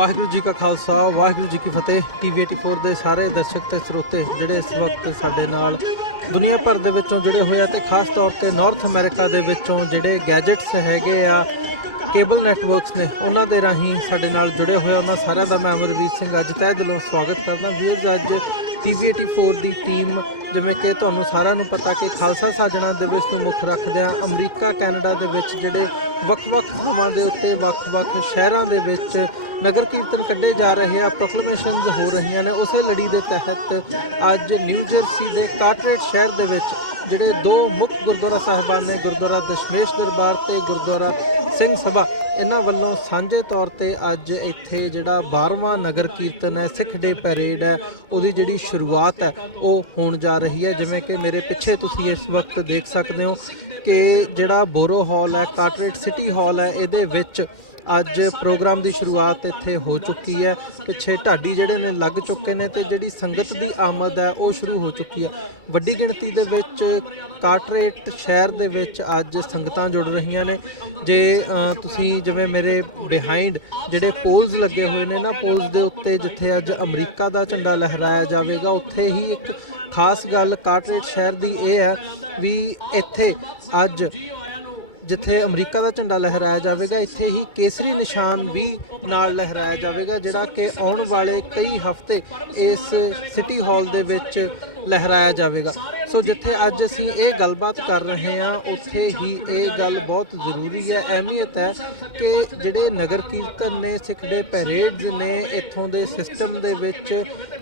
वाहिगुरू जी का खालसा वाहिगुरू जी की फतेह। TV 84 ਦੇ ਸਾਰੇ ਦਰਸ਼ਕ ਤੇ ਸਰੋਤੇ ਜਿਹੜੇ ਇਸ ਵਕਤ ਸਾਡੇ ਨਾਲ ਦੁਨੀਆ ਭਰ ਦੇ ਵਿੱਚੋਂ ਜੁੜੇ ਹੋਏ ਆ ਤੇ ਖਾਸ ਤੌਰ ਤੇ ਨਾਰਥ ਅਮਰੀਕਾ ਦੇ ਵਿੱਚੋਂ ਜਿਹੜੇ ਗੈਜਟਸ ਹੈਗੇ ਆ ਕੇਬਲ ਨੈਟਵਰਕਸ ਨੇ ਉਹਨਾਂ ਦੇ ਰਾਹੀਂ ਸਾਡੇ ਨਾਲ ਜੁੜੇ ਹੋਏ ਉਹਨਾਂ ਸਾਰਿਆਂ ਦਾ ਮੈਂ ਅਮਰਵੀਰ ਸਿੰਘ ਅੱਜ ਤਹਿ ਦਿਲੋਂ ਸਵਾਗਤ ਕਰਦਾ। ਵੀਰਜ਼ ਅੱਜ TV 84 ਦੀ ਟੀਮ ਜਿਵੇਂ ਕਿ ਤੁਹਾਨੂੰ ਸਾਰਿਆਂ ਨੂੰ ਪਤਾ ਕਿ ਖਾਲਸਾ ਸਾਜਣਾ ਦਿਵਸ ਨੂੰ ਮੁੱਖ ਰੱਖਦਿਆਂ ਅਮਰੀਕਾ ਕੈਨੇਡਾ ਦੇ ਵਿੱਚ ਜਿਹੜੇ ਵੱਖ-ਵੱਖ ਥਾਵਾਂ ਦੇ ਉੱਤੇ ਵੱਖ-ਵੱਖ ਸ਼ਹਿਰਾਂ ਦੇ ਵਿੱਚ ਨਗਰ ਕੀਰਤਨ ਕੱਢੇ ਜਾ ਰਹੇ ਆ, ਪ੍ਰੋਕਲੇਮੇਸ਼ਨਸ ਹੋ ਰਹੀਆਂ ਨੇ। ਉਸੇ ਲੜੀ ਦੇ ਤਹਿਤ ਅੱਜ ਨਿਊ ਜਰਸੀ ਦੇ ਕਾਰਟਰੇਟ ਸ਼ਹਿਰ ਦੇ ਵਿੱਚ ਜਿਹੜੇ ਦੋ ਮੁੱਖ ਗੁਰਦੁਆਰਾ ਸਾਹਿਬਾਨ ਨੇ, ਗੁਰਦੁਆਰਾ ਦਸ਼ਮੇਸ਼ ਦਰਬਾਰ ਤੇ ਗੁਰਦੁਆਰਾ ਸਿੰਘ ਸਭਾ, ਇਹਨਾਂ ਵੱਲੋਂ ਸਾਂਝੇ ਤੌਰ ਤੇ ਅੱਜ ਇੱਥੇ ਜਿਹੜਾ 12ਵਾਂ ਨਗਰ ਕੀਰਤਨ ਹੈ, ਸਿੱਖ ਡੇ ਪੈਰੇਡ ਹੈ, ਉਹਦੀ ਜਿਹੜੀ ਸ਼ੁਰੂਆਤ ਹੈ ਉਹ ਹੋਣ ਜਾ ਰਹੀ ਹੈ। ਜਿਵੇਂ ਕਿ ਮੇਰੇ ਪਿੱਛੇ ਤੁਸੀਂ ਇਸ ਵਕਤ ਦੇਖ ਸਕਦੇ ਹੋ ਕਿ ਜਿਹੜਾ ਬੋਰੋ ਹਾਲ ਹੈ, ਕਾਰਟਰੇਟ ਸਿਟੀ ਹਾਲ ਹੈ, ਇਹਦੇ ਵਿੱਚ ਅੱਜ ਪ੍ਰੋਗਰਾਮ ਦੀ ਸ਼ੁਰੂਆਤ ਇੱਥੇ ਹੋ ਚੁੱਕੀ ਹੈ। ਪਿੱਛੇ ਢਾਡੀ ਜਿਹੜੇ ਨੇ ਲੱਗ ਚੁੱਕੇ ਨੇ ਤੇ ਜਿਹੜੀ ਸੰਗਤ ਦੀ ਆਮਦ ਹੈ ਉਹ ਸ਼ੁਰੂ ਹੋ ਚੁੱਕੀ ਹੈ। ਵੱਡੀ ਗਿਣਤੀ ਦੇ ਵਿੱਚ ਕਾਰਟਰੇਟ ਸ਼ਹਿਰ ਦੇ ਵਿੱਚ ਅੱਜ ਸੰਗਤਾਂ ਜੁੜ ਰਹੀਆਂ ਨੇ। ਜੇ ਤੁਸੀਂ ਜਿਵੇਂ ਮੇਰੇ ਬਿਹਾਈਂਡ ਜਿਹੜੇ ਪੋਲਸ ਲੱਗੇ ਹੋਏ ਨੇ ਨਾ, ਪੋਲਸ ਦੇ ਉੱਤੇ ਜਿੱਥੇ ਅੱਜ ਅਮਰੀਕਾ ਦਾ ਝੰਡਾ ਲਹਿਰਾਇਆ ਜਾਵੇਗਾ, ਉੱਥੇ ਹੀ ਇੱਕ ਖਾਸ ਗੱਲ ਕਾਰਟਰੇਟ ਸ਼ਹਿਰ ਦੀ ਇਹ ਹੈ ਵੀ ਇੱਥੇ ਅੱਜ ਜਿੱਥੇ ਅਮਰੀਕਾ ਦਾ ਝੰਡਾ ਲਹਿਰਾਇਆ ਜਾਵੇਗਾ, ਇੱਥੇ ਹੀ ਕੇਸਰੀ ਨਿਸ਼ਾਨ ਵੀ ਨਾਲ ਲਹਿਰਾਇਆ ਜਾਵੇਗਾ, ਜਿਹੜਾ ਕਿ ਆਉਣ ਵਾਲੇ ਕਈ ਹਫ਼ਤੇ ਇਸ ਸਿਟੀ ਹਾਲ ਦੇ ਵਿੱਚ ਲਹਿਰਾਇਆ ਜਾਵੇਗਾ। ਸੋ ਜਿੱਥੇ ਅੱਜ ਅਸੀਂ ਇਹ ਗੱਲਬਾਤ ਕਰ ਰਹੇ ਹਾਂ, ਉੱਥੇ ਹੀ ਇਹ ਗੱਲ ਬਹੁਤ ਜ਼ਰੂਰੀ ਹੈ, ਅਹਿਮੀਅਤ ਹੈ ਕਿ ਜਿਹੜੇ ਨਗਰ ਕੀਰਤਨ ਨੇ, ਸਿੱਖ ਡੇ ਪੈਰੇਡਸ ਨੇ, ਇੱਥੋਂ ਦੇ ਸਿਸਟਮ ਦੇ ਵਿੱਚ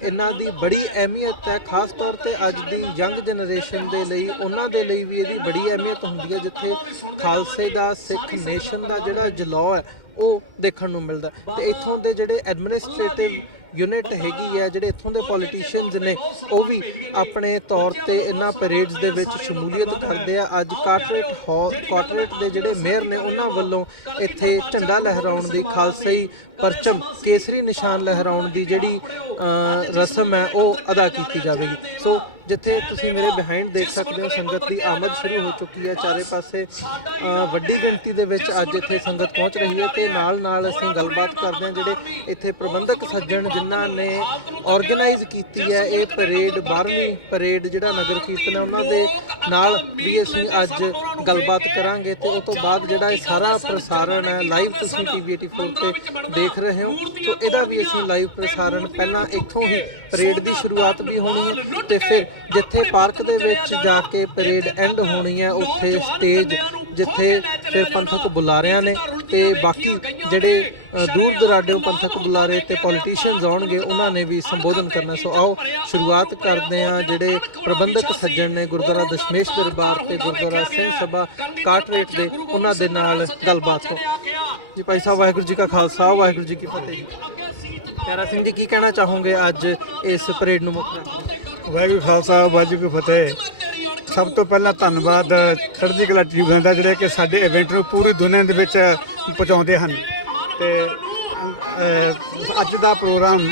ਇਹਨਾਂ ਦੀ ਬੜੀ ਅਹਿਮੀਅਤ ਹੈ। ਖਾਸ ਤੌਰ ਤੇ ਅੱਜ ਦੀ ਯੰਗ ਜਨਰੇਸ਼ਨ ਦੇ ਲਈ, ਉਹਨਾਂ ਦੇ ਲਈ ਵੀ ਇਹਦੀ ਬੜੀ ਅਹਿਮੀਅਤ ਹੁੰਦੀ ਹੈ, ਜਿੱਥੇ ਖਾਲਸੇ ਦਾ, ਸਿੱਖ ਨੇਸ਼ਨ ਦਾ ਜਿਹੜਾ ਜਲਾਅ ਹੈ ਉਹ ਦੇਖਣ ਨੂੰ ਮਿਲਦਾ। ਤੇ ਇੱਥੋਂ ਦੇ ਜਿਹੜੇ ਐਡਮਿਨਿਸਟ੍ਰੇਟਿਵ ਯੂਨਿਟ ਹੈਗੀ ਹੈ, ਜਿਹੜੇ ਇੱਥੋਂ ਦੇ ਪੋਲੀਟੀਸ਼ੀਅਨਸ ਨੇ, ਉਹ ਵੀ ਆਪਣੇ ਤੌਰ ਤੇ ਇਹਨਾਂ ਪਰੇਡਸ ਦੇ ਵਿੱਚ ਸ਼ਮੂਲੀਅਤ ਕਰਦੇ ਆ। ਅੱਜ ਕਾਰਟਰੇਟ ਦੇ ਜਿਹੜੇ ਮੇਅਰ ਨੇ, ਉਹਨਾਂ ਵੱਲੋਂ ਇੱਥੇ ਝੰਡਾ ਲਹਿਰਾਉਣ ਦੀ, ਖਾਲਸਾਈ ਪਰਚਮ ਕੇਸਰੀ ਨਿਸ਼ਾਨ ਲਹਿਰਾਉਣ ਦੀ ਜਿਹੜੀ ਰਸਮ ਹੈ ਉਹ ਅਦਾ ਕੀਤੀ ਜਾਵੇਗੀ। ਸੋ ਜਿੱਥੇ ਤੁਸੀਂ ਮੇਰੇ ਬਿਹਾਈਂਡ ਦੇਖ ਸਕਦੇ ਹੋ, ਸੰਗਤ ਦੀ ਆਮਦ ਸ਼ੁਰੂ ਹੋ ਚੁੱਕੀ ਹੈ। ਚਾਰੇ ਪਾਸੇ ਵੱਡੀ ਗਿਣਤੀ ਦੇ ਵਿੱਚ ਅੱਜ ਇੱਥੇ ਸੰਗਤ ਪਹੁੰਚ ਰਹੀ ਹੈ ਤੇ ਨਾਲ ਅਸੀਂ ਗੱਲਬਾਤ ਕਰਦੇ ਹਾਂ ਜਿਹੜੇ ਇੱਥੇ ਪ੍ਰਬੰਧਕ ਸੱਜਣ ਜਿਨ੍ਹਾਂ ਨੇ ਆਰਗੇਨਾਈਜ਼ ਕੀਤੀ ਹੈ ਇਹ ਪਰੇਡ, 12ਵੀਂ ਪਰੇਡ ਜਿਹੜਾ ਨਗਰ ਕੀਰਤਨ ਹੈ, ਉਹਨਾਂ ਦੇ ਨਾਲ ਵੀ ਅਸੀਂ ਅੱਜ ਗੱਲਬਾਤ ਕਰਾਂਗੇ। ਤੇ ਉਸ ਤੋਂ ਬਾਅਦ ਜਿਹੜਾ ਇਹ ਸਾਰਾ ਪ੍ਰਸਾਰਣ ਹੈ ਲਾਈਵ ਤੁਸੀਂ TV 84 ਤੇ ਦੇਖ ਰਹੇ ਹੋ, ਸੋ ਇਹਦਾ ਵੀ ਅਸੀਂ ਲਾਈਵ ਪ੍ਰਸਾਰਣ ਪਹਿਲਾਂ ਇੱਥੋਂ ਹੀ ਪਰੇਡ ਦੀ ਸ਼ੁਰੂਆਤ ਵੀ ਹੋਣੀ ਹੈ ਤੇ ਫਿਰ ਜਿੱਥੇ ਪਾਰਕ ਦੇ ਵਿੱਚ ਜਾ ਕੇ ਪਰੇਡ ਐਂਡ ਹੋਣੀ ਹੈ, ਉੱਥੇ ਸਟੇਜ ਜਿੱਥੇ ਫਿਰ ਪੰਥਕ ਬੁਲਾਰਿਆਂ ਨੇ ਤੇ ਬਾਕੀ ਜਿਹੜੇ ਦੂਰ ਦਰਾਡੇੋਂ ਪੰਥਕ ਬੁਲਾਰੇ ਤੇ ਪੋਲੀਟੀਸ਼ੀਅਨਸ ਆਉਣਗੇ, ਉਹਨਾਂ ਨੇ ਵੀ ਸੰਬੋਧਨ ਕਰਨਾ। ਸੋ ਆਓ ਸ਼ੁਰੂਆਤ ਕਰਦੇ ਹਾਂ ਜਿਹੜੇ ਪ੍ਰਬੰਧਕ ਸੱਜਣ ਨੇ ਗੁਰਦੁਆਰਾ ਦਸ਼ਮੇਸ਼ ਦਰਬਾਰ ਤੇ ਗੁਰਦੁਆਰਾ ਸਿੰਘ ਸਭਾ ਕਾਰਟਰੇਟ ਦੇ, ਉਹਨਾਂ ਦੇ ਨਾਲ ਗੱਲਬਾਤ ਤੋਂ। ਜੀ ਭਾਈ ਸਾਹਿਬ, ਵਾਹਿਗੁਰੂ ਜੀ ਕਾ ਖਾਲਸਾ ਵਾਹਿਗੁਰੂ ਜੀ ਕੀ ਫਤਿਹ ਜੀ। ਪਿਆਰਾ ਸਿੰਘ ਜੀ, ਕੀ ਕਹਿਣਾ ਚਾਹੋਗੇ ਅੱਜ ਇਸ ਪਰੇਡ ਨੂੰ ਮੁੱਖ ਰੱਖ ਕੇ? ਵਾਹਿਗੁਰੂ ਖਾਲਸਾ ਵਾਹਿਗੁਰੂ ਕੀ ਫਤਿਹ। ਸਭ ਤੋਂ ਪਹਿਲਾਂ ਧੰਨਵਾਦ ਚੜ੍ਹਦੀ ਕਲਾ ਟ੍ਰਿਬਿਊਨ ਦਾ, ਜਿਹੜੇ ਕਿ ਸਾਡੇ ਇਵੈਂਟ ਨੂੰ ਪੂਰੀ ਦੁਨੀਆ ਦੇ ਵਿੱਚ ਪਹੁੰਚਾਉਂਦੇ ਹਨ। ਤੇ ਅੱਜ ਦਾ ਪ੍ਰੋਗਰਾਮ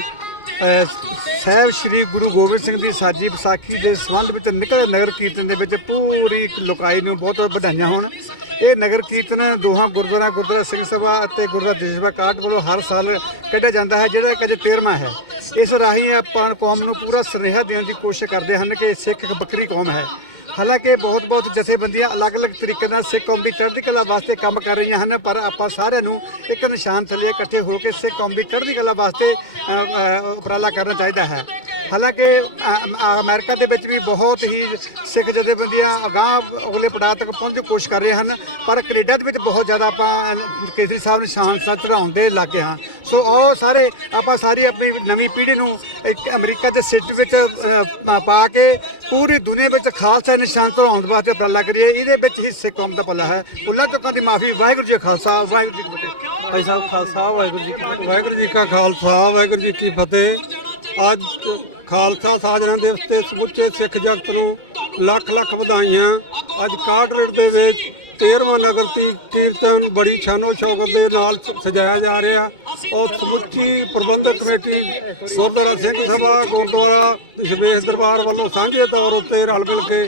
ਸਾਹਿਬ ਸ਼੍ਰੀ ਗੁਰੂ ਗੋਬਿੰਦ ਸਿੰਘ ਦੀ ਸਾਜੀ ਵਿਸਾਖੀ ਦੇ ਸੰਬੰਧ ਵਿੱਚ ਨਿਕਲੇ ਨਗਰ ਕੀਰਤਨ ਦੇ ਵਿੱਚ ਪੂਰੀ ਲੋਕਾਈ ਨੂੰ ਬਹੁਤ ਵਧਾਈਆਂ ਹੋਣ। ਇਹ ਨਗਰ ਕੀਰਤਨ ਦੋਹਾਂ ਗੁਰਦੁਆਰਾ ਸਿੰਘ ਸਭਾ ਅਤੇ ਗੁਰਦੁਆਰਾ ਦਸ਼ਮੇਸ਼ ਸਭਾ ਕਾਰਟ ਵੱਲੋਂ ਹਰ ਸਾਲ ਕੱਢਿਆ ਜਾਂਦਾ ਹੈ, ਜਿਹੜਾ ਕਿ ਅੱਜ 13ਵਾਂ ਹੈ। ਇਸ ਰਾਹੀਂ ਆਪਾਂ ਕੌਮ ਨੂੰ ਪੂਰਾ ਸੁਨੇਹਾ ਦੇਣ ਦੀ ਕੋਸ਼ਿਸ਼ ਕਰਦੇ ਹਨ ਕਿ ਸਿੱਖ ਇੱਕ ਵੱਖਰੀ ਕੌਮ ਹੈ। ਹਾਲਾਂਕਿ ਬਹੁਤ ਜਥੇਬੰਦੀਆਂ ਅਲੱਗ-ਅਲੱਗ ਤਰੀਕੇ ਨਾਲ ਸਿੱਖ ਕੌਮ ਦੀ ਚੜ੍ਹਦੀ ਕਲਾ ਵਾਸਤੇ ਕੰਮ ਕਰ ਰਹੀਆਂ ਹਨ, ਪਰ ਆਪਾਂ ਸਾਰਿਆਂ ਨੂੰ ਇੱਕ ਨਿਸ਼ਾਨ ਥੱਲੇ ਇਕੱਠੇ ਹੋ ਕੇ ਸਿੱਖ ਕੌਮ ਦੀ ਚੜ੍ਹਦੀ ਕਲਾ ਵਾਸਤੇ ਉਪਰਾਲਾ ਕਰਨਾ ਚਾਹੀਦਾ ਹੈ। ਹਾਲਾਂਕਿ ਅਮਰੀਕਾ ਦੇ ਵਿੱਚ ਵੀ ਬਹੁਤ ਹੀ ਸਿੱਖ ਜਥੇਬੰਦੀਆਂ ਅਗਾਂਹ ਅਗਲੇ ਪੜਾਅ ਤੱਕ ਪਹੁੰਚਣ ਦੀ ਕੋਸ਼ਿਸ਼ ਕਰ ਰਹੇ ਹਨ, ਪਰ ਕੈਨੇਡਾ ਦੇ ਵਿੱਚ ਬਹੁਤ ਜ਼ਿਆਦਾ ਆਪਾਂ ਕੇਸਰੀ ਸਾਹਿਬ ਨੂੰ ਨਿਸ਼ਾਨ ਚੜ੍ਹਾਉਣ ਦੇ ਲੱਗੇ ਹਾਂ। ਸੋ ਉਹ ਸਾਰੇ ਆਪਾਂ ਸਾਰੀ ਆਪਣੀ ਨਵੀਂ ਪੀੜ੍ਹੀ ਨੂੰ ਇੱਕ ਅਮਰੀਕਾ ਦੇ ਸਿੱਟ ਵਿੱਚ ਪਾ ਕੇ ਪੂਰੀ ਦੁਨੀਆ ਵਿੱਚ ਖਾਲਸਾ ਨਿਸ਼ਾਨ ਚੜ੍ਹਾਉਣ ਵਾਸਤੇ ਉਪਰਾਲਾ ਕਰੀਏ। ਇਹਦੇ ਵਿੱਚ ਹੀ ਸਿੱਖ ਕੌਮ ਦਾ ਭਲਾ ਹੈ। ਭੁੱਲਾਂ ਚੁੱਕਾਂ ਦੀ ਮਾਫੀ। ਵਾਹਿਗੁਰੂ ਜੀ ਖਾਲਸਾ ਵਾਹਿਗੁਰੂ ਜੀ ਕੀ ਫਤਿਹ। ਭਾਈ ਸਾਹਿਬ ਖਾਲਸਾ ਵਾਹਿਗੁਰੂ ਜੀ ਕੀ ਫਤਿਹ। ਵਾਹਿਗੁਰੂ ਜੀ ਕਾ ਖਾਲਸਾ ਵਾਹਿਗੁਰੂ ਜੀ ਕੀ ਫਤਿਹ। ਅੱਜ ਖਾਲਸਾ ਸਾਜਣਾ ਦਿਵਸ ਤੇ ਸਮੁੱਚੇ ਸਿੱਖ ਜਗਤ ਨੂੰ ਲੱਖ ਵਧਾਈਆਂ। ਅੱਜ ਕਾਰਟਰੇਟ ਦੇ ਵਿੱਚ 13ਵਾਂ ਨਗਰ ਕੀਰਤਨ ਬੜੀ ਸ਼ਾਨੋ ਸ਼ੌਕਤ ਦੇ ਨਾਲ ਸਜਾਇਆ ਜਾ ਰਿਹਾ ਔਰ ਸਮੁੱਚੀ ਪ੍ਰਬੰਧਕ ਕਮੇਟੀ ਗੁਰਦੁਆਰਾ ਸਿੰਘ ਸਭਾ ਗੁਰਦੁਆਰਾ ਦਸ਼ਮੇਸ਼ ਦਰਬਾਰ ਵੱਲੋਂ ਸਾਂਝੇ ਤੌਰ ਉੱਤੇ ਰਲ ਮਿਲ ਕੇ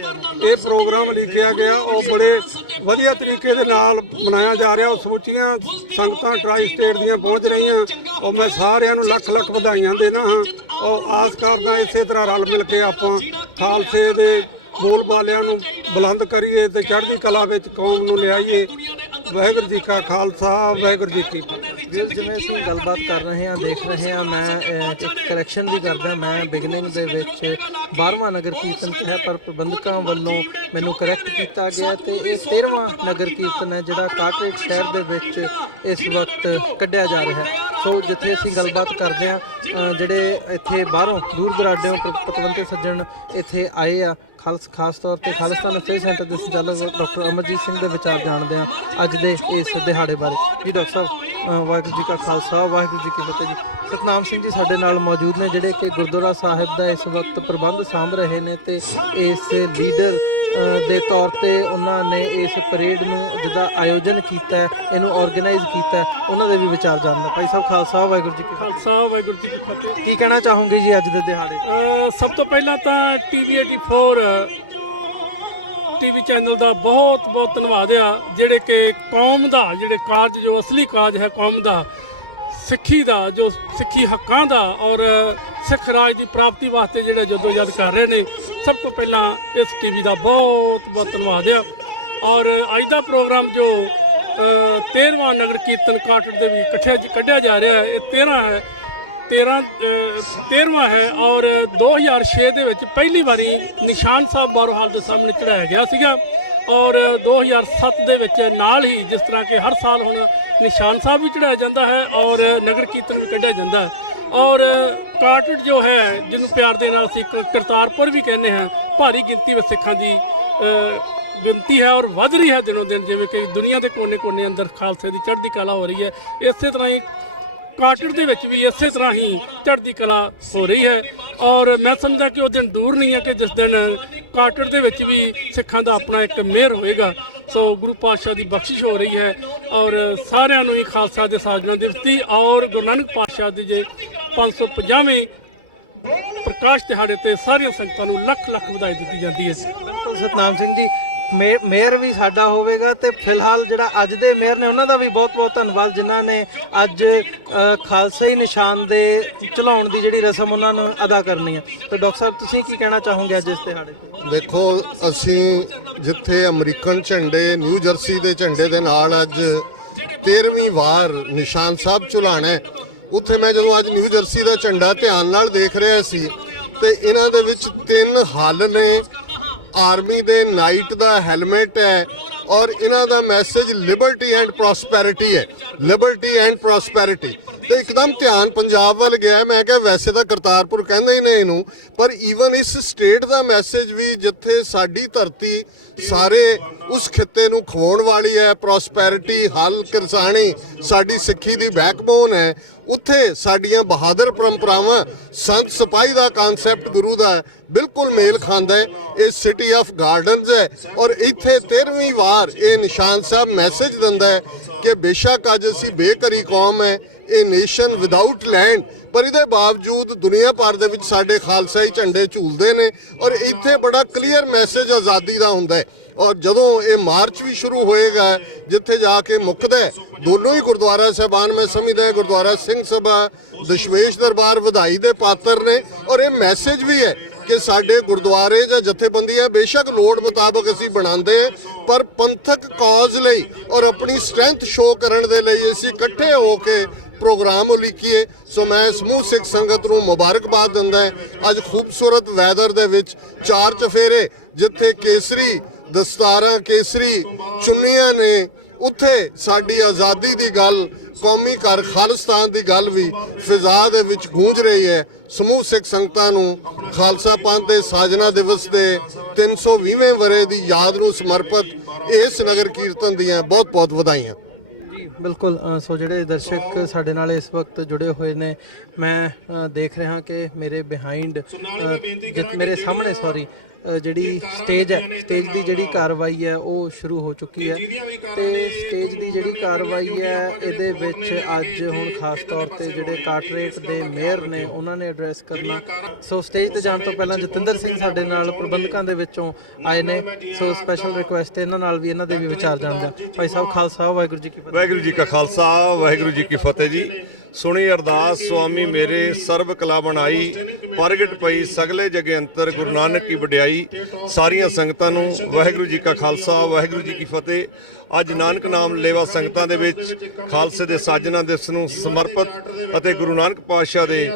ਇਹ ਪ੍ਰੋਗਰਾਮ ਲਿਖਿਆ ਗਿਆ ਉਹ ਬੜੇ ਵਧੀਆ ਤਰੀਕੇ ਦੇ ਨਾਲ ਮਨਾਇਆ ਜਾ ਰਿਹਾ। ਉਹ ਸਮੁੱਚੀਆਂ ਸੰਗਤਾਂ ਟਰਾਈ ਸਟੇਟ ਦੀਆਂ ਪਹੁੰਚ ਰਹੀਆਂ ਔਰ ਮੈਂ ਸਾਰਿਆਂ ਨੂੰ ਲੱਖ ਲੱਖ ਵਧਾਈਆਂ ਦੇਣਾ ਹਾਂ ਔਰ ਆਸ ਕਰਦਾ ਇਸੇ ਤਰ੍ਹਾਂ ਰਲ ਮਿਲ ਕੇ ਆਪਾਂ ਖਾਲਸੇ ਦੇ ਬੋਲ ਬਾਲਿਆਂ ਨੂੰ ਬੁਲੰਦ ਕਰੀਏ ਤੇ ਚੜ੍ਹਦੀ ਕਲਾ ਵਿੱਚ ਕੌਮ ਨੂੰ ਲਿਆਈਏ। ਵਾਹਿਗੁਰੂ ਜੀ ਕਾ ਖਾਲਸਾ ਵਾਹਿਗੁਰੂ ਜੀ ਕੀ ਫਤਿਹ। ਜਿਵੇਂ ਅਸੀਂ ਗੱਲਬਾਤ ਕਰ ਰਹੇ ਹਾਂ ਦੇਖ ਰਹੇ ਹਾਂ ਮੈਂ ਇੱਕ ਕਰੈਕਸ਼ਨ ਵੀ ਕਰਦਾ ਮੈਂ ਬਿਗਨਿੰਗ ਦੇ ਵਿੱਚ 12ਵਾਂ ਨਗਰ ਕੀਰਤਨ ਕਿਹਾ ਪਰ ਪ੍ਰਬੰਧਕਾਂ ਵੱਲੋਂ ਮੈਨੂੰ ਕਰੈਕਟ ਕੀਤਾ ਗਿਆ ਤੇ ਇਹ 13ਵਾਂ ਨਗਰ ਕੀਰਤਨ ਹੈ ਜਿਹੜਾ ਕਾਟਰੇਟ ਸ਼ਹਿਰ ਦੇ ਵਿੱਚ ਇਸ ਵਕਤ ਕੱਢਿਆ ਜਾ ਰਿਹਾ ਹੈ। ਸੋ ਜਿੱਥੇ ਅਸੀਂ ਗੱਲਬਾਤ ਕਰਦੇ ਹਾਂ ਜਿਹੜੇ ਇੱਥੇ ਬਾਹਰੋਂ ਦੂਰ ਦਰਾਡਿਓਂ ਪਤਵੰਤੇ ਸੱਜਣ ਇੱਥੇ ਆਏ ਆ ਖਾਸ ਤੌਰ ਤੇ ਖਾਲਿਸਤਾਨ ਅਫੇਅਰ ਸੈਂਟਰ ਦੇ ਸੰਚਾਲਕ ਡਾਕਟਰ ਅਮਰਜੀਤ ਸਿੰਘ ਦੇ ਵਿਚਾਰ ਜਾਣਦੇ ਹਾਂ ਅੱਜ ਦੇ ਇਸ ਦਿਹਾੜੇ ਬਾਰੇ। ਜੀ ਡਾਕਟਰ ਸਾਹਿਬ ਵਾਹਿਗੁਰੂ ਜੀ ਕਾ ਖਾਲਸਾ ਵਾਹਿਗੁਰੂ ਜੀ ਕੀ ਫਤਿਹ ਜੀ। ਸਤਨਾਮ ਸਿੰਘ ਜੀ ਸਾਡੇ ਨਾਲ ਮੌਜੂਦ ਨੇ ਜਿਹੜੇ ਕਿ ਗੁਰਦੁਆਰਾ ਸਾਹਿਬ ਦਾ ਇਸ ਵਕਤ ਪ੍ਰਬੰਧ ਸਾਂਭ ਰਹੇ ਨੇ ਤੇ ਇਸ ਲੀਡਰ ਦੇ ਤੌਰ ਤੇ ਉਹਨਾਂ ਨੇ ਇਸ ਪਰੇਡ ਨੂੰ ਜਿਹਦਾ ਆਯੋਜਨ ਕੀਤਾ ਇਹਨੂੰ ਆਰਗੇਨਾਈਜ਼ ਕੀਤਾ ਉਹਨਾਂ ਦੇ ਵੀ ਵਿਚਾਰ ਜਾਣਦਾ। ਭਾਈ ਸਾਹਿਬ ਖਾਲਸਾ ਵਾਹਿਗੁਰੂ ਜੀ ਕੀ ਖਾਲਸਾ ਵਾਹਿਗੁਰੂ ਜੀ ਕੀ ਫਤਿਹ। ਕੀ ਕਹਿਣਾ ਚਾਹੋਗੇ ਜੀ ਅੱਜ ਦੇ ਦਿਹਾੜੇ? ਸਭ ਤੋਂ ਪਹਿਲਾਂ ਤਾਂ ਟੀਵੀ 84 ਟੀਵੀ ਚੈਨਲ ਦਾ ਬਹੁਤ ਬਹੁਤ ਧੰਨਵਾਦ ਆ ਜਿਹੜੇ ਕਿ ਕੌਮ ਦਾ ਜਿਹੜੇ ਕਾਰਜ ਜੋ ਅਸਲੀ ਕਾਰਜ ਹੈ ਕੌਮ ਦਾ ਸਿੱਖੀ ਦਾ ਜੋ ਸਿੱਖੀ ਹੱਕਾਂ ਦਾ ਔਰ ਸਿੱਖ ਰਾਜ ਦੀ ਪ੍ਰਾਪਤੀ ਵਾਸਤੇ ਜਿਹੜਾ ਜਦੋਜਹਿਦ ਕਰ ਰਹੇ ਨੇ ਸਭ ਤੋਂ ਪਹਿਲਾਂ ਇਸ ਟੀਵੀ ਦਾ ਬਹੁਤ ਬਹੁਤ ਧੰਨਵਾਦ ਆ। ਔਰ ਅੱਜ ਦਾ ਪ੍ਰੋਗਰਾਮ ਜੋ 13ਵਾਂ ਨਗਰ ਕੀਰਤਨ ਕਾਟੜ ਦੇ ਵੀ ਕੱਢਿਆ ਜਾ ਰਿਹਾ ਹੈ ਇਹ 13ਵਾਂ ਹੈ ਔਰ 2006 ਦੇ ਵਿੱਚ ਪਹਿਲੀ ਵਾਰੀ ਨਿਸ਼ਾਨ ਸਾਹਿਬ ਬਾਰੋਹਾਲ ਦੇ ਸਾਹਮਣੇ ਚੜਾਇਆ ਗਿਆ ਸੀਗਾ ਔਰ 2007 ਦੇ ਵਿੱਚ ਨਾਲ ਹੀ ਜਿਸ ਤਰ੍ਹਾਂ ਕਿ ਹਰ ਸਾਲ ਹੁਣ ਨਿਸ਼ਾਨ ਸਾਹਿਬ ਵੀ ਚੜਾਇਆ ਜਾਂਦਾ ਹੈ ਔਰ ਨਗਰ ਕੀਰਤਨ ਵੀ ਕੱਢਿਆ ਜਾਂਦਾ ਹੈ ਔਰ ਕਾਟੜ ਜੋ ਹੈ ਜਿਹਨੂੰ ਪਿਆਰ ਦੇ ਨਾਲ ਅਸੀਂ ਕਰਤਾਰਪੁਰ ਵੀ ਕਹਿੰਦੇ ਹਾਂ ਭਾਰੀ ਗਿਣਤੀ ਵਿੱਚ ਸਿੱਖਾਂ ਦੀ ਗਿਣਤੀ ਹੈ ਔਰ ਵੱਧ ਰਹੀ ਹੈ ਦਿਨੋਂ ਦਿਨ ਜਿਵੇਂ ਕਿ ਦੁਨੀਆ ਦੇ ਕੋਨੇ ਅੰਦਰ ਖਾਲਸੇ ਦੀ ਚੜ੍ਹਦੀ ਕਲਾ ਹੋ ਰਹੀ ਹੈ ਇਸੇ ਤਰ੍ਹਾਂ ਹੀ ਕਾਟੜ ਦੇ ਵਿੱਚ ਵੀ ਇਸੇ ਤਰ੍ਹਾਂ ਹੀ ਚੜ੍ਹਦੀ ਕਲਾ ਹੋ ਰਹੀ ਹੈ ਔਰ ਮੈਂ ਸਮਝਦਾ ਕਿ ਉਹ ਦਿਨ ਦੂਰ ਨਹੀਂ ਹੈ ਕਿ ਜਿਸ ਦਿਨ ਕਾਟੜ ਦੇ ਵਿੱਚ ਵੀ ਸਿੱਖਾਂ ਦਾ ਆਪਣਾ ਇੱਕ ਮਿਹਰ ਹੋਏਗਾ। ਸੋ ਗੁਰੂ ਪਾਤਸ਼ਾਹ ਦੀ ਬਖਸ਼ਿਸ਼ ਹੋ ਰਹੀ ਹੈ ਔਰ ਸਾਰਿਆਂ ਨੂੰ ਹੀ ਖਾਲਸਾ ਦੇ ਸਾਜਨਾ ਦਿਵਸ ਦੀ ਔਰ ਗੁਰੂ ਨਾਨਕ ਪਾਤਸ਼ਾਹ ਦੇ ਜੇ 550ਵੇਂ ਪ੍ਰਕਾਸ਼ ਦਿਹਾੜੇ ਤੇ ਸਾਰੀਆਂ ਸੰਗਤਾਂ ਨੂੰ ਲੱਖ ਲੱਖ ਵਧਾਈ ਦਿੱਤੀ ਜਾਂਦੀ ਹੈ। ਸਤਨਾਮ ਸਿੰਘ ਜੀ ਮੇਅਰ ਵੀ ਸਾਡਾ ਹੋਵੇਗਾ ਤੇ ਫਿਲਹਾਲ ਜਿਹੜਾ ਅੱਜ ਦੇ ਮੇਅਰ ਨੇ ਉਹਨਾਂ ਦਾ ਵੀ ਬਹੁਤ ਬਹੁਤ ਧੰਨਵਾਦ ਜਿਨ੍ਹਾਂ ਨੇ ਅੱਜ ਖਾਲਸਾਈ ਨਿਸ਼ਾਨ ਦੇ ਚਲਾਉਣ ਦੀ ਜਿਹੜੀ ਰਸਮ ਉਹਨਾਂ ਨੂੰ ਅਦਾ ਕਰਨੀ ਹੈ। ਤੇ ਡਾਕਟਰ ਸਾਹਿਬ ਤੁਸੀਂ ਕੀ ਕਹਿਣਾ ਚਾਹੋਗੇ ਅੱਜ ਇਸ ਦਿਹਾੜੇ ਤੇ? ਦੇਖੋ ਅਸੀਂ ਜਿੱਥੇ ਅਮਰੀਕਨ ਝੰਡੇ ਨਿਊ ਜਰਸੀ ਦੇ ਝੰਡੇ ਦੇ ਨਾਲ ਅੱਜ 13ਵੀਂ ਵਾਰ ਨਿਸ਼ਾਨ ਸਾਹਿਬ ਝੁਲਾਣਾ ਉੱਥੇ ਮੈਂ ਜਦੋਂ ਅੱਜ ਨਿਊ ਜਰਸੀ ਦਾ ਝੰਡਾ ਧਿਆਨ ਨਾਲ ਦੇਖ ਰਿਹਾ ਸੀ ਤੇ ਇਹਨਾਂ ਦੇ ਵਿੱਚ 3 ਹੱਲ ਨੇ ਆਰਮੀ ਦੇ ਨਾਈਟ ਦਾ ਹੈਲਮਟ ਹੈ ਔਰ ਇਹਨਾਂ ਦਾ ਮੈਸੇਜ ਲਿਬਰਟੀ ਐਂਡ ਪ੍ਰੋਸਪੈਰਿਟੀ ਹੈ ਲਿਬਰਟੀ ਐਂਡ ਪ੍ਰੋਸਪੈਰਿਟੀ ਤੇ ਇੱਕਦਮ ਧਿਆਨ ਪੰਜਾਬ ਵੱਲ ਗਿਆ ਮੈਂ ਕਿਹਾ ਵੈਸੇ ਤਾਂ ਕਰਤਾਰਪੁਰ ਕਹਿੰਦੇ ਹੀ ਨੇ ਇਹਨੂੰ ਪਰ ਈਵਨ ਇਸ ਸਟੇਟ ਦਾ ਮੈਸੇਜ ਵੀ ਜਿੱਥੇ ਸਾਡੀ ਧਰਤੀ ਸਾਰੇ ਉਸ ਖਿੱਤੇ ਨੂੰ ਖਵਾਉਣ ਵਾਲੀ ਹੈ ਪ੍ਰੋਸਪੈਰਿਟੀ ਹੱਲ ਕਿਰਸਾਣੀ ਸਾਡੀ ਸਿੱਖੀ ਦੀ ਬੈਕਬੋਨ ਹੈ ਉੱਥੇ ਸਾਡੀਆਂ ਬਹਾਦਰ ਪਰੰਪਰਾਵਾਂ ਸੰਤ ਸਿਪਾਹੀ ਦਾ ਕਨਸੈਪਟ ਗੁਰੂ ਦਾ ਬਿਲਕੁਲ ਮੇਲ ਖਾਂਦਾ ਹੈ। ਇਹ ਸਿਟੀ ਆਫ ਗਾਰਡਨਸ ਹੈ ਔਰ ਇੱਥੇ 13ਵੀਂ ਵਾਰ ਇਹ ਨਿਸ਼ਾਨ ਸਾਹਿਬ ਮੈਸੇਜ ਦਿੰਦਾ ਹੈ ਕਿ ਬੇਸ਼ੱਕ ਅੱਜ ਅਸੀਂ ਬੇਘਰੀ ਕੌਮ ਹੈ ਇਹ ਨੇਸ਼ਨ ਵਿਦਆਊਟ ਲੈਂਡ ਪਰ ਇਹਦੇ ਬਾਵਜੂਦ ਦੁਨੀਆ ਭਰ ਦੇ ਵਿੱਚ ਸਾਡੇ ਖਾਲਸਾਈ ਝੰਡੇ ਝੂਲਦੇ ਨੇ ਔਰ ਇੱਥੇ ਬੜਾ ਕਲੀਅਰ ਮੈਸੇਜ ਆਜ਼ਾਦੀ ਦਾ ਹੁੰਦਾ ਹੈ ਔਰ ਜਦੋਂ ਇਹ ਮਾਰਚ ਵੀ ਸ਼ੁਰੂ ਹੋਏਗਾ ਜਿੱਥੇ ਜਾ ਕੇ ਮੁੱਕਦਾ ਦੋਨੋਂ ਹੀ ਗੁਰਦੁਆਰਾ ਸਾਹਿਬਾਨ ਮੈਂ ਸਮਝਦਾ ਗੁਰਦੁਆਰਾ ਸਿੰਘ ਸਭਾ ਦਸ਼ਮੇਸ਼ ਦਰਬਾਰ ਵਧਾਈ ਦੇ ਪਾਤਰ ਨੇ ਔਰ ਇਹ ਮੈਸੇਜ ਵੀ ਹੈ ਕਿ ਸਾਡੇ ਗੁਰਦੁਆਰੇ ਜਾਂ ਜਥੇਬੰਦੀਆਂ ਬੇਸ਼ੱਕ ਲੋੜ ਮੁਤਾਬਕ ਅਸੀਂ ਬਣਾਉਂਦੇ ਪਰ ਪੰਥਕ ਕਾਜ਼ ਲਈ ਔਰ ਆਪਣੀ ਸਟਰੈਂਥ ਸ਼ੋਅ ਕਰਨ ਦੇ ਲਈ ਅਸੀਂ ਇਕੱਠੇ ਹੋ ਕੇ ਪ੍ਰੋਗਰਾਮ ਉਲੀਕੀਏ। ਸੋ ਮੈਂ ਸਮੂਹ ਸਿੱਖ ਸੰਗਤ ਨੂੰ ਮੁਬਾਰਕਬਾਦ ਦਿੰਦਾ ਅੱਜ ਖੂਬਸੂਰਤ ਵੈਦਰ ਦੇ ਵਿੱਚ 4 ਚਫੇਰੇ ਜਿੱਥੇ ਕੇਸਰੀ ਦਸਤਾਰਾਂ ਕੇਸਰੀ ਚੁੰਨੀਆਂ ਨੇ ਉੱਥੇ ਸਾਡੀ ਆਜ਼ਾਦੀ ਦੀ ਗੱਲ ਕੌਮੀ ਘਰ ਖਾਲਿਸਤਾਨ ਦੀ ਗੱਲ ਵੀ ਫਿਜ਼ਾ ਦੇ ਵਿੱਚ ਗੂੰਜ ਰਹੀ ਹੈ। ਸਮੂਹ ਸਿੱਖ ਸੰਗਤਾਂ ਨੂੰ ਖਾਲਸਾ ਪੰਥ ਦੇ ਸਾਜਨਾ ਦਿਵਸ ਦੇ 320ਵੇਂ ਵਰ੍ਹੇ ਦੀ ਯਾਦ ਨੂੰ ਸਮਰਪਿਤ ਇਸ ਨਗਰ ਕੀਰਤਨ ਦੀਆਂ ਬਹੁਤ ਬਹੁਤ ਵਧਾਈਆਂ। ਬਿਲਕੁਲ ਸੋ ਜਿਹੜੇ ਦਰਸ਼ਕ ਸਾਡੇ ਨਾਲ ਇਸ ਵਕਤ ਜੁੜੇ ਹੋਏ ਨੇ ਮੈਂ ਦੇਖ ਰਿਹਾ ਕਿ ਮੇਰੇ ਬਿਹਾਈਂਡ ਮੇਰੇ ਸਾਹਮਣੇ ਜਿਹੜੀ ਸਟੇਜ ਹੈ, ਸਟੇਜ ਦੀ ਜਿਹੜੀ ਕਾਰਵਾਈ ਹੈ ਉਹ ਸ਼ੁਰੂ ਹੋ ਚੁੱਕੀ ਹੈ ਤੇ ਸਟੇਜ ਦੀ ਜਿਹੜੀ ਕਾਰਵਾਈ ਹੈ ਇਹਦੇ ਵਿੱਚ ਅੱਜ ਹੁਣ ਖਾਸ ਤੌਰ ਤੇ ਜਿਹੜੇ ਕਾਟਰੇਟ ਦੇ ਮੇਅਰ ਨੇ ਉਹਨਾਂ ਨੇ ਐਡਰੈਸ ਕਰਨਾ। ਸੋ ਸਟੇਜ ਤੇ ਜਾਣ ਤੋਂ ਪਹਿਲਾਂ ਜਤਿੰਦਰ ਸਿੰਘ ਸਾਡੇ ਨਾਲ ਪ੍ਰਬੰਧਕਾਂ ਦੇ ਵਿੱਚੋਂ ਆਏ ਨੇ, ਸੋ ਸਪੈਸ਼ਲ ਰਿਕੁਐਸਟ ਇਹਨਾਂ ਨਾਲ ਵੀ ਇਹਨਾਂ ਦੇ ਵੀ ਵਿਚਾਰ ਜਾਣਦੇ ਹਾਂ। ਭਾਈ ਸਾਹਿਬ ਖਾਲਸਾ ਵਾਹਿਗੁਰੂ ਜੀ ਕੀ ਫਤਿਹ। ਵਾਹਿਗੁਰੂ ਜੀ ਕਾ ਖਾਲਸਾ ਵਾਹਿਗੁਰੂ ਜੀ ਕੀ ਫਤਿਹ ਜੀ। ਸੁਣੀ ਅਰਦਾਸ ਸੁਆਮੀ ਮੇਰੇ ਸਰਬ ਕਲਾ ਬਣਾਈ, ਪ੍ਰਗਟ ਪਈ ਸਗਲੇ ਜਗੇ ਅੰਤਰ ਗੁਰੂ ਨਾਨਕ ਕੀ ਵਡਿਆਈ। ਸਾਰੀਆਂ ਸੰਗਤਾਂ ਨੂੰ ਵਾਹਿਗੁਰੂ ਜੀ ਕਾ ਖਾਲਸਾ ਵਾਹਿਗੁਰੂ ਜੀ ਕੀ ਫਤਿਹ। ਅੱਜ ਨਾਨਕ ਨਾਮ ਲੇਵਾ ਸੰਗਤਾਂ ਦੇ ਵਿੱਚ ਖਾਲਸੇ ਦੇ ਸਾਜਨਾ ਦਿਵਸ ਨੂੰ ਸਮਰਪਿਤ ਅਤੇ ਗੁਰੂ ਨਾਨਕ ਪਾਤਸ਼ਾਹ ਦੇ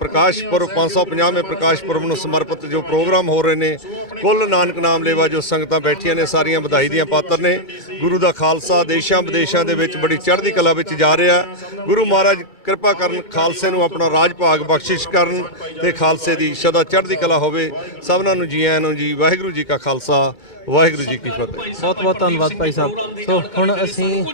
ਪ੍ਰਕਾਸ਼ ਪੁਰਬ 550ਵੇਂ ਪ੍ਰਕਾਸ਼ ਪੁਰਬ ਨੂੰ ਸਮਰਪਿਤ ਜੋ ਪ੍ਰੋਗਰਾਮ ਹੋ ਰਹੇ ਨੇ, ਕੁੱਲ ਨਾਨਕ ਨਾਮ ਲੇਵਾ ਜੋ ਸੰਗਤਾਂ ਬੈਠੀਆਂ ਨੇ ਸਾਰੀਆਂ ਵਧਾਈ ਦੀਆਂ ਪਾਤਰ ਨੇ। ਗੁਰੂ ਦਾ ਖਾਲਸਾ ਦੇਸ਼ਾਂ ਵਿਦੇਸ਼ਾਂ ਦੇ ਵਿੱਚ ਬੜੀ ਚੜ੍ਹਦੀ ਕਲਾ ਵਿੱਚ ਜਾ ਰਿਹਾ। ਗੁਰੂ ਮਹਾਰਾਜ ਕਿਰਪਾ ਕਰਨ, ਖਾਲਸੇ ਨੂੰ ਆਪਣਾ ਰਾਜ ਭਾਗ ਬਖਸ਼ਿਸ਼ ਕਰਨ ਤੇ ਖਾਲਸੇ ਦੀ ਸਦਾ ਚੜ੍ਹਦੀ ਕਲਾ ਹੋਵੇ। ਸਭਨਾਂ ਨੂੰ ਜੀ ਆਇਆਂ ਨੂੰ ਜੀ। ਵਾਹਿਗੁਰੂ ਜੀ ਕਾ ਖਾਲਸਾ ਵਾਹਿਗੁਰੂ ਜੀ ਕੀ ਫਤਿਹ। ਬਹੁਤ ਬਹੁਤ ਧੰਨਵਾਦ ਭਾਈ ਸਾਹਿਬ। ਸੋ ਹੁਣ ਅਸੀਂ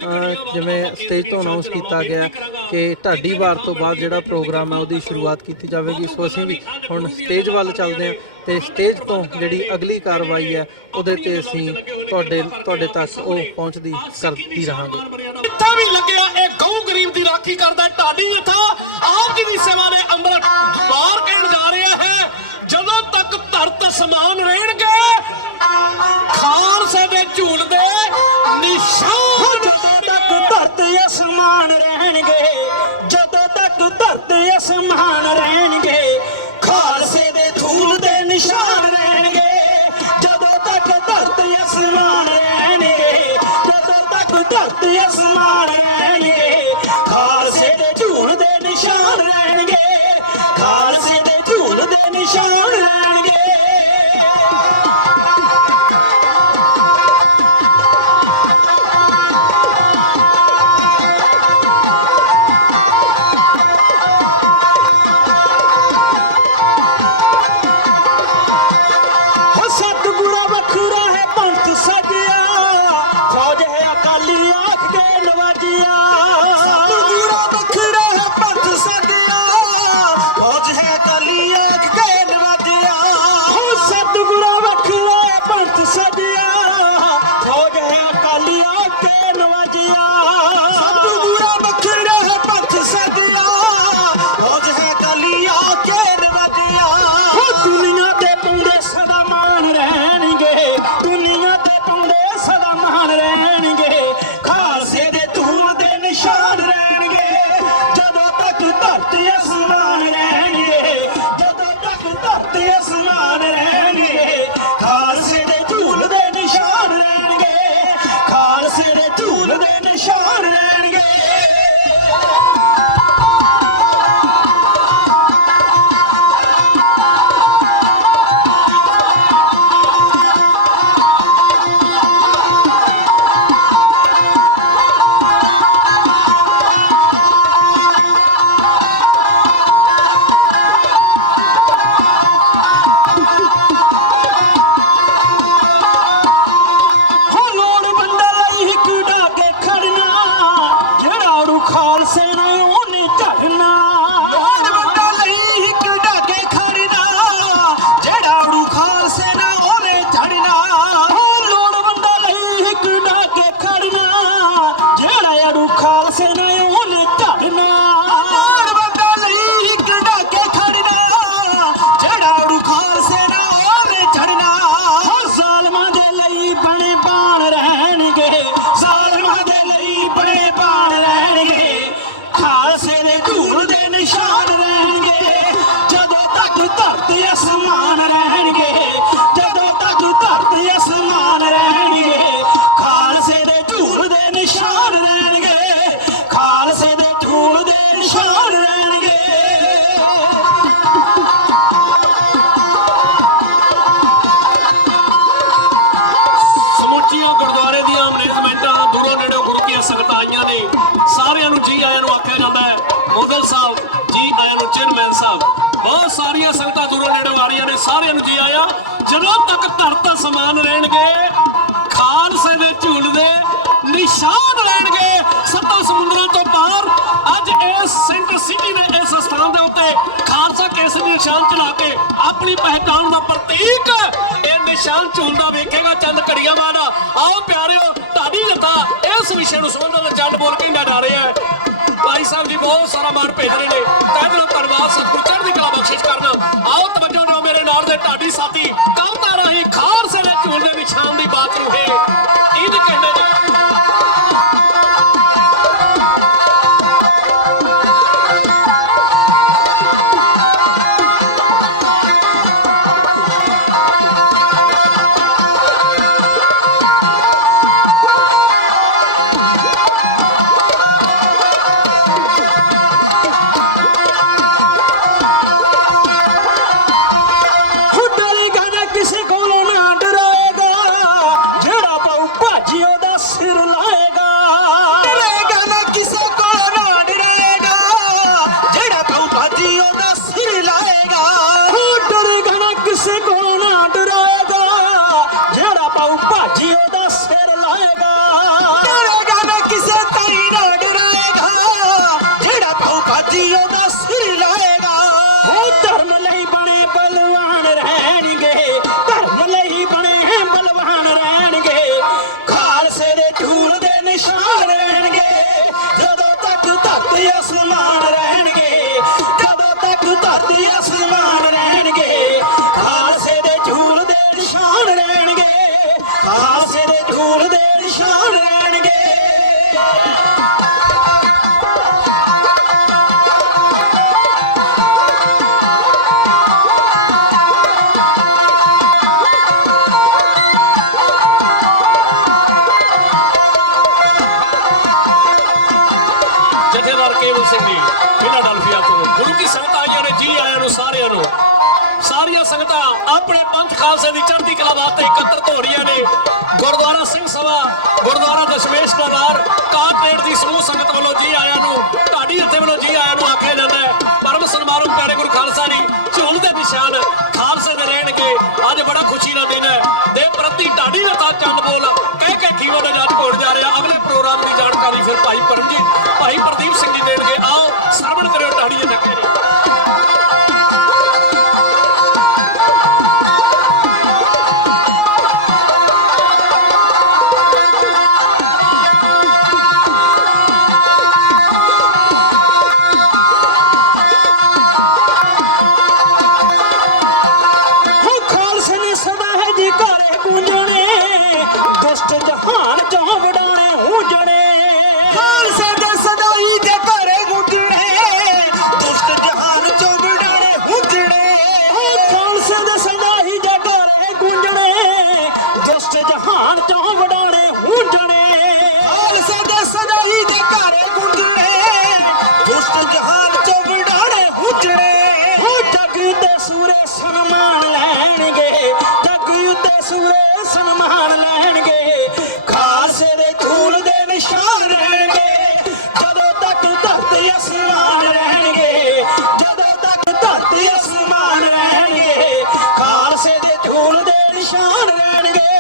ਜਿਵੇਂ ਸਟੇਜ ਤੋਂ ਅਨਾਉਂਸ ਕੀਤਾ ਗਿਆ ਕਿ ਢਾਡੀ ਵਾਰ ਤੋਂ ਬਾਅਦ ਜਿਹੜਾ ਪ੍ਰੋਗਰਾਮ ਹੈ ਉਹਦੀ ਸ਼ੁਰੂਆਤ ਕੀਤੀ ਜਾਵੇਗੀ, ਸੋ ਅਸੀਂ ਵੀ ਹੁਣ ਸਟੇਜ ਵੱਲ ਚੱਲਦੇ ਹਾਂ ਤੇ ਸਟੇਜ ਤੋਂ ਜਿਹੜੀ ਅਗਲੀ ਕਾਰਵਾਈ ਹੈ ਉਹਦੇ ਤੇ ਅਸੀਂ ਤੁਹਾਡੇ ਤੱਕ ਉਹ ਪਹੁੰਚਦੀ ਕਰਦੀ ਰਹਾਂਗੇ। ਇੱਥੇ ਵੀ ਲੱਗਿਆ ਇਹ ਗਊ ਗਰੀਬ ਦੀ ਰਾਖੀ ਕਰਦਾ ਢਾਡੀ ਇੱਥਾ ਆਪ ਜੀ ਦੀ ਸੇਵਾ ਦੇ ਅੰਦਰ ਬਾਹਰ ਕਹਿਣ ਜਾ ਰਿਹਾ ਹੈ, ਜਦੋਂ ਤੱਕ ਧਰਤ ਸਮਾਨ ਰਹਿਣਗੇ ਖਾਲਸੇ ਦੇ ਝੂਲ ਦੇ ਨਿਸ਼ਾਨ, ਜਦੋਂ ਤੱਕ ਧਰਤੀ ਅਸਮਾਨ ਰਹਿਣਗੇ, ਜਦੋਂ ਤੱਕ ਧਰਤੀ ਅਸਮਾਨ ਰਹਿਣਗੇ ਖਾਲਸੇ ਦੇ ਝੂਲ ਦੇ ਨਿਸ਼ਾਨ ਰਹਿਣਗੇ। ਜਦੋਂ ਤੱਕ ਧਰਤੀ ਅਸਮਾਨ ਰਹਿਣਗੇ, ਜਦੋਂ ਤੱਕ ਧਰਤੀ ਅਸਮਾਨ ਰਹਿਣਗੇ ਖਾਲਸੇ ਦੇ ਝੂਲ ਦੇ ਨਿਸ਼ਾਨ ਰਹਿਣਗੇ, ਖਾਲਸੇ ਦੇ ਝੂਲ ਦੇ ਨਿਸ਼ਾਨ ਰਹਿਣਗੇ। ਸਤਿਗੁਰਾਂ ਵੱਖਰਾ ਹੈ ਪੰਥ ਸਜਿਆ, ਫੌਜ ਹੈ ਅਕਾਲੀ ਆਖ ਕੇ ਨਵਾਜਿਆ। ਸਤਿਗੁਰਾਂ ਵੱਖਰਾ ਹੈ ਪੰਥ ਸਜਿਆ, ਫੌਜ ਹੈ ਅਕਾਲੀ ਆਖ ਕੇ ਨਵਾਜਿਆ। ਸਤਿਗੁਰਾਂ ਵੱਖਰਾ ਹੈ ਪੰਥ ਸਜਿਆ, ਫੌਜ ਹੈ ਅਕਾਲੀ ਆਖ ਕੇ ਨਵਾਜਿਆ। ਸਤਿਗੁਰਾਂ ਵੱਖਰਾ ਹੈ ਪੰਥ ਸਜਿਆ, ਫੌਜ ਹੈ ਅਕਾਲੀ ਆਖ ਕੇ ਨਵਾਜਿਆ। ਦੁਨੀਆ ਤੇ ਪਾਉਂਦੇ ਸਦਾ ਮਾਨ ਰਹਿਣਗੇ, ਦੁਨੀਆ ਤੇ ਪਾਉਂਦੇ ਸਦਾ ਮਾਨ ਰਹਿਣਗੇ ਖਾਲਸੇ ਦੇ ਧੂਲ ਦੇ ਨਿਸ਼ਾਨ ਰਹਿਣਗੇ। ਜਦੋਂ ਤੱਕ ਧਰਤੀ ਅਸਮਾਨ ਰਹਿਣਗੇ, ਜਦੋਂ ਤੱਕ ਧਰਤੀ ਅਸਮਾਨ ਰਹਿਣਗੇ ਖਾਲਸੇ ਦੇ ਧੂਲ ਦੇ ਨਿਸ਼ਾਨ ਰਹਿਣਗੇ, ਖਾਲਸੇ ਦੇ ਧੂਲ ਦੇ ਨਿਸ਼ਾਨ ਰਹਿਣਗੇ। ਖਾਲਸੇ ਨੇ ਉਹਨੇ ਝੜਨਾ, ਲੋੜ ਵੰਡਾ ਲਈ ਇੱਕ ਢਾਕੇ ਖੜਨਾ, ਜਿਹੜਾ ਉੜੂ ਖਾਲਸੇ ਨੇ ਉਹਨੇ ਝੜਨਾ। ਲੋੜ ਵੰਡਾ ਲਈ ਇੱਕ ਢਾਕੇ ਖੜਨਾ, ਜਿਹੜਾ ਉੜੂ ਖਾਲਸੇ ਨੇ ਉਹਨੇ ਝੜਨਾ। ਲੋੜ ਵੰਡਾ ਲਈ ਇੱਕ ਢਾਕੇ ਖੜਨਾ, ਜਿਹੜਾ ਉੜੂ ਖਾਲਸੇ ਨੇ ਉਹਨੇ ਝੜਨਾ। ਜ਼ਾਲਮਾਂ ਦੇ ਲਈ ਬਣੇ ਬਾਣ ਰਹਿਣਗੇ, ਜ਼ਾਲਮਾਂ ਦੇ ਲਈ ਬਣੇ ਬਾਣ ਰਹਿਣਗੇ ਖਾਲਸੇ ਦੇ ਧੂਲ ਦੇ ਨਿਸ਼ਾਨ ਰਹਿਣਗੇ। ਜਦੋਂ ਤੱਕ ਧਰਤੀ ਅਸਮਾਨ ਰਹਿਣਗੇ, ਜਦੋਂ ਤੱਕ ਧਰਤੀ ਅਸਮਾਨ ਰਹਿਣਗੇ ਖਾਲਸੇ ਦੇ ਧੂਲ ਦੇ ਨਿਸ਼ਾਨ ਰਹਿਣਗੇ, ਖਾਲਸੇ ਦੇ ਧੂਲ ਦੇ ਨਿਸ਼ਾਨ ਰਹਿਣਗੇ। ਸਮੁੱਚੀਆਂ ਗੁਰਦੁਆਰੇ ਦੀਆਂ ਮੈਨੇਜਮੈਂਟਾਂ ਦੂਰੋਂ ਨੇੜੋਂ ਗੁਰੂ ਦੀਆਂ ਸੰਗਤਾਂ ਆਈਆਂ ਨੇ, ਸਾਰਿਆਂ ਨੂੰ ਜੀ ਆਇਆਂ ਨੂੰ ਆਖਿਆ ਜਾਂਦਾ ਹੈ। ਮੁਗਲ ਸਾਹਿਬ ਜੀ ਆਇਆਂ ਨੂੰ, ਚੇਅਰਮੈਨ ਸਾਹਿਬ, ਬਹੁਤ ਸਾਰੀਆਂ ਸੰਗਤਾਂ ਦੂਰੋਂ ਨੇੜੋਂ ਆ ਰਹੀਆਂ ਨੇ, ਸਾਰਿਆਂ ਨੂੰ ਜੀ ਆਇਆ। ਜਦੋਂ ਤੱਕ ਧਰਤ ਸਮਾਨ ਰਹਿਣਗੇ ਖਾਲਸੇ ਦੇ ਝੂਲ ਦੇ ਨਿਸ਼ਾਨ ਰਹਿਣਗੇ। ਸੱਤਾਂ ਸਮੁੰਦਰਾਂ ਤੋਂ ਪਾਰ ਅੱਜ ਇਸ ਸੈਂਟਰ ਸਿਟੀ ਦੇ ਇਸ ਸਥਾਨ ਦੇ ਉੱਤੇ ਖਾਲਸਾ ਕੇਸਰੀ ਨਿਸ਼ਾਨ ਚਲਾ ਕੇ ਆਪਣੀ ਪਹਿਚਾਣ ਦਾ ਪ੍ਰਤੀਕ ਇਹ ਨਿਸ਼ਾਨ ਝੂਲਦਾ ਵੇਖੇਗਾ ਚੰਦ ਘੜੀਆਂ ਬਾਅਦ। ਆਓ ਪਿਆਰਿਓ, ਢਾਡੀ ਜੱਥਾ ਇਸ ਵਿਸ਼ੇ ਨੂੰ ਸੰਬੰਧਿਤ ਚੰਦ ਬੋਲ ਕੇ ਡਾ ਰਿਹਾ ਹੈ। ਭਾਈ ਸਾਹਿਬ ਜੀ ਬਹੁਤ ਸਾਰਾ ਮਾਣ ਭੇਜ ਰਹੇ ਨੇ, ਤਹਿ ਦਿਲੋਂ ਧੰਨਵਾਦ, ਸਤਿਗੁਰੂ ਚੜ੍ਹਦੀ ਕਲਾ ਬਖਸ਼ਿਸ਼ ਕਰਨਾ। ਆਓ ਤਵੱਜੋ ਦਿਓ ਮੇਰੇ ਨਾਲ ਦੇ ਢਾਡੀ ਸਾਥੀ, ਕਵਿਤਾ ਰਾਹੀਂ ਖਾਲਸੇ ਦੇ ਝੂਲ ਦੇ ਨਿਸ਼ਾਨ ਦੀ ਬਾਤ ਨੂੰ ਹੈ ਇੰਜ ਕਹਿੰਦੇ ਨੇ। ਕਿਸੇ ਕੋਲੋਂ ਨਾ ਡਰਾਏਗਾ, ਜਿਹੜਾ ਪਾਉ ਭਾਜੀ ਉਹਦਾ ਸਿਰ ਲਾਏਗਾ। ਡਰੇਗਾ ਨਾ ਕਿਸੇ ਕੋਲੋਂ ਨਾ ਡਰਾਏਗਾ, ਜਿਹੜਾ ਪਾਉ ਭਾਜੀ ਉਹਦਾ ਸਿਰ ਲਾਏਗਾ। ਡਰੇਗਾ ਨਾ ਕਿਸੇ ਕੋਲੋਂ ਨਾ ਡਰਾਏਗਾ, ਜਿਹੜਾ ਪਾਉ ਭਾਜੀ ਉਹਦਾ ਸਿਰ ਲਾਏਗਾ। ਡਰੇਗਾ ਨਾ ਕਿਸੇ ਤਾਈ ਨਾ ਡਰਾਏਗਾ, ਜਿਹੜਾ ਪਾਉ ਭਾਜੀ ਉਹਦਾ ਸਿਰ ਲਾਏਗਾ। ਉਹ ਧਰਮ ਲਈ ਬਣੇ ਬਲਵਾਨ ਰਹਿਣਗੇ, ਧਰਮ ਲਈ ਬਣੇ ਬਲਵਾਨ ਰਹਿਣਗੇ। ਖਾਲਸੇ ਦੇ ਝੂਲ ਦੇ ਨਿਸ਼ਾਨ ਰਹਿਣਗੇ, ਜਦੋਂ ਤੱਕ ਧਰਤੀ ਅਸਮਾਨ ਰਹਿਣਗੇ। ਜਦੋਂ ਤੱਕ ਧਰਤੀ ਅਸਮਾਨ ਰਹਿਣਗੇ, ਖਾਲਸੇ ਦੇ ਝੂਲ ਦੇ ਨਿਸ਼ਾਨ ਰਹਿਣਗੇ। ਖਾਲਸੇ ਦੇ ਝੂਲ ਦੇ ਨਿਸ਼ਾਨ ਰਹਿਣਗੇ। ਜਥੇਦਾਰ ਕੇਵਲ ਸਿੰਘ ਜੀ ਫਿਲਾਡੈਲਫੀਆ ਤੋਂ, ਗੁਰੂ ਕੀ ਸੰਗਤ ਆਈਆਂ ਨੇ, ਜੀ ਆਇਆਂ ਨੂੰ ਸਾਰਿਆਂ ਨੂੰ। ਸਾਰੀਆਂ ਸੰਗਤਾਂ ਆਪਣੇ ਪੰਥ ਖਾਲਸੇ ਦੀ ਚੜ੍ਹਦੀ ਕਲਾ ਵਾਸਤੇ ਇਕੱਤਰਤ ਹੋ ਰਹੀਆਂ ਨੇ। ਗੁਰਦੁਆਰਾ ਸਿੰਘ ਸਭਾ, ਗੁਰਦੁਆਰਾ ਦਸ਼ਮੇਸ਼ ਦਰਬਾਰ, ਕਾਟਰੇਟ ਦੀ ਸਮੂਹ ਸੰਗਤ ਵੱਲੋਂ ਜੀ ਆਇਆਂ ਨੂੰ, ਢਾਡੀ ਜਥੇ ਵੱਲੋਂ ਜੀ ਆਇਆਂ ਨੂੰ ਆਖਿਆ ਜਾਂਦਾ ਹੈ। ਪਰਮ ਸਨਮਾਨਿਤ ਪਿਆਰੇ ਗੁਰੂ ਖਾਲਸਾ ਜੀ ਝੂਲ ਦੇ ਨਿਸ਼ਾਨ ਖਾਲਸੇ ਦੇ ਰਹਿਣਗੇ। ਅੱਜ ਬੜਾ ਖੁਸ਼ੀ ਦਾ ਦਿਨ ਹੈ। ਦੇ ਪ੍ਰਤੀ ਢਾਡੀ ਜਥਾ ਚੰਦ ਬੋਲ ਕਹਿ ਕੇ ਖੀਵਾ ਦਾ ਜੱਜ ਘੋੜ ਜਾ ਰਿਹਾ। ਅਗਲੇ ਪ੍ਰੋਗਰਾਮ ਦੀ ਜਾਣਕਾਰੀ ਫਿਰ ਭਾਈ ਪਰਮਜੀਤ, ਭਾਈ ਪ੍ਰਦੀਪ ਸਿੰਘ ਜੀ ਦੇਣਗੇ। ਆਓ ਸਰਵਣ ਕਰਿਓ ਢਾਡੀ ਜਥੇ ਜੀ। ਖਾਲਸੇ ਨੇ ਸਦਾ ਹੈ ਜੀ ਘਰੇ ਗੂੰਜਣੇ, ਦੁਸ਼ਟ ਜਹਾਨ ਚੋਂ ਵਡਾਉਣੇ ਹੂੰਜਣੇ। ਖਾਲਸੇ ਦੇ ਸਦਾ ਹੀ ਦੇ ਘਰੇ ਗੂੰਜਣੇ, ਦੁਸ਼ਟ ਜਹਾਨ ਚੋਂ ਵਡਾਉਣੇ ਹੂੰਜਣੇ। ਖਾਲਸੇ ਦੇ ਸਦਾ ਹੀ ਦੇ ਘਰੇ ਗੂੰਜਣੇ, ਦੁਸ਼ਟ ਜਹਾਨ ਚੋਂ ਵਡਾਉਣੇ ਹੂੰਜਣੇ। ਖਾਲਸੇ ਦੇ ਸਦਾ ਹੀ ਦੇ ਘਰੇ ਗੂੰਜਣੇ, ਦੁਸ਼ਟ ਜਹਾਨ ਚੋਂ ਵਡਾਉਣੇ ਹੂੰਜਣੇ। ਜਗ ਉੱਤੇ ਸੂਰੇ ਸਨਮਾਨ ਲੈਣਗੇ, ਜਗ ਉੱਤੇ ਸੂਰੇ ਸਨਮਾਨ ਲੈਣਗੇ। ਖਾਲਸੇ ਦੇ ਝੂਲ ਦੇ ਨਿਸ਼ਾਨ ਰਹਿਣਗੇ, ਜਦੋਂ ਤੱਕ ਧਰਤੀ ਅਸਮਾਨ ਰਹਿਣਗੇ। ਜਦੋਂ ਤੱਕ ਧਰਤੀ ਅਸਮਾਨ ਰਹਿਣਗੇ, ਖਾਲਸੇ ਦੇ ਝੂਲ ਦੇ ਨਿਸ਼ਾਨ ਰਹਿਣਗੇ।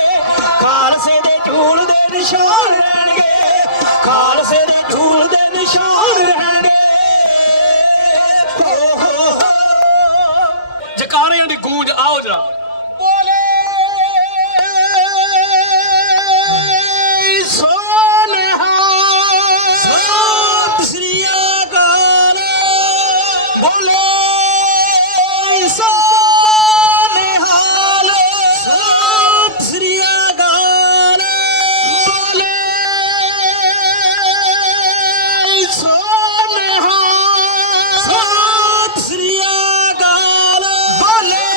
ਖਾਲਸੇ ਦੇ ਝੂਲ ਦੇ ਨਿਸ਼ਾਨ ਰਹਿਣਗੇ। ਖਾਲਸੇ ਦੇ ਝੂਲ ਦੇ ਨਿਸ਼ਾਨ ਰਹਿਣਗੇ। ਜਕਾਰਿਆਂ ਦੀ ਗੂੰਜ, ਆਓ ਜਰਾ। ਬੋਲੇ ਸੋਨਹਾ, ਸਤਿ ਸ੍ਰੀ ਅਕਾਲ। ਬੋਲੇ ਸੋਨਹਾ, ਸਤਿ ਸ੍ਰੀ ਅਕਾਲ। ਬੋਲੇ ਸੋਨਹਾ, ਸਤਿ ਸ੍ਰੀ ਅਕਾਲ। ਬੋਲੇ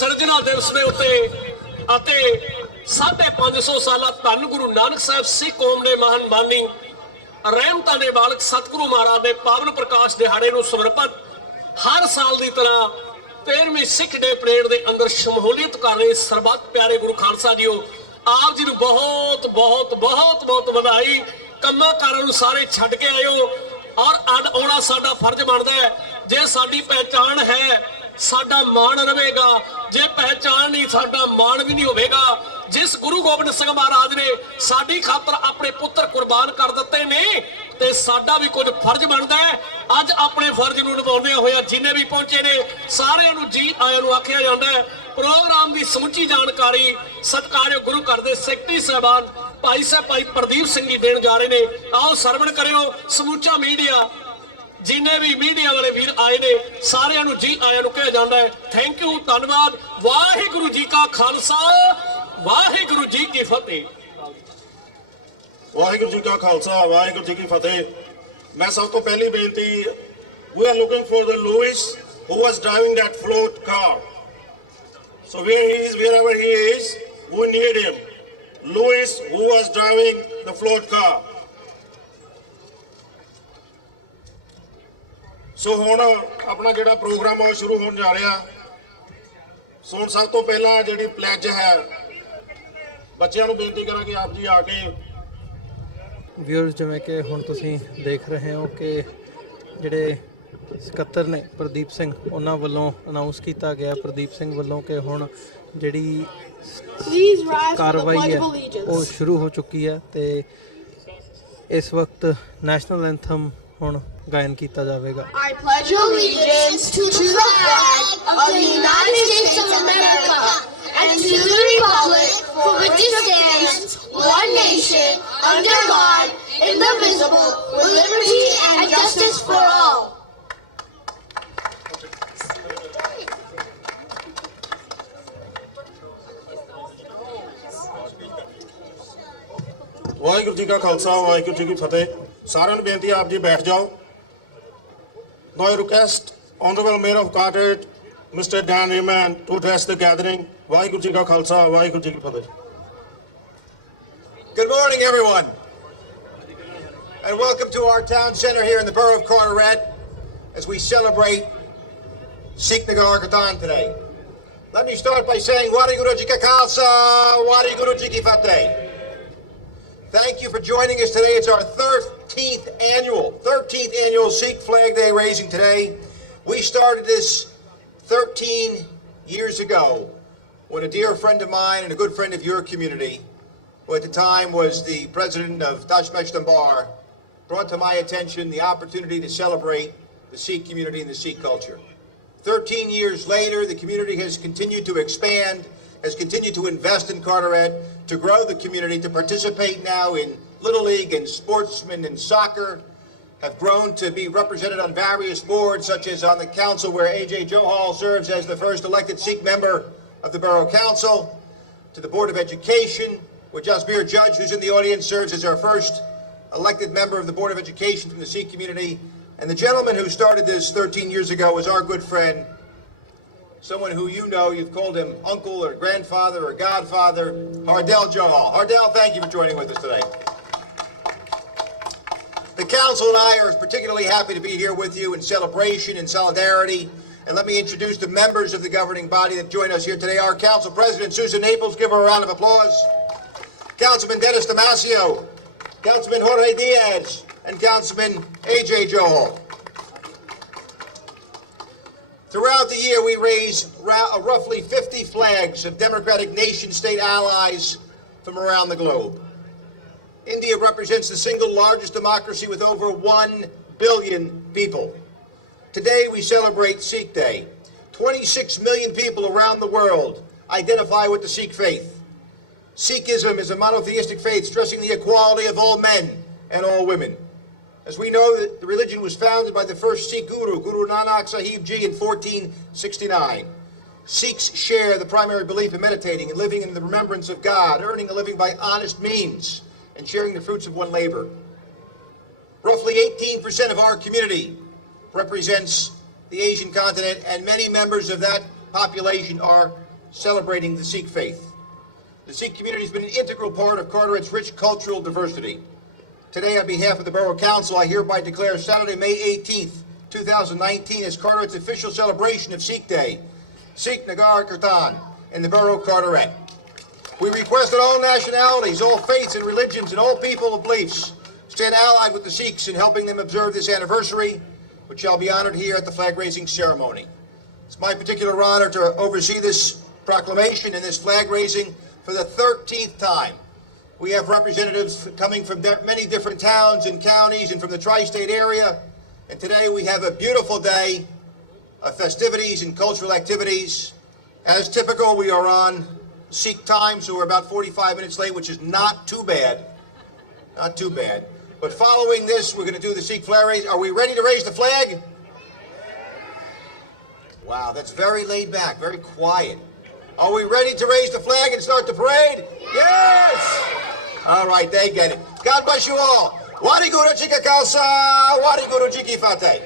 ਸਿਰਜਣਾ ਦਿਵਸ ਦੇ ਉੱਤੇ ਅਤੇ 550 ਸਾਲਾ ਧੰਨ ਗੁਰੂ ਨਾਨਕ ਸਾਹਿਬ ਸਿੱਖ ਕੌਮ ਦੇ ਮਹਾਨ ਬਾਨੀ ਰਹਿਮਤਾਂ ਦੇ ਮਾਲਕ ਸਤਿਗੁਰੂ ਮਹਾਰਾਜ ਦੇ ਪਾਵਨ ਪ੍ਰਕਾਸ਼ ਦਿਹਾੜੇ ਨੂੰ ਸਮਰਪਿਤ ਹਰ ਸਾਲ ਦੀ ਤਰ੍ਹਾਂ 13ਵੀਂ ਸਿੱਖ ਡੇ ਪਰੇਡ ਦੇ ਅੰਦਰ ਸ਼ਮੂਲੀਅਤ ਕਰ ਰਹੇ ਸਰਬੱਤ ਪਿਆਰੇ ਗੁਰੂ ਖਾਲਸਾ ਜੀਓ, ਆਪ ਜੀ ਨੂੰ ਬਹੁਤ ਬਹੁਤ ਬਹੁਤ ਬਹੁਤ ਵਧਾਈ। ਕੰਮਾਂ ਕਾਰਾਂ ਨੂੰ ਸਾਰੇ ਛੱਡ ਕੇ ਆਇਓ ਔਰ ਅੱਜ ਆਉਣਾ ਸਾਡਾ ਫਰਜ਼ ਬਣਦਾ ਹੈ। ਜੇ ਸਾਡੀ ਪਹਿਚਾਣ ਹੈ ਸਾਡਾ ਮਾਣ ਰਹੇਗਾ, ਜੇ ਪਹਿਚਾਣ ਨਹੀਂ ਸਾਡਾ ਮਾਣ ਵੀ ਨਹੀਂ ਹੋਵੇਗਾ। ਜਿਸ ਗੁਰੂ ਗੋਬਿੰਦ ਸਿੰਘ ਮਹਾਰਾਜ ਨੇ ਸਾਡੀ ਖਾਤਰ ਆਪਣੇ ਪੁੱਤਰ ਕੁਰਬਾਨ ਕਰ ਦਿੱਤੇ ਨੇ ਤੇ ਸਾਡਾ ਵੀ ਕੁਝ ਫਰਜ਼ ਬਣਦਾ ਹੈ। ਅੱਜ ਆਪਣੇ ਫਰਜ਼ ਨੂੰ ਨਿਭਾਉਂਦੇ ਹੋਇਆ ਜਿੰਨੇ ਵੀ ਪਹੁੰਚੇ ਨੇ ਸਾਰਿਆਂ ਨੂੰ ਜੀ ਆਇਆਂ ਨੂੰ ਆਖਿਆ ਜਾਂਦਾ ਹੈ। ਪ੍ਰੋਗਰਾਮ ਦੀ ਸਮੁੱਚੀ ਜਾਣਕਾਰੀ ਸਤਿਕਾਰਯੋਗ ਗੁਰੂ ਘਰ ਦੇ ਸੈਕਟਰੀ ਸਾਹਿਬਾਨ ਭਾਈ ਸਾਹਿਬ ਭਾਈ ਪ੍ਰਦੀਪ ਸਿੰਘ ਜੀ ਦੇਣ ਜਾ ਰਹੇ ਨੇ। ਆਓ ਸਰਵਣ ਕਰਿਓ। ਸਮੁੱਚਾ ਮੀਡੀਆ ਜਿੰਨੇ ਵੀ ਮੀਡੀਆ ਵਾਲੇ ਵੀਰ ਆਏ ਨੇ ਸਾਰਿਆਂ ਨੂੰ ਜੀ ਆਇਆਂ ਨੂੰ ਕਿਹਾ ਜਾਂਦਾ ਹੈ। ਥੈਂਕ ਯੂ, ਧੰਨਵਾਦ। ਵਾਹਿਗੁਰੂ ਜੀ ਕਾ ਖਾਲਸਾ, ਵਾਹਿਗੁਰੂ ਜੀ ਕੀ ਫਤਿਹ। ਵਾਹਿਗੁਰੂ ਜੀ ਕਾ ਖਾਲਸਾ, ਵਾਹਿਗੁਰੂ ਜੀ ਕੀ ਫਤਿਹ। ਮੈਂ ਸਭ ਤੋਂ ਪਹਿਲੀ ਬੇਨਤੀ, we are looking for the Louis who was driving that float car. So where he is, wherever he is, we need him. Louis who was driving the float car. ਸੋ ਹੁਣ ਆਪਣਾ ਜਿਹੜਾ ਪ੍ਰੋਗਰਾਮ ਉਹ ਸ਼ੁਰੂ ਹੋਣ ਜਾ ਰਿਹਾ। ਸੋ ਹੁਣ ਸਭ ਤੋਂ ਪਹਿਲਾਂ ਜਿਹੜੀ ਪਲੈਜ ਹੈ, ਬੱਚਿਆਂ ਨੂੰ ਬੇਨਤੀ ਕਰਾਂਗੇ ਆਪ ਜੀ ਆ ਕੇ। ਵਿਊਅਰਸ, ਜਿਵੇਂ ਕਿ ਹੁਣ ਤੁਸੀਂ ਦੇਖ ਰਹੇ ਹੋ ਕਿ ਜਿਹੜੇ ਸਕੱਤਰ ਨੇ ਪ੍ਰਦੀਪ ਸਿੰਘ, ਉਹਨਾਂ ਵੱਲੋਂ ਅਨਾਉਂਸ ਕੀਤਾ ਗਿਆ ਪ੍ਰਦੀਪ ਸਿੰਘ ਵੱਲੋਂ ਕਿ ਹੁਣ ਜਿਹੜੀ ਕਾਰਵਾਈ ਹੈ ਉਹ ਸ਼ੁਰੂ ਹੋ ਚੁੱਕੀ ਹੈ ਤੇ ਇਸ ਵਕਤ ਨੈਸ਼ਨਲ ਐਂਥਮ ਹੁਣ ਗਾਇਨ ਕੀਤਾ ਜਾਵੇਗਾ। I pledge allegiance to the flag of the United States of America and to the republic for which it stands, one nation, under God, indivisible, with liberty and justice for all. Waheguru ji ਕਾ ਖਾਲਸਾ, ਵਾਹਿਗੁਰੂ ਜੀ ਕੀ ਫਤਿਹ। ਸਾਰਿਆਂ ਨੂੰ ਬੇਨਤੀ ਆਪ ਜੀ ਬੈਠ ਜਾਓ। Now I request Honorable Mayor of Carteret, Mr. Dan Rehman, to address the gathering. Waheguru ji ਕਾ ਖਾਲਸਾ, ਵਾਹਿਗੁਰੂ ਜੀ ਕੀ ਫਤਿਹ। Good morning, everyone, and welcome to our town center here in the borough of Carteret as we celebrate Sikh Nagar Kirtan today. Let me start by saying Waheguru Ji Ka Khalsa, Waheguru Ji Ki Fateh. Thank you for joining us today. It's our 13th annual Sikh Flag Day raising today. We started this 13 years ago when a dear friend of mine and a good friend of your community, who at the time was the president of Tashmesh Dambar, brought to my attention the opportunity to celebrate the Sikh community and the Sikh culture. 13 years later, the community has continued to expand, has continued to invest in Carteret, to grow the community, to participate now in Little League and sportsmen and soccer, have grown to be represented on various boards, such as on the council where A.J. Johal serves as the first elected Sikh member of the Borough Council, to the Board of Education, where Jasbir Judge, who's in the audience, serves as our first elected member of the Board of Education from the Sikh community. And the gentleman who started this 13 years ago was our good friend, someone who you know, you've called him uncle or grandfather or godfather, Hardel Johal. Hardel, thank you for joining with us today. The council and I are particularly happy to be here with you in celebration and solidarity. And let me introduce the members of the governing body that join us here today. Our council president, Susan Naples, give her a round of applause. Councilman Dennis Damasio, Councilman Jorge Diaz, and Councilman A.J. Johal. Throughout the year, we raise roughly 50 flags of democratic nation-state allies from around the globe. India represents the single largest democracy with over 1 billion people. Today, we celebrate Sikh Day. 26 million people around the world identify with the Sikh faith. Sikhism is a monotheistic faith stressing the equality of all men and all women. As we know, that the religion was founded by the first Sikh guru, Guru Nanak Sahib Ji, in 1469. Sikhs share the primary belief in meditating and living in the remembrance of God, earning a living by honest means, and sharing the fruits of one labor. Roughly 18% of our community represents the Asian continent, and many members of that population are celebrating the Sikh faith. The Sikh community has been an integral part of Carteret's rich cultural diversity. Today, on behalf of the Borough Council, I hereby declare Saturday, May 18th, 2019 as Carteret's official celebration of Sikh Day, Sikh Nagar Kirtan, in the Borough of Carteret. We request that all nationalities, all faiths and religions, and all people of beliefs stand allied with the Sikhs in helping them observe this anniversary, which shall be honored here at the flag-raising ceremony. It's my particular honor to oversee this proclamation and this flag-raising for the 13th time. We have representatives coming from many different towns and counties and from the tri-state area. And today we have a beautiful day of festivities and cultural activities. As typical, we are on Sikh time, so we're about 45 minutes late, which is not too bad. Not too bad. But following this, we're going to do the Sikh flag raise. Are we ready to raise the flag? Wow, that's very laid back, very quiet. Are we ready to raise the flag and start the parade? Yes! All right, they get it. God bless you all. Waheguru Ji Ka Khalsa, Waheguru Ji Ki Fateh.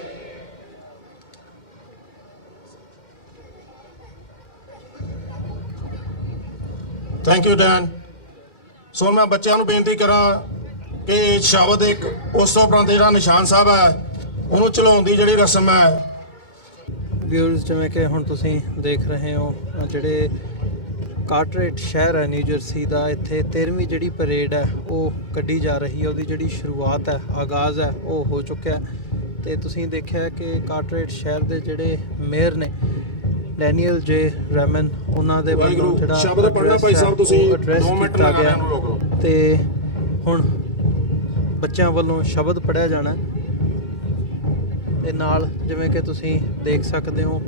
Thank you Dan. So ਮੈਂ ਬੱਚਿਆਂ ਨੂੰ ਬੇਨਤੀ ਕਰਾਂ ਕਿ ਸ਼ਬਦ ਇੱਕ ਉਸ ਤੋਂ ਉਪਰੰਤ ਜਿਹੜਾ ਨਿਸ਼ਾਨ ਸਾਹਿਬ ਹੈ ਉਹਨੂੰ ਚਲਾਉਣ ਦੀ ਜਿਹੜੀ ਰਸਮ ਹੈ। ਵਿਊਅਰਸ, ਜਿਵੇਂ ਕਿ ਹੁਣ ਤੁਸੀਂ ਦੇਖ ਰਹੇ ਹੋ, ਜਿਹੜੇ ਕਾਰਟਰੇਟ ਸ਼ਹਿਰ ਹੈ ਨਿਊ ਜਰਸੀ ਦਾ, ਇੱਥੇ 13ਵੀਂ ਜਿਹੜੀ ਪਰੇਡ ਹੈ ਉਹ ਕੱਢੀ ਜਾ ਰਹੀ ਹੈ। ਉਹਦੀ ਜਿਹੜੀ ਸ਼ੁਰੂਆਤ ਹੈ, ਆਗਾਜ਼ ਹੈ, ਉਹ ਹੋ ਚੁੱਕਿਆ। ਤੇ ਤੁਸੀਂ ਦੇਖਿਆ ਕਿ ਕਾਰਟਰੇਟ ਸ਼ਹਿਰ ਦੇ ਜਿਹੜੇ ਮੇਅਰ ਨੇ ਡੈਨੀਅਲ ਜੇ ਰੈਮਨ, ਉਹਨਾਂ ਦੇ ਵੱਲੋਂ ਜਿਹੜਾ ਸ਼ਬਦ ਪੜ੍ਹਨਾ ਭਾਈ ਸਾਹਿਬ ਤੁਸੀਂ 2 ਮਿੰਟ ਕੀਤਾ ਲਗਾ ਗਿਆ ਨੂੰ ਰੋਕ ਲਓ। ਤੇ ਹੁਣ ਬੱਚਿਆਂ ਵੱਲੋਂ ਸ਼ਬਦ ਪੜ੍ਹਿਆ ਜਾਣਾ ਤੇ ਨਾਲ ਜਿਵੇਂ ਕਿ ਤੁਸੀਂ ਦੇਖ ਸਕਦੇ ਹੋ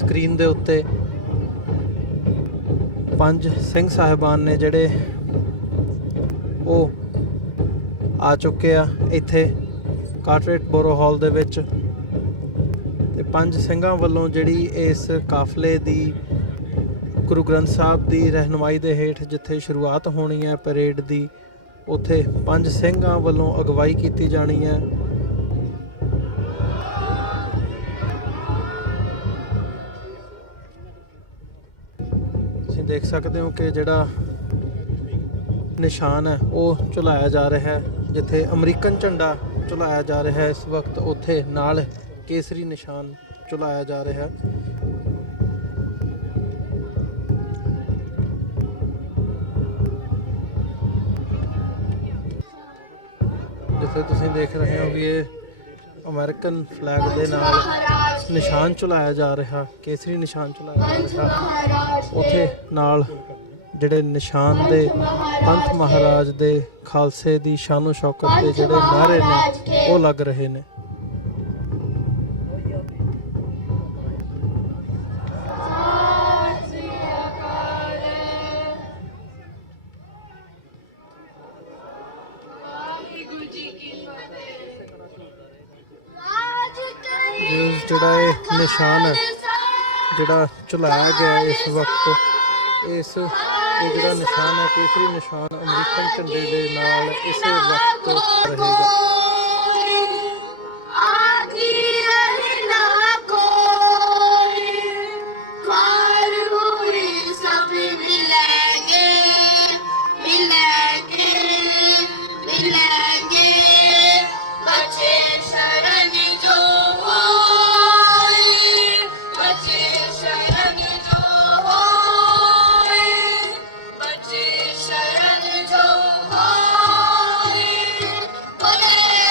ਸਕਰੀਨ ਦੇ ਉੱਤੇ 5 ਸਿੰਘ ਸਾਹਿਬਾਨ ਨੇ ਜਿਹੜੇ ਉਹ ਆ ਚੁੱਕੇ ਆ ਇੱਥੇ ਕਾਰਟਰੇਟ ਬੋਰੋ ਹਾਲ ਦੇ ਵਿੱਚ। ਤੇ 5 ਸਿੰਘਾਂ ਵੱਲੋਂ ਜਿਹੜੀ ਇਸ ਕਾਫਲੇ ਦੀ ਗੁਰੂ ਗ੍ਰੰਥ ਸਾਹਿਬ ਦੀ ਰਹਿਨੁਮਾਈ ਦੇ ਹੇਠ ਜਿੱਥੇ ਸ਼ੁਰੂਆਤ ਹੋਣੀ ਹੈ ਪਰੇਡ ਦੀ, ਉੱਥੇ 5 ਸਿੰਘਾਂ ਵੱਲੋਂ ਅਗਵਾਈ ਕੀਤੀ ਜਾਣੀ ਹੈ। ਤੁਸੀਂ ਦੇਖ ਸਕਦੇ ਹੋ ਕਿ ਜਿਹੜਾ ਨਿਸ਼ਾਨ ਹੈ ਉਹ ਝੁਲਾਇਆ ਜਾ ਰਿਹਾ ਹੈ। ਜਿੱਥੇ ਅਮਰੀਕਨ ਝੰਡਾ ਝੁਲਾਇਆ ਜਾ ਰਿਹਾ ਹੈ ਇਸ ਵਕਤ, ਉੱਥੇ ਨਾਲ ਕੇਸਰੀ ਨਿਸ਼ਾਨ ਝੁਲਾਇਆ ਜਾ ਰਿਹਾ ਹੈ। ਜਿੱਥੇ ਤੁਸੀਂ ਦੇਖ ਰਹੇ ਹੋ ਵੀ ਇਹ ਅਮਰੀਕਨ ਫਲੈਗ ਦੇ ਨਾਲ ਨਿਸ਼ਾਨ ਝੁਲਾਇਆ ਜਾ ਰਿਹਾ, ਕੇਸਰੀ ਨਿਸ਼ਾਨ ਝੁਲਾਇਆ ਜਾ ਰਿਹਾ। ਉੱਥੇ ਨਾਲ ਜਿਹੜੇ ਨਿਸ਼ਾਨ ਦੇ ਪੰਥ ਮਹਾਰਾਜ ਦੇ ਖਾਲਸੇ ਦੀ ਸ਼ਾਨੋ ਸ਼ੌਕਤ ਦੇ ਜਿਹੜੇ ਨਾਅਰੇ ਨੇ ਉਹ ਲੱਗ ਰਹੇ ਨੇ। ਜਿਹੜਾ ਇਹ ਨਿਸ਼ਾਨ ਹੈ ਜਿਹੜਾ ਝੁਲਾਇਆ ਗਿਆ ਇਸ ਵਕਤ, ਇਹ ਜਿਹੜਾ ਨਿਸ਼ਾਨ ਹੈ ਕੇਸਰੀ ਨਿਸ਼ਾਨ ਅਮਰੀਕਨ ਝੰਡੇ ਦੇ ਨਾਲ ਇਸੇ ਵਕਤ ਰਹੇਗਾ। Bole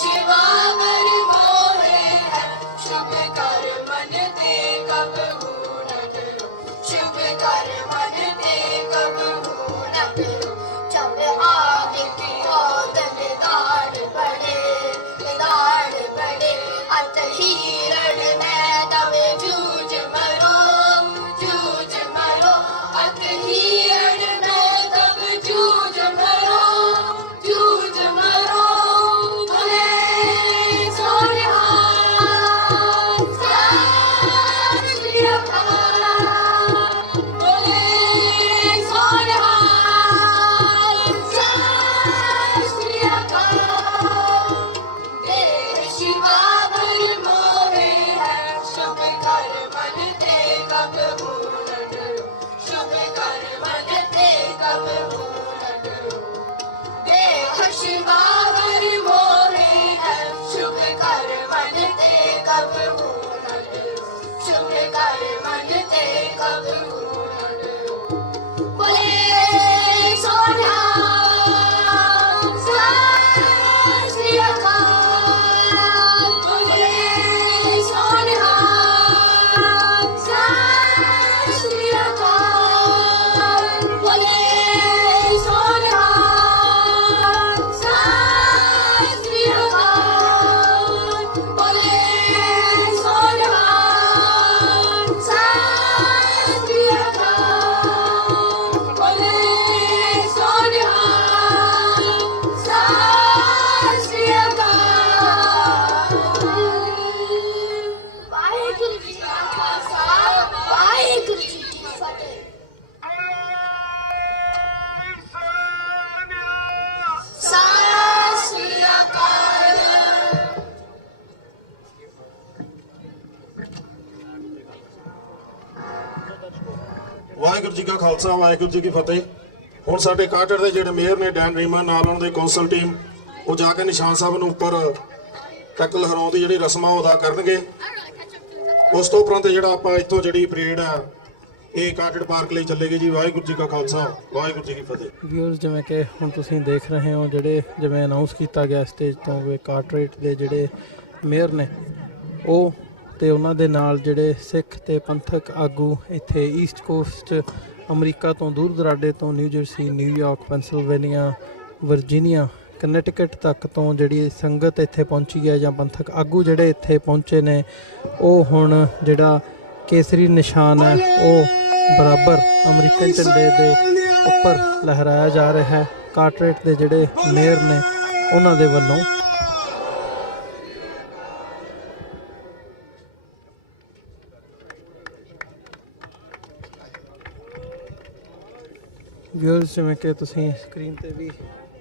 शिवावर मोहे है शुभ कर मन ते कब न करो शुभ कर मन ते कब न करो जब आगे की ओदन दाड़ पड़े अत हिरण में तवे जूझ मरो अत हिरण में तब जूझ मरो भले सोनिहार सत श्री अकाल भले सोनिहार सत श्री अकाल देह शिवावर मोहे है शुभ कर मन ते कब न करो शुभ कर मन ते कब न करो देह शिवावर मोहे है शुभ कर मन ते कब न करो शुभ कर मन ते कब न करो बोले सोनिहार सत श्री अकाल बोले सोनिहार सत श्री अकाल बोले सोनिहार सत श्री अकाल बोले सोनिहार सत श्री अकाल बोले सोनिहार सत श्री अकाल वाहिगुरु जी का खालसा वाहिगुरु जी की फतेह सत श्री अकाल ਵਾਹਿਗੁਰੂ ਜੀ ਕਾ ਖਾਲਸਾ ਵਾਹਿਗੁਰੂ ਜੀ ਕੀ ਫਤਿਹ। ਹੁਣ ਸਾਡੇ ਕਾਟੜ ਦੇ ਜਿਹੜੇ ਮੇਅਰ ਨੇ ਡੈਨ ਰੀਮਨ ਨਾਲ ਉਹਨਾਂ ਦੀ ਕੌਂਸਲ ਟੀਮ ਉਹ ਜਾ ਕੇ ਨਿਸ਼ਾਨ ਸਾਹਿਬ ਨੂੰ ਉੱਪਰ ਟੱਕ ਲਹਿਰਾਉਣ ਦੀ ਜਿਹੜੀ ਰਸਮਾਂ ਉਹ ਅਦਾ ਕਰਨਗੇ। ਉਸ ਤੋਂ ਉਪਰੰਤ ਜਿਹੜਾ ਆਪਾਂ ਇੱਥੋਂ ਜਿਹੜੀ ਪਰੇਡ ਆ ਇਹ ਕਾਟੜ ਪਾਰਕ ਲਈ ਚੱਲੇਗੀ ਜੀ। ਵਾਹਿਗੁਰੂ ਜੀ ਕਾ ਖਾਲਸਾ ਵਾਹਿਗੁਰੂ ਜੀ ਕੀ ਫਤਿਹ। ਵਿਊਅਰਸ ਜਿਵੇਂ ਕਿ ਹੁਣ ਤੁਸੀਂ ਦੇਖ ਰਹੇ ਹੋ ਜਿਹੜੇ ਜਿਵੇਂ ਅਨਾਉਂਸ ਕੀਤਾ ਗਿਆ ਸਟੇਜ ਤੋਂ ਵੀ ਕਾਰਟਰੇਟ ਦੇ ਜਿਹੜੇ ਮੇਅਰ ਨੇ ਉਹ ਤੇ ਉਹਨਾਂ ਦੇ ਨਾਲ ਜਿਹੜੇ ਸਿੱਖ ਤੇ ਪੰਥਕ ਆਗੂ ਇੱਥੇ ਈਸਟ ਕੋਸਟ ਅਮਰੀਕਾ ਤੋਂ ਦੂਰ ਦਰਾਡੇ ਤੋਂ New Jersey New York Pennsylvania Virginia Connecticut ਤੱਕ ਤੋਂ ਜਿਹੜੀ ਸੰਗਤ ਇੱਥੇ ਪਹੁੰਚੀ ਹੈ ਜਾਂ ਪੰਥਕ ਆਗੂ ਜਿਹੜੇ ਇੱਥੇ ਪਹੁੰਚੇ ਨੇ ਉਹ ਹੁਣ ਜਿਹੜਾ ਕੇਸਰੀ ਨਿਸ਼ਾਨ ਹੈ ਉਹ ਬਰਾਬਰ ਅਮਰੀਕਨ ਝੰਡੇ ਦੇ ਉੱਪਰ ਲਹਿਰਾਇਆ ਜਾ ਰਿਹਾ ਹੈ ਕਾਰਟਰੇਟ ਦੇ ਜਿਹੜੇ ਮੇਅਰ ਨੇ ਉਹਨਾਂ ਦੇ ਵੱਲੋਂ। ਵਿਊਅਰਸ ਜਿਵੇਂ ਕਿ ਤੁਸੀਂ ਸਕਰੀਨ ਤੇ ਵੀ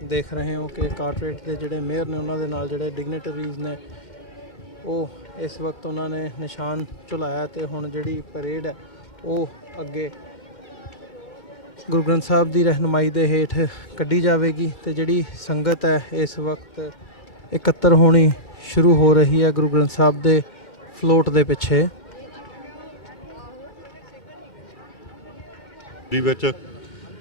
ਦੇਖ ਰਹੇ ਹੋ ਕਿ ਕਾਰਪੋਰੇਟ ਦੇ ਜਿਹੜੇ ਮੇਅਰ ਨੇ ਉਹਨਾਂ ਦੇ ਨਾਲ ਜਿਹੜੇ ਡਿਗਨਿਟਰੀਜ਼ ਨੇ ਉਹ ਇਸ ਵਕਤ ਉਹਨਾਂ ਨੇ ਨਿਸ਼ਾਨ ਝੁਲਾਇਆ ਤੇ ਹੁਣ ਜਿਹੜੀ ਪਰੇਡ ਹੈ ਉਹ ਅੱਗੇ ਗੁਰੂ ਗ੍ਰੰਥ ਸਾਹਿਬ ਦੀ ਰਹਿਨੁਮਾਈ ਦੇ ਹੇਠ ਕੱਢੀ ਜਾਵੇਗੀ ਤੇ ਜਿਹੜੀ ਸੰਗਤ ਹੈ ਇਸ ਵਕਤ ਇਕੱਤਰ ਹੋਣੀ ਸ਼ੁਰੂ ਹੋ ਰਹੀ ਹੈ ਗੁਰੂ ਗ੍ਰੰਥ ਸਾਹਿਬ ਦੇ ਫਲੋਟ ਦੇ ਪਿੱਛੇ। ਵਿੱਚ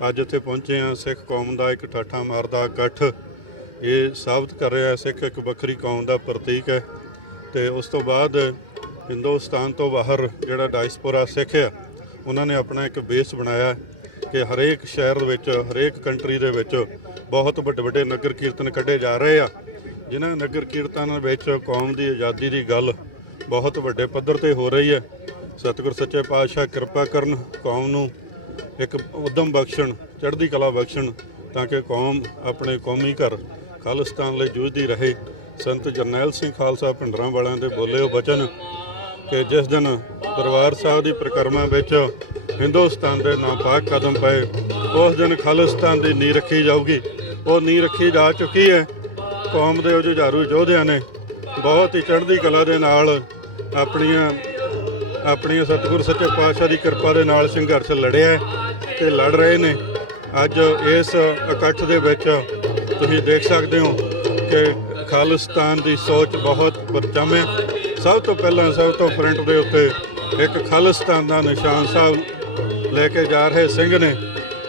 ਅੱਜ ਇੱਥੇ ਪਹੁੰਚੇ ਆ ਸਿੱਖ ਕੌਮ ਦਾ ਇੱਕ ਠਾਠਾ ਮਾਰਦਾ ਇਕੱਠ ਇਹ ਸਾਬਤ ਕਰ ਰਿਹਾ ਸਿੱਖ ਇੱਕ ਵੱਖਰੀ ਕੌਮ ਦਾ ਪ੍ਰਤੀਕ ਹੈ। ਤੇ ਉਸ ਤੋਂ ਬਾਅਦ ਹਿੰਦੁਸਤਾਨ ਤੋਂ ਬਾਹਰ ਜਿਹੜਾ ਡਾਇਸਪੋਰਾ ਸਿੱਖ ਆ ਉਹਨਾਂ ਨੇ ਆਪਣਾ ਇੱਕ ਬੇਸ ਬਣਾਇਆ ਕਿ ਹਰੇਕ ਸ਼ਹਿਰ ਦੇ ਵਿੱਚ ਹਰੇਕ ਕੰਟਰੀ ਦੇ ਵਿੱਚ ਬਹੁਤ ਵੱਡੇ ਵੱਡੇ ਨਗਰ ਕੀਰਤਨ ਕੱਢੇ ਜਾ ਰਹੇ ਆ ਜਿਨ੍ਹਾਂ ਨਗਰ ਕੀਰਤਨਾਂ ਵਿੱਚ ਕੌਮ ਦੀ ਆਜ਼ਾਦੀ ਦੀ ਗੱਲ ਬਹੁਤ ਵੱਡੇ ਪੱਧਰ ਤੇ ਹੋ ਰਹੀ ਹੈ। ਸਤਿਗੁਰ ਸੱਚੇ ਪਾਤਸ਼ਾਹ ਕਿਰਪਾ ਕਰਨ ਕੌਮ ਨੂੰ ਇੱਕ ਉਦਮ ਬਖਸ਼ਣ ਚੜ੍ਹਦੀ ਕਲਾ ਬਖਸ਼ਣ ਤਾਂ ਕਿ ਕੌਮ ਆਪਣੇ ਕੌਮੀ ਘਰ ਖਾਲਿਸਤਾਨ ਲਈ ਜੂਝਦੀ ਰਹੇ। ਸੰਤ ਜਰਨੈਲ ਸਿੰਘ ਖਾਲਸਾ ਭਿੰਡਰਾਂ ਵਾਲਿਆਂ ਦੇ ਬੋਲੇ ਉਹ ਵਚਨ ਕਿ ਜਿਸ ਦਿਨ ਦਰਬਾਰ ਸਾਹਿਬ ਦੀ ਪਰਿਕਰਮਾ ਵਿੱਚ ਹਿੰਦੁਸਤਾਨ ਦੇ ਨਾਪਾਕ ਕਦਮ ਪਏ ਉਸ ਦਿਨ ਖਾਲਿਸਤਾਨ ਦੀ ਨੀਂਹ ਰੱਖੀ ਜਾਊਗੀ। ਉਹ ਨੀਂਹ ਰੱਖੀ ਜਾ ਚੁੱਕੀ ਹੈ। ਕੌਮ ਦੇ ਉਹ ਜੁਝਾਰੂ ਯੋਧਿਆਂ ਨੇ ਬਹੁਤ ਹੀ ਚੜ੍ਹਦੀ ਕਲਾ ਦੇ ਨਾਲ ਆਪਣੀਆਂ ਸਤਿਗੁਰ ਸੱਚੇ ਪਾਤਸ਼ਾਹ ਦੀ ਕਿਰਪਾ ਦੇ ਨਾਲ ਸੰਘਰਸ਼ ਲੜਿਆ ਤੇ ਲੜ ਰਹੇ ਨੇ। ਅੱਜ ਇਸ ਇਕੱਠ ਦੇ ਵਿੱਚ ਤੁਸੀਂ ਦੇਖ ਸਕਦੇ ਹੋ ਕਿ ਖਾਲਿਸਤਾਨ ਦੀ ਸੋਚ ਬਹੁਤ ਪਰਚਮ ਹੈ। ਸਭ ਤੋਂ ਪਹਿਲਾਂ ਸਭ ਤੋਂ ਫਰੰਟ ਦੇ ਉੱਤੇ ਇੱਕ ਖਾਲਿਸਤਾਨ ਦਾ ਨਿਸ਼ਾਨ ਸਾਹਿਬ ਲੈ ਕੇ ਜਾ ਰਹੇ ਸਿੰਘ ਨੇ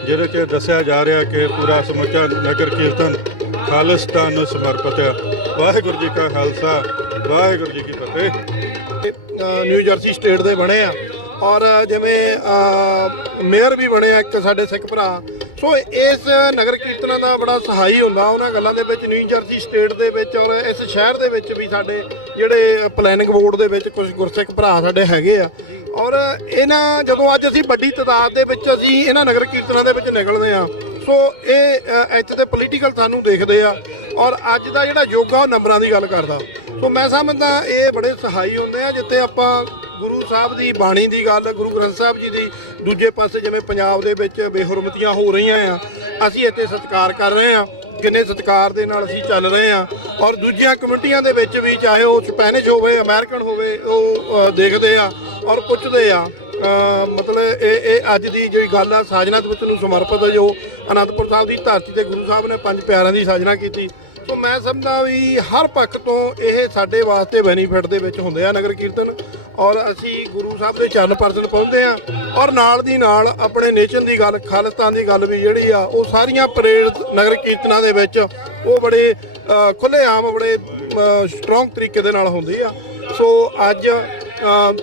ਜਿਹਦੇ 'ਚ ਦੱਸਿਆ ਜਾ ਰਿਹਾ ਕਿ ਪੂਰਾ ਸਮੁੱਚਾ ਨਗਰ ਕੀਰਤਨ ਖਾਲਿਸਤਾਨ ਨੂੰ ਸਮਰਪਿਤ ਹੈ। ਵਾਹਿਗੁਰੂ ਜੀ ਕਾ ਖਾਲਸਾ, ਵਾਹਿਗੁਰੂ ਜੀ ਕੀ ਫਤਿਹ। ਨਿਊ ਜਰਸੀ ਸਟੇਟ ਦੇ ਬਣੇ ਆ ਔਰ ਜਿਵੇਂ ਮੇਅਰ ਵੀ ਬਣੇ ਆ ਇੱਕ ਸਾਡੇ ਸਿੱਖ ਭਰਾ। ਸੋ ਇਸ ਨਗਰ ਕੀਰਤਨਾਂ ਦਾ ਬੜਾ ਸਹਾਈ ਹੁੰਦਾ ਉਹਨਾਂ ਗੱਲਾਂ ਦੇ ਵਿੱਚ। ਨਿਊ ਜਰਸੀ ਸਟੇਟ ਦੇ ਵਿੱਚ ਔਰ ਇਸ ਸ਼ਹਿਰ ਦੇ ਵਿੱਚ ਵੀ ਸਾਡੇ ਜਿਹੜੇ ਪਲੈਨਿੰਗ ਬੋਰਡ ਦੇ ਵਿੱਚ ਕੁਝ ਗੁਰਸਿੱਖ ਭਰਾ ਸਾਡੇ ਹੈਗੇ ਆ। ਔਰ ਇਹਨਾਂ ਜਦੋਂ ਅੱਜ ਅਸੀਂ ਵੱਡੀ ਤਾਦਾਦ ਦੇ ਵਿੱਚ ਅਸੀਂ ਇਹਨਾਂ ਨਗਰ ਕੀਰਤਨਾਂ ਦੇ ਵਿੱਚ ਨਿਕਲਦੇ ਆ, ਸੋ ਇਹ ਇੱਥੇ ਦੇ ਪੋਲੀਟੀਕਲ ਸਾਨੂੰ ਦੇਖਦੇ ਆ। ਔਰ ਅੱਜ ਦਾ ਜਿਹੜਾ ਯੋਗਾ ਉਹ ਨੰਬਰਾਂ ਦੀ ਗੱਲ ਕਰਦਾ। ਸੋ ਮੈਂ ਸਮਝਦਾ ਇਹ ਬੜੇ ਸਹਾਈ ਹੁੰਦੇ ਆ ਜਿੱਥੇ ਆਪਾਂ ਗੁਰੂ ਸਾਹਿਬ ਦੀ ਬਾਣੀ ਦੀ ਗੱਲ, ਗੁਰੂ ਗ੍ਰੰਥ ਸਾਹਿਬ ਜੀ ਦੀ, ਦੂਜੇ ਪਾਸੇ ਜਿਵੇਂ ਪੰਜਾਬ ਦੇ ਵਿੱਚ ਬੇਹੁਰਮਤੀਆਂ ਹੋ ਰਹੀਆਂ ਆ, ਅਸੀਂ ਇੱਥੇ ਸਤਿਕਾਰ ਕਰ ਰਹੇ ਆ, ਕਿੰਨੇ ਸਤਿਕਾਰ ਦੇ ਨਾਲ ਅਸੀਂ ਚੱਲ ਰਹੇ ਆ। ਔਰ ਦੂਜੀਆਂ ਕਮਿਊਨਿਟੀਆਂ ਦੇ ਵਿੱਚ ਵੀ, ਚਾਹੇ ਉਹ ਸਪੈਨਿਸ਼ ਹੋਵੇ, ਅਮਰੀਕਨ ਹੋਵੇ, ਉਹ ਦੇਖਦੇ ਆ ਔਰ ਪੁੱਛਦੇ ਆ। ਮਤਲਬ ਇਹ ਅੱਜ ਦੀ ਜਿਹੜੀ ਗੱਲ ਆ ਸਾਜਨਾ ਦਿਵਸ ਨੂੰ ਸਮਰਪਿਤ ਹੈ, ਜੋ ਅਨੰਦਪੁਰ ਸਾਹਿਬ ਦੀ ਧਰਤੀ ਤੇ ਗੁਰੂ ਸਾਹਿਬ ਨੇ 5 ਪਿਆਰਿਆਂ ਦੀ ਸਾਜਨਾ ਕੀਤੀ। ਸੋ ਮੈਂ ਸਮਝਦਾ ਵੀ ਹਰ ਪੱਖ ਤੋਂ ਇਹ ਸਾਡੇ ਵਾਸਤੇ ਬੈਨੀਫਿਟ ਦੇ ਵਿੱਚ ਹੁੰਦੇ ਆ ਨਗਰ ਕੀਰਤਨ। ਔਰ ਅਸੀਂ ਗੁਰੂ ਸਾਹਿਬ ਦੇ ਚਰਨ ਪਰਸਨ ਪਹੁੰਚਦੇ ਆ ਔਰ ਨਾਲ ਦੀ ਨਾਲ ਆਪਣੇ ਨੇਸ਼ਨ ਦੀ ਗੱਲ, ਖਾਲਿਸਤਾਨ ਦੀ ਗੱਲ ਵੀ ਜਿਹੜੀ ਆ ਉਹ ਸਾਰੀਆਂ ਪਰੇਡ ਨਗਰ ਕੀਰਤਨਾਂ ਦੇ ਵਿੱਚ ਉਹ ਬੜੇ ਖੁੱਲ੍ਹੇਆਮ, ਬੜੇ ਸਟਰੋਂਗ ਤਰੀਕੇ ਦੇ ਨਾਲ ਹੁੰਦੀ ਆ। ਸੋ ਅੱਜ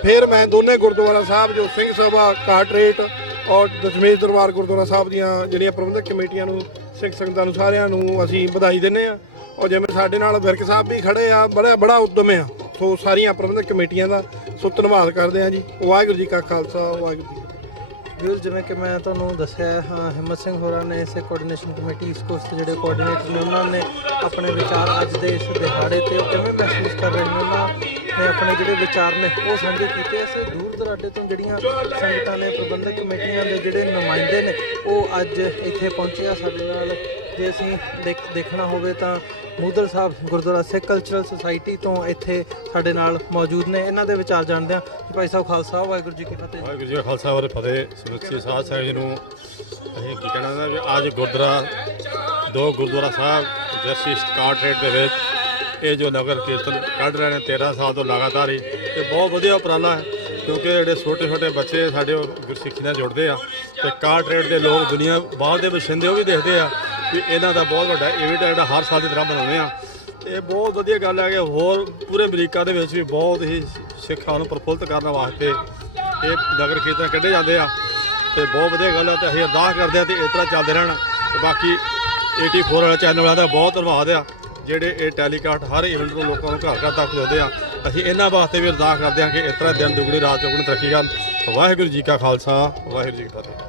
ਫਿਰ ਮੈਂ ਦੋਨੇ ਗੁਰਦੁਆਰਾ ਸਾਹਿਬ ਜੋ ਸਿੰਘ ਸਭਾ, ਕਾਟਰੇਟ ਔਰ ਦਸ਼ਮੇਸ਼ ਦਰਬਾਰ ਗੁਰਦੁਆਰਾ ਸਾਹਿਬ ਦੀਆਂ ਜਿਹੜੀਆਂ ਪ੍ਰਬੰਧਕ ਕਮੇਟੀਆਂ ਨੂੰ, ਸਿੱਖ ਸੰਗਤਾਂ ਨੂੰ, ਸਾਰਿਆਂ ਨੂੰ ਅਸੀਂ ਵਧਾਈ ਦਿੰਦੇ ਆ। ਔਰ ਜਿਵੇਂ ਸਾਡੇ ਨਾਲ ਵਿਰਕ ਸਾਹਿਬ ਵੀ ਖੜੇ ਆ, ਬੜਾ ਉਦਮ ਆ। ਸੋ ਸਾਰੀਆਂ ਪ੍ਰਬੰਧਕ ਕਮੇਟੀਆਂ ਦਾ ਸੋ ਧੰਨਵਾਦ ਕਰਦੇ ਆ ਜੀ। ਵਾਹਿਗੁਰੂ ਜੀ ਕਾ ਖਾਲਸਾ, ਵਾਹਿਗੁਰੂ ਜੀ ਕੀ ਫਤਿਹ। ਵੀਰ ਜਿਵੇਂ ਕਿ ਮੈਂ ਤੁਹਾਨੂੰ ਦੱਸਿਆ, ਹਿੰਮਤ ਸਿੰਘ ਹੋਰਾਂ ਨੇ ਇਸੇ ਕੋਆਰਡੀਨੇਸ਼ਨ ਕਮੇਟੀ ਈਸਟ ਕੋਸਟ ਦੇ ਜਿਹੜੇ ਕੋਆਰਡੀਨੇਟਰ ਨੇ ਉਹਨਾਂ ਨੇ ਆਪਣੇ ਵਿਚਾਰ ਅੱਜ ਦੇ ਇਸ ਦਿਹਾੜੇ ਤੇ ਉਹ ਕਿਵੇਂ ਮਹਿਸੂਸ ਕਰ ਰਹੇ ਨੇ, ਉਹਨਾਂ ਨੇ ਆਪਣੇ ਜਿਹੜੇ ਵਿਚਾਰ ਨੇ ਉਹ ਸਾਂਝੇ ਕੀਤੇ। ਇਸ ਦੂਰ ਦਰਾਡੇ ਤੋਂ ਜਿਹੜੀਆਂ ਸੰਗਤਾਂ ਨੇ, ਪ੍ਰਬੰਧਕ ਕਮੇਟੀਆਂ ਦੇ ਜਿਹੜੇ ਨੁਮਾਇੰਦੇ ਨੇ ਉਹ ਅੱਜ ਇੱਥੇ ਪਹੁੰਚੇ ਆ ਸਾਡੇ ਨਾਲ। ਜੇ ਅਸੀਂ ਦੇਖਣਾ ਹੋਵੇ ਤਾਂ ਮੂਦਲ ਸਾਹਿਬ ਗੁਰਦੁਆਰਾ ਸਿੱਖ ਕਲਚਰਲ ਸੁਸਾਇਟੀ ਤੋਂ ਇੱਥੇ ਸਾਡੇ ਨਾਲ ਮੌਜੂਦ ਨੇ। ਇਹਨਾਂ ਦੇ ਵਿਚਾਰ ਜਾਣਦੇ ਹਾਂ। ਭਾਈ ਸਾਹਿਬ ਖਾਲਸਾ, ਵਾਹਿਗੁਰੂ ਜੀ ਕੀ ਫਤਿਹ। ਵਾਹਿਗੁਰੂ ਜੀ ਕਾ ਖਾਲਸਾ, ਵਾਹਿਗੁਰੂ ਜੀ ਕੀ ਫਤਿਹ। ਸਮੁੱਚੀ ਸਾਧ ਸੰਗਤ ਜੀ ਨੂੰ ਅਸੀਂ ਕੀ ਕਹਿਣਾ ਹੈ ਵੀ ਅੱਜ ਦੋ ਗੁਰਦੁਆਰਾ ਸਾਹਿਬ ਜਰਸੀ ਕਾਟਰੇਟ ਦੇ ਵਿੱਚ ਇਹ ਜੋ ਨਗਰ ਕੀਰਤਨ ਕੱਢ ਰਹੇ ਨੇ 13 ਸਾਲ ਤੋਂ ਲਗਾਤਾਰ ਹੀ, ਇਹ ਬਹੁਤ ਵਧੀਆ ਉਪਰਾਲਾ ਹੈ। ਕਿਉਂਕਿ ਜਿਹੜੇ ਛੋਟੇ ਬੱਚੇ ਸਾਡੇ ਗੁਰਸਿੱਖੀ ਨਾਲ ਜੁੜਦੇ ਆ ਤੇ ਕਾਟਰੇਟ ਦੇ ਲੋਕ ਦੁਨੀਆ ਬਾਹਰ ਦੇ ਵਸਿੰਦੇ ਉਹ ਵੀ ਦੇਖਦੇ ਆ ਵੀ ਇਹਨਾਂ ਦਾ ਬਹੁਤ ਵੱਡਾ ਇਵੈਂਟ ਹੈ ਜਿਹੜਾ ਹਰ ਸਾਲ ਦੀ ਤਰ੍ਹਾਂ ਮਨਾਉਂਦੇ ਆ। ਇਹ ਬਹੁਤ ਵਧੀਆ ਗੱਲ ਹੈ ਕਿ ਹੋਰ ਪੂਰੇ ਅਮਰੀਕਾ ਦੇ ਵਿੱਚ ਵੀ ਬਹੁਤ ਹੀ ਸਿੱਖਾਂ ਨੂੰ ਪ੍ਰਫੁੱਲਤ ਕਰਨ ਵਾਸਤੇ ਇਹ ਨਗਰ ਕੀਰਤਨ ਕੱਢੇ ਜਾਂਦੇ ਆ ਤੇ ਬਹੁਤ ਵਧੀਆ ਗੱਲ ਹੈ। ਤੇ ਅਸੀਂ ਅਰਦਾਸ ਕਰਦੇ ਹਾਂ ਤੇ ਇਸ ਤਰ੍ਹਾਂ ਚੱਲਦੇ ਰਹਿਣ। ਤੇ ਬਾਕੀ 84 ਵਾਲੇ ਚੈਨਲ ਵਾਲਿਆਂ ਦਾ ਬਹੁਤ ਧੰਨਵਾਦ ਆ ਜਿਹੜੇ ਇਹ ਟੈਲੀਕਾਸਟ ਹਰ ਇਵੈਂਟ ਨੂੰ ਲੋਕਾਂ ਨੂੰ ਘਰ ਤੱਕ ਪਹੁੰਚਾਉਂਦੇ ਆ। ਅਸੀਂ ਇਹਨਾਂ ਵਾਸਤੇ ਵੀ ਅਰਦਾਸ ਕਰਦੇ ਹਾਂ ਕਿ ਇਸ ਤਰ੍ਹਾਂ ਦਿਨ ਦੁਗਣੀ ਰਾਤ ਚੌਗੁਣੀ ਤਰੱਕੀ ਕਰਨ। ਵਾਹਿਗੁਰੂ ਜੀ ਕਾ ਖਾਲਸਾ, ਵਾਹਿਗੁਰੂ ਜੀ ਕੀ ਫਤਿਹ।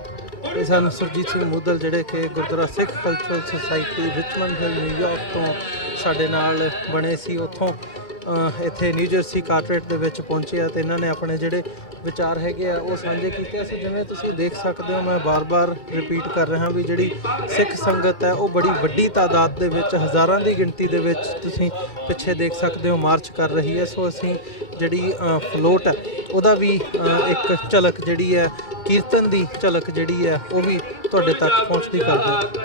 ਇਹ ਸਨ ਸੁਰਜੀਤ ਸਿੰਘ ਮੂਦਲ ਜਿਹੜੇ ਕਿ Gurdwara Sikh Cultural Society Richmond Hill New York ਤੋਂ ਸਾਡੇ ਨਾਲ ਬਣੇ ਸੀ। ਉੱਥੋਂ ਇੱਥੇ ਨਿਊ ਜਰਸੀ ਕਾਟਰੇਟ ਦੇ ਵਿੱਚ ਪਹੁੰਚੇ ਆ ਤੇ ਇਹਨਾਂ ਨੇ ਆਪਣੇ ਜਿਹੜੇ ਵਿਚਾਰ ਹੈਗੇ ਆ ਉਹ ਸਾਂਝੇ ਕੀਤੇ। ਅਸੀਂ ਜਿਵੇਂ ਤੁਸੀਂ ਦੇਖ ਸਕਦੇ ਹੋ, ਮੈਂ ਬਾਰ-ਬਾਰ ਰਿਪੀਟ ਕਰ ਰਿਹਾ ਵੀ ਜਿਹੜੀ ਸਿੱਖ ਸੰਗਤ ਹੈ ਉਹ ਬੜੀ ਵੱਡੀ ਤਾਦਾਦ ਦੇ ਵਿੱਚ, ਹਜ਼ਾਰਾਂ ਦੀ ਗਿਣਤੀ ਦੇ ਵਿੱਚ ਤੁਸੀਂ ਪਿੱਛੇ ਦੇਖ ਸਕਦੇ ਹੋ ਮਾਰਚ ਕਰ ਰਹੀ ਹੈ। ਸੋ ਅਸੀਂ ਜਿਹੜੀ ਫਲੋਟ ਹੈ ਉਹਦਾ ਵੀ ਇੱਕ ਝਲਕ ਜਿਹੜੀ ਹੈ, ਕੀਰਤਨ ਦੀ ਝਲਕ ਜਿਹੜੀ ਹੈ ਉਹ ਵੀ ਤੁਹਾਡੇ ਤੱਕ ਪਹੁੰਚਦੀ ਕਰਦੇ।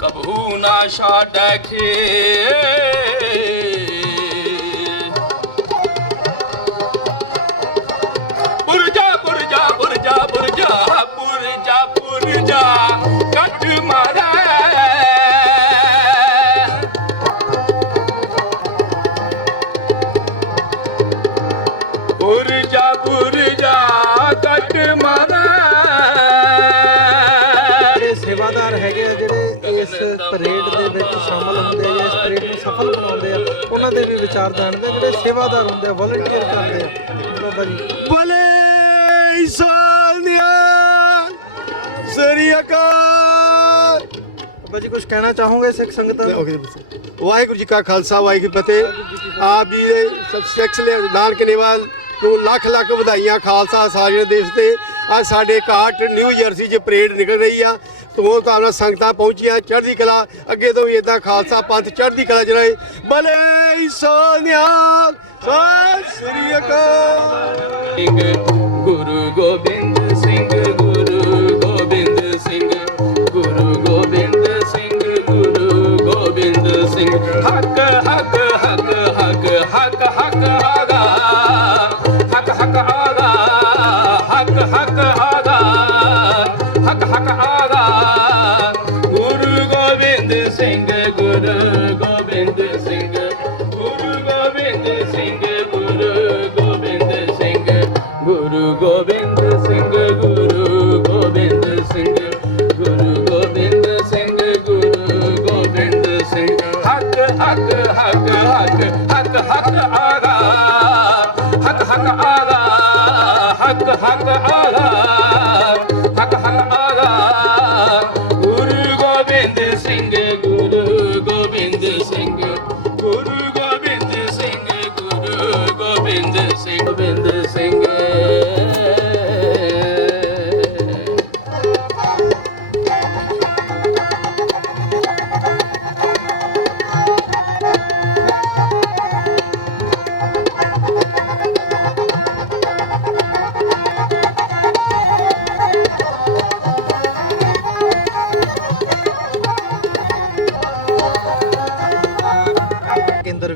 ਕਬਹੂ ਨਾ ਛਾੜੈ ਖੇ ਪੁਰਜਾ ਪੁਰਜਾ ਪੁਰਜਾ ਪੁਰਜਾ ਪੁਰਜਾ ਪੁਰਜਾ ਕੱਟ ਮਾਰੈ ਪੁਰਜਾ ਪੁਰਜਾ ਕੱਟ ਮਾਰੈ। ਸੇਵਾਦਾਰ ਹੈਗੇ ਜਿਹੜੇ ਇਸ ਪਰੇਡ ਦੇ ਵਿੱਚ ਸ਼ਾਮਲ ਹੁੰਦੇ ਆ ਜਾਂ ਇਸ ਪਰੇਡ ਨੂੰ ਸਫਲ ਬਣਾਉਂਦੇ ਆ, ਉਹਨਾਂ ਦੇ ਵੀ ਵਿਚਾਰ ਜਾਣਦੇ। ਜਿਹੜੇ ਸੇਵਾਦਾਰ ਹੁੰਦੇ ਆ, ਵੋਲੰਟੀਅਰ ਕਰਦੇ ਆ। ਬਾਬਾ ਜੀ ਬੋਲੇ ਸੋਨਿਆ ਸ੍ਰੀ ਅਕਾਲ। ਬਾਬਾ ਜੀ ਕੁਝ ਕਹਿਣਾ ਚਾਹੋਗੇ ਸਿੱਖ ਸੰਗਤਾਂ ਨੂੰ? ਵਾਹਿਗੁਰੂ ਜੀ ਕਾ ਖਾਲਸਾ, ਵਾਹਿਗੁਰੂ ਜੀ ਕੀ ਫਤਿਹ। ਆਪ ਜੀ ਦੇ ਸਿੱਖ ਨਾਨਕ ਨਿਵਾਲ ਨੂੰ ਲੱਖ ਲੱਖ ਵਧਾਈਆਂ। ਖਾਲਸਾ ਸਾਜਨ ਦਿਵਸ ਤੇ ਅੱਜ ਸਾਡੇ ਕਾਟ ਨਿਊ ਜਰਸੀ 'ਚ ਪਰੇਡ ਨਿਕਲ ਰਹੀ ਆ। ਤੋਂ ਤਾਂ ਸੰਗਤਾਂ ਪਹੁੰਚੀਆਂ, ਚੜ੍ਹਦੀ ਕਲਾ। ਅੱਗੇ ਤੋਂ ਵੀ ਇਦਾਂ ਖਾਲਸਾ ਪੰਥ ਚੜ੍ਹਦੀ ਕਲਾ 'ਚ ਰਹੇ। ਬਲੇ ਸੋਨਿਆ ਸਤਿ ਸ੍ਰੀ ਅਕਾਲ। ਗੁਰੂ ਗੋਬਿੰਦ ਸਿੰਘ, ਗੁਰੂ ਗੋਬਿੰਦ ਸਿੰਘ, ਗੁਰੂ ਗੋਬਿੰਦ ਸਿੰਘ, ਗੁਰੂ ਗੋਬਿੰਦ ਸਿੰਘ। ਹੱਕ ਹੱਕ ਹੱਕ ਹੱਕ ਹੱਕ ਹੱਕ ਆਗਾ, ਹੱਕ ਹੱਕ ਆਗਾ, ਹੱਕ ਹੱਕ ਆਗਾ, ਹੱਕ ਹੱਕ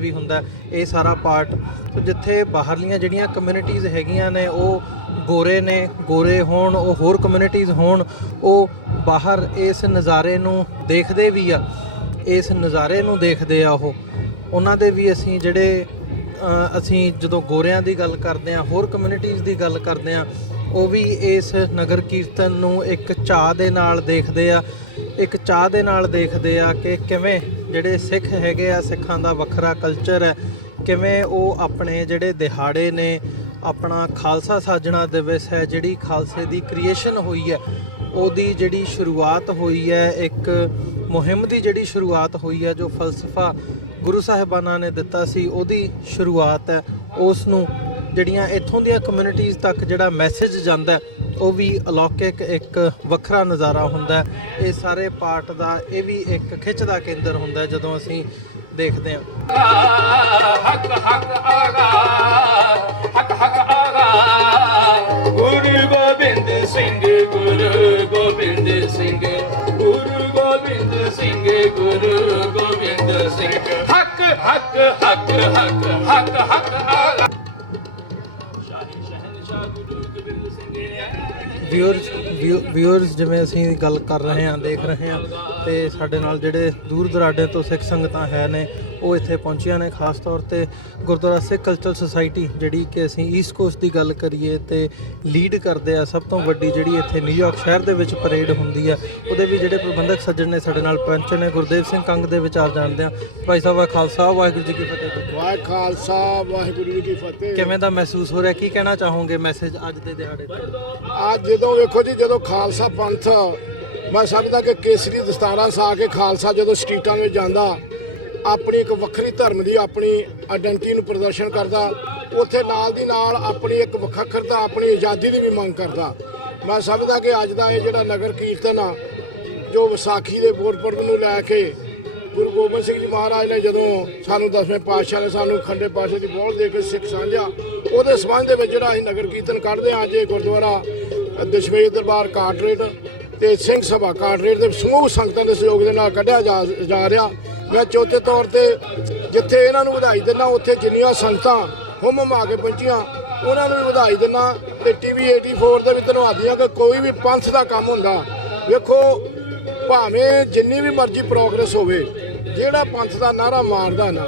ਵੀ ਹੁੰਦਾ ਇਹ ਸਾਰਾ ਪਾਰਟ। ਸੋ ਜਿੱਥੇ ਬਾਹਰਲੀਆਂ ਜਿਹੜੀਆਂ ਕਮਿਊਨਿਟੀਜ਼ ਹੈਗੀਆਂ ਨੇ ਉਹ ਗੋਰੇ ਹੋਣ, ਉਹ ਹੋਰ ਕਮਿਊਨਿਟੀਜ਼ ਹੋਣ, ਉਹ ਬਾਹਰ ਇਸ ਨਜ਼ਾਰੇ ਨੂੰ ਦੇਖਦੇ ਵੀ ਆ, ਇਸ ਨਜ਼ਾਰੇ ਨੂੰ ਦੇਖਦੇ ਆ। ਉਹਨਾਂ ਦੇ ਵੀ ਅਸੀਂ ਜਿਹੜੇ ਅਸੀਂ ਜਦੋਂ ਗੋਰਿਆਂ ਦੀ ਗੱਲ ਕਰਦੇ ਹਾਂ, ਹੋਰ ਕਮਿਊਨਿਟੀਜ਼ ਦੀ ਗੱਲ ਕਰਦੇ ਹਾਂ, ਉਹ ਵੀ ਇਸ ਨਗਰ ਕੀਰਤਨ ਨੂੰ ਇੱਕ ਚਾਅ ਦੇ ਨਾਲ ਦੇਖਦੇ ਆ, ਕਿ ਕਿਵੇਂ ਜਿਹੜੇ ਸਿੱਖ ਹੈਗੇ ਆ, ਸਿੱਖਾਂ ਦਾ ਵੱਖਰਾ ਕਲਚਰ ਹੈ, ਕਿਵੇਂ ਉਹ ਆਪਣੇ ਜਿਹੜੇ ਦਿਹਾੜੇ ਨੇ, ਆਪਣਾ ਖਾਲਸਾ ਸਾਜਣਾ ਦਿਵਸ ਹੈ, ਜਿਹੜੀ ਖਾਲਸੇ ਦੀ ਕ੍ਰੀਏਸ਼ਨ ਹੋਈ ਹੈ, ਉਹਦੀ ਜਿਹੜੀ ਸ਼ੁਰੂਆਤ ਹੋਈ ਹੈ, ਇੱਕ ਮੁਹਿੰਮ ਦੀ ਜਿਹੜੀ ਸ਼ੁਰੂਆਤ ਹੋਈ ਹੈ, ਜੋ ਫਲਸਫਾ ਗੁਰੂ ਸਾਹਿਬਾਨਾਂ ਨੇ ਦਿੱਤਾ ਸੀ, ਉਹਦੀ ਸ਼ੁਰੂਆਤ ਹੈ। ਉਸ ਨੂੰ ਜਿਹੜੀਆਂ ਇੱਥੋਂ ਦੀਆਂ ਕਮਿਊਨਿਟੀਜ਼ ਤੱਕ ਜਿਹੜਾ ਮੈਸੇਜ ਜਾਂਦਾ ਉਹ ਵੀ ਅਲੌਕਿਕ ਇੱਕ ਵੱਖਰਾ ਨਜ਼ਾਰਾ ਹੁੰਦਾ। ਇਹ ਸਾਰੇ ਪਾਰਟ ਦਾ ਇਹ ਵੀ ਇੱਕ ਖਿੱਚ ਦਾ ਕੇਂਦਰ ਹੁੰਦਾ ਜਦੋਂ ਅਸੀਂ ਦੇਖਦੇ ਹਾਂ। ਹੱਕ ਹੱਕ ਆਗਾ, ਹੱਕ ਹੱਕ ਆਗਾ, ਗੁਰੂ ਗੋਬਿੰਦ ਸਿੰਘ, ਗੁਰੂ ਗੋਬਿੰਦ ਸਿੰਘ, ਗੁਰੂ ਗੋਬਿੰਦ ਸਿੰਘ, ਗੁਰੂ ਗੋਬਿੰਦ ਸਿੰਘ, ਹੱਕ ਹੱਕ ਹੱਕ ਹੱਕ ਹੱਕ ਹੱਕ ਆਗਾ। ਵਿਊਅਰਸ ਜਿਵੇਂ ਅਸੀਂ ਗੱਲ ਕਰ ਰਹੇ ਹਾਂ, ਦੇਖ ਰਹੇ ਹਾਂ, ਤੇ ਸਾਡੇ ਨਾਲ ਜਿਹੜੇ ਦੂਰ ਦੁਰਾਡੇ ਤੋਂ ਸਿੱਖ ਸੰਗਤਾਂ ਹੈ ਨੇ ਉਹ ਇੱਥੇ ਪਹੁੰਚੀਆਂ ਨੇ। ਖਾਸ ਤੌਰ ਤੇ ਗੁਰਦੁਆਰਾ ਸਿੱਖ ਕਲਚਰਲ ਸੁਸਾਇਟੀ, ਜਿਹੜੀ ਕਿ ਅਸੀਂ ਈਸਟ ਕੋਸਟ ਦੀ ਗੱਲ ਕਰੀਏ ਤੇ ਲੀਡ ਕਰਦੇ ਆ, ਸਭ ਤੋਂ ਵੱਡੀ ਜਿਹੜੀ ਇੱਥੇ ਨਿਊਯਾਰਕ ਸ਼ਹਿਰ ਦੇ ਵਿੱਚ ਪਰੇਡ ਹੁੰਦੀ ਆ, ਉਹਦੇ ਵੀ ਜਿਹੜੇ ਪ੍ਰਬੰਧਕ ਸੱਜਣ ਨੇ ਸਾਡੇ ਨਾਲ ਪਹੁੰਚੇ ਨੇ। ਗੁਰਦੇਵ ਸਿੰਘ ਕੰਗ ਦੇ ਵਿਚਾਰ ਜਾਣਦੇ ਹਾਂ। ਭਾਈ ਸਾਹਿਬ ਖਾਲਸਾ, ਵਾਹਿਗੁਰੂ ਜੀ ਕੀ ਫਤਿਹ। ਵਾਹਿ ਖਾਲਸਾ, ਵਾਹਿਗੁਰੂ ਜੀ ਕੀ ਫਤਿਹ। ਕਿਵੇਂ ਦਾ ਮਹਿਸੂਸ ਹੋ ਰਿਹਾ, ਕੀ ਕਹਿਣਾ ਚਾਹੋਗੇ ਮੈਸੇਜ ਅੱਜ ਦੇ ਦਿਹਾੜੇ ਤੇ? ਅੱਜ ਜਦੋਂ ਵੇਖੋ ਜੀ, ਜਦੋਂ ਖਾਲਸਾ ਪੰਥ, ਮੈਂ ਸਮਝਦਾ ਕਿ ਕੇਸਰੀ ਦਸਤਾਰਾਂ ਸਾ ਕੇ ਖਾਲਸਾ ਜਦੋਂ ਸਟਰੀਟਾਂ ਵਿੱਚ ਜਾਂਦਾ, ਆਪਣੀ ਇੱਕ ਵੱਖਰੀ ਧਰਮ ਦੀ ਆਪਣੀ ਆਇਡੈਂਟੀਟੀ ਨੂੰ ਪ੍ਰਦਰਸ਼ਨ ਕਰਦਾ, ਉੱਥੇ ਨਾਲ ਦੀ ਨਾਲ ਆਪਣੀ ਇੱਕ ਵੱਖਰਤਾ, ਆਪਣੀ ਆਜ਼ਾਦੀ ਦੀ ਵੀ ਮੰਗ ਕਰਦਾ। ਮੈਂ ਸਮਝਦਾ ਕਿ ਅੱਜ ਦਾ ਇਹ ਜਿਹੜਾ ਨਗਰ ਕੀਰਤਨ ਆ, ਜੋ ਵਿਸਾਖੀ ਦੇ ਗੁਰਪੁਰਬ ਨੂੰ ਲੈ ਕੇ ਗੁਰੂ ਗੋਬਿੰਦ ਸਿੰਘ ਜੀ ਮਹਾਰਾਜ ਨੇ ਜਦੋਂ ਸਾਨੂੰ 10ਵੇਂ ਪਾਤਸ਼ਾਹ ਨੇ ਸਾਨੂੰ ਖੰਡੇ ਪਾਤਸ਼ਾਹ ਦੀ ਬੋਲ ਦੇ ਕੇ ਸਿੱਖ ਸਾਂਝਾ, ਉਹਦੇ ਸੰਬੰਧ ਦੇ ਵਿੱਚ ਜਿਹੜਾ ਅਸੀਂ ਨਗਰ ਕੀਰਤਨ ਕੱਢਦੇ ਹਾਂ। ਅੱਜ ਇਹ ਗੁਰਦੁਆਰਾ ਦਸ਼ਮੇਸ਼ ਦਰਬਾਰ ਕਾਟਰੇਟ ਤੇ ਸਿੰਘ ਸਭਾ ਕਾਟਰੇਟ ਦੇ ਸਮੂਹ ਸੰਗਤਾਂ ਦੇ ਸਹਿਯੋਗ ਦੇ ਨਾਲ ਕੱਢਿਆ ਜਾ ਰਿਹਾ। ਮੈਂ ਚੌਥੇ ਤੌਰ ਤੇ ਜਿੱਥੇ ਇਹਨਾਂ ਨੂੰ ਵਧਾਈ ਦਿੰਦਾ, ਉੱਥੇ ਜਿੰਨੀਆਂ ਸੰਗਤਾਂ ਹੁਮ ਕੇ ਪਹੁੰਚੀਆਂ ਉਹਨਾਂ ਨੂੰ ਵੀ ਵਧਾਈ ਦਿੰਦਾ, ਤੇ TV 84 ਦੇ ਵੀ ਧੰਨਵਾਦੀ ਹਾਂ ਕਿ ਕੋਈ ਵੀ ਪੰਥ ਦਾ ਕੰਮ ਹੁੰਦਾ, ਵੇਖੋ ਭਾਵੇਂ ਜਿੰਨੀ ਵੀ ਮਰਜ਼ੀ ਪ੍ਰੋਗਰੈਸ ਹੋਵੇ, ਜਿਹੜਾ ਪੰਥ ਦਾ ਨਾਰਾ ਮਾਰਦਾ ਨਾ,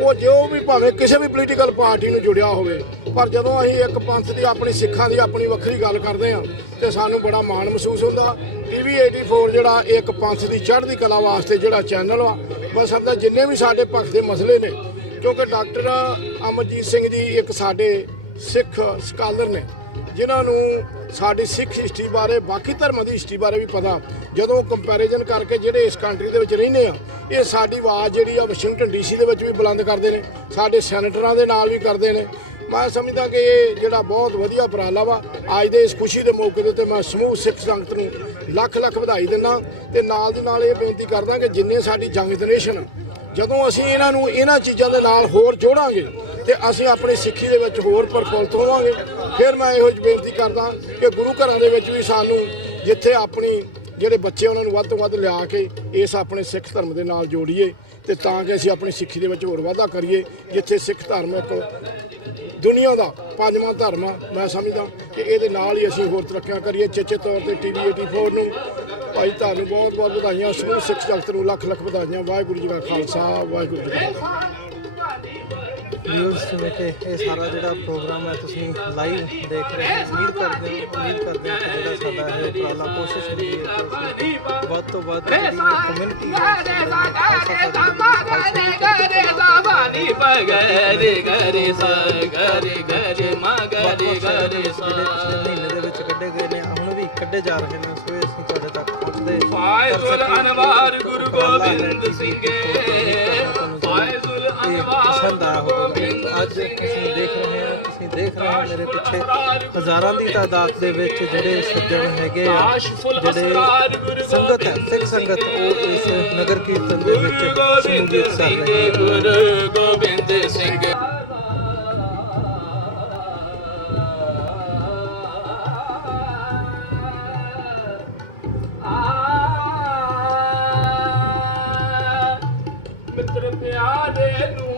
ਉਹ ਜੋ ਵੀ ਭਾਵੇਂ ਕਿਸੇ ਵੀ ਪੋਲੀਟੀਕਲ ਪਾਰਟੀ ਨੂੰ ਜੁੜਿਆ ਹੋਵੇ, ਪਰ ਜਦੋਂ ਅਸੀਂ ਇੱਕ ਪੰਥ ਦੀ, ਆਪਣੀ ਸਿੱਖਾਂ ਦੀ ਆਪਣੀ ਵੱਖਰੀ ਗੱਲ ਕਰਦੇ ਹਾਂ ਤੇ ਸਾਨੂੰ ਬੜਾ ਮਾਣ ਮਹਿਸੂਸ ਹੁੰਦਾ। TV 84 ਜਿਹੜਾ ਇੱਕ ਪੰਥ ਦੀ ਚੜ੍ਹਦੀ ਕਲਾ ਵਾਸਤੇ ਜਿਹੜਾ ਚੈਨਲ ਵਾ, ਮੈਂ ਸਮਝਦਾ ਜਿੰਨੇ ਵੀ ਸਾਡੇ ਪੱਖ ਦੇ ਮਸਲੇ ਨੇ, ਕਿਉਂਕਿ ਡਾਕਟਰ ਅਮਰਜੀਤ ਸਿੰਘ ਜੀ ਇੱਕ ਸਾਡੇ ਸਿੱਖ ਸਕਾਲਰ ਨੇ, ਜਿਨ੍ਹਾਂ ਨੂੰ ਸਾਡੀ ਸਿੱਖ ਹਿਸਟਰੀ ਬਾਰੇ, ਬਾਕੀ ਧਰਮਾਂ ਦੀ ਹਿਸਟਰੀ ਬਾਰੇ ਵੀ ਪਤਾ। ਜਦੋਂ ਕੰਪੈਰੀਜ਼ਨ ਕਰਕੇ ਜਿਹੜੇ ਇਸ ਕੰਟਰੀ ਦੇ ਵਿੱਚ ਰਹਿੰਦੇ ਆ, ਇਹ ਸਾਡੀ ਆਵਾਜ਼ ਜਿਹੜੀ ਆ ਵਾਸ਼ਿੰਗਟਨ DC ਦੇ ਵਿੱਚ ਵੀ ਬੁਲੰਦ ਕਰਦੇ ਨੇ, ਸਾਡੇ ਸੈਨੇਟਰਾਂ ਦੇ ਨਾਲ ਵੀ ਕਰਦੇ ਨੇ। ਮੈਂ ਸਮਝਦਾ ਕਿ ਇਹ ਜਿਹੜਾ ਬਹੁਤ ਵਧੀਆ ਉਪਰਾਲਾ ਵਾ, ਅੱਜ ਦੇ ਇਸ ਖੁਸ਼ੀ ਦੇ ਮੌਕੇ ਦੇ ਉੱਤੇ ਮੈਂ ਸਮੂਹ ਸਿੱਖ ਸੰਗਤ ਨੂੰ ਲੱਖ ਲੱਖ ਵਧਾਈ ਦਿੰਦਾ, ਤੇ ਨਾਲ ਦੀ ਨਾਲ ਇਹ ਬੇਨਤੀ ਕਰਦਾ ਕਿ ਜਿੰਨੇ ਸਾਡੀ ਜੰਗ ਜਨਰੇਸ਼ਨ, ਜਦੋਂ ਅਸੀਂ ਇਹਨਾਂ ਨੂੰ ਇਹਨਾਂ ਚੀਜ਼ਾਂ ਦੇ ਨਾਲ ਹੋਰ ਜੋੜਾਂਗੇ ਤੇ ਅਸੀਂ ਆਪਣੀ ਸਿੱਖੀ ਦੇ ਵਿੱਚ ਹੋਰ ਪ੍ਰਫੁੱਲਤ ਹੋਵਾਂਗੇ। ਫਿਰ ਮੈਂ ਇਹੋ ਜਿਹੀ ਬੇਨਤੀ ਕਰਦਾ ਕਿ ਗੁਰੂ ਘਰਾਂ ਦੇ ਵਿੱਚ ਵੀ ਸਾਨੂੰ, ਜਿੱਥੇ ਆਪਣੀ ਜਿਹੜੇ ਬੱਚੇ ਉਹਨਾਂ ਨੂੰ ਵੱਧ ਤੋਂ ਵੱਧ ਲਿਆ ਕੇ ਇਸ ਆਪਣੇ ਸਿੱਖ ਧਰਮ ਦੇ ਨਾਲ ਜੋੜੀਏ, ਤੇ ਤਾਂ ਕਿ ਅਸੀਂ ਆਪਣੀ ਸਿੱਖੀ ਦੇ ਵਿੱਚ ਹੋਰ ਵਾਧਾ ਕਰੀਏ। ਜਿੱਥੇ ਸਿੱਖ ਧਰਮ ਇੱਕ ਦੁਨੀਆ ਦਾ 5ਵਾਂ ਧਰਮ ਆ, ਮੈਂ ਸਮਝਦਾ ਕਿ ਇਹਦੇ ਨਾਲ ਹੀ ਅਸੀਂ ਹੋਰ ਤਰੱਕੀਆਂ ਕਰੀਏ। ਚੇਚੇ ਤੌਰ ਤੇ TV 84 ਨੂੰ ਭਾਈ ਤੁਹਾਨੂੰ ਬਹੁਤ ਬਹੁਤ ਵਧਾਈਆਂ, ਸਮੂਹ ਸਿੱਖ ਜਗਤ ਨੂੰ ਲੱਖ ਲੱਖ ਵਧਾਈਆਂ। ਵਾਹਿਗੁਰੂ ਜੀ ਕਾ ਖਾਲਸਾ, ਵਾਹਿਗੁਰੂ ਜੀ ਕੀ ਫਤਿਹ। ਵਿਊਅਰਸ, ਜਿਵੇਂ ਕਿ ਇਹ ਸਾਰਾ ਜਿਹੜਾ ਪ੍ਰੋਗਰਾਮ ਹੈ ਤੁਸੀਂ ਲਾਈਵ ਦੇਖ ਰਹੇ ਹੋ, ਉਮੀਦ ਕਰਦੇ ਹਾਂ ਕਿ ਜਿਹੜਾ ਸਾਡਾ ਇਹ ਉਪਰਾਲਾ ਕੋਸ਼ਿਸ਼ ਹੁੰਦੀ ਹੈ ਕਿ ਅਸੀਂ ਵੱਧ ਤੋਂ ਵੱਧ ਜਿਹੜੀ ਕਮਿਊਨਿਟੀ ਮਹੀਨੇ ਦੇ ਵਿੱਚ ਕੱਢੇ ਗਏ ਨੇ, ਹੁਣ ਵੀ ਕੱਢੇ ਜਾ ਰਹੇ ਨੇ, ਸੋ ਅਸੀਂ ਤੁਹਾਡੇ ਤੱਕ ਪਹੁੰਚਦੇ ਗੁਰੂ ਗੋਬਿੰਦ ਸਿੰਘ ਪਸੰਦ ਆਇਆ ਹੋਵੇਗਾ। ਅੱਜ ਅਸੀਂ ਦੇਖ ਰਹੇ ਹਾਂ, ਤੁਸੀਂ ਦੇਖ ਰਹੇ ਹੋ ਮੇਰੇ ਪਿੱਛੇ ਹਜ਼ਾਰਾਂ ਦੀ ਤਾਦਾਦ ਦੇ ਵਿੱਚ ਜਿਹੜੇ ਸੱਜਣ ਹੈਗੇ ਆ, ਜਿਹੜੇ ਸੰਗਤ ਹੈ, ਸਿੱਖ ਸੰਗਤ, ਉਹ ਇਸ ਨਗਰ ਕੀਰਤਨ ਦੇ ਵਿੱਚ ਸ਼ਮੂਲੀਅਤ ਕਰ ਰਹੇ ਹਨ। ਗੁਰੂ ਗੋਬਿੰਦ ਸਿੰਘ ਮਿੱਤਰ ਪਿਆਰੇ ਨੂੰ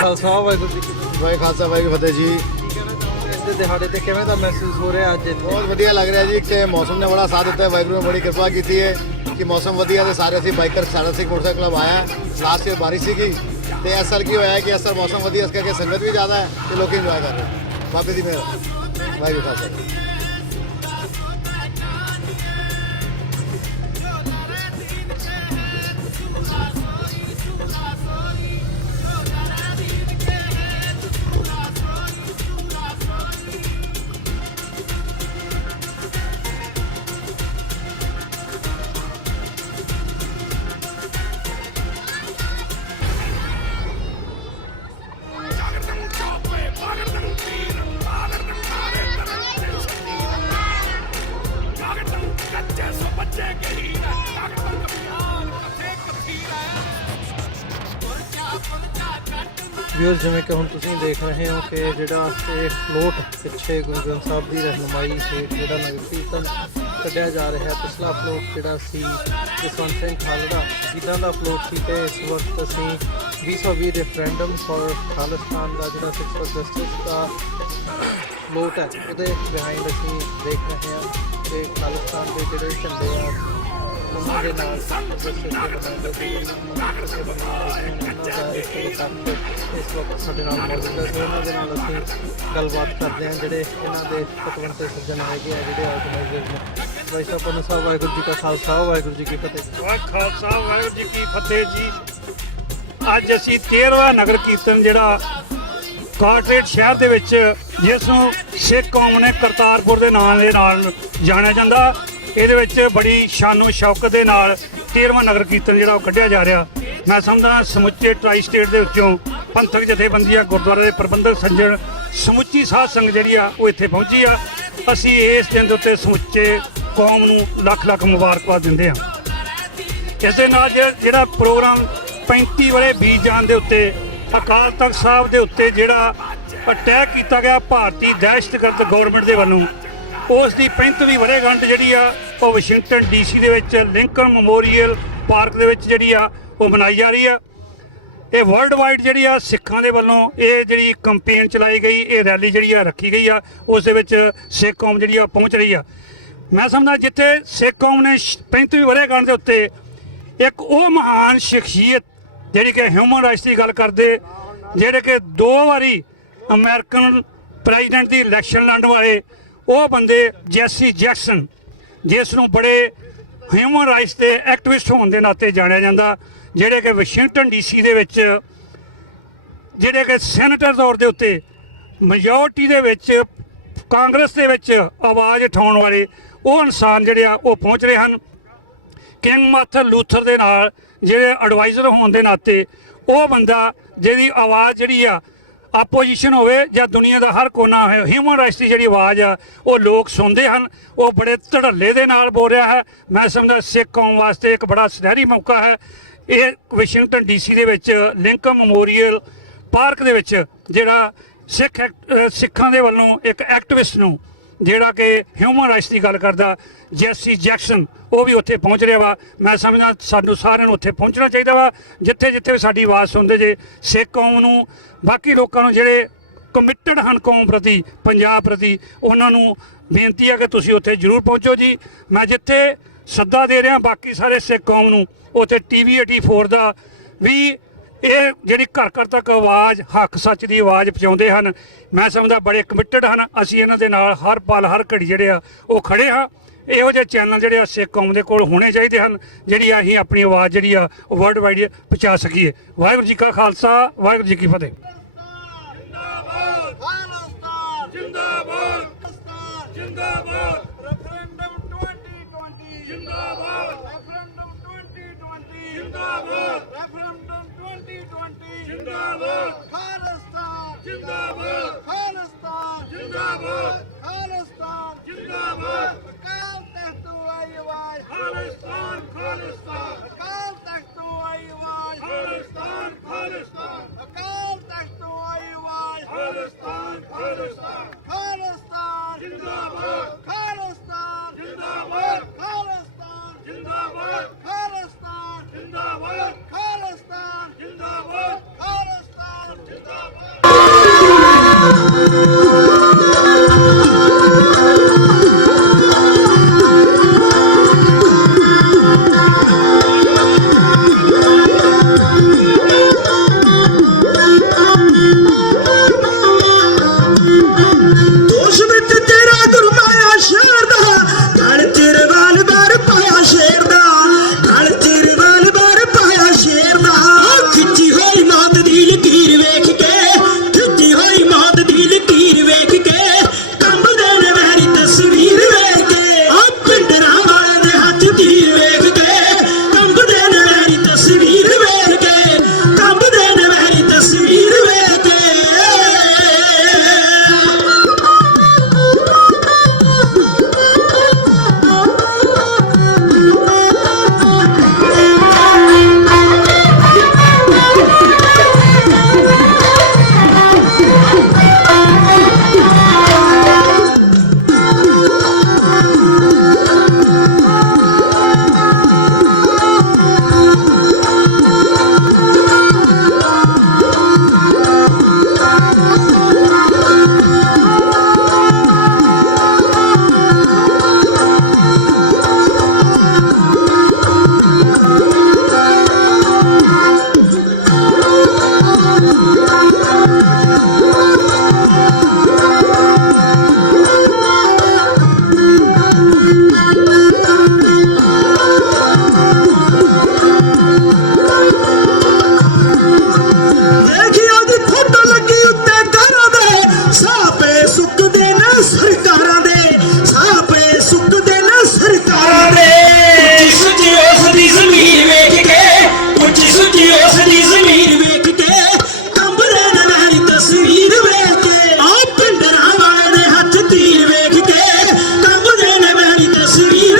ਖਾਲਸਾ ਵਾਹਿਗੁਰੂ ਜੀ ਕੀ ਫਤਿਹ। ਵਾਹਿ ਖਾਲਸਾ ਵਾਹਿ ਫਤਿਹ ਜੀ। ਇਸ ਦੇ ਦਿਹਾੜੇ ਤੇ ਕਿਵੇਂ ਦਾ ਮਹਿਸੂਸ ਹੋ ਰਿਹਾ ਅੱਜ ਇੱਥੇ? ਬਹੁਤ ਵਧੀਆ ਲੱਗ ਰਿਹਾ ਜੀ ਕਿ ਮੌਸਮ ਨੇ ਬੜਾ ਸਾਥ ਦਿੱਤਾ ਹੈ। ਵਾਹਿਗੁਰੂ ਨੇ ਬੜੀ ਕਿਰਪਾ ਕੀਤੀ ਹੈ ਕਿ ਮੌਸਮ ਵਧੀਆ ਤੇ ਸਾਰੇ ਅਸੀਂ ਬਾਈਕਰ ਸਾਡਾ ਸਿੱਖ ਮੋਟਰਸਾਈਕਲ ਕਲੱਬ ਆਇਆ। ਲਾਸਟ ਈਅਰ ਬਾਰਿਸ਼ ਸੀਗੀ ਤੇ ਇਸ ਸਾਲ ਕੀ ਹੋਇਆ ਕਿ ਇਸ ਸਾਲ ਮੌਸਮ ਵਧੀਆ ਇਸ ਕਰਕੇ ਸੰਗਤ ਵੀ ਜ਼ਿਆਦਾ ਹੈ ਤੇ ਲੋਕ ਇੰਜੋਏ ਕਰ ਰਹੇ। ਬਾਬੇ ਦੀ ਮਿਹਰ। ਵਾਹਿਗੁਰੂ ਖਾਲਸਾ। ਵਿਊਅਰਸ, ਜਿਵੇਂ ਕਿ ਹੁਣ ਤੁਸੀਂ ਦੇਖ ਰਹੇ ਹੋ ਕਿ ਜਿਹੜਾ ਇਹ ਫਲੋਟ ਪਿੱਛੇ ਗੁਰੂ ਗ੍ਰੰਥ ਸਾਹਿਬ ਦੀ ਰਹਿਨੁਮਾਈ ਹੇਠ ਜਿਹੜਾ ਨਗਰ ਕੀਰਤਨ ਕੱਢਿਆ ਜਾ ਰਿਹਾ ਹੈ। ਪਿਛਲਾ ਫਲੋਟ ਜਿਹੜਾ ਸੀ ਜਸਵੰਤ ਸਿੰਘ ਖਾਲੜਾ ਜਿੱਦਾਂ ਦਾ ਫਲੋਟ ਸੀ ਤੇ ਇਸ ਵਕਤ ਅਸੀਂ 2020 ਰੈਫਰੈਂਡਮ ਫॉर ਖਾਲਿਸਤਾਨ ਦਾ ਜਿਹੜਾ 6 ਜਸਟਿਸ ਦਾ ਫਲੋਟ ਹੈ ਉਹਦੇ ਬਿਹਾਈਂਡ ਅਸੀਂ ਦੇਖ ਰਹੇ ਹਾਂ ਕਿ ਖਾਲਿਸਤਾਨ ਦੇ ਜਿਹੜੇ ਝੰਡੇ ਆ ਉਹਨਾਂ ਦੇ ਨਾਲ ਇਸ ਵਕਤ ਸਾਡੇ ਨਾਲ ਮੌਜੂਦ ਹੈ। ਉਹਨਾਂ ਦੇ ਨਾਲ ਅਸੀਂ ਗੱਲਬਾਤ ਕਰਦੇ ਹਾਂ ਜਿਹੜੇ ਇਹਨਾਂ ਦੇ ਪਤਵੰਤੇ ਸੱਜਣ ਹੈਗੇ ਆ ਜਿਹੜੇ ਆਰਗੇਨਾਈਜ਼ਰ ਨੇ। ਭਾਈ ਸਾਹਿਬ ਸਾਹਿਬ ਵਾਹਿਗੁਰੂ ਜੀ ਕਾ ਖਾਲਸਾ ਵਾਹਿਗੁਰੂ ਜੀ ਕੀ ਫਤਿਹ। ਵਾਹਿ ਖਾਲਸਾ ਵਾਹਿਗੁਰੂ ਜੀ ਕੀ ਫਤਿਹ ਜੀ। ਅੱਜ ਅਸੀਂ 13ਵਾਂ ਨਗਰ ਕੀਰਤਨ ਜਿਹੜਾ ਕਾਰਟਰੇਟ ਸ਼ਹਿਰ ਦੇ ਵਿੱਚ ਜਿਸ ਨੂੰ ਸਿੱਖ ਕੌਮ ਨੇ ਕਰਤਾਰਪੁਰ ਦੇ ਨਾਂ ਦੇ ਨਾਲ ਜਾਣਿਆ ਜਾਂਦਾ, ਇਹਦੇ ਵਿੱਚ ਬੜੀ ਸ਼ਾਨੋ ਸ਼ੌਕਤ ਦੇ ਨਾਲ 13ਵਾਂ ਨਗਰ ਕੀਰਤਨ ਜਿਹੜਾ ਉਹ ਕੱਢਿਆ ਜਾ ਰਿਹਾ। ਮੈਂ ਸਮਝਦਾ ਸਮੁੱਚੇ ਟਰਾਈ ਸਟੇਟ ਦੇ ਵਿੱਚੋਂ ਪੰਥਕ ਜਥੇਬੰਦੀਆਂ, ਗੁਰਦੁਆਰੇ ਦੇ ਪ੍ਰਬੰਧਕ ਸੱਜਣ, ਸਮੁੱਚੀ ਸਾਧ ਸੰਗਤ ਜਿਹੜੀ ਆ ਉਹ ਇੱਥੇ ਪਹੁੰਚੀ ਆ। ਅਸੀਂ ਇਸ ਦਿਨ ਦੇ ਉੱਤੇ ਸਮੁੱਚੇ ਕੌਮ ਨੂੰ ਲੱਖ ਲੱਖ ਮੁਬਾਰਕਬਾਦ ਦਿੰਦੇ ਹਾਂ। ਇਸ ਦੇ ਨਾਲ ਜਿਹੜਾ ਪ੍ਰੋਗਰਾਮ 35 ਵਰੇ ਬੀਤ ਜਾਣ ਦੇ ਉੱਤੇ ਅਕਾਲ ਤਖਤ ਸਾਹਿਬ ਦੇ ਉੱਤੇ ਜਿਹੜਾ ਅਟੈਕ ਕੀਤਾ ਗਿਆ ਭਾਰਤੀ ਦਹਿਸ਼ਤਗਰਦ ਗਵਰਨਮੈਂਟ ਦੇ ਵੱਲੋਂ, ਉਸ ਦੀ 35ਵੀਂ ਵਰ੍ਹੇਗੰਢ ਜਿਹੜੀ ਆ ਉਹ ਵਾਸ਼ਿੰਗਟਨ DC ਦੇ ਵਿੱਚ ਲਿੰਕਨ ਮੈਮੋਰੀਅਲ ਪਾਰਕ ਦੇ ਵਿੱਚ ਜਿਹੜੀ ਆ ਉਹ ਮਨਾਈ ਜਾ ਰਹੀ ਆ। ਇਹ ਵਰਲਡ ਵਾਈਡ ਜਿਹੜੀ ਆ ਸਿੱਖਾਂ ਦੇ ਵੱਲੋਂ ਇਹ ਜਿਹੜੀ ਕੰਪੇਨ ਚਲਾਈ ਗਈ, ਇਹ ਰੈਲੀ ਜਿਹੜੀ ਆ ਰੱਖੀ ਗਈ ਆ, ਉਸ ਦੇ ਵਿੱਚ ਸਿੱਖ ਕੌਮ ਜਿਹੜੀ ਆ ਪਹੁੰਚ ਰਹੀ ਆ। ਮੈਂ ਸਮਝਦਾ ਜਿੱਥੇ ਸਿੱਖ ਕੌਮ ਨੇ 35ਵੀਂ ਵਰ੍ਹੇਗੰਢ ਦੇ ਉੱਤੇ ਇੱਕ ਉਹ ਮਹਾਨ ਸ਼ਖਸੀਅਤ ਜਿਹੜੀ ਕਿ ਹਿਊਮਨ ਰਾਈਟਸ ਦੀ ਗੱਲ ਕਰਦੇ, ਜਿਹੜੇ ਕਿ 2 ਵਾਰੀ ਅਮਰੀਕਨ ਪ੍ਰੈਜ਼ੀਡੈਂਟ ਦੀ ਇਲੈਕਸ਼ਨ ਲੜਨ ਵਾਲੇ ਉਹ ਬੰਦੇ ਜੈਸੀ ਜੈਕਸਨ, ਜਿਸ ਨੂੰ ਬੜੇ ਹਿਊਮਨ ਰਾਈਟਸ ਦੇ ਐਕਟਿਵਿਸਟ ਹੋਣ ਦੇ ਨਾਤੇ ਜਾਣਿਆ ਜਾਂਦਾ, ਜਿਹੜੇ ਕਿ ਵਾਸ਼ਿੰਗਟਨ DC ਦੇ ਵਿੱਚ ਜਿਹੜੇ ਕਿ ਸੈਨੇਟਰ ਤੌਰ ਦੇ ਉੱਤੇ ਮੈਜੋਰਟੀ ਦੇ ਵਿੱਚ ਕਾਂਗਰਸ ਦੇ ਵਿੱਚ ਆਵਾਜ਼ ਉਠਾਉਣ ਵਾਲੇ ਉਹ ਇਨਸਾਨ ਜਿਹੜੇ ਆ ਉਹ ਪਹੁੰਚ ਰਹੇ ਹਨ। ਕਿੰਗ ਮਾਰਟਨ ਲੂਥਰ ਦੇ ਨਾਲ ਜਿਹੜੇ ਐਡਵਾਈਜ਼ਰ ਹੋਣ ਦੇ ਨਾਤੇ ਉਹ ਬੰਦਾ ਜਿਹਦੀ ਆਵਾਜ਼ ਜਿਹੜੀ ਆ ਆਪੋਜੀਸ਼ਨ ਹੋਵੇ ਜਾਂ ਦੁਨੀਆ ਦਾ ਹਰ ਕੋਨਾ ਹੈ, ਹਿਊਮਨ ਰਾਈਟਸ ਦੀ ਜਿਹੜੀ ਆਵਾਜ਼ ਆ ਉਹ ਲੋਕ ਸੁਣਦੇ ਹਨ, ਉਹ ਬੜੇ ਧੜੱਲੇ ਦੇ ਨਾਲ ਬੋਲ ਰਿਹਾ ਹੈ। ਮੈਂ ਸਮਝਦਾ ਸਿੱਖ ਕੌਮ ਵਾਸਤੇ ਇੱਕ ਬੜਾ ਸੁਨਹਿਰੀ ਮੌਕਾ ਹੈ। ਇਹ ਵਾਸ਼ਿੰਗਟਨ DC ਦੇ ਵਿੱਚ ਲਿੰਕਨ ਮੈਮੋਰੀਅਲ ਪਾਰਕ ਦੇ ਵਿੱਚ ਜਿਹੜਾ ਸਿੱਖਾਂ ਦੇ ਵੱਲੋਂ ਇੱਕ ਐਕਟਿਵਿਸਟ ਨੂੰ ਜਿਹੜਾ ਕਿ ਹਿਊਮਨ ਰਾਈਟਸ ਦੀ ਗੱਲ ਕਰਦਾ, ਜੈਸੀ ਜੈਕਸਨ, ਉਹ ਵੀ ਉੱਥੇ ਪਹੁੰਚ ਰਿਹਾ ਵਾ। ਮੈਂ ਸਮਝਦਾ ਸਾਨੂੰ ਸਾਰਿਆਂ ਨੂੰ ਉੱਥੇ ਪਹੁੰਚਣਾ ਚਾਹੀਦਾ ਵਾ, ਜਿੱਥੇ ਜਿੱਥੇ ਸਾਡੀ ਆਵਾਜ਼ ਸੁਣਦੇ ਜੇ ਸਿੱਖ ਕੌਮ ਨੂੰ, ਬਾਕੀ ਲੋਕਾਂ ਨੂੰ ਜਿਹੜੇ ਕਮਿਟਡ ਹਨ ਕੌਮ ਪ੍ਰਤੀ, ਪੰਜਾਬ ਪ੍ਰਤੀ, ਉਹਨਾਂ ਨੂੰ ਬੇਨਤੀ ਹੈ ਕਿ ਤੁਸੀਂ ਉੱਥੇ ਜ਼ਰੂਰ ਪਹੁੰਚੋ ਜੀ। ਮੈਂ ਜਿੱਥੇ ਸੱਦਾ ਦੇ ਰਿਹਾ ਬਾਕੀ ਸਾਰੇ ਸਿੱਖ ਕੌਮ ਨੂੰ, ਉੱਥੇ TV 84 ਦਾ ਵੀ ਇਹ ਜਿਹੜੀ ਘਰ ਘਰ ਤੱਕ ਆਵਾਜ਼ ਹੱਕ ਸੱਚ ਦੀ ਆਵਾਜ਼ ਪਹੁੰਚਾਉਂਦੇ ਹਨ। ਮੈਂ ਸਮਝਦਾ ਬੜੇ ਕਮਿਟਡ ਹਨ। ਅਸੀਂ ਇਹਨਾਂ ਦੇ ਨਾਲ ਹਰ ਪਲ ਹਰ ਘੜੀ ਜਿਹੜੇ ਆ ਉਹ ਖੜੇ ਹਾਂ। ਇਹੋ ਜਿਹੇ ਚੈਨਲ ਜਿਹੜੇ ਆ ਸਿੱਖ ਕੌਮ ਦੇ ਕੋਲ ਹੋਣੇ ਚਾਹੀਦੇ ਹਨ, ਜਿਹੜੀ ਅਸੀਂ ਆਪਣੀ ਆਵਾਜ਼ ਜਿਹੜੀ ਆ ਉਹ ਵਰਲਡ ਵਾਈਡ ਪਹੁੰਚਾ ਸਕੀਏ। ਵਾਹਿਗੁਰੂ ਜੀ ਕਾ ਖਾਲਸਾ, ਵਾਹਿਗੁਰੂ ਜੀ ਕੀ ਫਤਿਹ। ਤਸਵੀਰ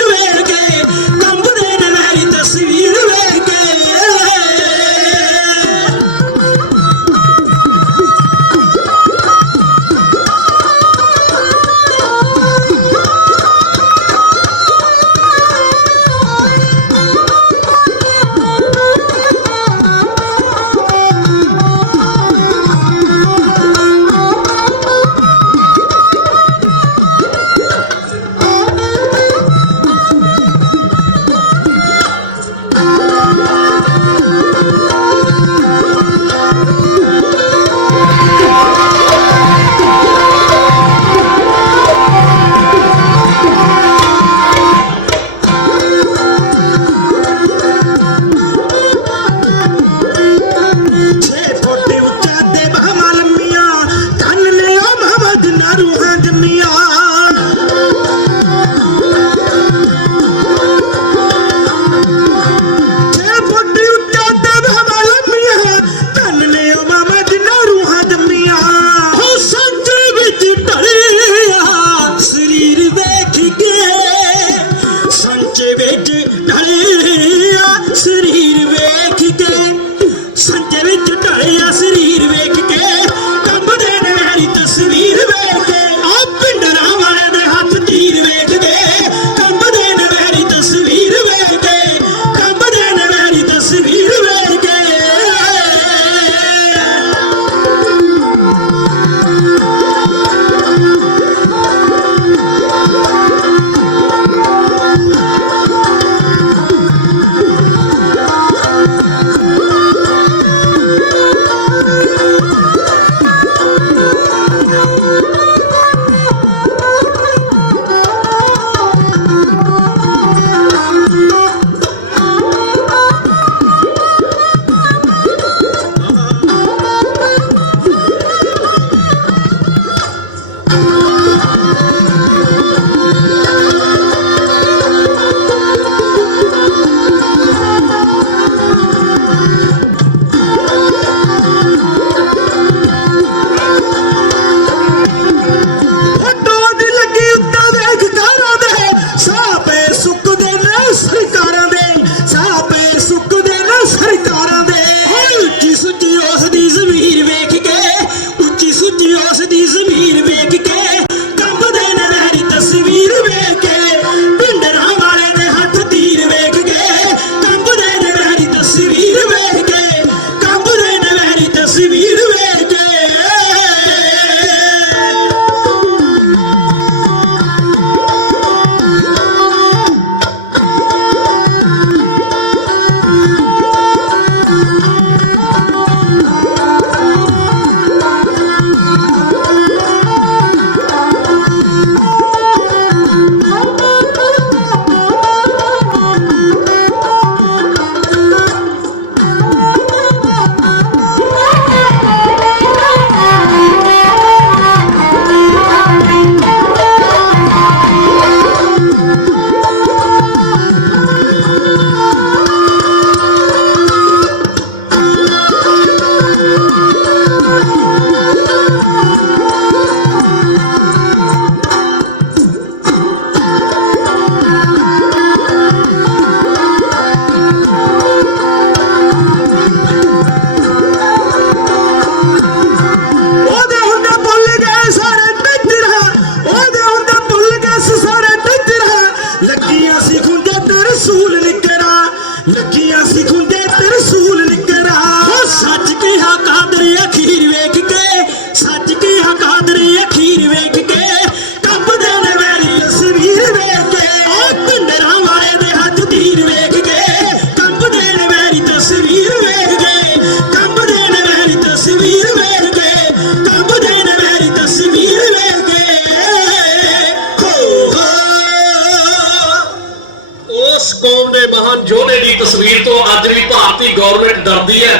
ਮਹਾਨ ਯੋਧੇ ਦੀ ਤਸਵੀਰ ਤੋਂ ਅੱਜ ਵੀ ਭਾਰਤੀ ਗਵਰਨਮੈਂਟ ਡਰਦੀ ਹੈ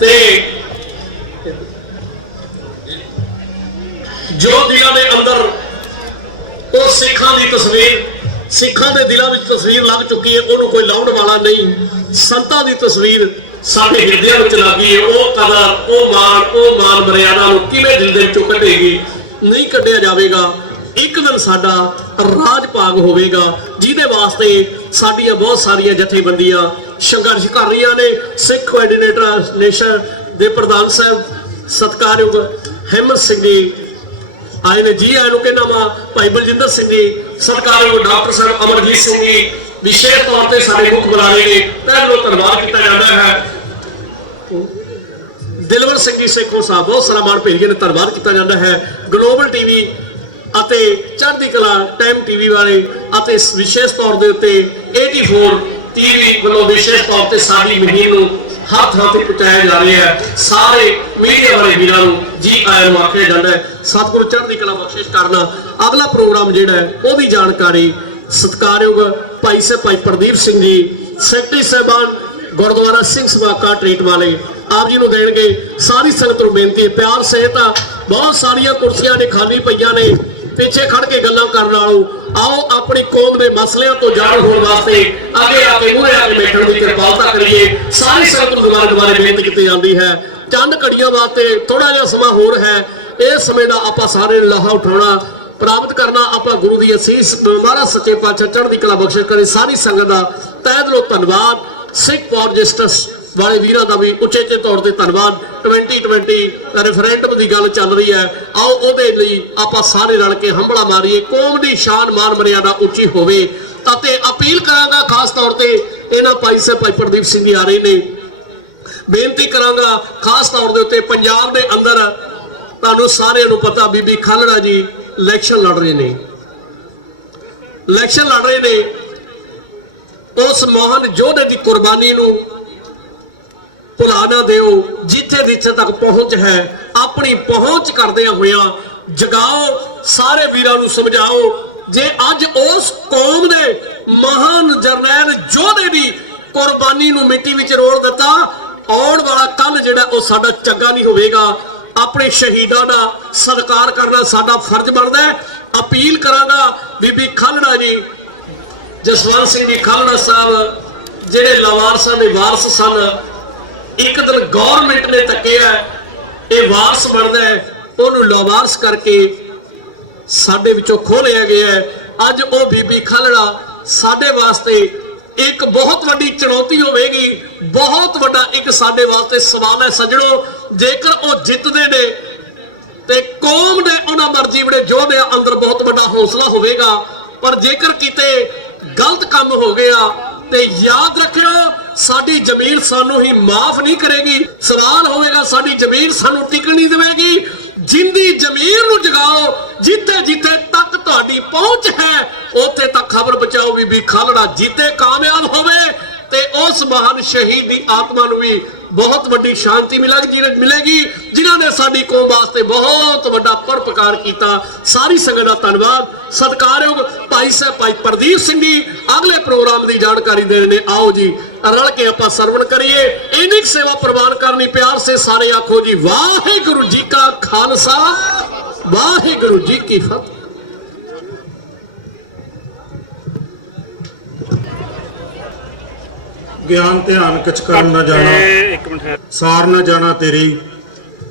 ਤੇ ਜੋ ਦਿਲਾਂ ਦੇ ਅੰਦਰ ਉਹ ਸਿੱਖਾਂ ਦੀ ਤਸਵੀਰ, ਸਿੱਖਾਂ ਦੇ ਦਿਲਾਂ ਵਿੱਚ ਤਸਵੀਰ ਲੱਗ ਚੁੱਕੀ ਹੈ, ਉਹਨੂੰ ਕੋਈ ਲਾਉਣ ਵਾਲਾ ਨਹੀਂ। ਸੰਤਾਂ ਦੀ ਤਸਵੀਰ ਸਾਡੇ ਹਿਰਦਿਆਂ ਵਿੱਚ ਲੱਗੀ ਹੈ। ਉਹ ਕਦਰ, ਉਹ ਮਾਨ ਮਰਿਆਦਾ ਨੂੰ ਕਿਵੇਂ ਦਿਲ ਦੇ ਵਿੱਚੋਂ ਕੱਢੇਗੀ? ਨਹੀਂ ਕੱਢਿਆ ਜਾਵੇਗਾ। ਇੱਕ ਦਿਨ ਸਾਡਾ ਰਾਜ ਭਾਗ ਹੋਵੇਗਾ, ਜਿਹਦੇ ਵਾਸਤੇ ਸਾਡੀਆਂ ਬਹੁਤ ਸਾਰੀਆਂ ਜਥੇਬੰਦੀਆਂ ਸੰਘਰਸ਼ ਕਰ ਰਹੀਆਂ ਨੇ। ਸਿੱਖ ਕੋਆਰਡੀਨੇਟਰ ਨੇਸ਼ਨ ਦੇ ਪ੍ਰਧਾਨ ਸਾਹਿਬ ਸਤਿਕਾਰਯੋਗ ਹਿੰਮਤ ਸਿੰਘ ਜੀ ਆਏ ਨੇ, ਜੀ ਆਇਆਂ ਨੂੰ ਕਹਿੰਦਾ ਵਾ। ਭਾਈ ਬਲਜਿੰਦਰ ਸਿੰਘ ਜੀ, ਸਤਿਕਾਰਯੋਗ ਡਾਕਟਰ ਸਾਹਿਬ ਅਮਰਜੀਤ ਸਿੰਘ ਜੀ ਵਿਸ਼ੇਸ਼ ਤੌਰ ਤੇ ਸਾਡੇ ਮੁੱਖ ਬੁਲਾਰੇ ਨੇ, ਤਹਿ ਦਿਲੋਂ ਧੰਨਵਾਦ ਕੀਤਾ ਜਾਂਦਾ ਹੈ। ਦਿਲਵਰ ਸਿੰਘ ਜੀ ਸੇਖੋਂ ਸਾਹਿਬ ਬਹੁਤ ਸਾਰਾ ਮਾਣ ਭੇਜ ਗਏ ਨੇ, ਧੰਨਵਾਦ ਕੀਤਾ ਜਾਂਦਾ ਹੈ। ਗਲੋਬਲ ਟੀਵੀ ਅਤੇ ਚੜ੍ਹਦੀ ਕਲਾ ਟਾਈਮ ਟੀਵੀ ਵਾਲੇ ਅਤੇ ਵਿਸ਼ੇਸ਼ ਤੌਰ ਦੇ ਉੱਤੇ 84 ਟੀਵੀ ਵੱਲੋਂ ਵਿਸ਼ੇਸ਼ ਤੌਰ ਤੇ ਸਾਡੀ ਮੁਹਿੰਮ ਨੂੰ ਹੱਥ ਤੇ ਪਹੁੰਚਾਇਆ ਜਾ ਰਿਹਾ ਹੈ। ਸਾਰੇ ਮੀਡੀਆ ਵਾਲੇ ਵੀਰਾਂ ਨੂੰ ਜੀ ਆਇਆਂ ਨੂੰ ਆਖਿਆ ਜਾਂਦਾ ਹੈ। ਸਤਿਗੁਰੂ ਚੜ੍ਹਦੀ ਕਲਾ ਬਖਸ਼ਿਸ਼ ਕਰਨਾ। ਅਗਲਾ ਪ੍ਰੋਗਰਾਮ ਜਿਹੜਾ ਹੈ ਉਹਦੀ ਜਾਣਕਾਰੀ ਸਤਿਕਾਰਯੋਗ ਭਾਈ ਪ੍ਰਦੀਪ ਸਿੰਘ ਜੀ, ਸੈਕਟਰੀ ਸਾਹਿਬਾਨ ਗੁਰਦੁਆਰਾ ਸਿੰਘ ਸਭਾ ਕਾਟਰੇਟ ਵਾਲੇ ਆਪ ਜੀ ਨੂੰ ਦੇਣਗੇ। ਸਾਰੀ ਸੰਗਤ ਨੂੰ ਬੇਨਤੀ ਹੈ, ਪਿਆਰ ਸਹਿਤ ਆ। ਬਹੁਤ ਸਾਰੀਆਂ ਕੁਰਸੀਆਂ ਨੇ ਖਾਲੀ ਪਈਆਂ ਨੇ, ਪਿੱਛੇ ਖੜ ਕੇ ਗੱਲਾਂ ਕਰਨ ਵਾਲੋ ਆਓ ਆਪਣੀ ਕੌਮ ਦੇ ਮਸਲਿਆਂ ਤੋਂ ਜਾਣੂ ਹੋਣ ਵਾਸਤੇ ਅੱਗੇ ਆ ਕੇ ਮੂਹਰੇ ਆ ਕੇ ਬੈਠਣ ਦੀ ਕਿਰਪਾਲਤਾ ਕਰੀਏ। ਸਾਰੀ ਸੰਗਤ ਨੂੰ ਦੁਬਾਰਾ ਬੇਨਤੀ ਕੀਤੀ ਜਾਂਦੀ ਹੈ। ਚੰਦ ਘੜੀਆਂ ਵਾਸਤੇ ਥੋੜਾ ਜਿਹਾ ਸਮਾਂ ਹੋਰ ਹੈ। ਇਸ ਸਮੇਂ ਦਾ ਆਪਾਂ ਸਾਰੇ ਲਾਹਾ ਉਠਾਉਣਾ, ਪ੍ਰਾਪਤ ਕਰਨਾ। ਆਪਾਂ ਗੁਰੂ ਦੀ ਅਸੀਸ ਮਹਾਰਾਜ ਸੱਚੇ ਪਾਤਸ਼ਾਹ ਚੜ੍ਹਦੀ ਕਲਾ ਬਖਸ਼ਿਸ਼ ਕਰੇ। ਸਾਰੀ ਸੰਗਤ ਦਾ ਤਹਿ ਦਿਲੋਂ ਧੰਨਵਾਦ। ਸਿੱਖ ਫॉर ਜਸਟਿਸ ਵਾਲੇ ਵੀਰਾਂ ਦਾ ਵੀ ਉਚੇਚੇ ਤੌਰ ਤੇ ਧੰਨਵਾਦ। 2020 ਰੈਫਰੈਂਡਮ ਦੀ ਗੱਲ ਚੱਲ ਰਹੀ ਹੈ, ਆਓ ਉਹਦੇ ਲਈ ਆਪਾਂ ਸਾਰੇ ਰਲ ਕੇ ਹੰਭਲਾ ਮਾਰੀਏ। ਕੌਮ ਦੀ ਸ਼ਾਨ ਮਾਨ ਮਰਿਆਦਾ ਉੱਚੀ ਹੋਵੇ। ਅਤੇ ਅਪੀਲ ਕਰਾਂਗਾ ਖਾਸ ਤੌਰ ਤੇ ਇਹਨਾਂ ਭਾਈ ਪ੍ਰਦੀਪ ਸਿੰਘ ਜੀ ਆ ਰਹੇ ਨੇ, ਬੇਨਤੀ ਕਰਾਂਗਾ ਖਾਸ ਤੌਰ ਦੇ ਉੱਤੇ ਪੰਜਾਬ ਦੇ ਅੰਦਰ ਤੁਹਾਨੂੰ ਸਾਰਿਆਂ ਨੂੰ ਪਤਾ ਬੀਬੀ ਖਾਲੜਾ ਜੀ ਇਲੈਕਸ਼ਨ ਲੜ ਰਹੇ ਨੇ, ਉਸ ਮਹਾਨ ਯੋਧੇ ਦੀ ਕੁਰਬਾਨੀ ਨੂੰ ਭੁਲਾ ਨਾ ਦਿਓ। ਜਿੱਥੇ ਤੱਕ ਪਹੁੰਚ ਹੈ ਆਪਣੀ ਪਹੁੰਚ ਕਰਦਿਆਂ ਹੋਇਆਂ ਜਗਾਓ, ਸਾਰੇ ਵੀਰਾਂ ਨੂੰ ਸਮਝਾਓ। ਜੇ ਅੱਜ ਉਸ ਕੌਮ ਦੇ ਮਹਾਨ ਜਰਨੈਲ ਯੋਧੇ ਦੀ ਕੁਰਬਾਨੀ ਨੂੰ ਮਿੱਟੀ ਵਿੱਚ ਰੋਲ ਦਿੱਤਾ, ਆਉਣ ਵਾਲਾ ਕੱਲ ਜਿਹੜਾ ਉਹ ਸਾਡਾ ਚੰਗਾ ਨਹੀਂ ਹੋਵੇਗਾ। ਆਪਣੇ ਸ਼ਹੀਦਾਂ ਦਾ ਸਤਿਕਾਰ ਕਰਨਾ ਸਾਡਾ ਫਰਜ਼ ਬਣਦਾ ਹੈ। ਅਪੀਲ ਕਰਾਂਗਾ ਬੀਬੀ ਖਾਲੜਾ ਜੀ, ਜਸਵੰਤ ਸਿੰਘ ਜੀ ਖਾਲੜਾ ਸਾਹਿਬ ਜਿਹੜੇ ਲਾਵਾਰਸਾਂ ਦੇ ਵਾਰਸ ਸਨ, ਇੱਕ ਦਿਨ ਗਵਰਨਮੈਂਟ ਨੇ ਤੱਕਿਆ ਇਹ ਵਾਰਸ ਬਣਦਾ ਹੈ, ਉਹਨੂੰ ਲਾਵਾਰਸ ਕਰਕੇ ਸਾਡੇ ਵਿੱਚੋਂ ਖੋਹ ਲਿਆ ਗਿਆ ਹੈ। ਅੱਜ ਉਹ ਬੀਬੀ ਖਾਲੜਾ ਸਾਡੇ ਵਾਸਤੇ ਇੱਕ ਬਹੁਤ ਵੱਡੀ ਚੁਣੌਤੀ ਹੋਵੇਗੀ, ਬਹੁਤ ਵੱਡਾ ਇੱਕ ਸਾਡੇ ਵਾਸਤੇ ਸਵਾਲ ਹੈ ਸੱਜਣੋ। ਜੇਕਰ ਉਹ ਜਿੱਤਦੇ ਨੇ ਤੇ ਕੌਮ ਦੇ ਉਹਨਾਂ ਮਰਜ਼ੀ ਬੜੇ ਯੋਧਿਆਂ ਅੰਦਰ ਬਹੁਤ ਵੱਡਾ ਹੌਸਲਾ ਹੋਵੇਗਾ। ਪਰ ਜੇਕਰ ਕਿਤੇ ਗਲਤ ਕੰਮ ਹੋ ਗਿਆ ਤੇ ਯਾਦ ਰੱਖਿਓ ਸਾਡੀ ਜ਼ਮੀਨ ਸਾਨੂੰ ਹੀ ਮਾਫ ਨਹੀਂ ਕਰੇਗੀ। ਸਵਾਲ ਹੋਵੇਗਾ ਸਾਡੀ ਜ਼ਮੀਨ ਸਾਨੂੰ ਟਿਕਣ ਨਹੀਂ ਦੇਵੇਗੀ। ਜਿੰਦੀ ਜ਼ਮੀਨ ਨੂੰ ਜਗਾਓ, ਜਿੱਥੇ ਤੱਕ ਤੁਹਾਡੀ ਪਹੁੰਚ ਹੈ ਉੱਥੇ ਤੱਕ ਖਬਰ ਪਹੁੰਚਾਓ। ਬੀਬੀ ਖਾਲੜਾ ਜਿੱਤੇ ਕਾਮਯਾਬ ਹੋਵੇ ਤੇ ਉਸ ਮਹਾਨ ਸ਼ਹੀਦ ਦੀ ਆਤਮਾ ਨੂੰ ਵੀ ਬਹੁਤ ਵੱਡੀ ਸ਼ਾਂਤੀ ਮਿਲੇਗੀ, ਜਿਨ੍ਹਾਂ ਨੇ ਸਾਡੀ ਕੌਮ ਵਾਸਤੇ ਬਹੁਤ ਵੱਡਾ ਪਰਉਪਕਾਰ ਕੀਤਾ। ਸਾਰੀ ਸੰਗਤ ਦਾ ਧੰਨਵਾਦ। ਸਤਿਕਾਰਯੋਗ ਭਾਈ ਪ੍ਰਦੀਪ ਸਿੰਘ ਜੀ ਅਗਲੇ ਪ੍ਰੋਗਰਾਮ ਦੀ ਜਾਣਕਾਰੀ ਦੇ ਰਹੇ ਨੇ। ਆਓ ਜੀ ਰਲ ਕੇ ਆਪਾਂ ਸਰਵਣ ਕਰੀਏ। ਇੰਨੀ ਸੇਵਾ ਪ੍ਰਵਾਨ ਕਰਨੀ ਪਿਆਰ ਸੇ ਸਾਰੇ ਆਖੋ ਜੀ ਵਾਹਿਗੁਰੂ ਜੀ ਕਾ ਖਾਲਸਾ, ਵਾਹਿਗੁਰੂ ਜੀ ਕੀ ਫਤਿਹ। ਗਿਆਨ ਧਿਆਨ ਕਿਛ ਕਰਨ ਨਾ ਜਾਣਾ, ਸਾਰ ਨਾ ਜਾਣਾ ਤੇਰੀ,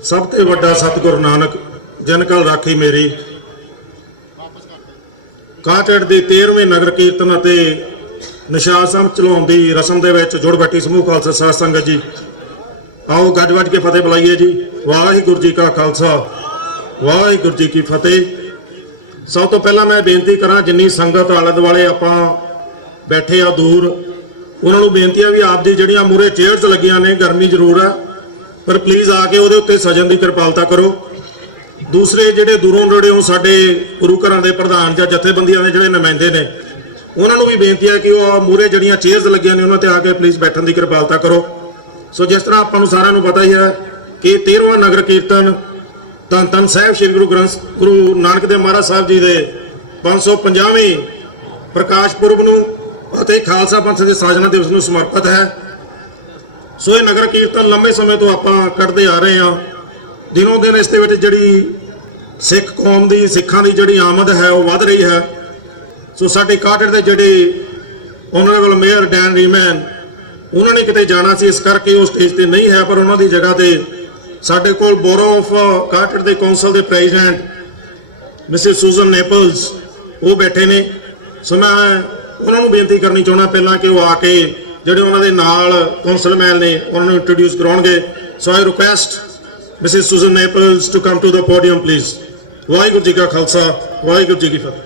ਸਭ ਤੇ ਵੱਡਾ ਸਤਿਗੁਰੂ ਨਾਨਕ ਜਨ ਕਲ ਰਾਖੀ ਮੇਰੀ। ਕਾਟੜ ਦੇ 13ਵੇਂ ਨਗਰ ਕੀਰਤਨ ਅਤੇ ਨਿਸ਼ਾਨ ਸਾਹਿਬ ਚਲਾਉਣ ਦੀ ਰਸਮ ਦੇ ਵਿੱਚ ਜੁੜ ਬੈਠੀ ਸਮੂਹ ਖਾਲਸਾ ਸਾਧ ਸੰਗਤ ਜੀ, ਆਓ ਗੱਜ ਵੱਜ ਕੇ ਫਤਿਹ ਬੁਲਾਈਏ ਜੀ। ਵਾਹਿਗੁਰੂ ਜੀ ਕਾ ਖਾਲਸਾ, ਵਾਹਿਗੁਰੂ ਜੀ ਕੀ ਫਤਿਹ। ਸਭ ਤੋਂ ਪਹਿਲਾਂ ਮੈਂ ਬੇਨਤੀ ਕਰਾਂ ਜਿੰਨੀ ਸੰਗਤ ਆਲੇ ਦੁਆਲੇ ਆਪਾਂ ਬੈਠੇ ਆ ਦੂਰ, ਉਹਨਾਂ ਨੂੰ ਬੇਨਤੀ ਆ ਵੀ ਆਪ ਦੀ ਜਿਹੜੀਆਂ ਮੂਹਰੇ ਚੇਅਰਸ ਲੱਗੀਆਂ ਨੇ, ਗਰਮੀ ਜ਼ਰੂਰ ਆ ਪਰ ਪਲੀਜ਼ ਆ ਕੇ ਉਹਦੇ ਉੱਤੇ ਸਜਣ ਦੀ ਕਿਰਪਾਲਤਾ ਕਰੋ। ਦੂਸਰੇ ਜਿਹੜੇ ਦੂਰੋਂ ਨੇੜਿਓਂ ਸਾਡੇ ਗੁਰੂ ਘਰਾਂ ਦੇ ਪ੍ਰਧਾਨ ਜਾਂ ਜਥੇਬੰਦੀਆਂ ਦੇ ਜਿਹੜੇ ਨੁਮਾਇੰਦੇ ਨੇ, ਉਹਨਾਂ ਨੂੰ ਵੀ ਬੇਨਤੀ ਹੈ ਕਿ ਉਹ ਮੂਹਰੇ ਜਿਹੜੀਆਂ ਚੇਅਰਸ ਲੱਗੀਆਂ ਨੇ ਉਹਨਾਂ ਤੇ ਆ ਕੇ ਪਲੀਜ਼ ਬੈਠਣ ਦੀ ਕਿਰਪਾਲਤਾ ਕਰੋ। ਸੋ ਜਿਸ ਤਰ੍ਹਾਂ ਆਪਾਂ ਨੂੰ ਸਾਰਿਆਂ ਨੂੰ ਪਤਾ ਹੀ ਹੈ ਕਿ 13ਵਾਂ ਨਗਰ ਕੀਰਤਨ ਧੰਨ ਸਾਹਿਬ ਸ੍ਰੀ ਗੁਰੂ ਨਾਨਕ ਦੇਵ ਮਹਾਰਾਜ ਸਾਹਿਬ ਜੀ ਦੇ 550ਵੇਂ ਪ੍ਰਕਾਸ਼ ਪੁਰਬ ਨੂੰ ਅਤੇ ਖਾਲਸਾ ਪੰਥ ਦੇ ਸਾਜਨਾ ਦਿਵਸ ਨੂੰ ਸਮਰਪਿਤ ਹੈ। ਸੋ ਇਹ ਨਗਰ ਕੀਰਤਨ ਲੰਬੇ ਸਮੇਂ ਤੋਂ ਆਪਾਂ ਕੱਢਦੇ ਆ ਰਹੇ ਹਾਂ। ਦਿਨੋਂ ਦਿਨ ਇਸ ਦੇ ਵਿੱਚ ਜਿਹੜੀ ਸਿੱਖ ਕੌਮ ਦੀ ਸਿੱਖਾਂ ਦੀ ਜਿਹੜੀ ਆਮਦ ਹੈ ਉਹ ਵੱਧ ਰਹੀ ਹੈ। ਸੋ ਸਾਡੇ ਕਾਟੜ ਦੇ ਜਿਹੜੇ ਆਨਰੇਬਲ ਮੇਅਰ ਡੈਨ ਰੀਮੈਨ, ਉਹਨਾਂ ਨੇ ਕਿਤੇ ਜਾਣਾ ਸੀ, ਇਸ ਕਰਕੇ ਉਹ ਸਟੇਜ ਤੇ ਨਹੀਂ ਹੈ, ਪਰ ਉਹਨਾਂ ਦੀ ਜਗ੍ਹਾ ਤੇ ਸਾਡੇ ਕੋਲ ਬੋਰੋ ਆਫ ਕਾਟੜ ਦੇ ਕੌਂਸਲ ਦੇ ਪ੍ਰੈਜ਼ੀਡੈਂਟ ਮਿਸਿਸ ਸੁਜ਼ਨ ਨੇਪਲਸ ਉਹ ਬੈਠੇ ਨੇ। ਸੋ ਮੈਂ ਉਹਨਾਂ ਨੂੰ ਬੇਨਤੀ ਕਰਨੀ ਚਾਹੁੰਦਾ ਪਹਿਲਾਂ ਕਿ ਉਹ ਆ ਕੇ ਜਿਹੜੇ ਉਹਨਾਂ ਦੇ ਨਾਲ ਕੌਂਸਲਮੈਨ ਨੇ ਉਹਨਾਂ ਨੂੰ ਇੰਟਰੋਡਿਊਸ ਕਰਾਉਣਗੇ। So I request Mrs Susan Naples to come to the podium please. Waheguru ji ਕਾ ਖਾਲਸਾ, ਵਾਹਿਗੁਰੂ ਜੀ ਕੀ ਫਤਿਹ।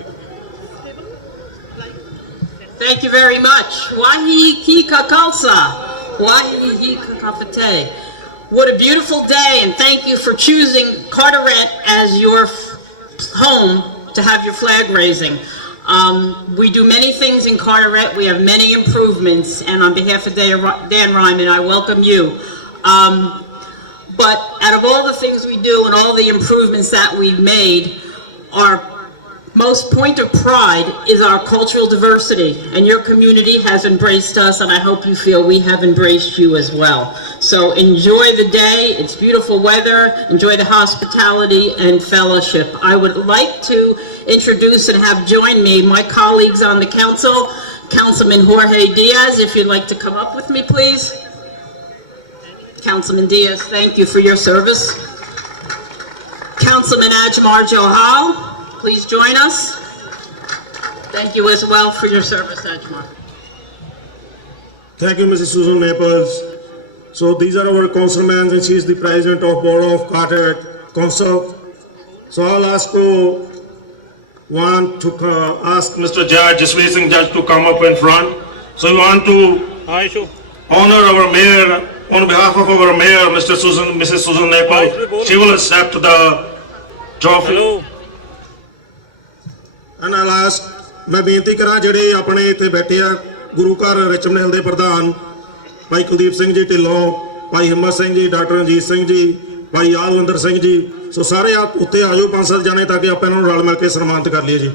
Thank you very much. Wahi ki kakalsa. Wahi hi kakafate. What a beautiful day, and thank you for choosing Carteret as your home to have your flag raising. We do many things in Carteret. We have many improvements, and on behalf of Dan Ryman, I welcome you. But out of all the things we do and all the improvements that we've made, our most point of pride is our cultural diversity, and your community has embraced us, and I hope you feel we have embraced you as well. So enjoy the day. It's beautiful weather. Enjoy the hospitality and fellowship. I would like to introduce and have join me my colleagues on the council. Councilman Jorge Diaz, if you'd like to come up with me, please. Councilman Diaz, thank you for your service. Councilman Ajmar Johal, please join us. Thank you as well for your service, Ajmar. Thank you, Mrs. Susan Naples. So these are our councilmen, and she is the president of Board of Carteret Council. So I'll ask ask Mr. Judge, Jasmeet Singh Judge, to come up in front. So we want to honor our mayor on behalf of our mayor, Mrs. Susan Naples. She will accept the trophy. And I'll ask, मैं बेनती करा ਜਿਹੜੇ ਆਪਣੇ ਇੱਥੇ ਬੈਠੇ ਆ ਗੁਰੂ ਘਰ ਰਿਚਮਨਹਿਲ ਦੇ ਪ੍ਰਧਾਨ ਭਾਈ ਕੁਲਦੀਪ ਸਿੰਘ ਜੀ ਢਿੱਲੋਂ, ਭਾਈ ਹਿੰਮਤ ਸਿੰਘ ਜੀ, ਡਾਕਟਰ ਰਣਜੀਤ ਸਿੰਘ ਜੀ, ਭਾਈ ਯਾਦਵਿੰਦਰ ਸਿੰਘ ਜੀ, ਸੋ ਸਾਰੇ ਆਪ ਉੱਤੇ ਆ ਜਾਓ 5-7 ਜਣੇ ਤਾਂ ਕਿ ਆਪਾਂ ਇਹਨਾਂ ਨੂੰ ਰਲ ਮਿਲ ਕੇ ਸਨਮਾਨਿਤ ਕਰ ਲਈਏ ਜੀ।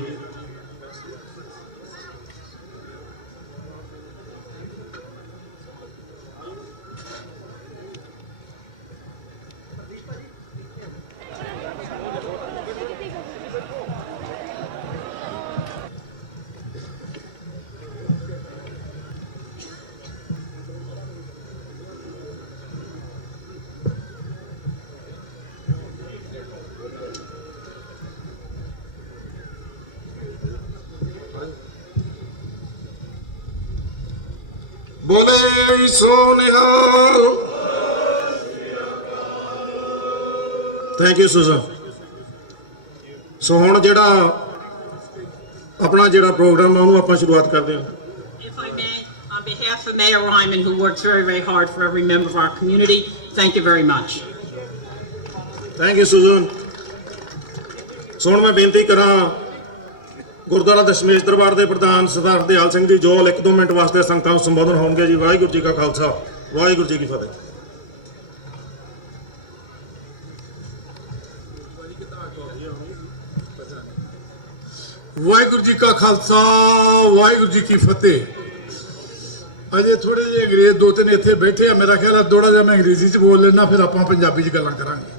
बोले सोनिहाल। थैंक यू सुजन। सो हुण जिहड़ा अपना जिहड़ा प्रोग्राम है ਉਹਨੂੰ ਆਪਾਂ ਸ਼ੁਰੂਆਤ ਕਰਦੇ ਹਾਂ। If I may, on behalf of Mayor Ryman, who works very, very hard for every member of our community, thank you very much. Thank you, Susan. ਸੋ ਹੁਣ ਮੈਂ ਬੇਨਤੀ ਕਰਾਂ ਗੁਰਦੁਆਰਾ ਦਸ਼ਮੇਸ਼ ਦਰਬਾਰ ਦੇ ਪ੍ਰਧਾਨ ਸਰਦਾਰ ਦਿਆਲ ਸਿੰਘ ਜੀ ਜੋਲ 1-2 ਮਿੰਟ ਵਾਸਤੇ ਸੰਗਤਾਂ ਨੂੰ ਸੰਬੋਧਨ ਹੋਣਗੇ ਜੀ। ਵਾਹਿਗੁਰੂ ਜੀ ਕਾ ਖਾਲਸਾ, ਵਾਹਿਗੁਰੂ ਜੀ ਕੀ ਫਤਿਹ। ਵਾਹਿਗੁਰੂ ਜੀ ਕਾ ਖਾਲਸਾ, ਵਾਹਿਗੁਰੂ ਜੀ ਕੀ ਫਤਿਹ। ਅਜੇ ਥੋੜੇ ਜਿਹੇ ਅੰਗਰੇਜ਼ 2-3 ਇੱਥੇ ਬੈਠੇ ਆ, ਮੇਰਾ ਖਿਆਲ ਹੈ ਥੋੜਾ ਜਿਹਾ ਮੈਂ ਅੰਗਰੇਜ਼ੀ 'ਚ ਬੋਲ ਲੈਣਾ, ਫਿਰ ਆਪਾਂ ਪੰਜਾਬੀ 'ਚ ਗੱਲਾਂ ਕਰਾਂਗੇ।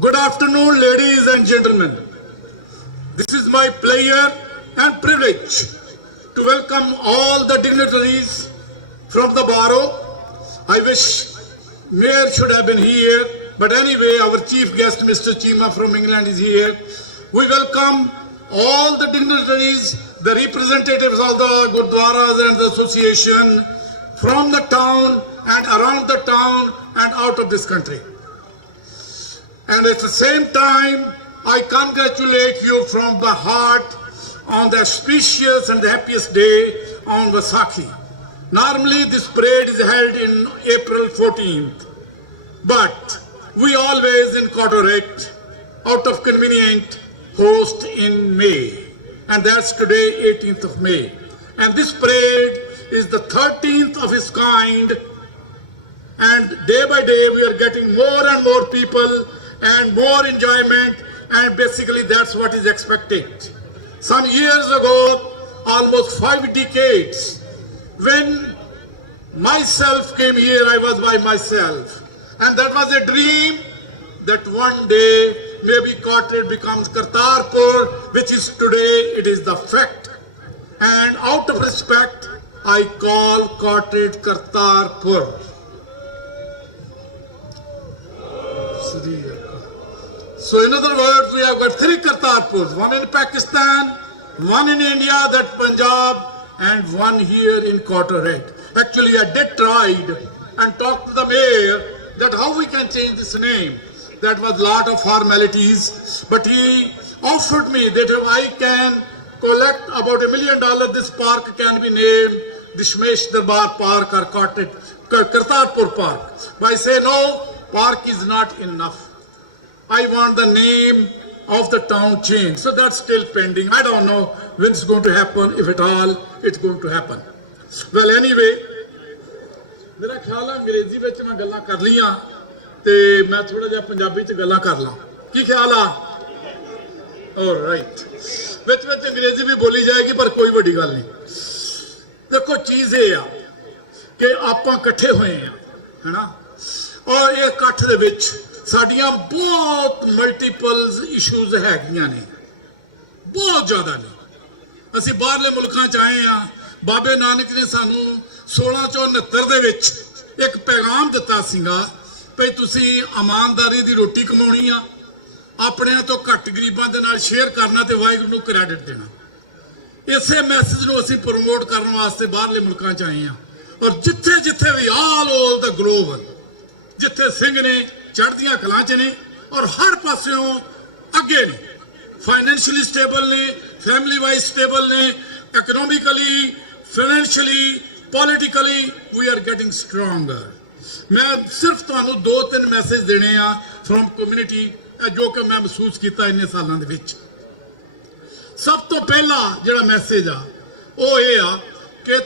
Good afternoon ladies and gentleman. This is my pleasure and privilege to welcome all the dignitaries from the borough. I wish Mayor should have been here, but anyway, our chief guest, Mr. Chima from England, is here. We welcome all the dignitaries, the representatives of the Gurdwaras and the association from the town and around the town and out of this country. And at the same time, I congratulate you from the heart on the auspicious and the happiest day on Vaisakhi. Normally this parade is held in April 14th, but we always in Carteret, out of convenient, host in May, and that's today 18th of May. And this parade is the 13th of its kind, and day by day we are getting more and more people and more enjoyment. And basically that's what is expected. Some years ago, almost 5 decades. When myself came here, I was by myself. And that was a dream that one day maybe Carteret becomes Kartarpur, which is today, it is the fact. And out of respect, I call Carteret Kartarpur. So in other words, we have got 3 Kartarpurs, one in Pakistan, one in India, that Punjab, and one here in Carteret. Actually, I did tried and talked to the mayor that how we can change this name. That was lot of formalities, but he offered me that if I can collect about $1 million, this park can be named Dishmesh Darbar Park or Kartarpur Park. But I say no, park is not enough. I want the name of the town changed. So that's still pending. I don't know when it's going to happen, if at all it's going to happen. Well, anyway, ਮੇਰਾ ਖਿਆਲ ਹੈ ਅੰਗਰੇਜ਼ੀ ਵਿੱਚ ਮੈਂ ਗੱਲਾਂ ਕਰ ਲਈਆਂ ਤੇ ਮੈਂ ਥੋੜਾ ਜਿਹਾ ਪੰਜਾਬੀ ਚ ਗੱਲਾਂ ਕਰ ਲਾਂ। ਕੀ ਖਿਆਲ ਆ? ਆਲਰਾਈਟ, ਵਿੱਚ ਵਿੱਚ ਅੰਗਰੇਜ਼ੀ ਵੀ ਬੋਲੀ ਜਾਏਗੀ ਪਰ ਕੋਈ ਵੱਡੀ ਗੱਲ ਨਹੀਂ। ਦੇਖੋ ਚੀਜ਼ ਇਹ ਆ ਕਿ ਆਪਾਂ ਇਕੱਠੇ ਹੋਏ ਆ, ਹੈਨਾ, ਔਰ ਇਹ ਇਕੱਠ ਦੇ ਵਿੱਚ ਸਾਡੀਆਂ ਬਹੁਤ ਮਲਟੀਪਲ ਇਸ਼ੂਜ਼ ਹੈਗੀਆਂ ਨੇ, ਬਹੁਤ ਜ਼ਿਆਦਾ ਨੇ। ਅਸੀਂ ਬਾਹਰਲੇ ਮੁਲਕਾਂ ਚ ਆਏ ਆ। ਬਾਬੇ ਨਾਨਕ ਨੇ ਸਾਨੂੰ 1669 ਦੇ ਵਿੱਚ ਇੱਕ ਪੈਗਾਮ ਦਿੱਤਾ ਸੀਗਾ ਭਈ ਤੁਸੀਂ ਇਮਾਨਦਾਰੀ ਦੀ ਰੋਟੀ ਕਮਾਉਣੀ ਆ, ਆਪਣਿਆਂ ਤੋਂ ਘੱਟ ਗਰੀਬਾਂ ਦੇ ਨਾਲ ਸ਼ੇਅਰ ਕਰਨਾ ਤੇ ਵਾਹਿਗੁਰੂ ਨੂੰ ਕ੍ਰੈਡਿਟ ਦੇਣਾ। ਇਸੇ ਮੈਸੇਜ ਨੂੰ ਅਸੀਂ ਪ੍ਰਮੋਟ ਕਰਨ ਵਾਸਤੇ ਬਾਹਰਲੇ ਮੁਲਕਾਂ ਚ ਆਏ ਆ। ਔਰ ਜਿੱਥੇ ਜਿੱਥੇ ਵੀ ਆਲ ਓਵਰ ਦਾ ਗਲੋਬ, ਜਿੱਥੇ ਸਿੰਘ ਨੇ ਚੜ੍ਹਦੀਆਂ ਕਲਾਂ ਚ ਨੇ ਔਰ ਹਰ ਪਾਸਿਓਂ ਅੱਗੇ ਨੇ, ਫਾਈਨੈਂਸ਼ੀਅਲੀ ਸਟੇਬਲ ਨੇ, ਫੈਮਿਲੀ ਵਾਈਜ਼ ਸਟੇਬਲ ਨੇ, economically, financially, politically we are getting stronger. ਮੈਂ ਸਿਰਫ ਤੁਹਾਨੂੰ 2-3 ਮੈਸੇਜ ਦੇਣੇ ਆ ਫਰੋਮ ਕਮਿਊਨਿਟੀ, ਜੋ ਕਿ ਮੈਂ ਮਹਿਸੂਸ ਕੀਤਾ ਇੰਨੇ ਸਾਲਾਂ ਦੇ ਵਿੱਚ। ਸਭ ਤੋਂ ਪਹਿਲਾ ਜਿਹੜਾ ਮੈਸੇਜ ਆ ਉਹ ਇਹ ਆ ਕਿ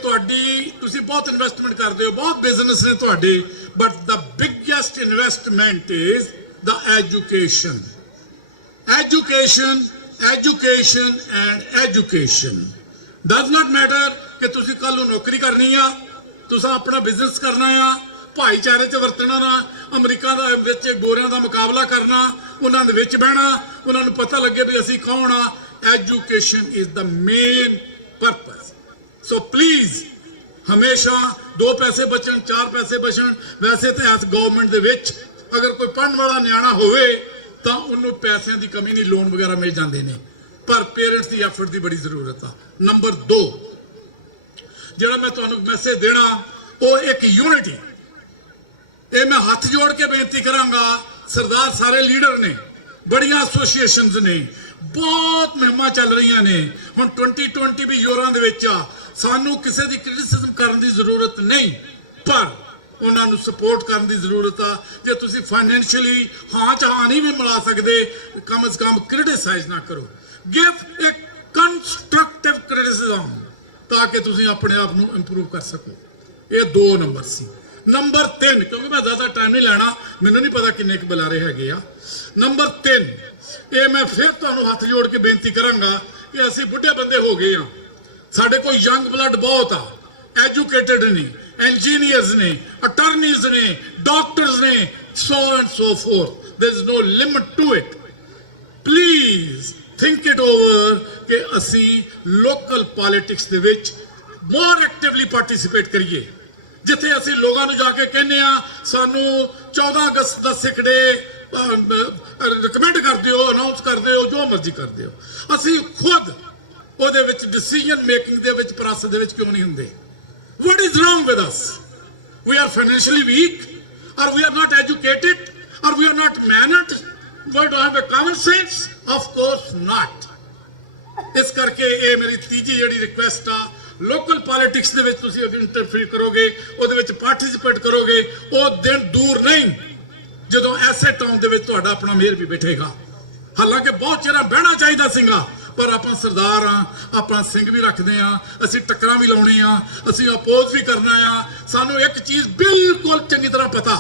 ਤੁਸੀਂ ਬਹੁਤ ਇਨਵੈਸਟਮੈਂਟ ਕਰਦੇ ਹੋ, ਬਹੁਤ ਬਿਜ਼ਨਸ ਨੇ ਤੁਹਾਡੇ, but the biggest investment is the education. Education, education and education. Does not matter ਕਿ ਤੁਸੀਂ ਕੱਲ ਨੂੰ ਨੌਕਰੀ ਕਰਨੀ ਆ, ਤੁਸੀਂ ਆਪਣਾ ਬਿਜ਼ਨਸ ਕਰਨਾ ਆ, ਭਾਈਚਾਰੇ 'ਚ ਵਰਤਣਾ ਨਾ, ਅਮਰੀਕਾ ਦਾ ਵਿੱਚ ਗੋਰਿਆਂ ਦਾ ਮੁਕਾਬਲਾ ਕਰਨਾ, ਉਹਨਾਂ ਦੇ ਵਿੱਚ ਬਹਿਣਾ, ਉਹਨਾਂ ਨੂੰ ਪਤਾ ਲੱਗੇ ਵੀ ਅਸੀਂ ਕੌਣ ਆ। Education is the main purpose. So please ਹਮੇਸ਼ਾ 2 ਪੈਸੇ ਬਚਣ, 4 ਪੈਸੇ ਬਚਣ। ਵੈਸੇ ਤਾਂ ਇਸ ਗਵਰਨਮੈਂਟ ਦੇ ਵਿੱਚ ਅਗਰ ਕੋਈ ਪੜ੍ਹਨ ਵਾਲਾ ਨਿਆਣਾ ਹੋਵੇ ਤਾਂ ਉਹਨੂੰ ਪੈਸਿਆਂ ਦੀ ਕਮੀ ਨਹੀਂ, ਲੋਨ ਵਗੈਰਾ ਮਿਲ ਜਾਂਦੇ ਨੇ, ਪਰ ਪੇਰੈਂਟਸ ਦੀ ਐਫਰਟ ਦੀ ਬੜੀ ਜ਼ਰੂਰਤ ਆ। ਨੰਬਰ 2 ਜਿਹੜਾ ਮੈਂ ਤੁਹਾਨੂੰ ਮੈਸੇਜ ਦੇਣਾ ਉਹ ਇੱਕ ਯੂਨਿਟੀ। ਇਹ ਮੈਂ ਹੱਥ ਜੋੜ ਕੇ ਬੇਨਤੀ ਕਰਾਂਗਾ, ਸਰਦਾਰ ਸਾਰੇ ਲੀਡਰ ਨੇ, ਬੜੀਆਂ ਐਸੋਸੀਏਸ਼ਨਸ ਨੇ, ਬਹੁਤ ਮੁਹਿੰਮਾਂ ਚੱਲ ਰਹੀਆਂ ਨੇ। ਹੁਣ 2020 ਵੀ ਜ਼ੋਰਾਂ ਦੇ ਵਿੱਚ ਆ। ਸਾਨੂੰ ਕਿਸੇ ਦੀ ਕ੍ਰਿਟਿਸਿਜ਼ਮ ਕਰਨ ਦੀ ਜ਼ਰੂਰਤ ਨਹੀਂ, ਪਰ ਉਹਨਾਂ ਨੂੰ ਸਪੋਰਟ ਕਰਨ ਦੀ ਜ਼ਰੂਰਤ ਆ। ਜੇ ਤੁਸੀਂ ਫਾਈਨੈਂਸ਼ੀਅਲੀ ਹਾਂ ਚ ਹਾਂ ਨਹੀਂ ਵੀ ਮਿਲਾ ਸਕਦੇ, ਕਮ ਸੇ ਕਮ ਕ੍ਰਿਟਿਸਾਈਜ਼ ਨਾ ਕਰੋ। ਗਿਵ ਇਟ ਕੰਸਟਰਕਟਿਵ ਕ੍ਰਿਟਿਸਿਜ਼ਮ ਤਾਂ ਕਿ ਤੁਸੀਂ ਆਪਣੇ ਆਪ ਨੂੰ ਇੰਪਰੂਵ ਕਰ ਸਕੋ। ਇਹ 2 ਨੰਬਰ ਸੀ। ਨੰਬਰ 3, ਕਿਉਂਕਿ ਮੈਂ ਜ਼ਿਆਦਾ ਟਾਈਮ ਨਹੀਂ ਲੈਣਾ, ਮੈਨੂੰ ਨਹੀਂ ਪਤਾ ਕਿੰਨੇ ਕੁ ਬੁਲਾਰੇ ਹੈਗੇ ਆ। ਨੰਬਰ 3, ਇਹ ਮੈਂ ਫਿਰ ਤੁਹਾਨੂੰ ਹੱਥ ਜੋੜ ਕੇ ਬੇਨਤੀ ਕਰਾਂਗਾ ਕਿ ਅਸੀਂ ਬੁੱਢੇ ਬੰਦੇ ਹੋ ਗਏ ਆ, ਸਾਡੇ ਕੋਲ ਯੰਗ ਬਲੱਡ ਬਹੁਤ ਆ, ਐਜੂਕੇਟਡ ਨੇ, ਇੰਜੀਨੀਅਰਸ ਨੇ, ਅਟਰਨੀਜ਼ ਨੇ, ਡਾਕਟਰਸ ਨੇ, so and so forth. There is no limit to it. Please think it over ਕਿ ਅਸੀਂ ਲੋਕਲ ਪੋਲਿਟਿਕਸ ਦੇ ਵਿੱਚ more actively participate ਕਰੀਏ। ਜਿੱਥੇ ਅਸੀਂ ਲੋਕਾਂ ਨੂੰ ਜਾ ਕੇ ਕਹਿੰਦੇ ਆ ਸਾਨੂੰ 14 ਅਗਸਤ ਦਾ ਸਿੱਖ ਡੇ ਰਿਕਮੈਂਡ ਕਰ ਦਿਓ, ਅਨਾਉਂਸ ਕਰ ਦਿਓ, ਜੋ ਮਰਜ਼ੀ ਕਰ ਦਿਓ, ਅਸੀਂ ਖੁਦ ਉਹਦੇ ਵਿੱਚ ਡਿਸੀਜਨ ਮੇਕਿੰਗ ਦੇ ਵਿੱਚ ਪ੍ਰੋਸੈਸ ਦੇ ਵਿੱਚ ਕਿਉਂ ਨਹੀਂ ਹੁੰਦੇ? What is wrong with us? We are financially weak, or we are not educated, or we are not mannered? We don't have a common sense? Of course not. ਇਸ ਕਰਕੇ ਇਹ ਮੇਰੀ ਤੀਜੀ ਜਿਹੜੀ ਰਿਕੁਐਸਟ ਆ, ਲੋਕਲ ਪੋਲਿਟਿਕਸ ਦੇ ਵਿੱਚ ਤੁਸੀਂ ਅਗਰ ਇੰਟਰਫੇਅਰ ਕਰੋਗੇ, ਉਹਦੇ ਵਿੱਚ ਪਾਰਟਿਸਿਪੇਟ ਕਰੋਗੇ, ਉਹ ਦਿਨ ਦੂਰ ਨਹੀਂ ਜਦੋਂ ਐਸੇ ਟਾਊਨ ਦੇ ਵਿੱਚ ਤੁਹਾਡਾ ਆਪਣਾ ਮੇਅਰ ਵੀ ਬੈਠੇਗਾ। ਹਾਲਾਂਕਿ ਬਹੁਤ ਚਿਰ ਬਹਿਣਾ ਚਾਹੀਦਾ ਸੀਗਾ, ਪਰ ਆਪਾਂ ਸਰਦਾਰ ਆ, ਆਪਾਂ ਸਿੰਘ ਵੀ ਰੱਖਦੇ ਆ, ਅਸੀਂ ਟੱਕਰਾਂ ਵੀ ਲਾਉਣੇ ਆ, ਅਸੀਂ ਅਪੋਜ਼ ਵੀ ਕਰਨਾ ਆ। ਸਾਨੂੰ ਇੱਕ ਚੀਜ਼ ਬਿਲਕੁਲ ਚੰਗੀ ਤਰ੍ਹਾਂ ਪਤਾ,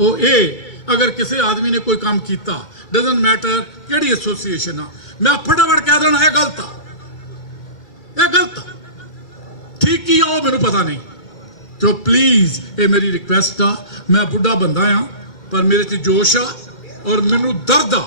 ਉਹ ਇਹ ਅਗਰ ਕਿਸੇ ਆਦਮੀ ਨੇ ਕੋਈ ਕੰਮ ਕੀਤਾ, ਡਜ਼ਨਟ ਮੈਟਰ ਕਿਹੜੀ ਐਸੋਸੀਏਸ਼ਨ ਆ, ਮੈਂ ਫਟਾਫਟ ਕਹਿ ਦੇਣਾ ਇਹ ਗਲਤ ਆ, ਇਹ ਗਲਤ ਆ। ਠੀਕ ਕੀ ਆ ਉਹ ਮੈਨੂੰ ਪਤਾ ਨਹੀਂ। तो प्लीज ये मेरी रिक्वेस्ट आ, मैं बुढ़ा बंदा हाँ पर मेरे च जोश आ और मैनू दर्द आ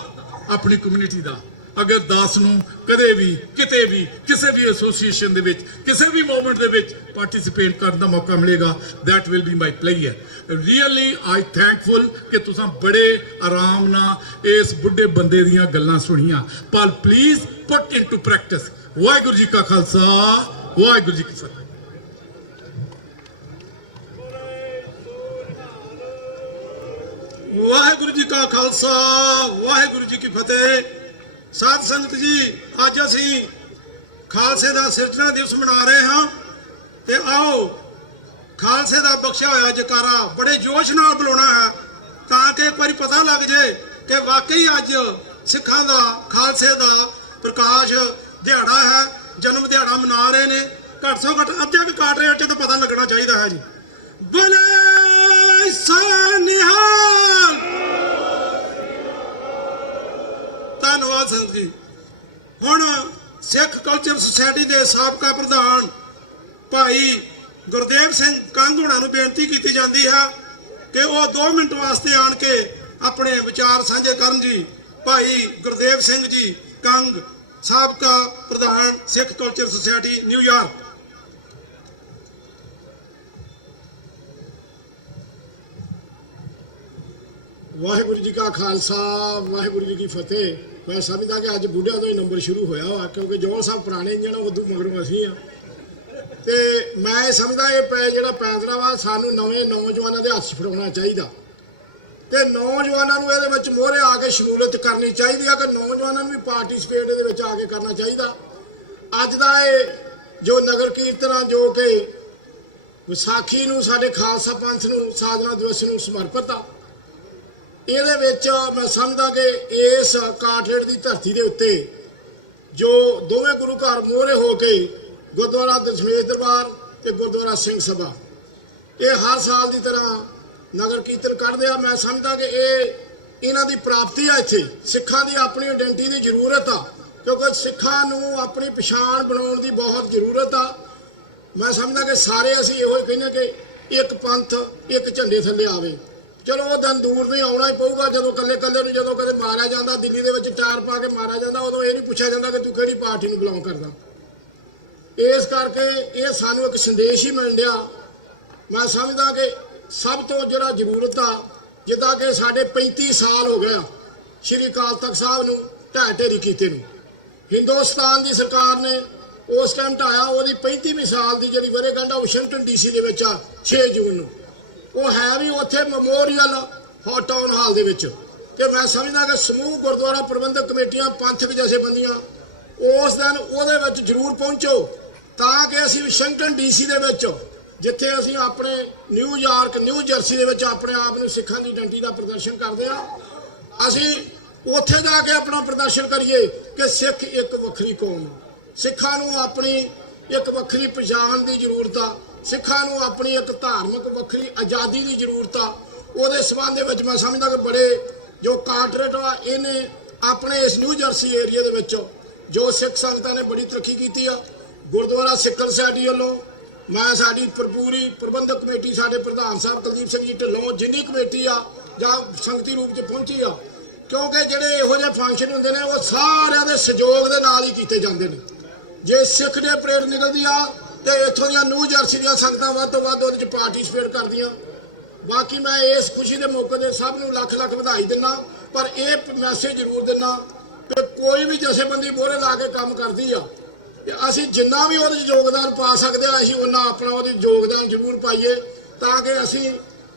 अपनी कम्यूनिटी का। अगर दास नूं कदे भी किते भी किसी भी एसोसीएशन दे विच किसी भी मूवमेंट दे विच पार्टिसिपेट करने का मौका मिलेगा, that will be my player. Really I thankful कि तुसां बड़े आराम नाल इस बुढ़े बंदे दीयां गल्लां सुनियां, पर please put into practice. Waheguru ji का खालसा, वाहिगुरू जी की फतेह। ਵਾਹਿਗੁਰੂ ਜੀ ਕਾ ਖਾਲਸਾ, ਵਾਹਿਗੁਰੂ ਜੀ ਕੀ ਫਤਿਹ। ਸਾਧ ਸੰਗਤ ਜੀ, ਅੱਜ ਅਸੀਂ ਖਾਲਸੇ ਦਾ ਸਿਰਜਣਾ ਦਿਵਸ ਮਨਾ ਰਹੇ ਹਾਂ ਤੇ ਆਓ ਖਾਲਸੇ ਦਾ ਬਖਸ਼ਿਆ ਹੋਇਆ ਜਕਾਰਾ ਬੜੇ ਜੋਸ਼ ਨਾਲ ਬੁਲਾਉਣਾ ਹੈ ਤਾਂ ਕਿ ਇੱਕ ਵਾਰੀ ਪਤਾ ਲੱਗ ਜਾਏ ਕਿ ਵਾਕਈ ਅੱਜ ਸਿੱਖਾਂ ਦਾ ਖਾਲਸੇ ਦਾ ਪ੍ਰਕਾਸ਼ ਦਿਹਾੜਾ ਹੈ, ਜਨਮ ਦਿਹਾੜਾ ਮਨਾ ਰਹੇ ਨੇ। ਘੱਟ ਤੋਂ ਘੱਟ ਅੱਧੇ ਕੁ ਕਾਟ ਰੇਟ 'ਚ ਤਾਂ ਪਤਾ ਲੱਗਣਾ ਚਾਹੀਦਾ ਹੈ ਜੀ। ਬੋਲੇ ਸੋ ਨਿਹਾਲ। ਧੰਨਵਾਦ ਸੰਗਤ ਜੀ। ਹੁਣ ਸਿੱਖ ਕਲਚਰ ਸੁਸਾਇਟੀ ਦੇ ਸਾਬਕਾ ਪ੍ਰਧਾਨ ਭਾਈ ਗੁਰਦੇਵ ਸਿੰਘ ਕੰਗ ਹੋਣਾ ਨੂੰ ਬੇਨਤੀ ਕੀਤੀ ਜਾਂਦੀ ਹੈ ਕਿ ਉਹ 2 ਮਿੰਟ ਵਾਸਤੇ ਆਣ ਕੇ ਆਪਣੇ ਵਿਚਾਰ ਸਾਂਝੇ ਕਰਨ ਜੀ। ਭਾਈ ਗੁਰਦੇਵ ਸਿੰਘ ਜੀ ਕੰਗ, ਸਾਬਕਾ ਪ੍ਰਧਾਨ ਸਿੱਖ Culture society New York. Waheguru ji ਕਾ ਖਾਲਸਾ, ਵਾਹਿਗੁਰੂ ਜੀ ਕੀ ਫਤਿਹ। ਮੈਂ ਸਮਝਦਾ ਕਿ ਅੱਜ ਬੁੱਢਿਆਂ ਤੋਂ ਹੀ ਨੰਬਰ ਸ਼ੁਰੂ ਹੋਇਆ ਵਾ, ਕਿਉਂਕਿ ਜੋਲ ਸਾਹਿਬ ਪੁਰਾਣੇ ਇੰਜਣ ਉਦੋਂ ਮਗਰੋਂ ਅਸੀਂ ਆ। ਤੇ ਮੈਂ ਸਮਝਦਾ ਇਹ ਜਿਹੜਾ ਪੈਂਦਰਾ ਵਾ ਸਾਨੂੰ ਨਵੇਂ ਨੌਜਵਾਨਾਂ ਦੇ ਹੱਥ 'ਚ ਫੜਾਉਣਾ ਚਾਹੀਦਾ ਤੇ ਨੌਜਵਾਨਾਂ ਨੂੰ ਇਹਦੇ ਵਿੱਚ ਮੋਹਰੇ ਆ ਕੇ ਸ਼ਮੂਲੀਅਤ ਕਰਨੀ ਚਾਹੀਦੀ ਆ ਕਿ ਨੌਜਵਾਨਾਂ ਨੂੰ ਵੀ ਪਾਰਟਿਸਿਪੇਟ ਇਹਦੇ ਵਿੱਚ ਆ ਕੇ ਕਰਨਾ ਚਾਹੀਦਾ। ਅੱਜ ਦਾ ਇਹ ਜੋ ਨਗਰ ਕੀਰਤਨ ਜੋ ਕਿ ਵਿਸਾਖੀ ਨੂੰ ਸਾਡੇ ਖਾਲਸਾ ਪੰਥ ਨੂੰ ਸਾਜਨਾ ਦਿਵਸ ਨੂੰ ਸਮਰਪਿਤ ਆ, ਇਹਦੇ ਵਿੱਚ ਮੈਂ ਸਮਝਦਾ ਕਿ ਇਸ ਕਾਠਗੜ੍ਹ ਦੀ ਧਰਤੀ ਦੇ ਉੱਤੇ ਜੋ ਦੋਵੇਂ ਗੁਰੂ ਘਰ ਮੋਹਰੇ ਹੋ ਕੇ ਗੁਰਦੁਆਰਾ ਦਸ਼ਮੇਸ਼ ਦਰਬਾਰ ਤੇ ਗੁਰਦੁਆਰਾ ਸਿੰਘ ਸਭਾ ਇਹ ਹਰ ਸਾਲ ਦੀ ਤਰ੍ਹਾਂ ਨਗਰ ਕੀਰਤਨ ਕਰਦੇ ਆ। ਮੈਂ ਸਮਝਦਾ ਕਿ ਇਹਨਾਂ ਦੀ ਪ੍ਰਾਪਤੀ ਆ। ਇੱਥੇ ਸਿੱਖਾਂ ਦੀ ਆਪਣੀ ਆਇਡੈਂਟੀ ਦੀ ਜ਼ਰੂਰਤ ਆ, ਕਿਉਂਕਿ ਸਿੱਖਾਂ ਨੂੰ ਆਪਣੀ ਪਛਾਣ ਬਣਾਉਣ ਦੀ ਬਹੁਤ ਜ਼ਰੂਰਤ ਆ। ਮੈਂ ਸਮਝਦਾ ਕਿ ਸਾਰੇ ਅਸੀਂ ਇਹੋ ਹੀ ਕਹਿੰਦੇ ਕਿ ਇੱਕ ਪੰਥ ਇੱਕ ਝੰਡੇ ਥੱਲੇ ਆਵੇ। ਚਲੋ ਉਹ ਦਿਨ ਦੂਰ ਨਹੀਂ, ਆਉਣਾ ਹੀ ਪਊਗਾ ਜਦੋਂ ਕੱਲੇ ਕੱਲੇ ਨੂੰ ਜਦੋਂ ਕਦੇ ਮਾਰਿਆ ਜਾਂਦਾ, ਦਿੱਲੀ ਦੇ ਵਿੱਚ ਟਾਰ ਪਾ ਕੇ ਮਾਰਿਆ ਜਾਂਦਾ, ਉਦੋਂ ਇਹ ਨਹੀਂ ਪੁੱਛਿਆ ਜਾਂਦਾ ਕਿ ਤੂੰ ਕਿਹੜੀ ਪਾਰਟੀ ਨੂੰ ਬਿਲੋਂਗ ਕਰਦਾ। ਇਸ ਕਰਕੇ ਇਹ ਸਾਨੂੰ ਇੱਕ ਸੰਦੇਸ਼ ਹੀ ਮਿਲ ਰਿਹਾ। ਮੈਂ ਸਮਝਦਾ ਕਿ ਸਭ ਤੋਂ ਜਿਹੜਾ ਜ਼ਰੂਰਤ ਆ, ਜਿੱਦਾਂ ਕਿ ਸਾਡੇ 35 ਸਾਲ ਹੋ ਗਿਆ ਸ਼੍ਰੀ ਅਕਾਲ ਤਖਤ ਸਾਹਿਬ ਨੂੰ ਢਹਿ ਢੇਰੀ ਕੀਤੇ ਨੂੰ। ਹਿੰਦੁਸਤਾਨ ਦੀ ਸਰਕਾਰ ਨੇ ਉਸ ਟਾਈਮ ਢਾਇਆ, ਉਹਦੀ 35ਵੀਂ ਸਾਲ ਦੀ ਜਿਹੜੀ ਵਰ੍ਹੇਗੰਢ ਆ ਵਾਸ਼ਿੰਗਟਨ DC ਦੇ ਵਿੱਚ ਆ 6 ਜੂਨ ਨੂੰ। ਉਹ ਹੈ ਵੀ ਉੱਥੇ ਮੈਮੋਰੀਅਲ ਹੌਟ ਟਾਊਨ ਹਾਲ ਦੇ ਵਿੱਚ। ਤੇ ਮੈਂ ਸਮਝਦਾ ਕਿ ਸਮੂਹ ਗੁਰਦੁਆਰਾ ਪ੍ਰਬੰਧਕ ਕਮੇਟੀਆਂ, ਪੰਥਕ ਜਥੇਬੰਦੀਆਂ ਉਸ ਦਿਨ ਉਹਦੇ ਵਿੱਚ ਜ਼ਰੂਰ ਪਹੁੰਚੋ ਤਾਂ ਕਿ ਅਸੀਂ ਵਾਸ਼ਿੰਗਟਨ DC ਦੇ ਵਿੱਚ ਜਿੱਥੇ ਅਸੀਂ ਆਪਣੇ ਨਿਊਯਾਰਕ, ਨਿਊ ਜਰਸੀ ਦੇ ਵਿੱਚ ਆਪਣੇ ਆਪ ਨੂੰ ਸਿੱਖਾਂ ਦੀ ਆਇਡੈਂਟੀ ਦਾ ਪ੍ਰਦਰਸ਼ਨ ਕਰਦੇ ਆ, ਅਸੀਂ ਉੱਥੇ ਜਾ ਕੇ ਆਪਣਾ ਪ੍ਰਦਰਸ਼ਨ ਕਰੀਏ ਕਿ ਸਿੱਖ ਇੱਕ ਵੱਖਰੀ ਕੌਮ ਆ। ਸਿੱਖਾਂ ਨੂੰ ਆਪਣੀ ਇੱਕ ਵੱਖਰੀ ਪਛਾਣ ਦੀ ਜ਼ਰੂਰਤ ਆ। ਸਿੱਖਾਂ ਨੂੰ ਆਪਣੀ ਇੱਕ ਧਾਰਮਿਕ ਵੱਖਰੀ ਆਜ਼ਾਦੀ ਦੀ ਜ਼ਰੂਰਤ ਆ। ਉਹਦੇ ਸਬੰਧ ਦੇ ਵਿੱਚ ਮੈਂ ਸਮਝਦਾ ਕਿ ਬੜੇ ਜੋ ਕਾਰਟਰੇਟ ਆ ਇਹਨੇ ਆਪਣੇ ਇਸ ਨਿਊ ਜਰਸੀ ਏਰੀਆ ਦੇ ਵਿੱਚ ਜੋ ਸਿੱਖ ਸੰਗਤਾਂ ਨੇ ਬੜੀ ਤਰੱਕੀ ਕੀਤੀ ਆ। ਗੁਰਦੁਆਰਾ ਸਿੱਖ ਸੋਸਾਇਟੀ ਵੱਲੋਂ ਮੈਂ ਸਾਡੀ ਪੂਰੀ ਪ੍ਰਬੰਧਕ ਕਮੇਟੀ, ਸਾਡੇ ਪ੍ਰਧਾਨ ਸਾਹਿਬ ਕੁਲਦੀਪ ਸਿੰਘ ਜੀ ਢਿੱਲੋਂ, ਜਿੰਨੀ ਕਮੇਟੀ ਆ ਜਾਂ ਸੰਗਤੀ ਰੂਪ 'ਚ ਪਹੁੰਚੀ ਆ, ਕਿਉਂਕਿ ਜਿਹੜੇ ਇਹੋ ਜਿਹੇ ਫੰਕਸ਼ਨ ਹੁੰਦੇ ਨੇ ਉਹ ਸਾਰਿਆਂ ਦੇ ਸਹਿਯੋਗ ਦੇ ਨਾਲ ਹੀ ਕੀਤੇ ਜਾਂਦੇ ਨੇ। ਜੇ ਸਿੱਖ ਦੇ ਪਰੇਡ ਨਿਕਲਦੀ ਆ ਤੇ ਇੱਥੋਂ ਦੀਆਂ ਨਿਊ ਜਰਸੀ ਦੀਆਂ ਸੰਗਤਾਂ ਵੱਧ ਤੋਂ ਵੱਧ ਉਹਦੇ 'ਚ ਪਾਰਟਿਸਿਪੇਟ ਕਰਦੀਆਂ। ਬਾਕੀ ਮੈਂ ਇਸ ਖੁਸ਼ੀ ਦੇ ਮੌਕੇ ਤੇ ਸਭ ਨੂੰ ਲੱਖ ਲੱਖ ਵਧਾਈ ਦਿੰਦਾ, ਪਰ ਇਹ ਮੈਸੇਜ ਜ਼ਰੂਰ ਦਿੰਦਾ ਕਿ ਕੋਈ ਵੀ ਜਥੇਬੰਦੀ ਮੋਹਰੇ ਲਾ ਕੇ ਕੰਮ ਕਰਦੀ ਆ ਤੇ ਅਸੀਂ ਜਿੰਨਾ ਵੀ ਉਹਦੇ 'ਚ ਯੋਗਦਾਨ ਪਾ ਸਕਦੇ ਆ, ਅਸੀਂ ਉਹਨਾਂ ਆਪਣਾ ਉਹਦੇ ਯੋਗਦਾਨ ਜ਼ਰੂਰ ਪਾਈਏ ਤਾਂ ਕਿ ਅਸੀਂ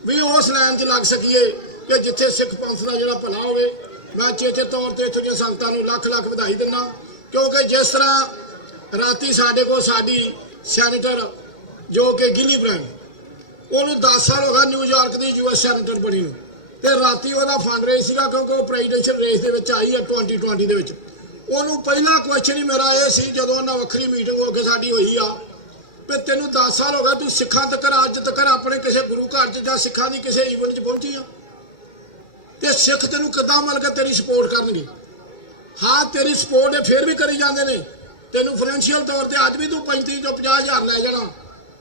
ਵੀ ਉਸ ਲਾਈਨ 'ਚ ਲੱਗ ਸਕੀਏ ਕਿ ਜਿੱਥੇ ਸਿੱਖ ਪੰਥ ਦਾ ਜਿਹੜਾ ਭਲਾ ਹੋਵੇ। ਮੈਂ ਚੇਤੇ ਤੌਰ ਤੇ ਇੱਥੋਂ ਦੀਆਂ ਸੰਗਤਾਂ ਨੂੰ ਲੱਖ ਲੱਖ ਵਧਾਈ ਦਿੰਦਾ, ਕਿਉਂਕਿ ਜਿਸ ਤਰ੍ਹਾਂ ਰਾਤੀ ਸਾਡੇ ਕੋਲ ਸਾਡੀ ਸੈਨੇਟਰ ਜੋ ਕਿ ਗਿਲੀ ਬ੍ਰਾਂਡ, ਉਹਨੂੰ 10 ਸਾਲ ਹੋ ਗਏ ਨਿਊਯਾਰਕ ਦੀ US ਸੈਨੇਟਰ ਬਣੀ ਨੂੰ, ਤੇ ਰਾਤੀ ਉਹਦਾ ਫੰਡ ਰੇਸ ਸੀਗਾ ਕਿਉਂਕਿ ਉਹ ਪ੍ਰੈਜ਼ੀਡੈਂਸ਼ੀਅਲ ਰੇਸ ਦੇ ਵਿੱਚ ਆਈ ਹੈ 2020 ਦੇ ਵਿੱਚ। ਉਹਨੂੰ ਪਹਿਲਾ ਕੁਐਸਚਨ ਹੀ ਮੇਰਾ ਇਹ ਸੀ ਜਦੋਂ ਉਹਨਾਂ ਵੱਖਰੀ ਮੀਟਿੰਗ ਹੋ ਕੇ ਸਾਡੀ ਹੋਈ ਆ ਵੀ ਤੈਨੂੰ 10 ਸਾਲ ਹੋ ਗਏ, ਤੂੰ ਸਿੱਖਾਂ ਤੱਕ ਅੱਜ ਤੱਕ ਆਪਣੇ ਕਿਸੇ ਗੁਰੂ ਘਰ 'ਚ ਜਾਂ ਸਿੱਖਾਂ ਦੀ ਕਿਸੇ ਈਵੈਂਟ 'ਚ ਪਹੁੰਚੀ ਆ ਤੇ ਸਿੱਖ ਤੈਨੂੰ ਕਿੱਦਾਂ ਮਿਲ ਕੇ ਤੇਰੀ ਸਪੋਰਟ ਕਰਨਗੇ। ਹਾਂ, ਤੇਰੀ ਸਪੋਰਟ ਇਹ ਫੇਰ ਵੀ ਕਰੀ ਜਾਂਦੇ ਨੇ, ਤੈਨੂੰ ਫਾਈਨੈਂਸ਼ੀਅਲ ਤੌਰ ਤੇ ਅੱਜ ਵੀ ਤੂੰ 35 ਤੋਂ 50 ਹਜ਼ਾਰ ਲੈ ਜਾਣਾ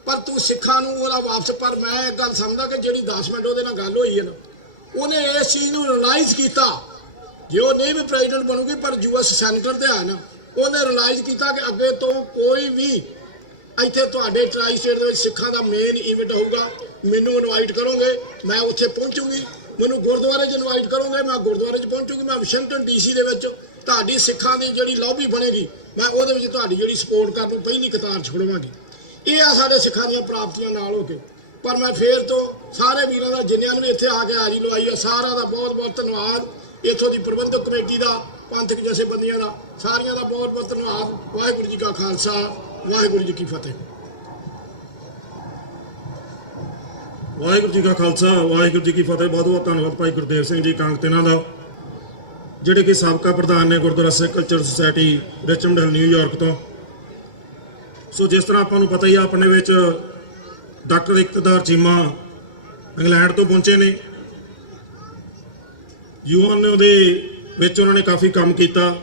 ਪਰ ਤੂੰ ਸਿੱਖਾਂ ਨੂੰ ਉਹਦਾ ਵਾਪਸ। ਪਰ ਮੈਂ ਇੱਕ ਗੱਲ ਸਮਝਦਾ ਕਿ ਜਿਹੜੀ 10 ਮਿੰਟ ਉਹਦੇ ਨਾਲ ਗੱਲ ਹੋਈ ਹੈ ਨਾ, ਉਹਨੇ ਇਸ ਚੀਜ਼ ਨੂੰ ਰਿਅਲਾਈਜ਼ ਕੀਤਾ। ਜੇ ਉਹ ਨਹੀਂ ਵੀ ਪ੍ਰੈਜ਼ੀਡੈਂਟ ਬਣੂਗੀ ਪਰ ਯੂਐਸ ਸੈਨੇਟਰ ਤੇ ਆ ਨਾ, ਉਹਨੇ ਰਿਅਲਾਈਜ਼ ਕੀਤਾ ਕਿ ਅੱਗੇ ਤੋਂ ਕੋਈ ਵੀ ਇੱਥੇ ਤੁਹਾਡੇ ਟਰਾਈ ਸਟੇਟ ਦੇ ਵਿੱਚ ਸਿੱਖਾਂ ਦਾ ਮੇਨ ਇਵੈਂਟ ਹੋਊਗਾ, ਮੈਨੂੰ ਇਨਵਾਈਟ ਕਰੋਗੇ, ਮੈਂ ਉੱਥੇ ਪਹੁੰਚੂਗੀ। ਮੈਨੂੰ ਗੁਰਦੁਆਰੇ 'ਚ ਇਨਵਾਈਟ ਕਰੋਗੇ, ਮੈਂ ਗੁਰਦੁਆਰੇ 'ਚ ਪਹੁੰਚੂਗੀ। ਮੈਂ ਵਾਸ਼ਿੰਗਟਨ DC ਦੇ ਵਿੱਚ ਤੁਹਾਡੀ ਸਿੱਖਾਂ ਦੀ ਜਿਹੜੀ ਲੌਬੀ ਬਣੇਗੀ, ਮੈਂ ਉਹਦੇ ਵਿੱਚ ਤੁਹਾਡੀ ਜਿਹੜੀ ਸਪੋਰਟ ਕਰਨ ਨੂੰ ਪਹਿਲੀ ਕਤਾਰ 'ਚ ਖੜਵਾਂਗੀ। ਇਹ ਆ ਸਾਡੇ ਸਿੱਖਾਂ ਦੀਆਂ ਪ੍ਰਾਪਤੀਆਂ ਨਾਲ ਹੋ ਕੇ। ਪਰ ਮੈਂ ਫੇਰ ਤੋਂ ਸਾਰੇ ਵੀਰਾਂ ਦਾ, ਜਿੰਨਿਆਂ ਨੂੰ ਇੱਥੇ ਆ ਕੇ ਹਾਜ਼ਰੀ ਲਵਾਈ ਆ, ਸਾਰਿਆਂ ਦਾ ਬਹੁਤ ਬਹੁਤ ਧੰਨਵਾਦ। ਇੱਥੋਂ ਦੀ ਪ੍ਰਬੰਧਕ ਕਮੇਟੀ ਦਾ, ਪੰਥਕ ਜਥੇਬੰਦੀਆਂ ਦਾ, ਸਾਰਿਆਂ ਦਾ ਬਹੁਤ ਬਹੁਤ ਧੰਨਵਾਦ। ਵਾਹਿਗੁਰੂ ਜੀ ਕਾ ਖਾਲਸਾ, ਵਾਹਿਗੁਰੂ ਜੀ ਕੀ ਫਤਿਹ। ਵਾਹਿਗੁਰੂ ਜੀ ਕਾ ਖਾਲਸਾ, ਵਾਹਿਗੁਰੂ ਜੀ ਕੀ ਫਤਿਹ। ਬਹੁਤ ਬਹੁਤ ਧੰਨਵਾਦ ਭਾਈ ਗੁਰਦੇਵ ਸਿੰਘ ਜੀ ਕੰਗਤ ਇਹਨਾਂ ਦਾ, ਜਿਹੜੇ ਕਿ ਸਾਬਕਾ ਪ੍ਰਧਾਨ ਨੇ Gurdwara Sikh Culture Society Richmond Hill New York ਤੋਂ। ਸੋ ਜਿਸ ਤਰ੍ਹਾਂ ਆਪਾਂ ਨੂੰ ਪਤਾ ਹੀ ਆ, ਆਪਣੇ ਵਿੱਚ ਡਾਕਟਰ ਇਕਤਦਾਰ ਚੀਮਾ ਇੰਗਲੈਂਡ ਤੋਂ ਪਹੁੰਚੇ ਨੇ। ਯੂਐਨ ਦੇ ਵਿੱਚ ਉਹਨਾਂ ਨੇ ਕਾਫੀ ਕੰਮ ਕੀਤਾ,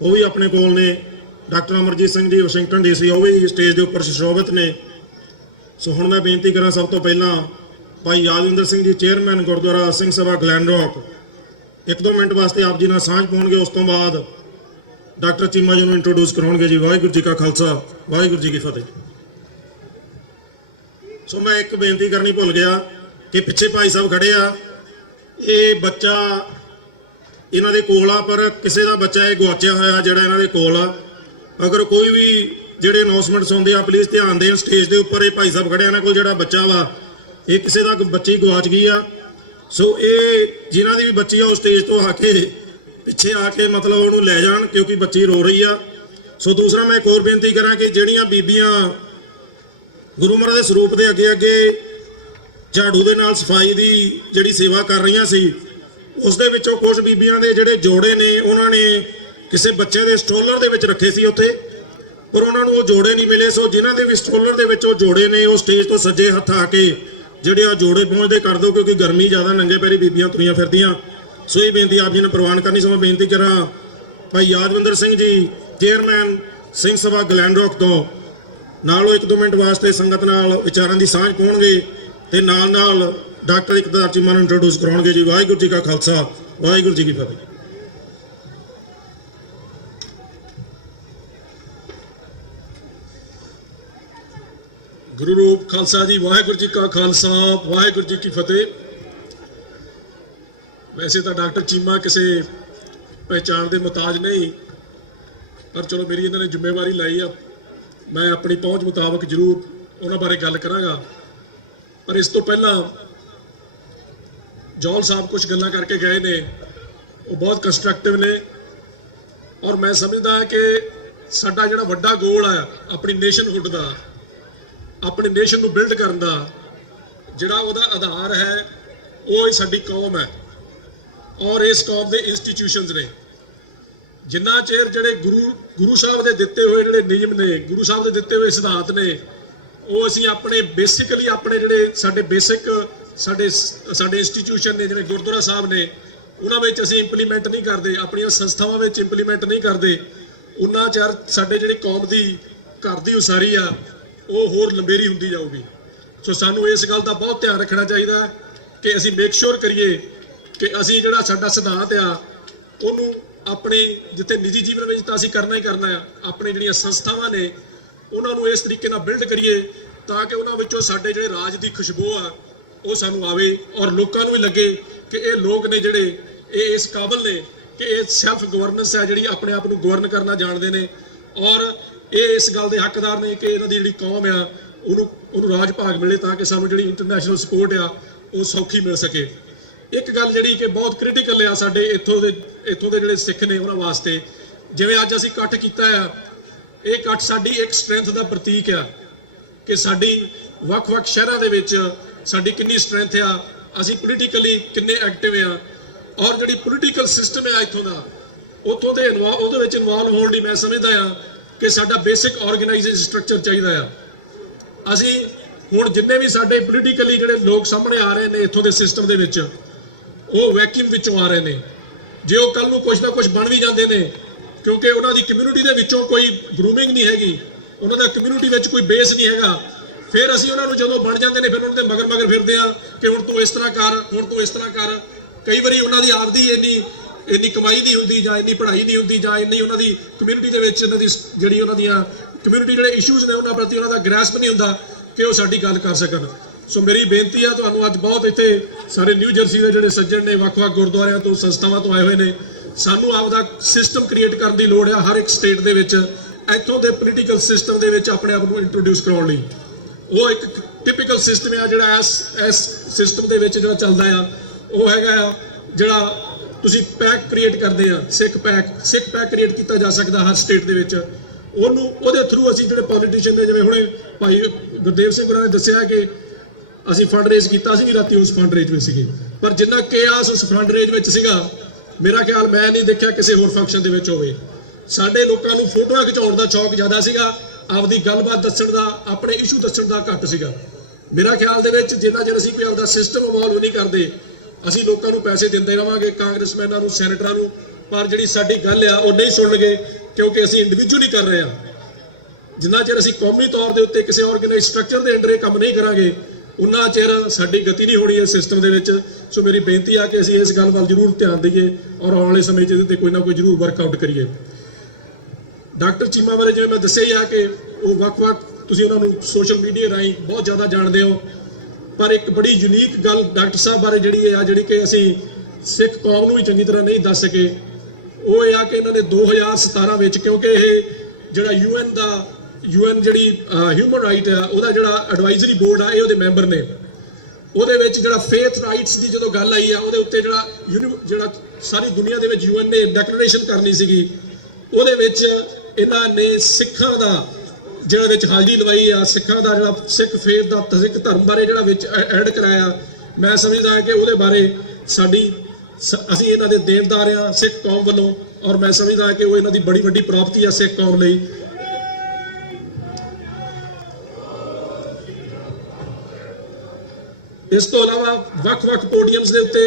ਉਹ ਵੀ ਆਪਣੇ ਕੋਲ ਨੇ। Doctor Amarjit Singh ji Washington DC, ਉਹ ਵੀ ਸਟੇਜ ਦੇ ਉੱਪਰ ਸੁਸ਼ੋਭਿਤ ਨੇ। ਸੋ ਹੁਣ ਮੈਂ ਬੇਨਤੀ ਕਰਾਂ ਸਭ ਤੋਂ ਪਹਿਲਾਂ ਭਾਈ Yadvinder Singh ji, chairman Gurdwara Singh Sabha Glen rock, 1-2 minute ਵਾਸਤੇ ਆਪ ਜੀ ਨਾਲ ਸਾਂਝ ਪਾਉਣਗੇ। ਉਸ ਤੋਂ ਬਾਅਦ ਡਾਕਟਰ ਚੀਮਾ ਜੀ ਨੂੰ ਇੰਟਰੋਡਿਊਸ ਕਰਾਉਣਗੇ ਜੀ। ਵਾਹਿਗੁਰੂ ਜੀ ਕਾ ਖਾਲਸਾ, ਵਾਹਿਗੁਰੂ ਜੀ ਕੀ ਫਤਿਹ। ਸੋ ਮੈਂ ਇੱਕ ਬੇਨਤੀ ਕਰਨੀ ਭੁੱਲ ਗਿਆ ਕਿ ਪਿੱਛੇ ਭਾਈ ਸਾਹਿਬ ਖੜੇ ਆ, ਇਹ ਬੱਚਾ ਇਹਨਾਂ ਦੇ ਕੋਲ ਆ, ਪਰ ਕਿਸੇ ਦਾ ਬੱਚਾ ਇਹ ਗੁਆਚਿਆ ਹੋਇਆ ਜਿਹੜਾ ਇਹਨਾਂ ਦੇ ਕੋਲ ਆ। ਅਗਰ ਕੋਈ ਵੀ ਜਿਹੜੇ ਅਨਾਉਂਸਮੈਂਟਸ ਹੁੰਦੇ ਆ, ਪਲੀਜ਼ ਧਿਆਨ ਦੇਣ। ਸਟੇਜ ਦੇ ਉੱਪਰ ਇਹ ਭਾਈ ਸਾਹਿਬ ਖੜੇ, ਇਹਨਾਂ ਕੋਲ ਜਿਹੜਾ ਬੱਚਾ ਵਾ, ਇਹ ਕਿਸੇ ਦਾ ਬੱਚੀ ਗਵਾਚ ਗਈ ਆ। ਸੋ ਇਹ ਜਿਨ੍ਹਾਂ ਦੀ ਵੀ ਬੱਚੀ ਆ, ਉਹ ਸਟੇਜ ਤੋਂ ਆ ਕੇ ਪਿੱਛੇ ਆ ਕੇ ਮਤਲਬ ਉਹਨੂੰ ਲੈ ਜਾਣ, ਕਿਉਂਕਿ ਬੱਚੀ ਰੋ ਰਹੀ ਆ। ਸੋ ਦੂਸਰਾ ਮੈਂ ਇੱਕ ਹੋਰ ਬੇਨਤੀ ਕਰਾਂ ਕਿ ਜਿਹੜੀਆਂ ਬੀਬੀਆਂ ਗੁਰੂ ਮਹਾਰਾਜ ਦੇ ਸਰੂਪ ਦੇ ਅੱਗੇ ਅੱਗੇ ਝਾੜੂ ਦੇ ਨਾਲ ਸਫਾਈ ਦੀ ਜਿਹੜੀ ਸੇਵਾ ਕਰ ਰਹੀਆਂ ਸੀ, ਉਸ ਦੇ ਵਿੱਚੋਂ ਕੁਝ ਬੀਬੀਆਂ ਦੇ ਜਿਹੜੇ ਜੋੜੇ ਨੇ, ਉਹਨਾਂ ਨੇ ਕਿਸੇ ਬੱਚੇ ਦੇ ਸਟ੍ਰੋਲਰ ਦੇ ਵਿੱਚ ਰੱਖੇ ਸੀ ਉੱਥੇ, ਪਰ ਉਹਨਾਂ ਨੂੰ ਉਹ ਜੋੜੇ ਨਹੀਂ ਮਿਲੇ। ਸੋ ਜਿਨ੍ਹਾਂ ਦੇ ਵੀ ਸਟ੍ਰੋਲਰ ਦੇ ਵਿੱਚ ਉਹ ਜੋੜੇ ਨੇ, ਉਹ ਸਟੇਜ ਤੋਂ ਸੱਜੇ ਹੱਥ ਆ ਕੇ ਜਿਹੜੇ ਆ ਜੋੜੇ ਪਹੁੰਚਦੇ ਕਰ ਦਿਓ, ਕਿਉਂਕਿ ਗਰਮੀ ਜ਼ਿਆਦਾ, ਨੰਗੇ ਪੈਰੀ ਬੀਬੀਆਂ ਤੁਰੀਆਂ ਫਿਰਦੀਆਂ। ਸੋ ਇਹ ਬੇਨਤੀ ਆਪ ਜੀ ਨੇ ਪ੍ਰਵਾਨ ਕਰਨੀ। ਸੋ ਮੈਂ ਬੇਨਤੀ ਕਰਾਂ ਭਾਈ Yadvinder Singh ji, chairman Singh Sabha Glen rock ਤੋਂ, ਨਾਲ ਉਹ 1-2 ਮਿੰਟ ਵਾਸਤੇ ਸੰਗਤ ਨਾਲ ਵਿਚਾਰਾਂ ਦੀ ਸਾਂਝ ਪਾਉਣਗੇ ਤੇ ਨਾਲ ਨਾਲ ਡਾਕਟਰ ਇਕਤਦਾਰ ਚੀਮਾ ਨੂੰ ਇੰਟਰੋਡਿਊਸ ਕਰਾਉਣਗੇ ਜੀ। ਵਾਹਿਗੁਰੂ ਜੀ ਕਾ ਖਾਲਸਾ, ਵਾਹਿਗੁਰੂ ਜੀ ਕੀ ਫਤਿਹ। ਗੁਰੂ ਰੂਪ ਖਾਲਸਾ ਜੀ, ਵਾਹਿਗੁਰੂ ਜੀ ਕਾ ਖਾਲਸਾ, ਵਾਹਿਗੁਰੂ ਜੀ ਕੀ ਫਤਿਹ। ਵੈਸੇ ਤਾਂ ਡਾਕਟਰ ਚੀਮਾ ਕਿਸੇ ਪਹਿਚਾਣ ਦੇ ਮੁਤਾਜ ਨਹੀਂ, ਪਰ ਚਲੋ ਮੇਰੀ ਇਹਨਾਂ ਨੇ ਜ਼ਿੰਮੇਵਾਰੀ ਲਈ ਆ, ਮੈਂ ਆਪਣੀ ਪਹੁੰਚ ਮੁਤਾਬਕ ਜ਼ਰੂਰ ਉਹਨਾਂ ਬਾਰੇ ਗੱਲ ਕਰਾਂਗਾ। ਪਰ ਇਸ ਤੋਂ ਪਹਿਲਾਂ ਜੌਲ ਸਾਹਿਬ ਕੁਝ ਗੱਲਾਂ ਕਰਕੇ ਗਏ ਨੇ, ਉਹ ਬਹੁਤ ਕੰਸਟਰਕਟਿਵ ਨੇ, ਔਰ ਮੈਂ ਸਮਝਦਾ ਕਿ ਸਾਡਾ ਜਿਹੜਾ ਵੱਡਾ ਗੋਲ ਆ ਆਪਣੀ ਨੇਸ਼ਨਹੁੱਡ ਦਾ, ਆਪਣੀ ਨੇਸ਼ਨ ਨੂੰ ਬਿਲਡ ਕਰਨ ਦਾ, ਜਿਹੜਾ ਉਹਦਾ ਆਧਾਰ ਹੈ ਉਹ ਹੀ ਸਾਡੀ ਕੌਮ ਹੈ ਔਰ ਇਸ ਕੌਮ ਦੇ ਇੰਸਟੀਟਿਊਸ਼ਨਸ ਨੇ। ਜਿੰਨਾ ਚਿਰ ਜਿਹੜੇ ਗੁਰੂ ਸਾਹਿਬ ਦੇ ਦਿੱਤੇ ਹੋਏ ਜਿਹੜੇ ਨਿਯਮ ਨੇ, ਗੁਰੂ ਸਾਹਿਬ ਦੇ ਦਿੱਤੇ ਹੋਏ ਸਿਧਾਂਤ ਨੇ, ਉਹ ਅਸੀਂ ਆਪਣੇ ਬੇਸਿਕਲੀ ਆਪਣੇ ਜਿਹੜੇ ਸਾਡੇ ਬੇਸਿਕ ਸਾਡੇ ਇੰਸਟੀਟਿਊਸ਼ਨ ਨੇ, ਜਿਵੇਂ ਗੁਰਦੁਆਰਾ ਸਾਹਿਬ ਨੇ, ਉਹਨਾਂ ਵਿੱਚ ਅਸੀਂ ਇੰਪਲੀਮੈਂਟ ਨਹੀਂ ਕਰਦੇ, ਆਪਣੀਆਂ ਸੰਸਥਾਵਾਂ ਵਿੱਚ ਇੰਪਲੀਮੈਂਟ ਨਹੀਂ ਕਰਦੇ, ਉਹਨਾਂ ਚਿਰ ਸਾਡੇ ਜਿਹੜੀ ਕੌਮ ਦੀ ਘਰ ਦੀ ਉਸਾਰੀ ਆ ਉਹ ਹੋਰ ਲੰਬੇਰੀ ਹੁੰਦੀ ਜਾਊਗੀ। ਸੋ ਸਾਨੂੰ ਇਸ ਗੱਲ ਦਾ ਬਹੁਤ ਧਿਆਨ ਰੱਖਣਾ ਚਾਹੀਦਾ ਕਿ ਅਸੀਂ ਮੇਕ ਸ਼ੋਰ ਕਰੀਏ ਕਿ ਅਸੀਂ ਜਿਹੜਾ ਸਾਡਾ ਸਿਧਾਂਤ ਆ ਉਹਨੂੰ ਆਪਣੇ ਜਿੱਥੇ ਨਿੱਜੀ ਜੀਵਨ ਵਿੱਚ ਤਾਂ ਅਸੀਂ ਕਰਨਾ ਹੀ ਕਰਨਾ ਆ, ਆਪਣੇ ਜਿਹੜੀਆਂ ਸੰਸਥਾਵਾਂ ਨੇ ਉਹਨਾਂ ਨੂੰ ਇਸ ਤਰੀਕੇ ਨਾਲ ਬਿਲਡ ਕਰੀਏ ਤਾਂ ਕਿ ਉਹਨਾਂ ਵਿੱਚੋਂ ਸਾਡੇ ਜਿਹੜੇ ਰਾਜ ਦੀ ਖੁਸ਼ਬੂ ਆ ਉਹ ਸਾਨੂੰ ਆਵੇ ਔਰ ਲੋਕਾਂ ਨੂੰ ਵੀ ਲੱਗੇ ਕਿ ਇਹ ਲੋਕ ਨੇ ਜਿਹੜੇ ਇਹ ਇਸ ਕਾਬਲ ਨੇ ਕਿ ਇਹ ਸੈਲਫ ਗਵਰਨੈਂਸ ਹੈ, ਜਿਹੜੀ ਆਪਣੇ ਆਪ ਨੂੰ ਗਵਰਨ ਕਰਨਾ ਜਾਣਦੇ ਨੇ ਔਰ ਇਹ ਇਸ ਗੱਲ ਦੇ ਹੱਕਦਾਰ ਨੇ ਕਿ ਇਹਨਾਂ ਦੀ ਜਿਹੜੀ ਕੌਮ ਆ ਉਹਨੂੰ ਰਾਜ ਭਾਗ ਮਿਲੇ ਤਾਂ ਕਿ ਸਾਨੂੰ ਜਿਹੜੀ ਇੰਟਰਨੈਸ਼ਨਲ ਸਪੋਰਟ ਆ ਉਹ ਸੌਖੀ ਮਿਲ ਸਕੇ। ਇੱਕ ਗੱਲ ਜਿਹੜੀ ਕਿ ਬਹੁਤ ਕ੍ਰਿਟੀਕਲ ਆ ਸਾਡੇ ਇੱਥੋਂ ਦੇ ਜਿਹੜੇ ਸਿੱਖ ਨੇ ਉਹਨਾਂ ਵਾਸਤੇ, ਜਿਵੇਂ ਅੱਜ ਅਸੀਂ ਇਕੱਠ ਕੀਤਾ ਆ, ਇਹ ਇਕੱਠ ਸਾਡੀ ਇੱਕ ਸਟਰੈਂਥ ਦਾ ਪ੍ਰਤੀਕ ਆ ਕਿ ਸਾਡੀ ਵੱਖ-ਵੱਖ ਸ਼ਹਿਰਾਂ ਦੇ ਵਿੱਚ ਸਾਡੀ ਕਿੰਨੀ ਸਟਰੈਂਥ ਆ, ਅਸੀਂ ਪੋਲੀਟੀਕਲੀ ਕਿੰਨੇ ਐਕਟਿਵ ਆ ਔਰ ਜਿਹੜੀ ਪੋਲੀਟੀਕਲ ਸਿਸਟਮ ਹੈ ਇੱਥੋਂ ਦਾ ਉਹਦੇ ਵਿੱਚ ਇਨਵੋਲਵ ਹੋਣ ਲਈ ਮੈਂ ਸਮਝਦਾ ਆ ਕਿ ਸਾਡਾ ਬੇਸਿਕ ਆਰਗੇਨਾਈਜ਼ੇਸ਼ਨ ਸਟਰਕਚਰ ਚਾਹੀਦਾ ਆ। ਅਸੀਂ ਹੁਣ ਜਿੰਨੇ ਵੀ ਸਾਡੇ ਪੋਲੀਟੀਕਲੀ ਜਿਹੜੇ ਲੋਕ ਸਾਹਮਣੇ ਆ ਰਹੇ ਨੇ ਇੱਥੋਂ ਦੇ ਸਿਸਟਮ ਦੇ ਵਿੱਚ, ਉਹ ਵੈਕਿਊਮ ਵਿੱਚੋਂ ਆ ਰਹੇ ਨੇ। ਜੇ ਉਹ ਕੱਲ ਨੂੰ ਕੁਝ ਨਾ ਕੁਝ ਬਣ ਵੀ ਜਾਂਦੇ ਨੇ, ਕਿਉਂਕਿ ਉਹਨਾਂ ਦੀ ਕਮਿਊਨਿਟੀ ਦੇ ਵਿੱਚੋਂ ਕੋਈ ਗਰੂਮਿੰਗ ਨਹੀਂ ਹੈਗੀ, ਉਹਨਾਂ ਦਾ ਕਮਿਊਨਿਟੀ ਵਿੱਚ ਕੋਈ ਬੇਸ ਨਹੀਂ ਹੈਗਾ। ਫਿਰ ਅਸੀਂ ਉਹਨਾਂ ਨੂੰ ਜਦੋਂ ਬਣ ਜਾਂਦੇ ਨੇ ਫਿਰ ਉਹਨਾਂ ਦੇ ਮਗਰ ਫਿਰਦੇ ਆ ਕਿ ਹੁਣ ਤੂੰ ਇਸ ਤਰ੍ਹਾਂ ਕਰ, ਹੁਣ ਤੂੰ ਇਸ ਤਰ੍ਹਾਂ ਕਰ। ਕਈ ਵਾਰੀ ਉਹਨਾਂ ਦੀ ਆਪਦੀ ਇੰਨੀ ਕਮਾਈ ਨਹੀਂ ਹੁੰਦੀ ਜਾਂ ਇੰਨੀ ਪੜ੍ਹਾਈ ਨਹੀਂ ਹੁੰਦੀ ਜਾਂ ਇੰਨੀ ਉਹਨਾਂ ਦੀ ਕਮਿਊਨਿਟੀ ਦੇ ਵਿੱਚ ਉਹਨਾਂ ਦੀ ਜਿਹੜੀ ਉਹਨਾਂ ਦੀਆਂ ਕਮਿਊਨਿਟੀ ਜਿਹੜੇ ਇਸ਼ੂਜ਼ ਨੇ ਉਹਨਾਂ ਪ੍ਰਤੀ ਉਹਨਾਂ ਦਾ ਗ੍ਰੈਸਪ ਨਹੀਂ ਹੁੰਦਾ ਕਿ ਉਹ ਸਾਡੀ ਗੱਲ ਕਰ ਸਕਣ। ਸੋ ਮੇਰੀ ਬੇਨਤੀ ਆ ਤੁਹਾਨੂੰ, ਅੱਜ ਬਹੁਤ ਇੱਥੇ ਸਾਰੇ ਨਿਊ ਜਰਸੀ ਦੇ ਜਿਹੜੇ ਸੱਜਣ ਨੇ ਵੱਖ-ਵੱਖ ਗੁਰਦੁਆਰਿਆਂ ਤੋਂ ਸੰਸਥਾਵਾਂ ਤੋਂ ਆਏ ਹੋਏ ਨੇ, ਸਾਨੂੰ ਆਪਦਾ ਸਿਸਟਮ ਕ੍ਰੀਏਟ ਕਰਨ ਦੀ ਲੋੜ ਆ ਹਰ ਇੱਕ ਸਟੇਟ ਦੇ ਵਿੱਚ, ਇੱਥੋਂ ਦੇ ਪੋਲੀਟੀਕਲ ਸਿਸਟਮ ਦੇ ਵਿੱਚ ਆਪਣੇ ਆਪ ਨੂੰ ਇੰਟਰੋਡਿਊਸ ਕਰਾਉਣ ਲਈ। ਉਹ ਇੱਕ ਟਿਪੀਕਲ ਸਿਸਟਮ ਆ ਜਿਹੜਾ ਇਸ ਸਿਸਟਮ ਦੇ ਵਿੱਚ ਜਿਹੜਾ ਚੱਲਦਾ ਆ ਉਹ ਹੈਗਾ ਆ ਜਿਹੜਾ ਤੁਸੀਂ ਪੈਕ ਕ੍ਰੀਏਟ ਕਰਦੇ ਆ, ਸਿੱਖ ਪੈਕ ਕ੍ਰੀਏਟ ਕੀਤਾ ਜਾ ਸਕਦਾ ਹਰ ਸਟੇਟ ਦੇ ਵਿੱਚ। ਉਹਦੇ ਥਰੂ ਅਸੀਂ ਜਿਹੜੇ ਪੋਲੀਟੀਸ਼ੀਅਨ ਨੇ, ਜਿਵੇਂ ਹੁਣੇ ਭਾਈ ਗੁਰਦੇਵ ਸਿੰਘ ਹੋਰਾਂ ਨੇ ਦੱਸਿਆ ਕਿ ਅਸੀਂ ਫੰਡ ਰੇਜ਼ ਕੀਤਾ ਸੀ, ਰਾਤੀ ਉਸ ਫੰਡ ਰੇਜ਼ ਵਿੱਚ ਸੀਗੇ, ਪਰ ਜਿੰਨਾ ਕੇਆਸ ਉਸ ਫੰਡ ਰੇਜ਼ ਵਿੱਚ ਸੀਗਾ ਮੇਰਾ ਖਿਆਲ ਮੈਂ ਨਹੀਂ ਦੇਖਿਆ ਕਿਸੇ ਹੋਰ ਫੰਕਸ਼ਨ ਦੇ ਵਿੱਚ ਹੋਵੇ। ਸਾਡੇ ਲੋਕਾਂ ਨੂੰ ਫੋਟੋਆਂ ਖਿਚਾਉਣ ਦਾ ਸ਼ੌਕ ਜ਼ਿਆਦਾ ਸੀਗਾ, ਆਪਦੀ ਗੱਲਬਾਤ ਦੱਸਣ ਦਾ, ਆਪਣੇ ਇਸ਼ੂ ਦੱਸਣ ਦਾ ਘੱਟ ਸੀਗਾ। ਮੇਰਾ ਖਿਆਲ ਦੇ ਵਿੱਚ ਜਿੰਨਾ ਚਿਰ ਅਸੀਂ ਕੋਈ ਆਪਦਾ ਸਿਸਟਮ ਇਵੋਲਵ ਨਹੀਂ ਕਰਦੇ, ਅਸੀਂ ਲੋਕਾਂ ਨੂੰ ਪੈਸੇ ਦਿੰਦੇ ਰਵਾਂਗੇ, ਕਾਂਗਰਸਮੈਨਾਂ ਨੂੰ, ਸੈਨੇਟਰਾਂ ਨੂੰ, ਪਰ ਜਿਹੜੀ ਸਾਡੀ ਗੱਲ ਆ ਉਹ ਨਹੀਂ ਸੁਣਨਗੇ ਕਿਉਂਕਿ ਅਸੀਂ ਇੰਡੀਵਿਜੂਅਲੀ ਕਰ ਰਹੇ ਹਾਂ। ਜਿੰਨਾ ਚਿਰ ਅਸੀਂ ਕੌਮੀ ਤੌਰ ਦੇ ਉੱਤੇ ਕਿਸੇ ਆਰਗੇਨਾਈਜ਼ ਸਟਰਕਚਰ ਦੇ ਅੰਡਰ ਇਹ ਕੰਮ ਨਹੀਂ ਕਰਾਂਗੇ ਉਨਾ ਚਿਰ ਸਾਡੀ ਗਤੀ ਨਹੀਂ ਹੋਣੀ ਇਸ ਸਿਸਟਮ ਦੇ ਵਿੱਚ। ਸੋ ਮੇਰੀ ਬੇਨਤੀ ਆ ਕਿ ਅਸੀਂ ਇਸ ਗੱਲ ਵੱਲ ਜ਼ਰੂਰ ਧਿਆਨ ਦਈਏ ਔਰ ਆਉਣ ਵਾਲੇ ਸਮੇਂ 'ਚ ਇਹਦੇ ਤੇ ਕੋਈ ਨਾ ਕੋਈ ਜ਼ਰੂਰ ਵਰਕਆਊਟ ਕਰੀਏ। ਡਾਕਟਰ ਚੀਮਾ ਬਾਰੇ ਜਿਵੇਂ ਮੈਂ ਦੱਸਿਆ ਹੀ ਆ ਕਿ ਉਹ ਵੱਖ-ਵੱਖ ਤੁਸੀਂ ਉਹਨਾਂ ਨੂੰ ਸੋਸ਼ਲ ਮੀਡੀਆ ਰਾਹੀਂ ਬਹੁਤ ਜ਼ਿਆਦਾ ਜਾਣਦੇ ਹੋ, ਪਰ ਇੱਕ ਬੜੀ ਯੂਨੀਕ ਗੱਲ ਡਾਕਟਰ ਸਾਹਿਬ ਬਾਰੇ ਜਿਹੜੀ ਕਿ ਅਸੀਂ ਸਿੱਖ ਕੌਮ ਨੂੰ ਵੀ ਚੰਗੀ ਤਰ੍ਹਾਂ ਨਹੀਂ ਦੱਸ ਸਕੇ, ਉਹ ਇਹ ਆ ਕਿ ਇਹਨਾਂ ਨੇ 2017 ਵਿੱਚ, ਕਿਉਂਕਿ ਇਹ ਜਿਹੜਾ ਯੂਐਨ ਜਿਹੜੀ ਹਿਊਮਨ ਰਾਈਟ ਆ ਉਹਦਾ ਜਿਹੜਾ ਐਡਵਾਈਜ਼ਰੀ ਬੋਰਡ ਆ ਇਹ ਉਹਦੇ ਮੈਂਬਰ ਨੇ, ਉਹਦੇ ਵਿੱਚ ਜਿਹੜਾ ਫੇਥ ਰਾਈਟਸ ਦੀ ਜਦੋਂ ਗੱਲ ਆਈ ਆ ਉਹਦੇ ਉੱਤੇ ਜਿਹੜਾ ਸਾਰੀ ਦੁਨੀਆ ਦੇ ਵਿੱਚ ਯੂਐਨ ਨੇ ਡੈਕਲੇਰੇਸ਼ਨ ਕਰਨੀ ਸੀਗੀ, ਉਹਦੇ ਵਿੱਚ ਇਹਨਾਂ ਨੇ ਸਿੱਖਾਂ ਦਾ ਜਿਹੜਾ ਵਿੱਚ ਹਾਜ਼ਰੀ ਲਵਾਈ ਆ, ਸਿੱਖਾਂ ਦਾ ਜਿਹੜਾ ਸਿੱਖ ਫੇਥ ਦਾ ਸਿੱਖ ਧਰਮ ਬਾਰੇ ਜਿਹੜਾ ਵਿੱਚ ਐਡ ਕਰਾਇਆ। ਮੈਂ ਸਮਝਦਾ ਕਿ ਉਹਦੇ ਬਾਰੇ ਅਸੀਂ ਇਹਨਾਂ ਦੇ ਦੇਣਦਾਰ ਆ ਸਿੱਖ ਕੌਮ ਵੱਲੋਂ, ਔਰ ਮੈਂ ਸਮਝਦਾ ਕਿ ਉਹ ਇਹਨਾਂ ਦੀ ਬੜੀ ਵੱਡੀ ਪ੍ਰਾਪਤੀ ਆ ਸਿੱਖ ਕੌਮ ਲਈ। ਇਸ ਤੋਂ ਇਲਾਵਾ ਵੱਖ-ਵੱਖ ਪੋਡੀਅਮਸ ਦੇ ਉੱਤੇ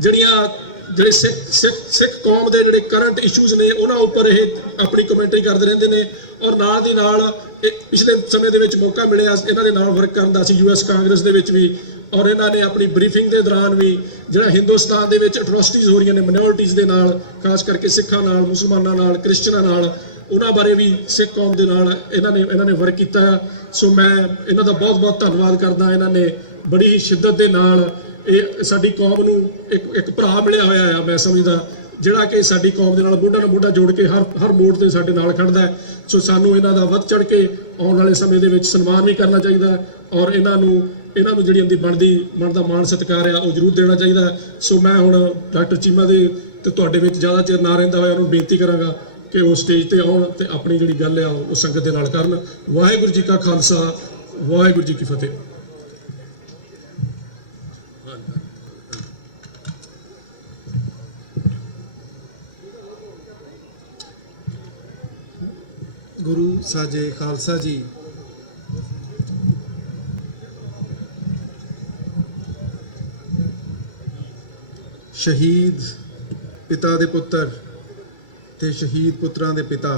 ਜਿਹੜੇ ਸਿੱਖ ਕੌਮ ਦੇ ਜਿਹੜੇ ਕਰੰਟ ਇਸ਼ੂਜ਼ ਨੇ ਉਹਨਾਂ ਉੱਪਰ ਇਹ ਆਪਣੀ ਕਮੈਂਟਰੀ ਕਰਦੇ ਰਹਿੰਦੇ ਨੇ, ਔਰ ਨਾਲ ਦੀ ਨਾਲ ਪਿਛਲੇ ਸਮੇਂ ਦੇ ਵਿੱਚ ਮੌਕਾ ਮਿਲਿਆ ਇਹਨਾਂ ਦੇ ਨਾਲ ਵਰਕ ਕਰਨ ਦਾ ਸੀ US ਕਾਂਗਰਸ ਦੇ ਵਿੱਚ ਵੀ, ਔਰ ਇਹਨਾਂ ਨੇ ਆਪਣੀ ਬਰੀਫਿੰਗ ਦੇ ਦੌਰਾਨ ਵੀ ਜਿਹੜਾ ਹਿੰਦੁਸਤਾਨ ਦੇ ਵਿੱਚ ਐਟਰੋਸਿਟੀਜ਼ ਹੋ ਰਹੀਆਂ ਨੇ ਮਾਈਨੋਰਿਟੀਜ਼ ਦੇ ਨਾਲ, ਖਾਸ ਕਰਕੇ ਸਿੱਖਾਂ ਨਾਲ, ਮੁਸਲਮਾਨਾਂ ਨਾਲ, ਕ੍ਰਿਸਚਨਾਂ ਨਾਲ, ਉਹਨਾਂ ਬਾਰੇ ਵੀ ਸਿੱਖ ਕੌਮ ਦੇ ਨਾਲ ਇਹਨਾਂ ਨੇ ਵਰਕ ਕੀਤਾ। ਸੋ ਮੈਂ ਇਹਨਾਂ ਦਾ ਬਹੁਤ-ਬਹੁਤ ਧੰਨਵਾਦ ਕਰਦਾ। ਇਹਨਾਂ ਨੇ ਬੜੀ ਸ਼ਿੱਦਤ ਦੇ ਨਾਲ ਇਹ ਸਾਡੀ ਕੌਮ ਨੂੰ ਇੱਕ ਭਰਾ ਮਿਲਿਆ ਹੋਇਆ ਆ, ਮੈਂ ਸਮਝਦਾ, ਜਿਹੜਾ ਕਿ ਸਾਡੀ ਕੌਮ ਦੇ ਨਾਲ ਮੋਢਾ ਨਾਲ ਮੋਢਾ ਜੋੜ ਕੇ ਹਰ ਮੋੜ ਤੇ ਸਾਡੇ ਨਾਲ ਖੜਦਾ। ਸੋ ਸਾਨੂੰ ਇਹਨਾਂ ਦਾ ਵੱਧ ਚੜ ਕੇ ਆਉਣ ਵਾਲੇ ਸਮੇਂ ਦੇ ਵਿੱਚ ਸਨਮਾਨ ਵੀ ਕਰਨਾ ਚਾਹੀਦਾ, ਔਰ ਇਹਨਾਂ ਨੂੰ ਜਿਹੜੀ ਉਹਦੀ ਬਣਦਾ ਮਾਣ ਸਤਿਕਾਰ ਆ ਉਹ ਜ਼ਰੂਰ ਦੇਣਾ ਚਾਹੀਦਾ। ਸੋ ਮੈਂ ਹੁਣ ਡਾਕਟਰ ਚੀਮਾ ਦੇ ਤੇ ਤੁਹਾਡੇ ਵਿੱਚ ਜ਼ਿਆਦਾ ਚਿਰ ਨਾ ਰਹਿੰਦਾ ਹੋਇਆ ਉਹਨੂੰ ਬੇਨਤੀ ਕਰਾਂਗਾ ਕਿ ਉਹ ਸਟੇਜ ਤੇ ਆਉਣ ਤੇ ਆਪਣੀ ਜਿਹੜੀ ਗੱਲ ਆ ਉਹ ਸੰਗਤ ਦੇ ਨਾਲ ਕਰਨ। ਵਾਹਿਗੁਰੂ ਜੀ ਕਾ ਖਾਲਸਾ, ਵਾਹਿਗੁਰੂ ਜੀ ਕੀ ਫਤਿਹ। ਗੁਰੂ ਸਾਜੇ ਖਾਲਸਾ ਜੀ, ਸ਼ਹੀਦ ਪਿਤਾ ਦੇ ਪੁੱਤਰ ਤੇ ਸ਼ਹੀਦ ਪੁੱਤਰਾਂ ਦੇ ਪਿਤਾ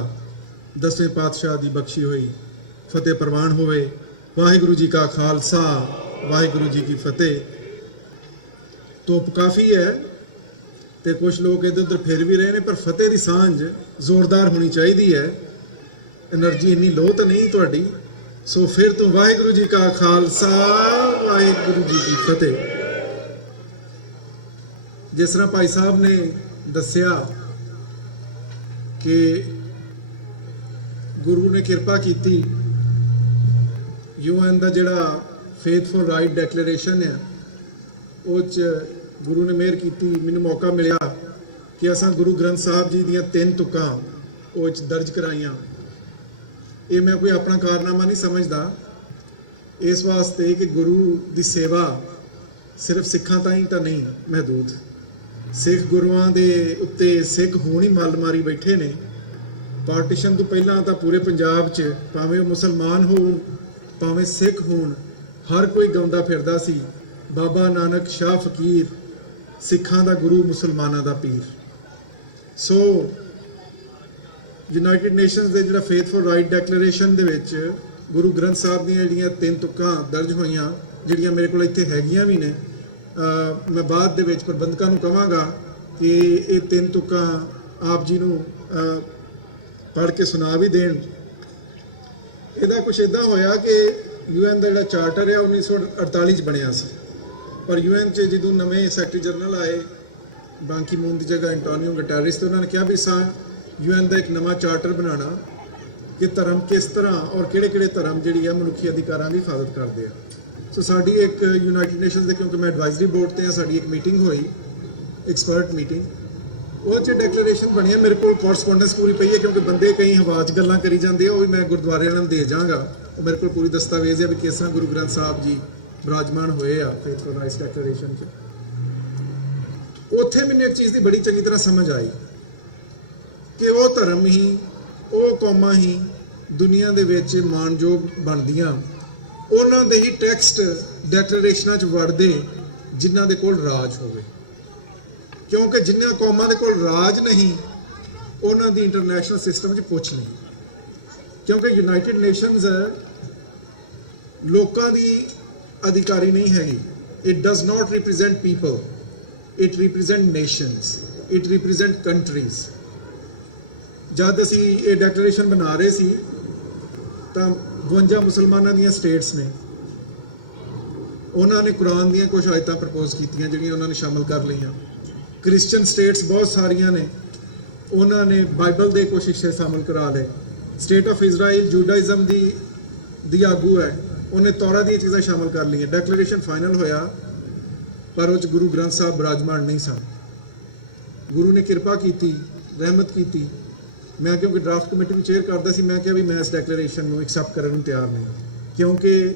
ਦਸਵੇਂ ਪਾਤਸ਼ਾਹ ਦੀ ਬਖਸ਼ੀ ਹੋਈ ਫਤਿਹ ਪ੍ਰਵਾਨ ਹੋਵੇ। ਵਾਹਿਗੁਰੂ ਜੀ ਕਾ ਖਾਲਸਾ, ਵਾਹਿਗੁਰੂ ਜੀ ਕੀ ਫਤਿਹ। ਧੁੱਪ ਕਾਫੀ ਹੈ ਤੇ ਕੁਝ ਲੋਕ ਇੱਧਰ ਉੱਧਰ ਫਿਰ ਵੀ ਰਹੇ ਨੇ, ਪਰ ਫਤਿਹ ਦੀ ਸਾਂਝ ਜ਼ੋਰਦਾਰ ਹੋਣੀ ਚਾਹੀਦੀ ਹੈ। એનર્ਜੀ ਇੰਨੀ ਲੋ ਤਾਂ ਨਹੀਂ ਤੁਹਾਡੀ। ਸੋ ਫਿਰ ਤੋਂ ਵਾਹਿਗੁਰੂ ਜੀ ਕਾ ਖਾਲਸਾ, ਵਾਹਿਗੁਰੂ ਜੀ ਕੀ ਫਤਿਹ। ਜਿਸ ਤਰ੍ਹਾਂ ਭਾਈ ਸਾਹਿਬ ਨੇ ਦੱਸਿਆ ਕਿ ਗੁਰੂ ਨੇ ਕਿਰਪਾ ਕੀਤੀ, UN ਦਾ ਜਿਹੜਾ ਫੇਥਫੁਲ ਰਾਈਟ ਡੈਕਲੇਰੇਸ਼ਨ ਆ ਉਹ 'ਚ ਗੁਰੂ ਨੇ ਮਿਹਰ ਕੀਤੀ, ਮੈਨੂੰ ਮੌਕਾ ਮਿਲਿਆ ਕਿ ਅਸਾਂ ਗੁਰੂ ਗ੍ਰੰਥ ਸਾਹਿਬ ਜੀ ਦੀਆਂ 3 ਤੁਕਾਂ ਉਹ 'ਚ ਦਰਜ ਕਰਾਈਆਂ। ਇਹ ਮੈਂ ਕੋਈ ਆਪਣਾ ਕਾਰਨਾਮਾ ਨਹੀਂ ਸਮਝਦਾ, ਇਸ ਵਾਸਤੇ ਕਿ ਗੁਰੂ ਦੀ ਸੇਵਾ ਸਿਰਫ ਸਿੱਖਾਂ ਤਾਈਂ ਤਾਂ ਨਹੀਂ ਮਹਦੂਦ। ਸਿੱਖ ਗੁਰੂਆਂ ਦੇ ਉੱਤੇ ਸਿੱਖ ਹੋਣ ਹੀ ਮੱਲ ਮਾਰੀ ਬੈਠੇ ਨੇ। ਪਾਰਟੀਸ਼ਨ ਤੋਂ ਪਹਿਲਾਂ ਤਾਂ ਪੂਰੇ ਪੰਜਾਬ 'ਚ ਭਾਵੇਂ ਉਹ ਮੁਸਲਮਾਨ ਹੋਣ ਭਾਵੇਂ ਸਿੱਖ ਹੋਣ, ਹਰ ਕੋਈ ਗਾਉਂਦਾ ਫਿਰਦਾ ਸੀ, ਬਾਬਾ ਨਾਨਕ ਸ਼ਾਹ ਫਕੀਰ, ਸਿੱਖਾਂ ਦਾ ਗੁਰੂ ਮੁਸਲਮਾਨਾਂ ਦਾ ਪੀਰ। ਸੋ ਯੂਨਾਈਟਿਡ ਨੇਸ਼ਨਸ ਦੇ ਜਿਹੜਾ ਫੇਥਫੁਲ ਰਾਈਟ ਡੈਕਲੇਰੇਸ਼ਨ ਦੇ ਵਿੱਚ ਗੁਰੂ ਗ੍ਰੰਥ ਸਾਹਿਬ ਦੀਆਂ ਜਿਹੜੀਆਂ 3 ਤੁਕਾਂ ਦਰਜ ਹੋਈਆਂ, ਜਿਹੜੀਆਂ ਮੇਰੇ ਕੋਲ ਇੱਥੇ ਹੈਗੀਆਂ ਵੀ ਨੇ, ਮੈਂ ਬਾਅਦ ਦੇ ਵਿੱਚ ਪ੍ਰਬੰਧਕਾਂ ਨੂੰ ਕਹਾਂਗਾ ਕਿ ਇਹ 3 ਤੁਕਾਂ ਆਪ ਜੀ ਨੂੰ ਪੜ੍ਹ ਕੇ ਸੁਣਾ ਵੀ ਦੇਣ। ਇਹਦਾ ਕੁਛ ਇੱਦਾਂ ਹੋਇਆ ਕਿ UN ਦਾ ਜਿਹੜਾ ਚਾਰਟਰ ਹੈ 1948 'ਚ ਬਣਿਆ ਸੀ, ਪਰ UN 'ਚ ਜਦੋਂ ਨਵੇਂ ਸੈਕਟਰੀ ਜਨਰਲ ਆਏ ਬਾਨ ਕੀ ਮੂਨ ਦੀ ਜਗ੍ਹਾ ਐਂਟੋਨੀਓ ਗੁਟੈਰਸ, ਤੇ ਉਹਨਾਂ ਨੇ ਕਿਹਾ ਵੀ UN ਦਾ ਇੱਕ ਨਵਾਂ ਚਾਰਟਰ ਬਣਾਉਣਾ ਕਿ ਧਰਮ ਕਿਸ ਤਰ੍ਹਾਂ ਔਰ ਕਿਹੜੇ ਧਰਮ ਜਿਹੜੀ ਆ ਮਨੁੱਖੀ ਅਧਿਕਾਰਾਂ ਦੀ ਹਿਫਾਜ਼ਤ ਕਰਦੇ ਆ। ਸੋ ਸਾਡੀ ਇੱਕ ਯੂਨਾਈਟਿਡ ਨੇਸ਼ਨਸ ਦੇ, ਕਿਉਂਕਿ ਮੈਂ ਐਡਵਾਈਜ਼ਰੀ ਬੋਰਡ ਤੇ ਆ, ਸਾਡੀ ਇੱਕ ਮੀਟਿੰਗ ਹੋਈ, ਐਕਸਪਰਟ ਮੀਟਿੰਗ, ਉਹ 'ਚ ਡੈਕਲੇਰੇਸ਼ਨ ਬਣੀ ਹੈ। ਮੇਰੇ ਕੋਲ ਕੋਰਸਪੋਂਡੈਂਸ ਪੂਰੀ ਪਈ ਹੈ, ਕਿਉਂਕਿ ਬੰਦੇ ਕਈ ਹਵਾ 'ਚ ਗੱਲਾਂ ਕਰੀ ਜਾਂਦੇ ਆ, ਉਹ ਵੀ ਮੈਂ ਗੁਰਦੁਆਰੇ ਵਾਲਿਆਂ ਨੂੰ ਦੇ ਜਾਵਾਂਗਾ। ਉਹ ਮੇਰੇ ਕੋਲ ਪੂਰੀ ਦਸਤਾਵੇਜ਼ ਹੈ ਵੀ ਕਿਸ ਤਰ੍ਹਾਂ ਗੁਰੂ ਗ੍ਰੰਥ ਸਾਹਿਬ ਜੀ ਵਿਰਾਜਮਾਨ ਹੋਏ ਆ ਫੇਥਫੁਲ ਰਾਈਟਸ ਡੈਕਲੇਰੇਸ਼ਨ 'ਚ। ਉੱਥੇ ਮੈਨੂੰ ਇੱਕ ਚੀਜ਼ ਦੀ ਬੜੀ ਚੰਗੀ ਤਰ੍ਹਾਂ ਸਮਝ ਆਈ ਕਿ ਉਹ ਧਰਮ ਹੀ, ਉਹ ਕੌਮਾਂ ਹੀ ਦੁਨੀਆ ਦੇ ਵਿੱਚ ਮਾਣਯੋਗ ਬਣਦੀਆਂ ਉਹਨਾਂ ਦੇ ਹੀ ਟੈਕਸਟ ਡੈਕਲੇਰੇਸ਼ਨਾਂ 'ਚ ਵੜਦੇ ਜਿਨ੍ਹਾਂ ਦੇ ਕੋਲ ਰਾਜ ਹੋਵੇ, ਕਿਉਂਕਿ ਜਿਨ੍ਹਾਂ ਕੌਮਾਂ ਦੇ ਕੋਲ ਰਾਜ ਨਹੀਂ ਉਹਨਾਂ ਦੀ ਇੰਟਰਨੈਸ਼ਨਲ ਸਿਸਟਮ 'ਚ ਪੁੱਛ ਨਹੀਂ, ਕਿਉਂਕਿ ਯੂਨਾਈਟਿਡ ਨੇਸ਼ਨਸ ਲੋਕਾਂ ਦੀ ਅਧਿਕਾਰੀ ਨਹੀਂ ਹੈਗੀ। It does not represent people, it represent nations, it represent countries. ਜਦ ਅਸੀਂ ਇਹ ਡੈਕਲੇਰੇਸ਼ਨ ਬਣਾ ਰਹੇ ਸੀ ਤਾਂ 52 ਮੁਸਲਮਾਨਾਂ ਦੀਆਂ ਸਟੇਟਸ ਨੇ, ਉਹਨਾਂ ਨੇ ਕੁਰਾਨ ਦੀਆਂ ਕੁਝ ਆਇਤਾਂ ਪ੍ਰਪੋਜ਼ ਕੀਤੀਆਂ ਜਿਹੜੀਆਂ ਉਹਨਾਂ ਨੇ ਸ਼ਾਮਲ ਕਰ ਲਈਆਂ। ਕ੍ਰਿਸਚੀਅਨ ਸਟੇਟਸ ਬਹੁਤ ਸਾਰੀਆਂ ਨੇ, ਉਹਨਾਂ ਨੇ ਬਾਈਬਲ ਦੇ ਕੁਝ ਹਿੱਸੇ ਸ਼ਾਮਲ ਕਰਾ ਲਏ। ਸਟੇਟ ਆਫ ਇਜ਼ਰਾਈਲ ਜੂਡਾਇਜ਼ਮ ਦੀ ਆਗੂ ਹੈ, ਉਹਨੇ ਤੌਰਾ ਦੀਆਂ ਚੀਜ਼ਾਂ ਸ਼ਾਮਲ ਕਰ ਲਈਆਂ। ਡੈਕਲੇਰੇਸ਼ਨ ਫਾਈਨਲ ਹੋਇਆ ਪਰ ਉਹ 'ਚ ਗੁਰੂ ਗ੍ਰੰਥ ਸਾਹਿਬ ਬਿਰਾਜਮਾਨ ਨਹੀਂ ਸਨ। ਗੁਰੂ ਨੇ ਕਿਰਪਾ ਕੀਤੀ, ਰਹਿਮਤ ਕੀਤੀ। ਮੈਂ ਕਿਉਂਕਿ ਡਰਾਫਟ ਕਮੇਟੀ ਨੂੰ ਚੇਅਰ ਕਰਦਾ ਸੀ, ਮੈਂ ਕਿਹਾ ਵੀ ਮੈਂ ਇਸ ਡੈਕਲੇਰੇਸ਼ਨ ਨੂੰ ਐਕਸੈਪਟ ਕਰਨ ਨੂੰ ਤਿਆਰ ਨਹੀਂ, ਕਿਉਂਕਿ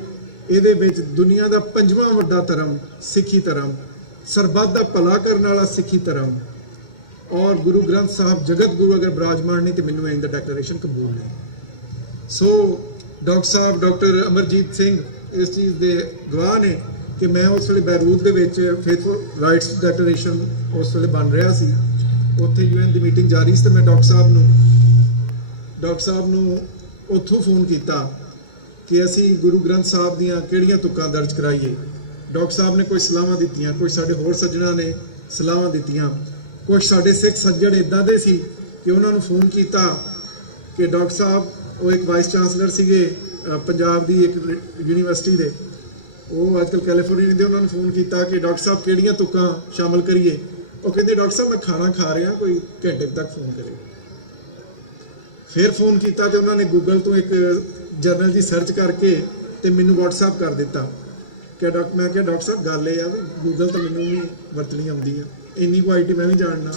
ਇਹਦੇ ਵਿੱਚ ਦੁਨੀਆ ਦਾ 5ਵਾਂ ਵੱਡਾ ਧਰਮ ਸਿੱਖੀ ਧਰਮ, ਸਰਬੱਤ ਦਾ ਭਲਾ ਕਰਨ ਵਾਲਾ ਸਿੱਖੀ ਧਰਮ ਔਰ ਗੁਰੂ ਗ੍ਰੰਥ ਸਾਹਿਬ ਜਗਤ ਗੁਰੂ ਅਗਰ ਬਿਰਾਜਮਾਨ ਨਹੀਂ ਤੇ ਮੈਨੂੰ ਇਹਦਾ ਡੈਕਲੇਰੇਸ਼ਨ ਕਬੂਲ ਨਹੀਂ। ਸੋ ਡਾਕਟਰ ਸਾਹਿਬ ਡਾਕਟਰ ਅਮਰਜੀਤ ਸਿੰਘ ਇਸ ਚੀਜ਼ ਦੇ ਗਵਾਹ ਨੇ ਕਿ ਮੈਂ ਉਸ ਵੇਲੇ ਬੈਰੂਤ ਦੇ ਵਿੱਚ ਫੇਥਫੁਲ ਰਾਈਟਸ ਡੈਕਲੇਰੇਸ਼ਨ ਉਸ ਵੇਲੇ ਬਣ ਰਿਹਾ ਸੀ, ਉੱਥੇ UN ਦੀ ਮੀਟਿੰਗ ਜਾਰੀ ਸੀ, ਤੇ ਮੈਂ ਡਾਕਟਰ ਸਾਹਿਬ ਨੂੰ ਉੱਥੋਂ ਫੋਨ ਕੀਤਾ ਕਿ ਅਸੀਂ ਗੁਰੂ ਗ੍ਰੰਥ ਸਾਹਿਬ ਦੀਆਂ ਕਿਹੜੀਆਂ ਤੁਕਾਂ ਦਰਜ ਕਰਾਈਏ। ਡਾਕਟਰ ਸਾਹਿਬ ਨੇ ਕੋਈ ਸਲਾਹਾਂ ਦਿੱਤੀਆਂ, ਕੋਈ ਸਾਡੇ ਹੋਰ ਸੱਜਣਾਂ ਨੇ ਸਲਾਹਾਂ ਦਿੱਤੀਆਂ, ਕੁਝ ਸਾਡੇ ਸਿੱਖ ਸੱਜਣ ਇੱਦਾਂ ਦੇ ਸੀ ਕਿ ਉਹਨਾਂ ਨੂੰ ਫੋਨ ਕੀਤਾ ਕਿ ਡਾਕਟਰ ਸਾਹਿਬ, ਉਹ ਇੱਕ ਵਾਈਸ ਚਾਂਸਲਰ ਸੀਗੇ ਪੰਜਾਬ ਦੀ ਇੱਕ ਯੂਨੀਵਰਸਿਟੀ ਦੇ, ਉਹ ਅੱਜਕੱਲ ਕੈਲੀਫੋਰਨੀਆ ਦੇ, ਉਹਨਾਂ ਨੂੰ ਫੋਨ ਕੀਤਾ ਕਿ ਡਾਕਟਰ ਸਾਹਿਬ ਕਿਹੜੀਆਂ ਤੁਕਾਂ ਸ਼ਾਮਲ ਕਰੀਏ। ਉਹ ਕਹਿੰਦੇ ਡਾਕਟਰ ਸਾਹਿਬ ਮੈਂ ਖਾਣਾ ਖਾ ਰਿਹਾ, ਕੋਈ ਘੰਟੇ ਤੱਕ ਫੋਨ ਕਰੇ। ਫਿਰ ਫੋਨ ਕੀਤਾ ਤੇ ਉਹਨਾਂ ਨੇ ਗੂਗਲ ਤੋਂ ਇੱਕ ਜਰਨਲ ਦੀ ਸਰਚ ਕਰਕੇ ਤੇ ਮੈਨੂੰ WhatsApp ਕਰ ਦਿੱਤਾ ਕਿ ਮੈਂ ਕਿਹਾ ਡਾਕਟਰ ਸਾਹਿਬ ਗੱਲ ਇਹ ਆ ਵੀ ਗੂਗਲ ਤਾਂ ਮੈਨੂੰ ਵੀ ਵਰਤਣੀ ਆਉਂਦੀ ਆ, ਇੰਨੀ ਕੁ IT ਮੈਂ ਵੀ ਜਾਣਦਾ,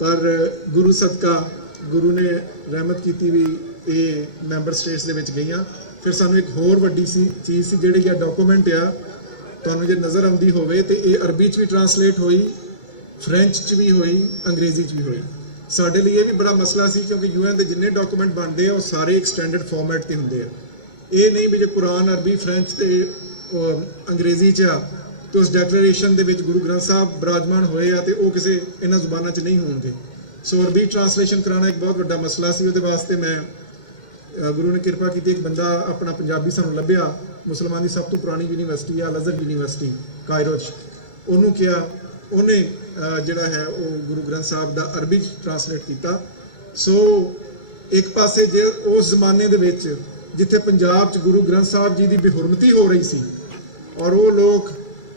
ਪਰ ਗੁਰੂ ਸਦਕਾ ਗੁਰੂ ਨੇ ਰਹਿਮਤ ਕੀਤੀ ਵੀ ਇਹ ਮੈਂਬਰ ਸਟੇਟਸ ਦੇ ਵਿੱਚ ਗਈਆਂ। ਫਿਰ ਸਾਨੂੰ ਇੱਕ ਹੋਰ ਵੱਡੀ ਚੀਜ਼ ਸੀ ਜਿਹੜੀ ਆ ਡਾਕੂਮੈਂਟ ਆ, ਤੁਹਾਨੂੰ ਜੇ ਨਜ਼ਰ ਆਉਂਦੀ ਹੋਵੇ ਤੇ ਇਹ ਅਰਬੀ 'ਚ ਵੀ ਟਰਾਂਸਲੇਟ ਹੋਈ, ਫ੍ਰੈਂਚ 'ਚ ਵੀ ਹੋਈ, ਅੰਗਰੇਜ਼ੀ 'ਚ ਵੀ ਹੋਈ। ਸਾਡੇ ਲਈ ਇਹ ਵੀ ਬੜਾ ਮਸਲਾ ਸੀ ਕਿਉਂਕਿ UN ਦੇ ਜਿੰਨੇ ਡਾਕੂਮੈਂਟ ਬਣਦੇ ਆ ਉਹ ਸਾਰੇ ਇੱਕ ਸਟੈਂਡਰਡ ਫਾਰਮੈਟ ਤੇ ਹੁੰਦੇ ਆ। ਇਹ ਨਹੀਂ ਵੀ ਜੇ ਕੁਰਾਨ ਅਰਬੀ ਫ੍ਰੈਂਚ ਤੇ ਅੰਗਰੇਜ਼ੀ 'ਚ ਆ ਤੇ ਉਸ ਡੈਕਲੇਰੇਸ਼ਨ ਦੇ ਵਿੱਚ ਗੁਰੂ ਗ੍ਰੰਥ ਸਾਹਿਬ ਬਿਰਾਜਮਾਨ ਹੋਏ ਆ ਤੇ ਉਹ ਕਿਸੇ ਇਹਨਾਂ ਜ਼ੁਬਾਨਾਂ 'ਚ ਨਹੀਂ ਹੋਣਗੇ। ਸੋ ਅਰਬੀ ਟਰਾਂਸਲੇਸ਼ਨ ਕਰਾਉਣਾ ਇੱਕ ਬਹੁਤ ਵੱਡਾ ਮਸਲਾ ਸੀ। ਉਹਦੇ ਵਾਸਤੇ ਮੈਂ ਗੁਰੂ ਨੇ ਕਿਰਪਾ ਕੀਤੀ, ਇੱਕ ਬੰਦਾ ਆਪਣਾ ਪੰਜਾਬੀ ਸਾਨੂੰ ਲੱਭਿਆ, ਮੁਸਲਮਾਨ ਦੀ ਸਭ ਤੋਂ ਪੁਰਾਣੀ ਯੂਨੀਵਰਸਿਟੀ ਆ ਅਲ-ਅਜ਼ਹਰ ਯੂਨੀਵਰਸਿਟੀ ਕਾਇਰੋ 'ਚ, ਉਹਨੂੰ ਕਿਹਾ, ਉਹਨੇ ਜਿਹੜਾ ਹੈ ਉਹ ਗੁਰੂ ਗ੍ਰੰਥ ਸਾਹਿਬ ਦਾ ਅਰਬੀ 'ਚ ਟਰਾਂਸਲੇਟ ਕੀਤਾ। ਸੋ ਇੱਕ ਪਾਸੇ ਜੇ ਉਸ ਜ਼ਮਾਨੇ ਦੇ ਵਿੱਚ ਜਿੱਥੇ ਪੰਜਾਬ 'ਚ ਗੁਰੂ ਗ੍ਰੰਥ ਸਾਹਿਬ ਜੀ ਦੀ ਬੇਹੁਰਮਤੀ ਹੋ ਰਹੀ ਸੀ ਔਰ ਉਹ ਲੋਕ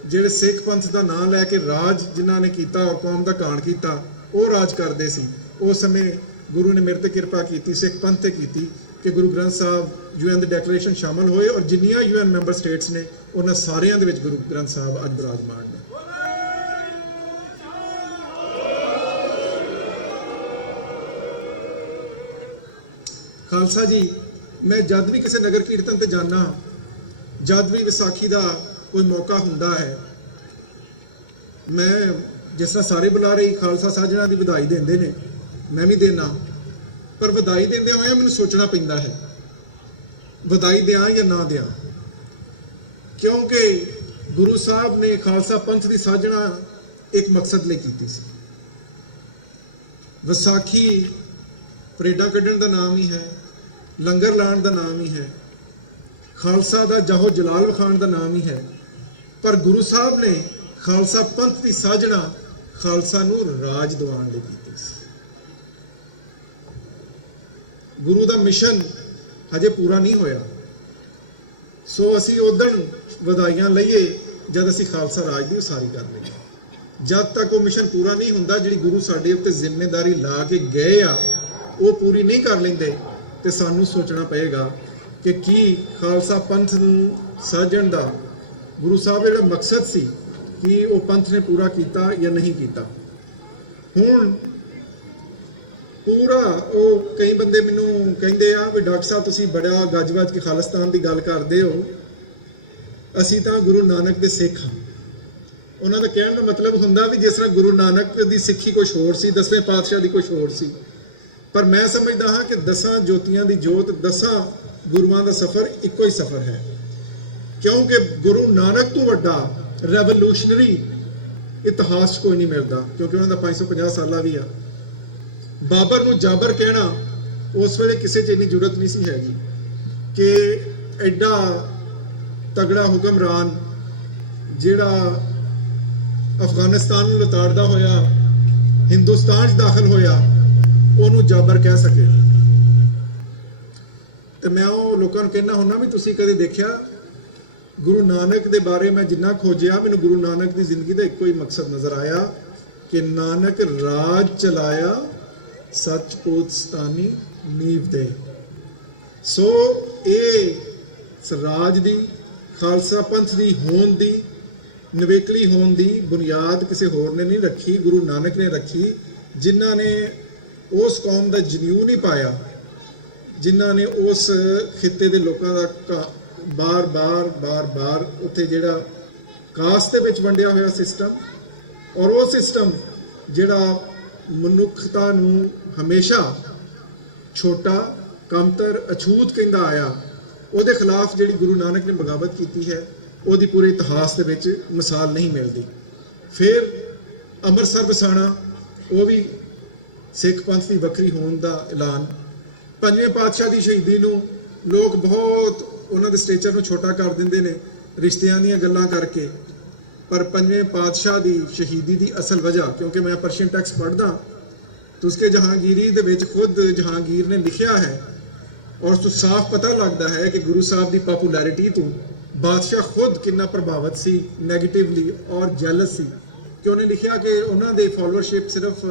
ਜਿਹੜੇ ਸਿੱਖ ਪੰਥ ਦਾ ਨਾਂ ਲੈ ਕੇ ਰਾਜ ਜਿਨ੍ਹਾਂ ਨੇ ਕੀਤਾ ਔਰ ਕੌਮ ਦਾ ਘਾਣ ਕੀਤਾ ਉਹ ਰਾਜ ਕਰਦੇ ਸੀ, ਉਸ ਸਮੇਂ ਗੁਰੂ ਨੇ ਮੇਰੇ ਤੇ ਕਿਰਪਾ ਕੀਤੀ, ਸਿੱਖ ਪੰਥ ਤੇ ਕੀਤੀ ਕਿ ਗੁਰੂ ਗ੍ਰੰਥ ਸਾਹਿਬ UN ਦੇ ਡੈਕਲੇਰੇਸ਼ਨ ਸ਼ਾਮਲ ਹੋਏ ਔਰ ਜਿੰਨੀਆਂ UN ਮੈਂਬਰ ਸਟੇਟਸ ਨੇ ਉਹਨਾਂ ਸਾਰਿਆਂ ਦੇ ਵਿੱਚ ਗੁਰੂ ਗ੍ਰੰਥ ਸਾਹਿਬ ਅੱਜ ਬਿਰਾਜਮਾਨ ਨੇ। ਖਾਲਸਾ ਜੀ, ਮੈਂ ਜਦ ਵੀ ਕਿਸੇ ਨਗਰ ਕੀਰਤਨ ਤੇ ਜਾਣਾ, ਜਦ ਵੀ ਵਿਸਾਖੀ ਦਾ ਕੋਈ ਮੌਕਾ ਹੁੰਦਾ ਹੈ, ਮੈਂ ਜਿਸ ਤਰ੍ਹਾਂ ਸਾਰੇ ਬੁਲਾਰੇ ਖਾਲਸਾ ਸਾਜਣਾ ਦੀ ਵਧਾਈ ਦਿੰਦੇ ਨੇ, ਮੈਂ ਵੀ ਦੇਣਾ, ਪਰ ਵਧਾਈ ਦਿੰਦੇ ਹੋਏ ਮੈਨੂੰ ਸੋਚਣਾ ਪੈਂਦਾ ਹੈ ਵਧਾਈ ਦਿਆਂ ਜਾਂ ਨਾ ਦਿਆਂ, ਕਿਉਂਕਿ ਗੁਰੂ ਸਾਹਿਬ ਨੇ ਖਾਲਸਾ ਪੰਥ ਦੀ ਸਾਜਣਾ ਇੱਕ ਮਕਸਦ ਲਈ ਕੀਤੀ ਸੀ। ਵਿਸਾਖੀ ਪਰੇਡਾਂ ਕੱਢਣ ਦਾ ਨਾਮ ਹੀ ਹੈ, ਲੰਗਰ ਲਾਉਣ ਦਾ ਨਾਮ ਹੀ ਹੈ, ਖਾਲਸਾ ਦਾ ਜਾਹੋ ਜਲਾਲ ਵਿਖਾਉਣ ਦਾ ਨਾਮ ਹੀ ਹੈ। ਪਰ ਗੁਰੂ ਸਾਹਿਬ ਨੇ ਖਾਲਸਾ ਪੰਥ ਦੀ ਸਾਜਣਾ ਖਾਲਸਾ ਨੂੰ ਰਾਜ ਦਿਵਾਉਣ ਲਈ ਕੀਤੀ ਸੀ। ਗੁਰੂ ਦਾ ਮਿਸ਼ਨ ਹਜੇ ਪੂਰਾ ਨਹੀਂ ਹੋਇਆ, ਸੋ ਅਸੀਂ ਉਦੋਂ ਵਧਾਈਆਂ ਲਈਏ ਜਦ ਅਸੀਂ ਖਾਲਸਾ ਰਾਜ ਦੀ ਉਸਾਰੀ ਕਰ ਲਈਏ। ਜਦ ਤੱਕ ਉਹ ਮਿਸ਼ਨ ਪੂਰਾ ਨਹੀਂ ਹੁੰਦਾ, ਜਿਹੜੀ ਗੁਰੂ ਸਾਡੇ ਉੱਤੇ ਜ਼ਿੰਮੇਵਾਰੀ ਲਾ ਕੇ ਗਏ ਆ ਉਹ ਪੂਰੀ ਨਹੀਂ ਕਰ ਲੈਂਦੇ, ਤੇ ਸਾਨੂੰ ਸੋਚਣਾ ਪਏਗਾ ਕਿ ਕੀ ਖਾਲਸਾ ਪੰਥ ਨੂੰ ਸਾਜਣ ਦਾ ਗੁਰੂ ਸਾਹਿਬ ਜਿਹੜਾ ਮਕਸਦ ਸੀ ਕਿ ਉਹ ਪੰਥ ਨੇ ਪੂਰਾ ਕੀਤਾ ਜਾਂ ਨਹੀਂ ਕੀਤਾ। ਹੁਣ ਪੂਰਾ ਉਹ ਕਈ ਬੰਦੇ ਮੈਨੂੰ ਕਹਿੰਦੇ ਆ ਵੀ ਡਾਕਟਰ ਸਾਹਿਬ ਤੁਸੀਂ ਬੜਾ ਗੱਜ-ਵੱਜ ਕੇ ਖਾਲਿਸਤਾਨ ਦੀ ਗੱਲ ਕਰਦੇ ਹੋ, ਅਸੀਂ ਤਾਂ ਗੁਰੂ ਨਾਨਕ ਦੇ ਸਿੱਖ ਹਾਂ। ਉਹਨਾਂ ਦਾ ਕਹਿਣ ਦਾ ਮਤਲਬ ਹੁੰਦਾ ਵੀ ਜਿਸ ਤਰ੍ਹਾਂ ਗੁਰੂ ਨਾਨਕ ਦੀ ਸਿੱਖੀ ਕੁਛ ਹੋਰ ਸੀ, 10ਵੇਂ ਪਾਤਸ਼ਾਹ ਦੀ ਕੁਛ ਹੋਰ ਸੀ, ਪਰ ਮੈਂ ਸਮਝਦਾ ਹਾਂ ਕਿ 10 ਜੋਤੀਆਂ ਦੀ ਜੋਤ, 10 ਗੁਰੂਆਂ ਦਾ ਸਫ਼ਰ ਇੱਕੋ ਹੀ ਸਫ਼ਰ ਹੈ। ਕਿਉਂਕਿ ਗੁਰੂ ਨਾਨਕ ਤੋਂ ਵੱਡਾ ਰੈਵੋਲੂਸ਼ਨਰੀ ਇਤਿਹਾਸ 'ਚ ਕੋਈ ਨਹੀਂ ਮਿਲਦਾ, ਕਿਉਂਕਿ ਉਹਨਾਂ ਦਾ 550 ਸਾਲਾ ਵੀ ਆ। ਬਾਬਰ ਨੂੰ ਜਾਬਰ ਕਹਿਣਾ ਉਸ ਵੇਲੇ ਕਿਸੇ 'ਚ ਇੰਨੀ ਜ਼ਰੂਰਤ ਨਹੀਂ ਸੀ ਹੈਗੀ ਕਿ ਐਡਾ ਤਗੜਾ ਹੁਕਮਰਾਨ ਜਿਹੜਾ ਅਫਗਾਨਿਸਤਾਨ ਨੂੰ ਲਤਾੜਦਾ ਹੋਇਆ ਹਿੰਦੁਸਤਾਨ 'ਚ ਦਾਖਲ ਹੋਇਆ ਉਹਨੂੰ ਜਾਬਰ ਕਹਿ ਸਕੇ। ਤੇ ਮੈਂ ਉਹ ਲੋਕਾਂ ਨੂੰ ਕਹਿਣਾ ਹੁੰਦਾ ਵੀ ਤੁਸੀਂ ਕਦੇ ਦੇਖਿਆ ਗੁਰੂ ਨਾਨਕ ਦੇ ਬਾਰੇ ਮੈਂ ਜਿੰਨਾ ਖੋਜਿਆ, ਮੈਨੂੰ ਗੁਰੂ ਨਾਨਕ ਦੀ ਜ਼ਿੰਦਗੀ ਦਾ ਇੱਕੋ ਹੀ ਮਕਸਦ ਨਜ਼ਰ ਆਇਆ ਕਿ ਨਾਨਕ ਰਾਜ ਚਲਾਇਆ ਸੱਚ ਪੋਤਸਤਾਨੀ ਨੀਵ ਦੇ। ਸੋ ਇਹ ਰਾਜ ਦੀ, ਖਾਲਸਾ ਪੰਥ ਦੀ ਹੋਂਦ ਦੀ, ਨਿਵੇਕਲੀ ਹੋਣ ਦੀ ਬੁਨਿਆਦ ਕਿਸੇ ਹੋਰ ਨੇ ਨਹੀਂ ਰੱਖੀ, ਗੁਰੂ ਨਾਨਕ ਨੇ ਰੱਖੀ, ਜਿਨ੍ਹਾਂ ਨੇ ਉਸ ਕੌਮ ਦਾ ਜਨੂਨ ਹੀ ਪਾਇਆ, ਜਿਨ੍ਹਾਂ ਨੇ ਉਸ ਖਿੱਤੇ ਦੇ ਲੋਕਾਂ ਦਾ ਬਾਰ-ਬਾਰ ਉੱਥੇ ਜਿਹੜਾ ਕਾਸਟ ਦੇ ਵਿੱਚ ਵੰਡਿਆ ਹੋਇਆ ਸਿਸਟਮ, ਔਰ ਉਹ ਸਿਸਟਮ ਜਿਹੜਾ ਮਨੁੱਖਤਾ ਨੂੰ ਹਮੇਸ਼ਾ ਛੋਟਾ, ਕਮਤਰ, ਅਛੂਤ ਕਹਿੰਦਾ ਆਇਆ, ਉਹਦੇ ਖਿਲਾਫ ਜਿਹੜੀ ਗੁਰੂ ਨਾਨਕ ਨੇ ਬਗਾਵਤ ਕੀਤੀ ਹੈ ਉਹਦੀ ਪੂਰੇ ਇਤਿਹਾਸ ਦੇ ਵਿੱਚ ਮਿਸਾਲ ਨਹੀਂ ਮਿਲਦੀ। ਫਿਰ ਅੰਮ੍ਰਿਤਸਰ ਵਸਾਣਾ, ਉਹ ਵੀ ਸਿੱਖ ਪੰਥ ਦੀ ਵੱਖਰੀ ਹੋਣ ਦਾ ਐਲਾਨ। 5ਵੇਂ ਪਾਤਸ਼ਾਹ ਦੀ ਸ਼ਹੀਦੀ ਨੂੰ ਲੋਕ ਬਹੁਤ ਉਹਨਾਂ ਦੇ ਸਟੇਚਰ ਨੂੰ ਛੋਟਾ ਕਰ ਦਿੰਦੇ ਨੇ ਰਿਸ਼ਤਿਆਂ ਦੀਆਂ ਗੱਲਾਂ ਕਰਕੇ, ਪਰ 5ਵੇਂ ਪਾਤਸ਼ਾਹ ਦੀ ਸ਼ਹੀਦੀ ਦੀ ਅਸਲ ਵਜ੍ਹਾ, ਕਿਉਂਕਿ ਮੈਂ ਪਰਸ਼ੀਅਨ ਟੈਕਸਟ ਪੜ੍ਹਦਾ, ਤੁਸਕੇ ਜਹਾਂਗੀਰੀ ਦੇ ਵਿੱਚ ਖੁਦ ਜਹਾਂਗੀਰ ਨੇ ਲਿਖਿਆ ਹੈ ਔਰ ਉਸ ਤੋਂ ਸਾਫ਼ ਪਤਾ ਲੱਗਦਾ ਹੈ ਕਿ ਗੁਰੂ ਸਾਹਿਬ ਦੀ ਪਪੂਲੈਰਿਟੀ ਤੋਂ ਬਾਦਸ਼ਾਹ ਖੁਦ ਕਿੰਨਾ ਪ੍ਰਭਾਵਿਤ ਸੀ ਨੈਗੇਟਿਵਲੀ ਔਰ ਜੈਲਸ ਸੀ, ਕਿ ਉਹਨੇ ਲਿਖਿਆ ਕਿ ਉਹਨਾਂ ਦੇ ਫਾਲੋਅਰਸ਼ਿਪ ਸਿਰਫ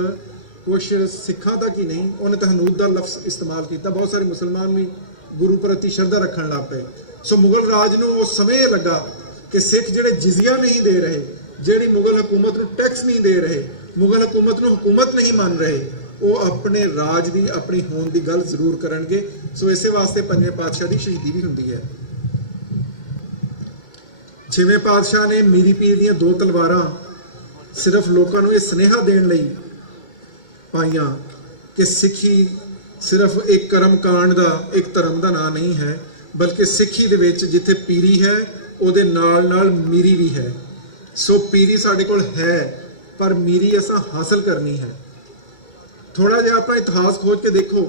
ਕੁਝ ਸਿੱਖਾਂ ਤੱਕ ਹੀ ਨਹੀਂ, ਉਹਨੇ ਤਹਨੂਦ ਦਾ ਲਫ਼ਜ਼ ਇਸਤੇਮਾਲ ਕੀਤਾ, ਬਹੁਤ ਸਾਰੇ ਮੁਸਲਮਾਨ ਵੀ ਗੁਰੂ ਪ੍ਰਤੀ ਸ਼ਰਧਾ ਰੱਖਣ ਲੱਗ ਪਏ। ਸੋ ਮੁਗਲ ਰਾਜ ਨੂੰ ਉਸ ਸਮੇਂ ਲੱਗਾ ਕਿ ਸਿੱਖ ਜਿਹੜੇ ਜਿਜ਼ੀਆ ਨਹੀਂ ਦੇ ਰਹੇ, ਜਿਹੜੀ ਮੁਗਲ ਹਕੂਮਤ ਨੂੰ ਟੈਕਸ ਨਹੀਂ ਦੇ ਰਹੇ, ਮੁਗਲ ਹਕੂਮਤ ਨੂੰ ਹਕੂਮਤ ਨਹੀਂ ਮੰਨ ਰਹੇ, ਉਹ ਆਪਣੇ ਰਾਜ ਦੀ, ਆਪਣੀ ਹੋਂਦ ਦੀ ਗੱਲ ਜ਼ਰੂਰ ਕਰਨਗੇ। ਸੋ ਇਸੇ ਵਾਸਤੇ 5ਵੇਂ ਪਾਤਸ਼ਾਹ ਦੀ ਸ਼ਹੀਦੀ ਵੀ ਹੁੰਦੀ ਹੈ। 6ਵੇਂ ਪਾਤਸ਼ਾਹ ਨੇ ਮੀਰੀ ਪੀਰ ਦੀਆਂ 2 ਤਲਵਾਰਾਂ ਸਿਰਫ ਲੋਕਾਂ ਨੂੰ ਇਹ ਸੁਨੇਹਾ ਦੇਣ ਲਈ ਪਾਈਆਂ ਕਿ ਸਿੱਖੀ ਸਿਰਫ ਇੱਕ ਕਰਮ ਕਾਂਡ ਦਾ, ਇੱਕ ਧਰਮ ਦਾ ਨਾਂ ਨਹੀਂ ਹੈ, ਬਲਕਿ ਸਿੱਖੀ ਦੇ ਵਿੱਚ ਜਿੱਥੇ ਪੀਰੀ ਹੈ ਉਹਦੇ ਨਾਲ ਨਾਲ ਮੀਰੀ ਵੀ ਹੈ। ਸੋ ਪੀਰੀ ਸਾਡੇ ਕੋਲ ਹੈ, ਪਰ ਮੀਰੀ ਅਸਾਂ ਹਾਸਲ ਕਰਨੀ ਹੈ। ਥੋੜਾ ਜਿਹਾ ਆਪਣਾ ਇਤਿਹਾਸ ਖੋਜ ਕੇ ਦੇਖੋ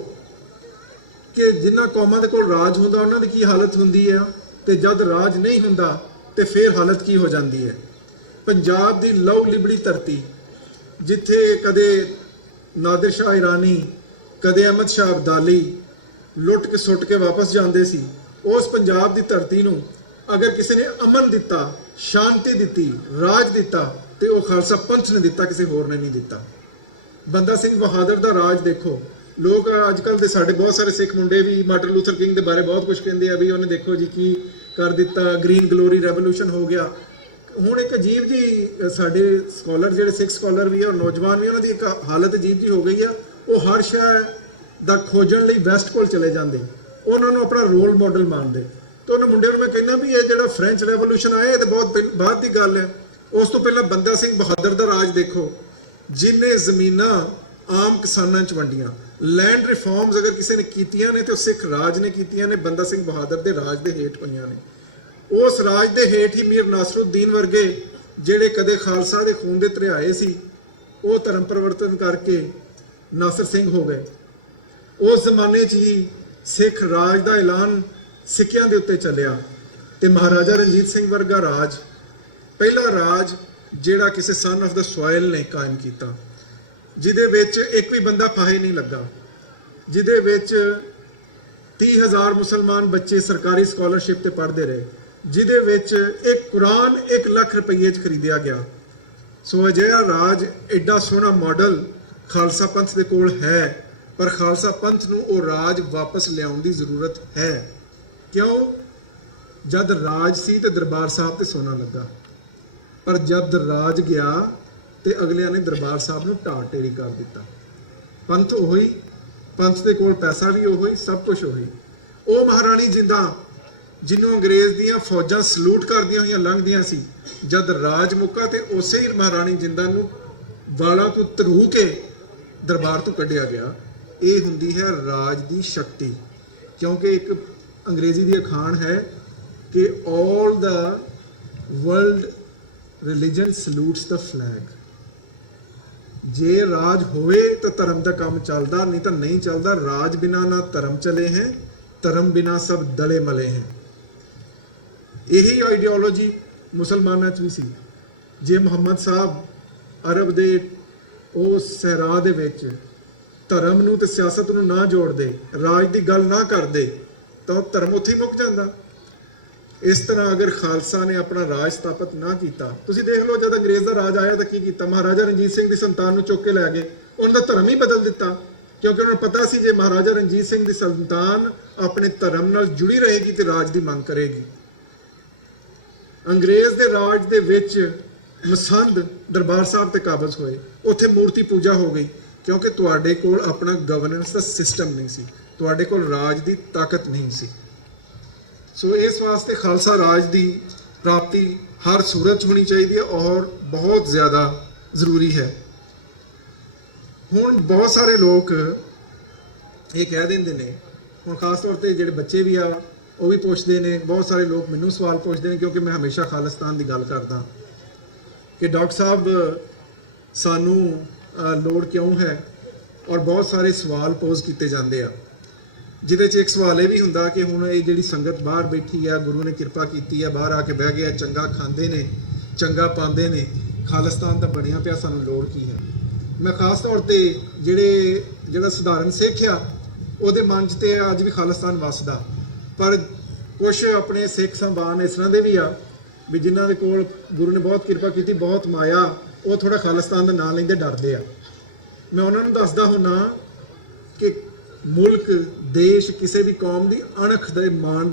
ਕਿ ਜਿਨ੍ਹਾਂ ਕੌਮਾਂ ਦੇ ਕੋਲ ਰਾਜ ਹੁੰਦਾ ਉਹਨਾਂ ਦੀ ਕੀ ਹਾਲਤ ਹੁੰਦੀ ਹੈ, ਤੇ ਜਦ ਰਾਜ ਨਹੀਂ ਹੁੰਦਾ ਤੇ ਫਿਰ ਹਾਲਤ ਕੀ ਹੋ ਜਾਂਦੀ ਹੈ। ਪੰਜਾਬ ਦੀ ਲਹੂ ਲਿਬੜੀ ਧਰਤੀ, ਜਿੱਥੇ ਕਦੇ ਨਾਦਰ ਸ਼ਾਹ ਇਰਾਨੀ, ਕਦੇ ਅਹਿਮਦ ਸ਼ਾਹ ਅਬਦਾਲੀ ਲੁੱਟ ਕੇ ਸੁੱਟ ਕੇ ਵਾਪਸ ਜਾਂਦੇ ਸੀ, ਉਸ ਪੰਜਾਬ ਦੀ ਧਰਤੀ ਨੂੰ ਅਗਰ ਕਿਸੇ ਨੇ ਅਮਨ ਦਿੱਤਾ, ਸ਼ਾਂਤੀ ਦਿੱਤੀ, ਰਾਜ ਦਿੱਤਾ, ਤੇ ਉਹ ਖਾਲਸਾ ਪੰਥ ਨੇ ਦਿੱਤਾ, ਕਿਸੇ ਹੋਰ ਨੇ ਨਹੀਂ ਦਿੱਤਾ। ਬੰਦਾ ਸਿੰਘ ਬਹਾਦਰ ਦਾ ਰਾਜ ਦੇਖੋ। ਲੋਕ ਅੱਜ ਕੱਲ੍ਹ ਦੇ ਸਾਡੇ ਬਹੁਤ ਸਾਰੇ ਸਿੱਖ ਮੁੰਡੇ ਵੀ ਮਾਰਟਨ ਲੂਥਰ ਕਿੰਗ ਦੇ ਬਾਰੇ ਬਹੁਤ ਕੁਝ ਕਹਿੰਦੇ ਆ ਵੀ ਉਹਨੇ ਦੇਖੋ ਜੀ ਕੀ ਕਰ ਦਿੱਤਾ, ਗ੍ਰੀਨ ਗਲੋਰੀ ਰੈਵੋਲੂਸ਼ਨ ਹੋ ਗਿਆ। ਹੁਣ ਇੱਕ ਅਜੀਬ ਜੀ ਸਾਡੇ ਸਕਾਲਰ, ਜਿਹੜੇ ਸਿੱਖ ਸਕਾਲਰ ਵੀ ਆ ਔਰ ਨੌਜਵਾਨ ਵੀ, ਉਹਨਾਂ ਦੀ ਇੱਕ ਹਾਲਤ ਅਜੀਬ ਜੀ ਹੋ ਗਈ ਆ, ਉਹ ਹਰ ਸ਼ੈ ਦਾ ਖੋਜਣ ਲਈ ਵੈਸਟ ਕੋਲ ਚਲੇ ਜਾਂਦੇ, ਉਹਨਾਂ ਨੂੰ ਆਪਣਾ ਰੋਲ ਮਾਡਲ ਮੰਨਦੇ। ਤੇ ਉਹਨਾਂ ਮੁੰਡਿਆਂ ਨੂੰ ਮੈਂ ਕਹਿੰਦਾ ਵੀ ਇਹ ਜਿਹੜਾ ਫ੍ਰੈਂਚ ਰੈਵੋਲੂਸ਼ਨ ਆਇਆ ਇਹ ਤਾਂ ਬਹੁਤ ਬਾਅਦ ਦੀ ਗੱਲ ਹੈ। ਉਸ ਤੋਂ ਪਹਿਲਾਂ ਬੰਦਾ ਸਿੰਘ ਬਹਾਦਰ ਦਾ ਰਾਜ ਦੇਖੋ, ਜਿਨੇ ਜ਼ਮੀਨਾਂ ਆਮ ਕਿਸਾਨਾਂ 'ਚ ਵੰਡੀਆਂ। ਲੈਂਡ ਰਿਫਾਰਮਸ ਅਗਰ ਕਿਸੇ ਨੇ ਕੀਤੀਆਂ ਨੇ ਤੇ ਉਹ ਸਿੱਖ ਰਾਜ ਨੇ ਕੀਤੀਆਂ ਨੇ, ਬੰਦਾ ਸਿੰਘ ਬਹਾਦਰ ਦੇ ਰਾਜ ਦੇ ਹੇਠ ਹੋਈਆਂ ਨੇ। ਉਸ ਰਾਜ ਦੇ ਹੇਠ ਹੀ ਮੀਰ ਨਾਸਰੁੱਦੀਨ ਵਰਗੇ ਜਿਹੜੇ ਕਦੇ ਖਾਲਸਾ ਦੇ ਖੂਨ ਦੇ ਧਰਿਆਏ ਸੀ, ਉਹ ਧਰਮ ਪਰਿਵਰਤਨ ਕਰਕੇ ਨਾਸਰ ਸਿੰਘ ਹੋ ਗਏ। ਉਸ ਜ਼ਮਾਨੇ 'ਚ ਹੀ ਸਿੱਖ ਰਾਜ ਦਾ ਐਲਾਨ ਸਿੱਕਿਆਂ ਦੇ ਉੱਤੇ ਚੱਲਿਆ ਤੇ ਮਹਾਰਾਜਾ ਰਣਜੀਤ ਸਿੰਘ ਵਰਗਾ ਰਾਜ, ਪਹਿਲਾ ਰਾਜ ਜਿਹੜਾ ਕਿਸੇ ਸਨ ਆਫ ਦਾ ਸੋਇਲ ਨੇ ਕਾਇਮ ਕੀਤਾ, ਜਿਹਦੇ ਵਿੱਚ ਇੱਕ ਵੀ ਬੰਦਾ ਫਾਹੇ ਨਹੀਂ ਲੱਗਾ, ਜਿਹਦੇ ਵਿੱਚ 30,000 ਮੁਸਲਮਾਨ ਬੱਚੇ ਸਰਕਾਰੀ ਸਕਾਲਰਸ਼ਿਪ ਤੇ ਪੜ੍ਹਦੇ ਰਹੇ, ਜਿਹਦੇ ਵਿੱਚ ਇੱਕ ਕੁਰਾਨ 1 ਲੱਖ ਰੁਪਏ 'ਚ ਖਰੀਦਿਆ ਗਿਆ। ਸੋ ਅਜਿਹਾ ਰਾਜ, ਐਡਾ ਸੋਹਣਾ ਮਾਡਲ ਖਾਲਸਾ ਪੰਥ ਦੇ ਕੋਲ ਹੈ, ਪਰ ਖਾਲਸਾ ਪੰਥ ਨੂੰ ਉਹ ਰਾਜ ਵਾਪਸ ਲਿਆਉਣ ਦੀ ਜ਼ਰੂਰਤ ਹੈ। ਕਿਉਂ? ਜਦ ਰਾਜ ਸੀ ਤੇ ਦਰਬਾਰ ਸਾਹਿਬ ਤੇ ਸੋਨਾ ਲੱਗਾ, ਪਰ ਜਦ ਰਾਜ ਗਿਆ ਤੇ ਅਗਲਿਆਂ ਨੇ ਦਰਬਾਰ ਸਾਹਿਬ ਨੂੰ ਢਾਹ ਢੇਰੀ ਕਰ ਦਿੱਤਾ। ਪੰਥ ਉਹੀ, ਪੰਥ ਦੇ ਕੋਲ ਪੈਸਾ ਵੀ ਉਹੀ, ਸਭ ਕੁਝ ਉਹੀ। ਉਹ ਮਹਾਰਾਣੀ ਜਿੰਦਾਂ ਜਿਹਨੂੰ ਅੰਗਰੇਜ਼ ਦੀਆਂ ਫੌਜਾਂ ਸਲੂਟ ਕਰਦੀਆਂ ਹੋਈਆਂ ਲੰਘਦੀਆਂ ਸੀ, ਜਦ ਰਾਜ ਮੁੱਕਾ ਤੇ ਉਸੇ ਹੀ ਮਹਾਰਾਣੀ ਜਿੰਦਾਂ ਨੂੰ ਵਾਲਾਂ ਤੋਂ ਧਰੂ ਕੇ ਦਰਬਾਰ ਤੋਂ ਕੱਢਿਆ ਗਿਆ। ਇਹ ਹੁੰਦੀ ਹੈ ਰਾਜ ਦੀ ਸ਼ਕਤੀ। ਕਿਉਂਕਿ ਇੱਕ ਅੰਗਰੇਜ਼ੀ ਦੀ ਅਖਾਣ ਹੈ ਕਿ all the world religion salutes the flag। ਜੇ ਰਾਜ ਹੋਵੇ ਤਾਂ ਧਰਮ ਦਾ ਕੰਮ ਚੱਲਦਾ, ਨਹੀਂ ਤਾਂ ਨਹੀਂ ਚੱਲਦਾ। ਰਾਜ ਬਿਨਾ ਨਾ ਧਰਮ ਚਲੇ ਹੈ, ਧਰਮ ਬਿਨਾ ਸਭ ਦਲੇ ਮਲੇ ਹੈ। ਇਹੀ ਆਈਡੀਓਲੋਜੀ ਮੁਸਲਮਾਨਾਂ 'ਚ ਵੀ ਸੀ। ਜੇ ਮੁਹੰਮਦ ਸਾਹਿਬ ਅਰਬ ਦੇ ਉਸ ਸਹਿਰਾ ਦੇ ਵਿੱਚ ਧਰਮ ਨੂੰ ਤੇ ਸਿਆਸਤ ਨੂੰ ਨਾ ਜੋੜਦੇ, ਰਾਜ ਦੀ ਗੱਲ ਨਾ ਕਰਦੇ, ਤਾਂ ਧਰਮ ਉੱਥੇ ਹੀ ਮੁੱਕ ਜਾਂਦਾ। ਇਸ ਤਰ੍ਹਾਂ ਅਗਰ ਖਾਲਸਾ ਨੇ ਆਪਣਾ ਰਾਜ ਸਥਾਪਿਤ ਨਾ ਕੀਤਾ, ਤੁਸੀਂ ਦੇਖ ਲਓ ਜਦ ਅੰਗਰੇਜ਼ ਦਾ ਰਾਜ ਆਇਆ ਤਾਂ ਕੀ ਕੀਤਾ, ਮਹਾਰਾਜਾ ਰਣਜੀਤ ਸਿੰਘ ਦੀ ਸੰਤਾਨ ਨੂੰ ਚੁੱਕ ਕੇ ਲੈ ਗਏ, ਉਹਨਾਂ ਦਾ ਧਰਮ ਹੀ ਬਦਲ ਦਿੱਤਾ। ਕਿਉਂਕਿ ਉਹਨਾਂ ਨੂੰ ਪਤਾ ਸੀ ਜੇ ਮਹਾਰਾਜਾ ਰਣਜੀਤ ਸਿੰਘ ਦੀ ਸੰਤਾਨ ਆਪਣੇ ਧਰਮ ਨਾਲ ਜੁੜੀ ਰਹੇਗੀ ਤੇ ਰਾਜ ਦੀ ਮੰਗ ਕਰੇਗੀ। ਅੰਗਰੇਜ਼ ਦੇ ਰਾਜ ਦੇ ਵਿੱਚ ਮਸੰਦ ਦਰਬਾਰ ਸਾਹਿਬ ਤੇ ਕਾਬਜ਼ ਹੋਏ, ਉੱਥੇ ਮੂਰਤੀ ਪੂਜਾ ਹੋ ਗਈ, ਕਿਉਂਕਿ ਤੁਹਾਡੇ ਕੋਲ ਆਪਣਾ ਗਵਰਨੈਂਸ ਦਾ ਸਿਸਟਮ ਨਹੀਂ ਸੀ, ਤੁਹਾਡੇ ਕੋਲ ਰਾਜ ਦੀ ਤਾਕਤ ਨਹੀਂ ਸੀ। ਸੋ ਇਸ ਵਾਸਤੇ ਖਾਲਸਾ ਰਾਜ ਦੀ ਪ੍ਰਾਪਤੀ ਹਰ ਸੂਰਤ 'ਚ ਹੋਣੀ ਚਾਹੀਦੀ ਹੈ ਔਰ ਬਹੁਤ ਜ਼ਿਆਦਾ ਜ਼ਰੂਰੀ ਹੈ। ਹੁਣ ਬਹੁਤ ਸਾਰੇ ਲੋਕ ਇਹ ਕਹਿ ਦਿੰਦੇ ਨੇ, ਹੁਣ ਖਾਸ ਤੌਰ ਤੇ ਜਿਹੜੇ ਬੱਚੇ ਵੀ ਆ ਉਹ ਵੀ ਪੁੱਛਦੇ ਨੇ, ਬਹੁਤ ਸਾਰੇ ਲੋਕ ਮੈਨੂੰ ਸਵਾਲ ਪੁੱਛਦੇ ਨੇ, ਕਿਉਂਕਿ ਮੈਂ ਹਮੇਸ਼ਾ ਖਾਲਿਸਤਾਨ ਦੀ ਗੱਲ ਕਰਦਾ ਕਿ ਡਾਕਟਰ ਸਾਹਿਬ ਸਾਨੂੰ ਲੋੜ ਕਿਉਂ ਹੈ, ਔਰ ਬਹੁਤ ਸਾਰੇ ਸਵਾਲ ਪੋਜ਼ ਕੀਤੇ ਜਾਂਦੇ ਆ, ਜਿਹਦੇ 'ਚ ਇੱਕ ਸਵਾਲ ਇਹ ਵੀ ਹੁੰਦਾ ਕਿ ਹੁਣ ਇਹ ਜਿਹੜੀ ਸੰਗਤ ਬਾਹਰ ਬੈਠੀ ਆ, ਗੁਰੂ ਨੇ ਕਿਰਪਾ ਕੀਤੀ ਆ, ਬਾਹਰ ਆ ਕੇ ਬਹਿ ਗਏ, ਚੰਗਾ ਖਾਂਦੇ ਨੇ, ਚੰਗਾ ਪਾਉਂਦੇ ਨੇ, ਖਾਲਿਸਤਾਨ ਤਾਂ ਬਣਿਆ ਪਿਆ, ਸਾਨੂੰ ਲੋੜ ਕੀ ਹੈ। ਮੈਂ ਖਾਸ ਤੌਰ ਤੇ ਜਿਹੜਾ ਸਧਾਰਨ ਸਿੱਖ ਆ ਉਹਦੇ ਮਨ 'ਚ ਤੇ ਅੱਜ ਵੀ ਖਾਲਿਸਤਾਨ ਵੱਸਦਾ, ਪਰ ਕੁਛ ਆਪਣੇ ਸਿੱਖ ਸੰਬਾਨ ਇਸ ਤਰ੍ਹਾਂ ਦੇ ਵੀ ਆ ਵੀ ਜਿਨ੍ਹਾਂ ਦੇ ਕੋਲ ਗੁਰੂ ਨੇ ਬਹੁਤ ਕਿਰਪਾ ਕੀਤੀ, ਬਹੁਤ ਮਾਇਆ, ਉਹ ਥੋੜਾ ਖਾਲਿਸਤਾਨ ਦਾ ਨਾਂ ਲੈਂਦੇ ਡਰਦੇ ਆ। ਮੈਂ ਉਹਨਾਂ ਨੂੰ ਦੱਸਦਾ ਹੁੰਨਾ ਕਿ ਮੁਲਕ, ਦੇਸ਼ ਕਿਸੇ ਵੀ ਕੌਮ ਦੀ ਅਣਖ ਦੇ ਮਾਣ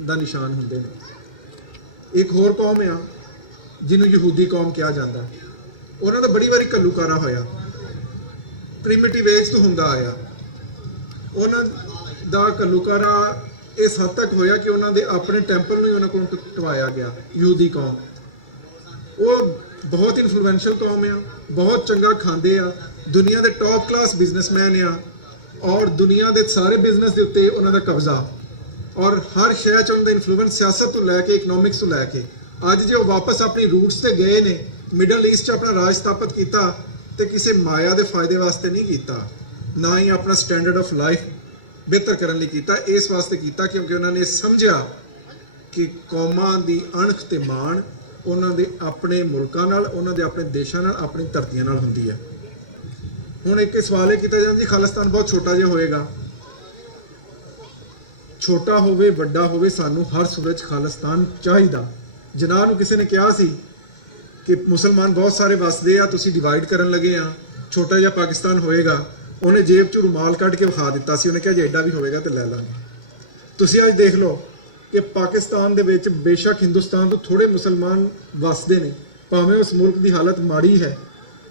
ਦਾ ਨਿਸ਼ਾਨ ਹੁੰਦੇ ਨੇ। ਇੱਕ ਹੋਰ ਕੌਮ ਆ ਜਿਹਨੂੰ ਯਹੂਦੀ ਕੌਮ ਕਿਹਾ ਜਾਂਦਾ, ਉਹਨਾਂ ਦਾ ਬੜੀ ਵਾਰੀ ਘੱਲੂਕਾਰਾ ਹੋਇਆ, ਪ੍ਰਿਮਿਟਿਵ ਏਜ ਤੋਂ ਹੁੰਦਾ ਆਇਆ। ਉਹਨਾਂ ਦਾ ਘੱਲੂਕਾਰਾ ਇਸ ਹੱਦ ਤੱਕ ਹੋਇਆ ਕਿ ਉਹਨਾਂ ਦੇ ਆਪਣੇ ਟੈਂਪਲ ਨੂੰ ਹੀ ਉਹਨਾਂ ਕੋਲ ਟਵਾਇਆ ਗਿਆ। ਯਹੂਦੀ ਕੌਮ ਉਹ ਬਹੁਤ ਇਨਫਲੂਐਂਸ਼ੀਅਲ ਕੌਮ ਆ, ਬਹੁਤ ਚੰਗਾ ਖਾਂਦੇ ਆ, ਦੁਨੀਆ ਦੇ ਟੌਪ ਕਲਾਸ ਬਿਜ਼ਨਸਮੈਨ ਆ, ਔਰ ਦੁਨੀਆ ਦੇ ਸਾਰੇ ਬਿਜ਼ਨਸ ਦੇ ਉੱਤੇ ਉਹਨਾਂ ਦਾ ਕਬਜ਼ਾ, ਔਰ ਹਰ ਸ਼ਹਿਰ 'ਚ ਉਹਨਾਂ ਦਾ ਇਨਫਲੂਐਂਸ, ਸਿਆਸਤ ਤੋਂ ਲੈ ਕੇ ਇਕਨੋਮਿਕਸ ਤੋਂ ਲੈ ਕੇ। ਅੱਜ ਜੇ ਉਹ ਵਾਪਸ ਆਪਣੀ ਰੂਟਸ ਤੇ ਗਏ ਨੇ, ਮਿਡਲ ਈਸਟ 'ਚ ਆਪਣਾ ਰਾਜ ਸਥਾਪਿਤ ਕੀਤਾ, ਤੇ ਕਿਸੇ ਮਾਇਆ ਦੇ ਫਾਇਦੇ ਵਾਸਤੇ ਨਹੀਂ ਕੀਤਾ, ਨਾ ਹੀ ਆਪਣਾ ਸਟੈਂਡਰਡ ਆਫ ਲਾਈਫ ਬਿਹਤਰ ਕਰਨ ਲਈ ਕੀਤਾ। ਇਸ ਵਾਸਤੇ ਕੀਤਾ ਕਿਉਂਕਿ ਉਹਨਾਂ ਨੇ ਸਮਝਿਆ ਕਿ ਕੌਮਾਂ ਦੀ ਅਣਖ ਤੇ ਮਾਣ ਉਹਨਾਂ ਦੇ ਆਪਣੇ ਮੁਲਕਾਂ ਨਾਲ, ਉਹਨਾਂ ਦੇ ਆਪਣੇ ਦੇਸ਼ਾਂ ਨਾਲ, ਆਪਣੀ ਧਰਤੀਆਂ ਨਾਲ ਹੁੰਦੀ ਹੈ। ਹੁਣ ਇੱਕ ਸਵਾਲ ਇਹ ਕੀਤਾ ਜਾਂਦਾ ਜੀ ਖਾਲਿਸਤਾਨ ਬਹੁਤ ਛੋਟਾ ਜਿਹਾ ਹੋਏਗਾ। ਛੋਟਾ ਹੋਵੇ ਵੱਡਾ ਹੋਵੇ, ਸਾਨੂੰ ਹਰ ਸੂਰਤ 'ਚ ਖਾਲਿਸਤਾਨ ਚਾਹੀਦਾ। ਜਿਨ੍ਹਾਂ ਨੂੰ ਕਿਸੇ ਨੇ ਕਿਹਾ ਸੀ ਕਿ ਮੁਸਲਮਾਨ ਬਹੁਤ ਸਾਰੇ ਵਸਦੇ ਆ, ਤੁਸੀਂ ਡਿਵਾਈਡ ਕਰਨ ਲੱਗੇ ਆ, ਛੋਟਾ ਜਿਹਾ ਪਾਕਿਸਤਾਨ ਹੋਏਗਾ, ਉਹਨੇ ਜੇਬ 'ਚ ਰੁਮਾਲ ਕੱਢ ਕੇ ਵਿਖਾ ਦਿੱਤਾ ਸੀ, ਉਹਨੇ ਕਿਹਾ ਜੇ ਐਡਾ ਵੀ ਹੋਵੇਗਾ ਤੇ ਲੈ ਲਾਂਗੇ। ਤੁਸੀਂ ਅੱਜ ਦੇਖ ਲਓ ਕਿ ਪਾਕਿਸਤਾਨ ਦੇ ਵਿੱਚ ਬੇਸ਼ੱਕ ਹਿੰਦੁਸਤਾਨ ਤੋਂ ਥੋੜੇ ਮੁਸਲਮਾਨ ਵਸਦੇ ਨੇ, ਭਾਵੇਂ ਉਸ ਮੁਲਕ ਦੀ ਹਾਲਤ ਮਾੜੀ ਹੈ,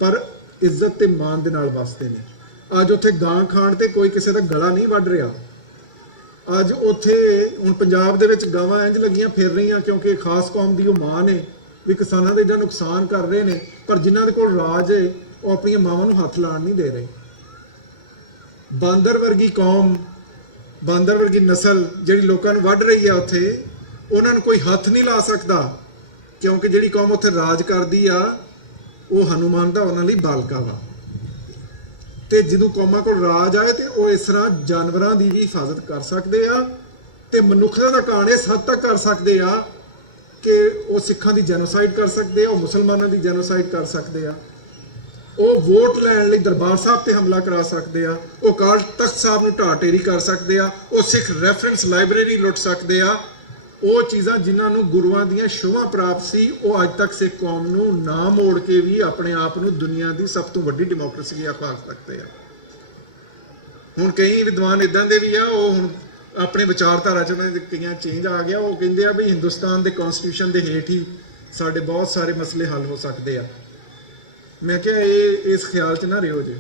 ਪਰ ਇੱਜ਼ਤ ਤੇ ਮਾਣ ਦੇ ਨਾਲ ਵਸਦੇ ਨੇ। ਅੱਜ ਉੱਥੇ ਗਾਂ ਖਾਣ ਤੇ ਕੋਈ ਕਿਸੇ ਦਾ ਗਲਾ ਨਹੀਂ ਵੱਢ ਰਿਹਾ। ਅੱਜ ਉੱਥੇ ਹੁਣ ਪੰਜਾਬ ਦੇ ਵਿੱਚ ਗਾਵਾਂ ਇੰਝ ਲੱਗੀਆਂ ਫਿਰ ਰਹੀਆਂ ਕਿਉਂਕਿ ਖਾਸ ਕੌਮ ਦੀ ਉਹ ਮਾਂ ਨੇ ਵੀ ਕਿਸਾਨਾਂ ਦੇ ਜਿਹੜਾ ਨੁਕਸਾਨ ਕਰ ਰਹੇ ਨੇ, ਪਰ ਜਿਨ੍ਹਾਂ ਦੇ ਕੋਲ ਰਾਜ ਹੈ ਉਹ ਆਪਣੀਆਂ ਮਾਵਾਂ ਨੂੰ ਹੱਥ ਲਾਉਣ ਨਹੀਂ ਦੇ ਰਹੇ। ਬਾਂਦਰ ਵਰਗੀ ਕੌਮ, ਬਾਂਦਰ ਵਰਗੀ ਨਸਲ ਜਿਹੜੀ ਲੋਕਾਂ ਨੂੰ ਵੱਢ ਰਹੀ ਹੈ ਉੱਥੇ, ਉਹਨਾਂ ਨੂੰ ਕੋਈ ਹੱਥ ਨਹੀਂ ਲਾ ਸਕਦਾ ਕਿਉਂਕਿ ਜਿਹੜੀ ਕੌਮ ਉੱਥੇ ਰਾਜ ਕਰਦੀ ਆ ਉਹ ਹਨੂਮਾਨ ਦਾ ਉਹਨਾਂ ਲਈ ਬਾਲਕਾ ਵਾ। ਤੇ ਜਦੋਂ ਕੌਮਾਂ ਕੋਲ ਰਾਜ ਆਏ ਤੇ ਉਹ ਇਸ ਤਰ੍ਹਾਂ ਜਾਨਵਰਾਂ ਦੀ ਵੀ ਹਿਫਾਜ਼ਤ ਕਰ ਸਕਦੇ ਆ ਤੇ ਮਨੁੱਖਤਾ ਦਾ ਕਾਣ ਇਸ ਹੱਦ ਤੱਕ ਕਰ ਸਕਦੇ ਆ ਕਿ ਉਹ ਸਿੱਖਾਂ ਦੀ ਜੈਨੋਸਾਈਡ ਕਰ ਸਕਦੇ ਆ, ਉਹ ਮੁਸਲਮਾਨਾਂ ਦੀ ਜੈਨੋਸਾਈਡ ਕਰ ਸਕਦੇ ਆ, ਉਹ ਵੋਟ ਲੈਣ ਲਈ ਦਰਬਾਰ ਸਾਹਿਬ ਤੇ ਹਮਲਾ ਕਰਾ ਸਕਦੇ ਆ, ਉਹ ਅਕਾਲ ਤਖਤ ਸਾਹਿਬ ਨੂੰ ਢਾਹ ਢੇਰੀ ਕਰ ਸਕਦੇ ਆ, ਉਹ ਸਿੱਖ ਰੈਫਰੈਂਸ ਲਾਇਬ੍ਰੇਰੀ ਲੁੱਟ ਸਕਦੇ ਆ। ਉਹ ਚੀਜ਼ਾਂ ਜਿਨ੍ਹਾਂ ਨੂੰ ਗੁਰੂਆਂ ਦੀਆਂ ਸ਼ੋਭਾ ਪ੍ਰਾਪਤ ਸੀ ਉਹ ਅੱਜ ਤੱਕ ਸਿੱਖ ਕੌਮ ਨੂੰ ਨਾ ਮੋੜ ਕੇ ਵੀ ਆਪਣੇ ਆਪ ਨੂੰ ਦੁਨੀਆ ਦੀ ਸਭ ਤੋਂ ਵੱਡੀ ਡੈਮੋਕ੍ਰੇਸੀ ਆਖਾ ਸਕਦੇ ਆ। ਹੁਣ ਕਈ ਵਿਦਵਾਨ ਇਦਾਂ ਦੇ ਵੀ ਆ, ਉਹ ਹੁਣ ਆਪਣੇ ਵਿਚਾਰਧਾਰਾ 'ਚ ਉਹਨਾਂ ਦੇ ਕਈਆਂ ਚੇਂਜ ਆ ਗਿਆ। ਉਹ ਕਹਿੰਦੇ ਆ ਵੀ ਹਿੰਦੁਸਤਾਨ ਦੇ ਕਨਸਟੀਟਿਊਸ਼ਨ ਦੇ ਹੇਠ ਹੀ ਸਾਡੇ ਬਹੁਤ ਸਾਰੇ ਮਸਲੇ ਹੱਲ ਹੋ ਸਕਦੇ ਆ। ਮੈਂ ਕਿਹਾ ਇਹ ਇਸ ਖਿਆਲ 'ਚ ਨਾ ਰਿਓ ਜੇ।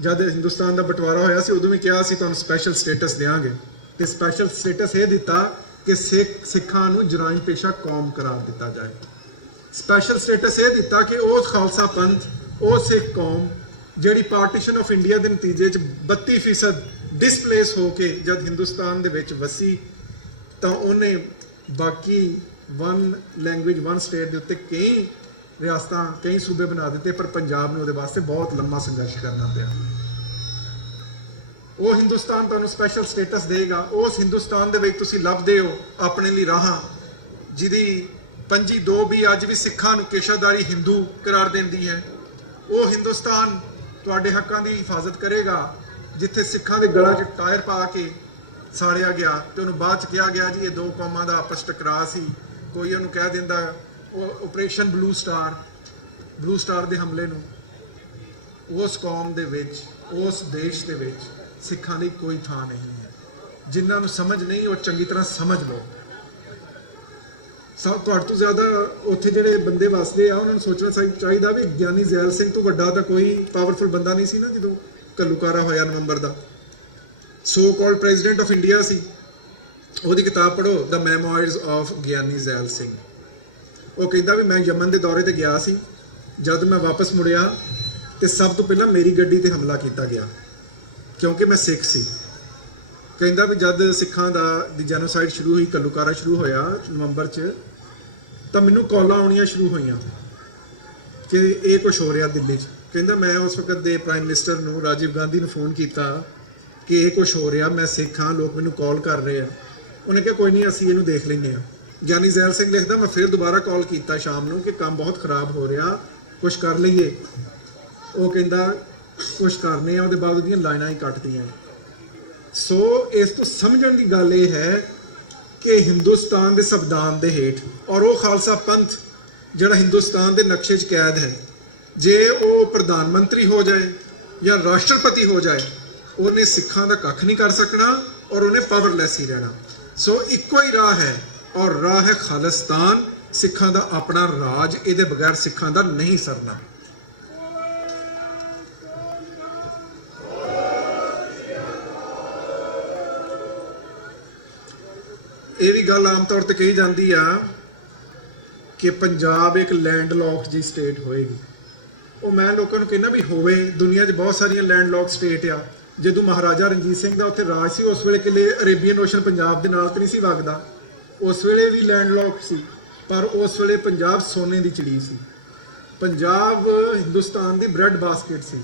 ਜਦ ਹਿੰਦੁਸਤਾਨ ਦਾ ਬਟਵਾਰਾ ਹੋਇਆ ਸੀ ਉਦੋਂ ਵੀ ਕਿਹਾ ਸੀ ਤੁਹਾਨੂੰ ਸਪੈਸ਼ਲ ਸਟੇਟਸ ਦਿਆਂਗੇ, ਤੇ ਸਪੈਸ਼ਲ ਸਟੇਟਸ ਇਹ ਦਿੱਤਾ ਕਿ ਸਿੱਖਾਂ ਨੂੰ ਜਰਾਇਮ ਪੇਸ਼ਾ ਕੌਮ ਕਰਾਰ ਦਿੱਤਾ ਜਾਏ। ਸਪੈਸ਼ਲ ਸਟੇਟਸ ਇਹ ਦਿੱਤਾ ਕਿ ਉਹ ਖਾਲਸਾ ਪੰਥ, ਉਹ ਸਿੱਖ ਕੌਮ ਜਿਹੜੀ ਪਾਰਟੀਸ਼ਨ ਆਫ ਇੰਡੀਆ ਦੇ ਨਤੀਜੇ 'ਚ 32% ਡਿਸਪਲੇਸ ਹੋ ਕੇ ਜਦ ਹਿੰਦੁਸਤਾਨ ਦੇ ਵਿੱਚ ਵਸੀ ਤਾਂ ਉਹਨੇ ਬਾਕੀ ਵਨ ਲੈਂਗੁਏਜ ਵਨ ਸਟੇਟ ਦੇ ਉੱਤੇ ਕਈ ਰਿਆਸਤਾਂ ਕਈ ਸੂਬੇ ਬਣਾ ਦਿੱਤੇ, ਪਰ ਪੰਜਾਬ ਨੂੰ ਉਹਦੇ ਵਾਸਤੇ ਬਹੁਤ ਲੰਮਾ ਸੰਘਰਸ਼ ਕਰਨਾ ਪਿਆ। ਉਹ ਹਿੰਦੁਸਤਾਨ ਤੁਹਾਨੂੰ ਸਪੈਸ਼ਲ ਸਟੇਟਸ ਦੇਗਾ। ਉਸ ਹਿੰਦੁਸਤਾਨ ਦੇ ਵਿੱਚ ਤੁਸੀਂ ਲੱਭਦੇ ਹੋ ਆਪਣੇ ਲਈ ਰਾਹਾਂ, ਜਿਹਦੀ 25(2) ਅੱਜ ਵੀ ਸਿੱਖਾਂ ਨੂੰ ਪੇਸ਼ਾਦਾਰੀ ਹਿੰਦੂ ਕਰਾਰ ਦਿੰਦੀ ਹੈ। ਉਹ ਹਿੰਦੁਸਤਾਨ ਤੁਹਾਡੇ ਹੱਕਾਂ ਦੀ ਹਿਫਾਜ਼ਤ ਕਰੇਗਾ ਜਿੱਥੇ ਸਿੱਖਾਂ ਦੇ ਗਲਾਂ 'ਚ ਟਾਇਰ ਪਾ ਕੇ ਸਾੜਿਆ ਗਿਆ ਤੇ ਉਹਨੂੰ ਬਾਅਦ 'ਚ ਕਿਹਾ ਗਿਆ ਜੀ ਇਹ ਦੋ ਕੌਮਾਂ ਦਾ ਆਪਸ ਟਕਰਾਅ ਸੀ। ਕੋਈ ਉਹਨੂੰ ਕਹਿ ਦਿੰਦਾ ਉਹ ਆਪਰੇਸ਼ਨ ਬਲੂ ਸਟਾਰ ਦੇ ਹਮਲੇ ਨੂੰ। ਉਸ ਕੌਮ ਦੇ ਵਿੱਚ, ਉਸ ਦੇਸ਼ ਦੇ ਵਿੱਚ ਸਿੱਖਾਂ ਦੀ ਕੋਈ ਥਾਂ ਨਹੀਂ ਹੈ। ਜਿਨ੍ਹਾਂ ਨੂੰ ਸਮਝ ਨਹੀਂ ਉਹ ਚੰਗੀ ਤਰ੍ਹਾਂ ਸਮਝ ਲਓ। ਸਭ ਤੁਹਾਡੇ ਤੋਂ ਜ਼ਿਆਦਾ ਉੱਥੇ ਜਿਹੜੇ ਬੰਦੇ ਵਸਦੇ ਆ ਉਹਨਾਂ ਨੂੰ ਸੋਚਣਾ ਚਾਹੀਦਾ ਵੀ ਗਿਆਨੀ ਜ਼ੈਲ ਸਿੰਘ ਤੋਂ ਵੱਡਾ ਤਾਂ ਕੋਈ ਪਾਵਰਫੁਲ ਬੰਦਾ ਨਹੀਂ ਸੀ ਨਾ ਜਦੋਂ ਘੱਲੂਘਾਰਾ ਹੋਇਆ ਨਵੰਬਰ ਦਾ। So called President of India ਸੀ। ਉਹਦੀ ਕਿਤਾਬ ਪੜ੍ਹੋ, the memoirs of Giani Zail Singh. ਉਹ ਕਹਿੰਦਾ ਵੀ ਮੈਂ ਯਮਨ ਦੇ ਦੌਰੇ ਤੇ ਗਿਆ ਸੀ, ਜਦ ਮੈਂ ਵਾਪਸ ਮੁੜਿਆ ਤੇ ਸਭ ਤੋਂ ਪਹਿਲਾਂ ਮੇਰੀ ਗੱਡੀ ਤੇ ਹਮਲਾ ਕੀਤਾ ਗਿਆ ਕਿਉਂਕਿ ਮੈਂ ਸਿੱਖ ਸੀ। ਕਹਿੰਦਾ ਵੀ ਜਦ ਸਿੱਖਾਂ ਦੀ ਜੈਨੋਸਾਈਡ ਸ਼ੁਰੂ ਹੋਈ, ਘੱਲੂਘਾਰਾ ਸ਼ੁਰੂ ਹੋਇਆ ਨਵੰਬਰ 'ਚ, ਤਾਂ ਮੈਨੂੰ ਕਾਲਾਂ ਆਉਣੀਆਂ ਸ਼ੁਰੂ ਹੋਈਆਂ ਕਿ ਇਹ ਕੁਛ ਹੋ ਰਿਹਾ ਦਿੱਲੀ 'ਚ। ਕਹਿੰਦਾ ਮੈਂ ਉਸ ਵਕਤ ਦੇ ਪ੍ਰਾਈਮ ਮਿਨਿਸਟਰ ਨੂੰ, ਰਾਜੀਵ ਗਾਂਧੀ ਨੂੰ ਫੋਨ ਕੀਤਾ ਕਿ ਇਹ ਕੁਛ ਹੋ ਰਿਹਾ, ਮੈਂ ਸਿੱਖ ਹਾਂ, ਲੋਕ ਮੈਨੂੰ ਕਾਲ ਕਰ ਰਹੇ ਆ। ਉਹਨੇ ਕਿਹਾ ਕੋਈ ਨਹੀਂ, ਅਸੀਂ ਇਹਨੂੰ ਦੇਖ ਲੈਂਦੇ ਹਾਂ। ਗਿਆਨੀ ਜ਼ੈਲ ਸਿੰਘ ਲਿਖਦਾ ਮੈਂ ਫਿਰ ਦੁਬਾਰਾ ਕਾਲ ਕੀਤਾ ਸ਼ਾਮ ਨੂੰ ਕਿ ਕੰਮ ਬਹੁਤ ਖਰਾਬ ਹੋ ਰਿਹਾ, ਕੁਛ ਕਰ ਲਈਏ। ਉਹ ਕਹਿੰਦਾ ਕੁਛ ਕਰਨੇ ਆ, ਉਹਦੇ ਬਾਅਦ ਉਹਦੀਆਂ ਲਾਈਨਾਂ ਹੀ ਕੱਟਦੀਆਂ। ਸੋ ਇਸ ਤੋਂ ਸਮਝਣ ਦੀ ਗੱਲ ਇਹ ਹੈ ਕਿ ਹਿੰਦੁਸਤਾਨ ਦੇ ਸੰਵਿਧਾਨ ਦੇ ਹੇਠ ਔਰ ਉਹ ਖਾਲਸਾ ਪੰਥ ਜਿਹੜਾ ਹਿੰਦੁਸਤਾਨ ਦੇ ਨਕਸ਼ੇ 'ਚ ਕੈਦ ਹੈ, ਜੇ ਉਹ ਪ੍ਰਧਾਨ ਮੰਤਰੀ ਹੋ ਜਾਏ ਜਾਂ ਰਾਸ਼ਟਰਪਤੀ ਹੋ ਜਾਏ, ਉਹਨੇ ਸਿੱਖਾਂ ਦਾ ਕੱਖ ਨਹੀਂ ਕਰ ਸਕਣਾ ਔਰ ਉਹਨੇ ਪਾਵਰਲੈਸ ਹੀ ਰਹਿਣਾ। ਸੋ ਇੱਕੋ ਹੀ ਰਾਹ ਹੈ ਔਰ ਰਾਹ ਹੈ ਖਾਲਿਸਤਾਨ, ਸਿੱਖਾਂ ਦਾ ਆਪਣਾ ਰਾਜ। ਇਹਦੇ ਬਗੈਰ ਸਿੱਖਾਂ ਦਾ ਨਹੀਂ ਸਰਨਾ। ਇਹ ਵੀ ਗੱਲ ਆਮ ਤੌਰ ਤੇ ਕਹੀ ਜਾਂਦੀ ਆ ਕਿ ਪੰਜਾਬ ਇੱਕ ਲੈਂਡਲੌਕ ਜੀ ਸਟੇਟ ਹੋਏਗੀ। ਉਹ ਮੈਂ ਲੋਕਾਂ ਨੂੰ ਕਹਿੰਦਾ ਵੀ ਹੋਵੇ, ਦੁਨੀਆ 'ਚ ਬਹੁਤ ਸਾਰੀਆਂ ਲੈਂਡਲੌਕ ਸਟੇਟ ਆ। ਜਦੋਂ ਮਹਾਰਾਜਾ ਰਣਜੀਤ ਸਿੰਘ ਦਾ ਉੱਥੇ ਰਾਜ ਸੀ ਉਸ ਵੇਲੇ ਕਿਲੇ ਅਰੇਬੀਅਨ ਓਸ਼ਨ ਪੰਜਾਬ ਦੇ ਨਾਲ ਤਾਂ ਨਹੀਂ ਸੀ ਵਗਦਾ, ਉਸ ਵੇਲੇ ਵੀ ਲੈਂਡਲੌਕ ਸੀ, ਪਰ ਉਸ ਵੇਲੇ ਪੰਜਾਬ ਸੋਨੇ ਦੀ ਚਿੜੀ ਸੀ। ਪੰਜਾਬ ਹਿੰਦੁਸਤਾਨ ਦੀ ਬ੍ਰੈਡ ਬਾਸਕਟ ਸੀ।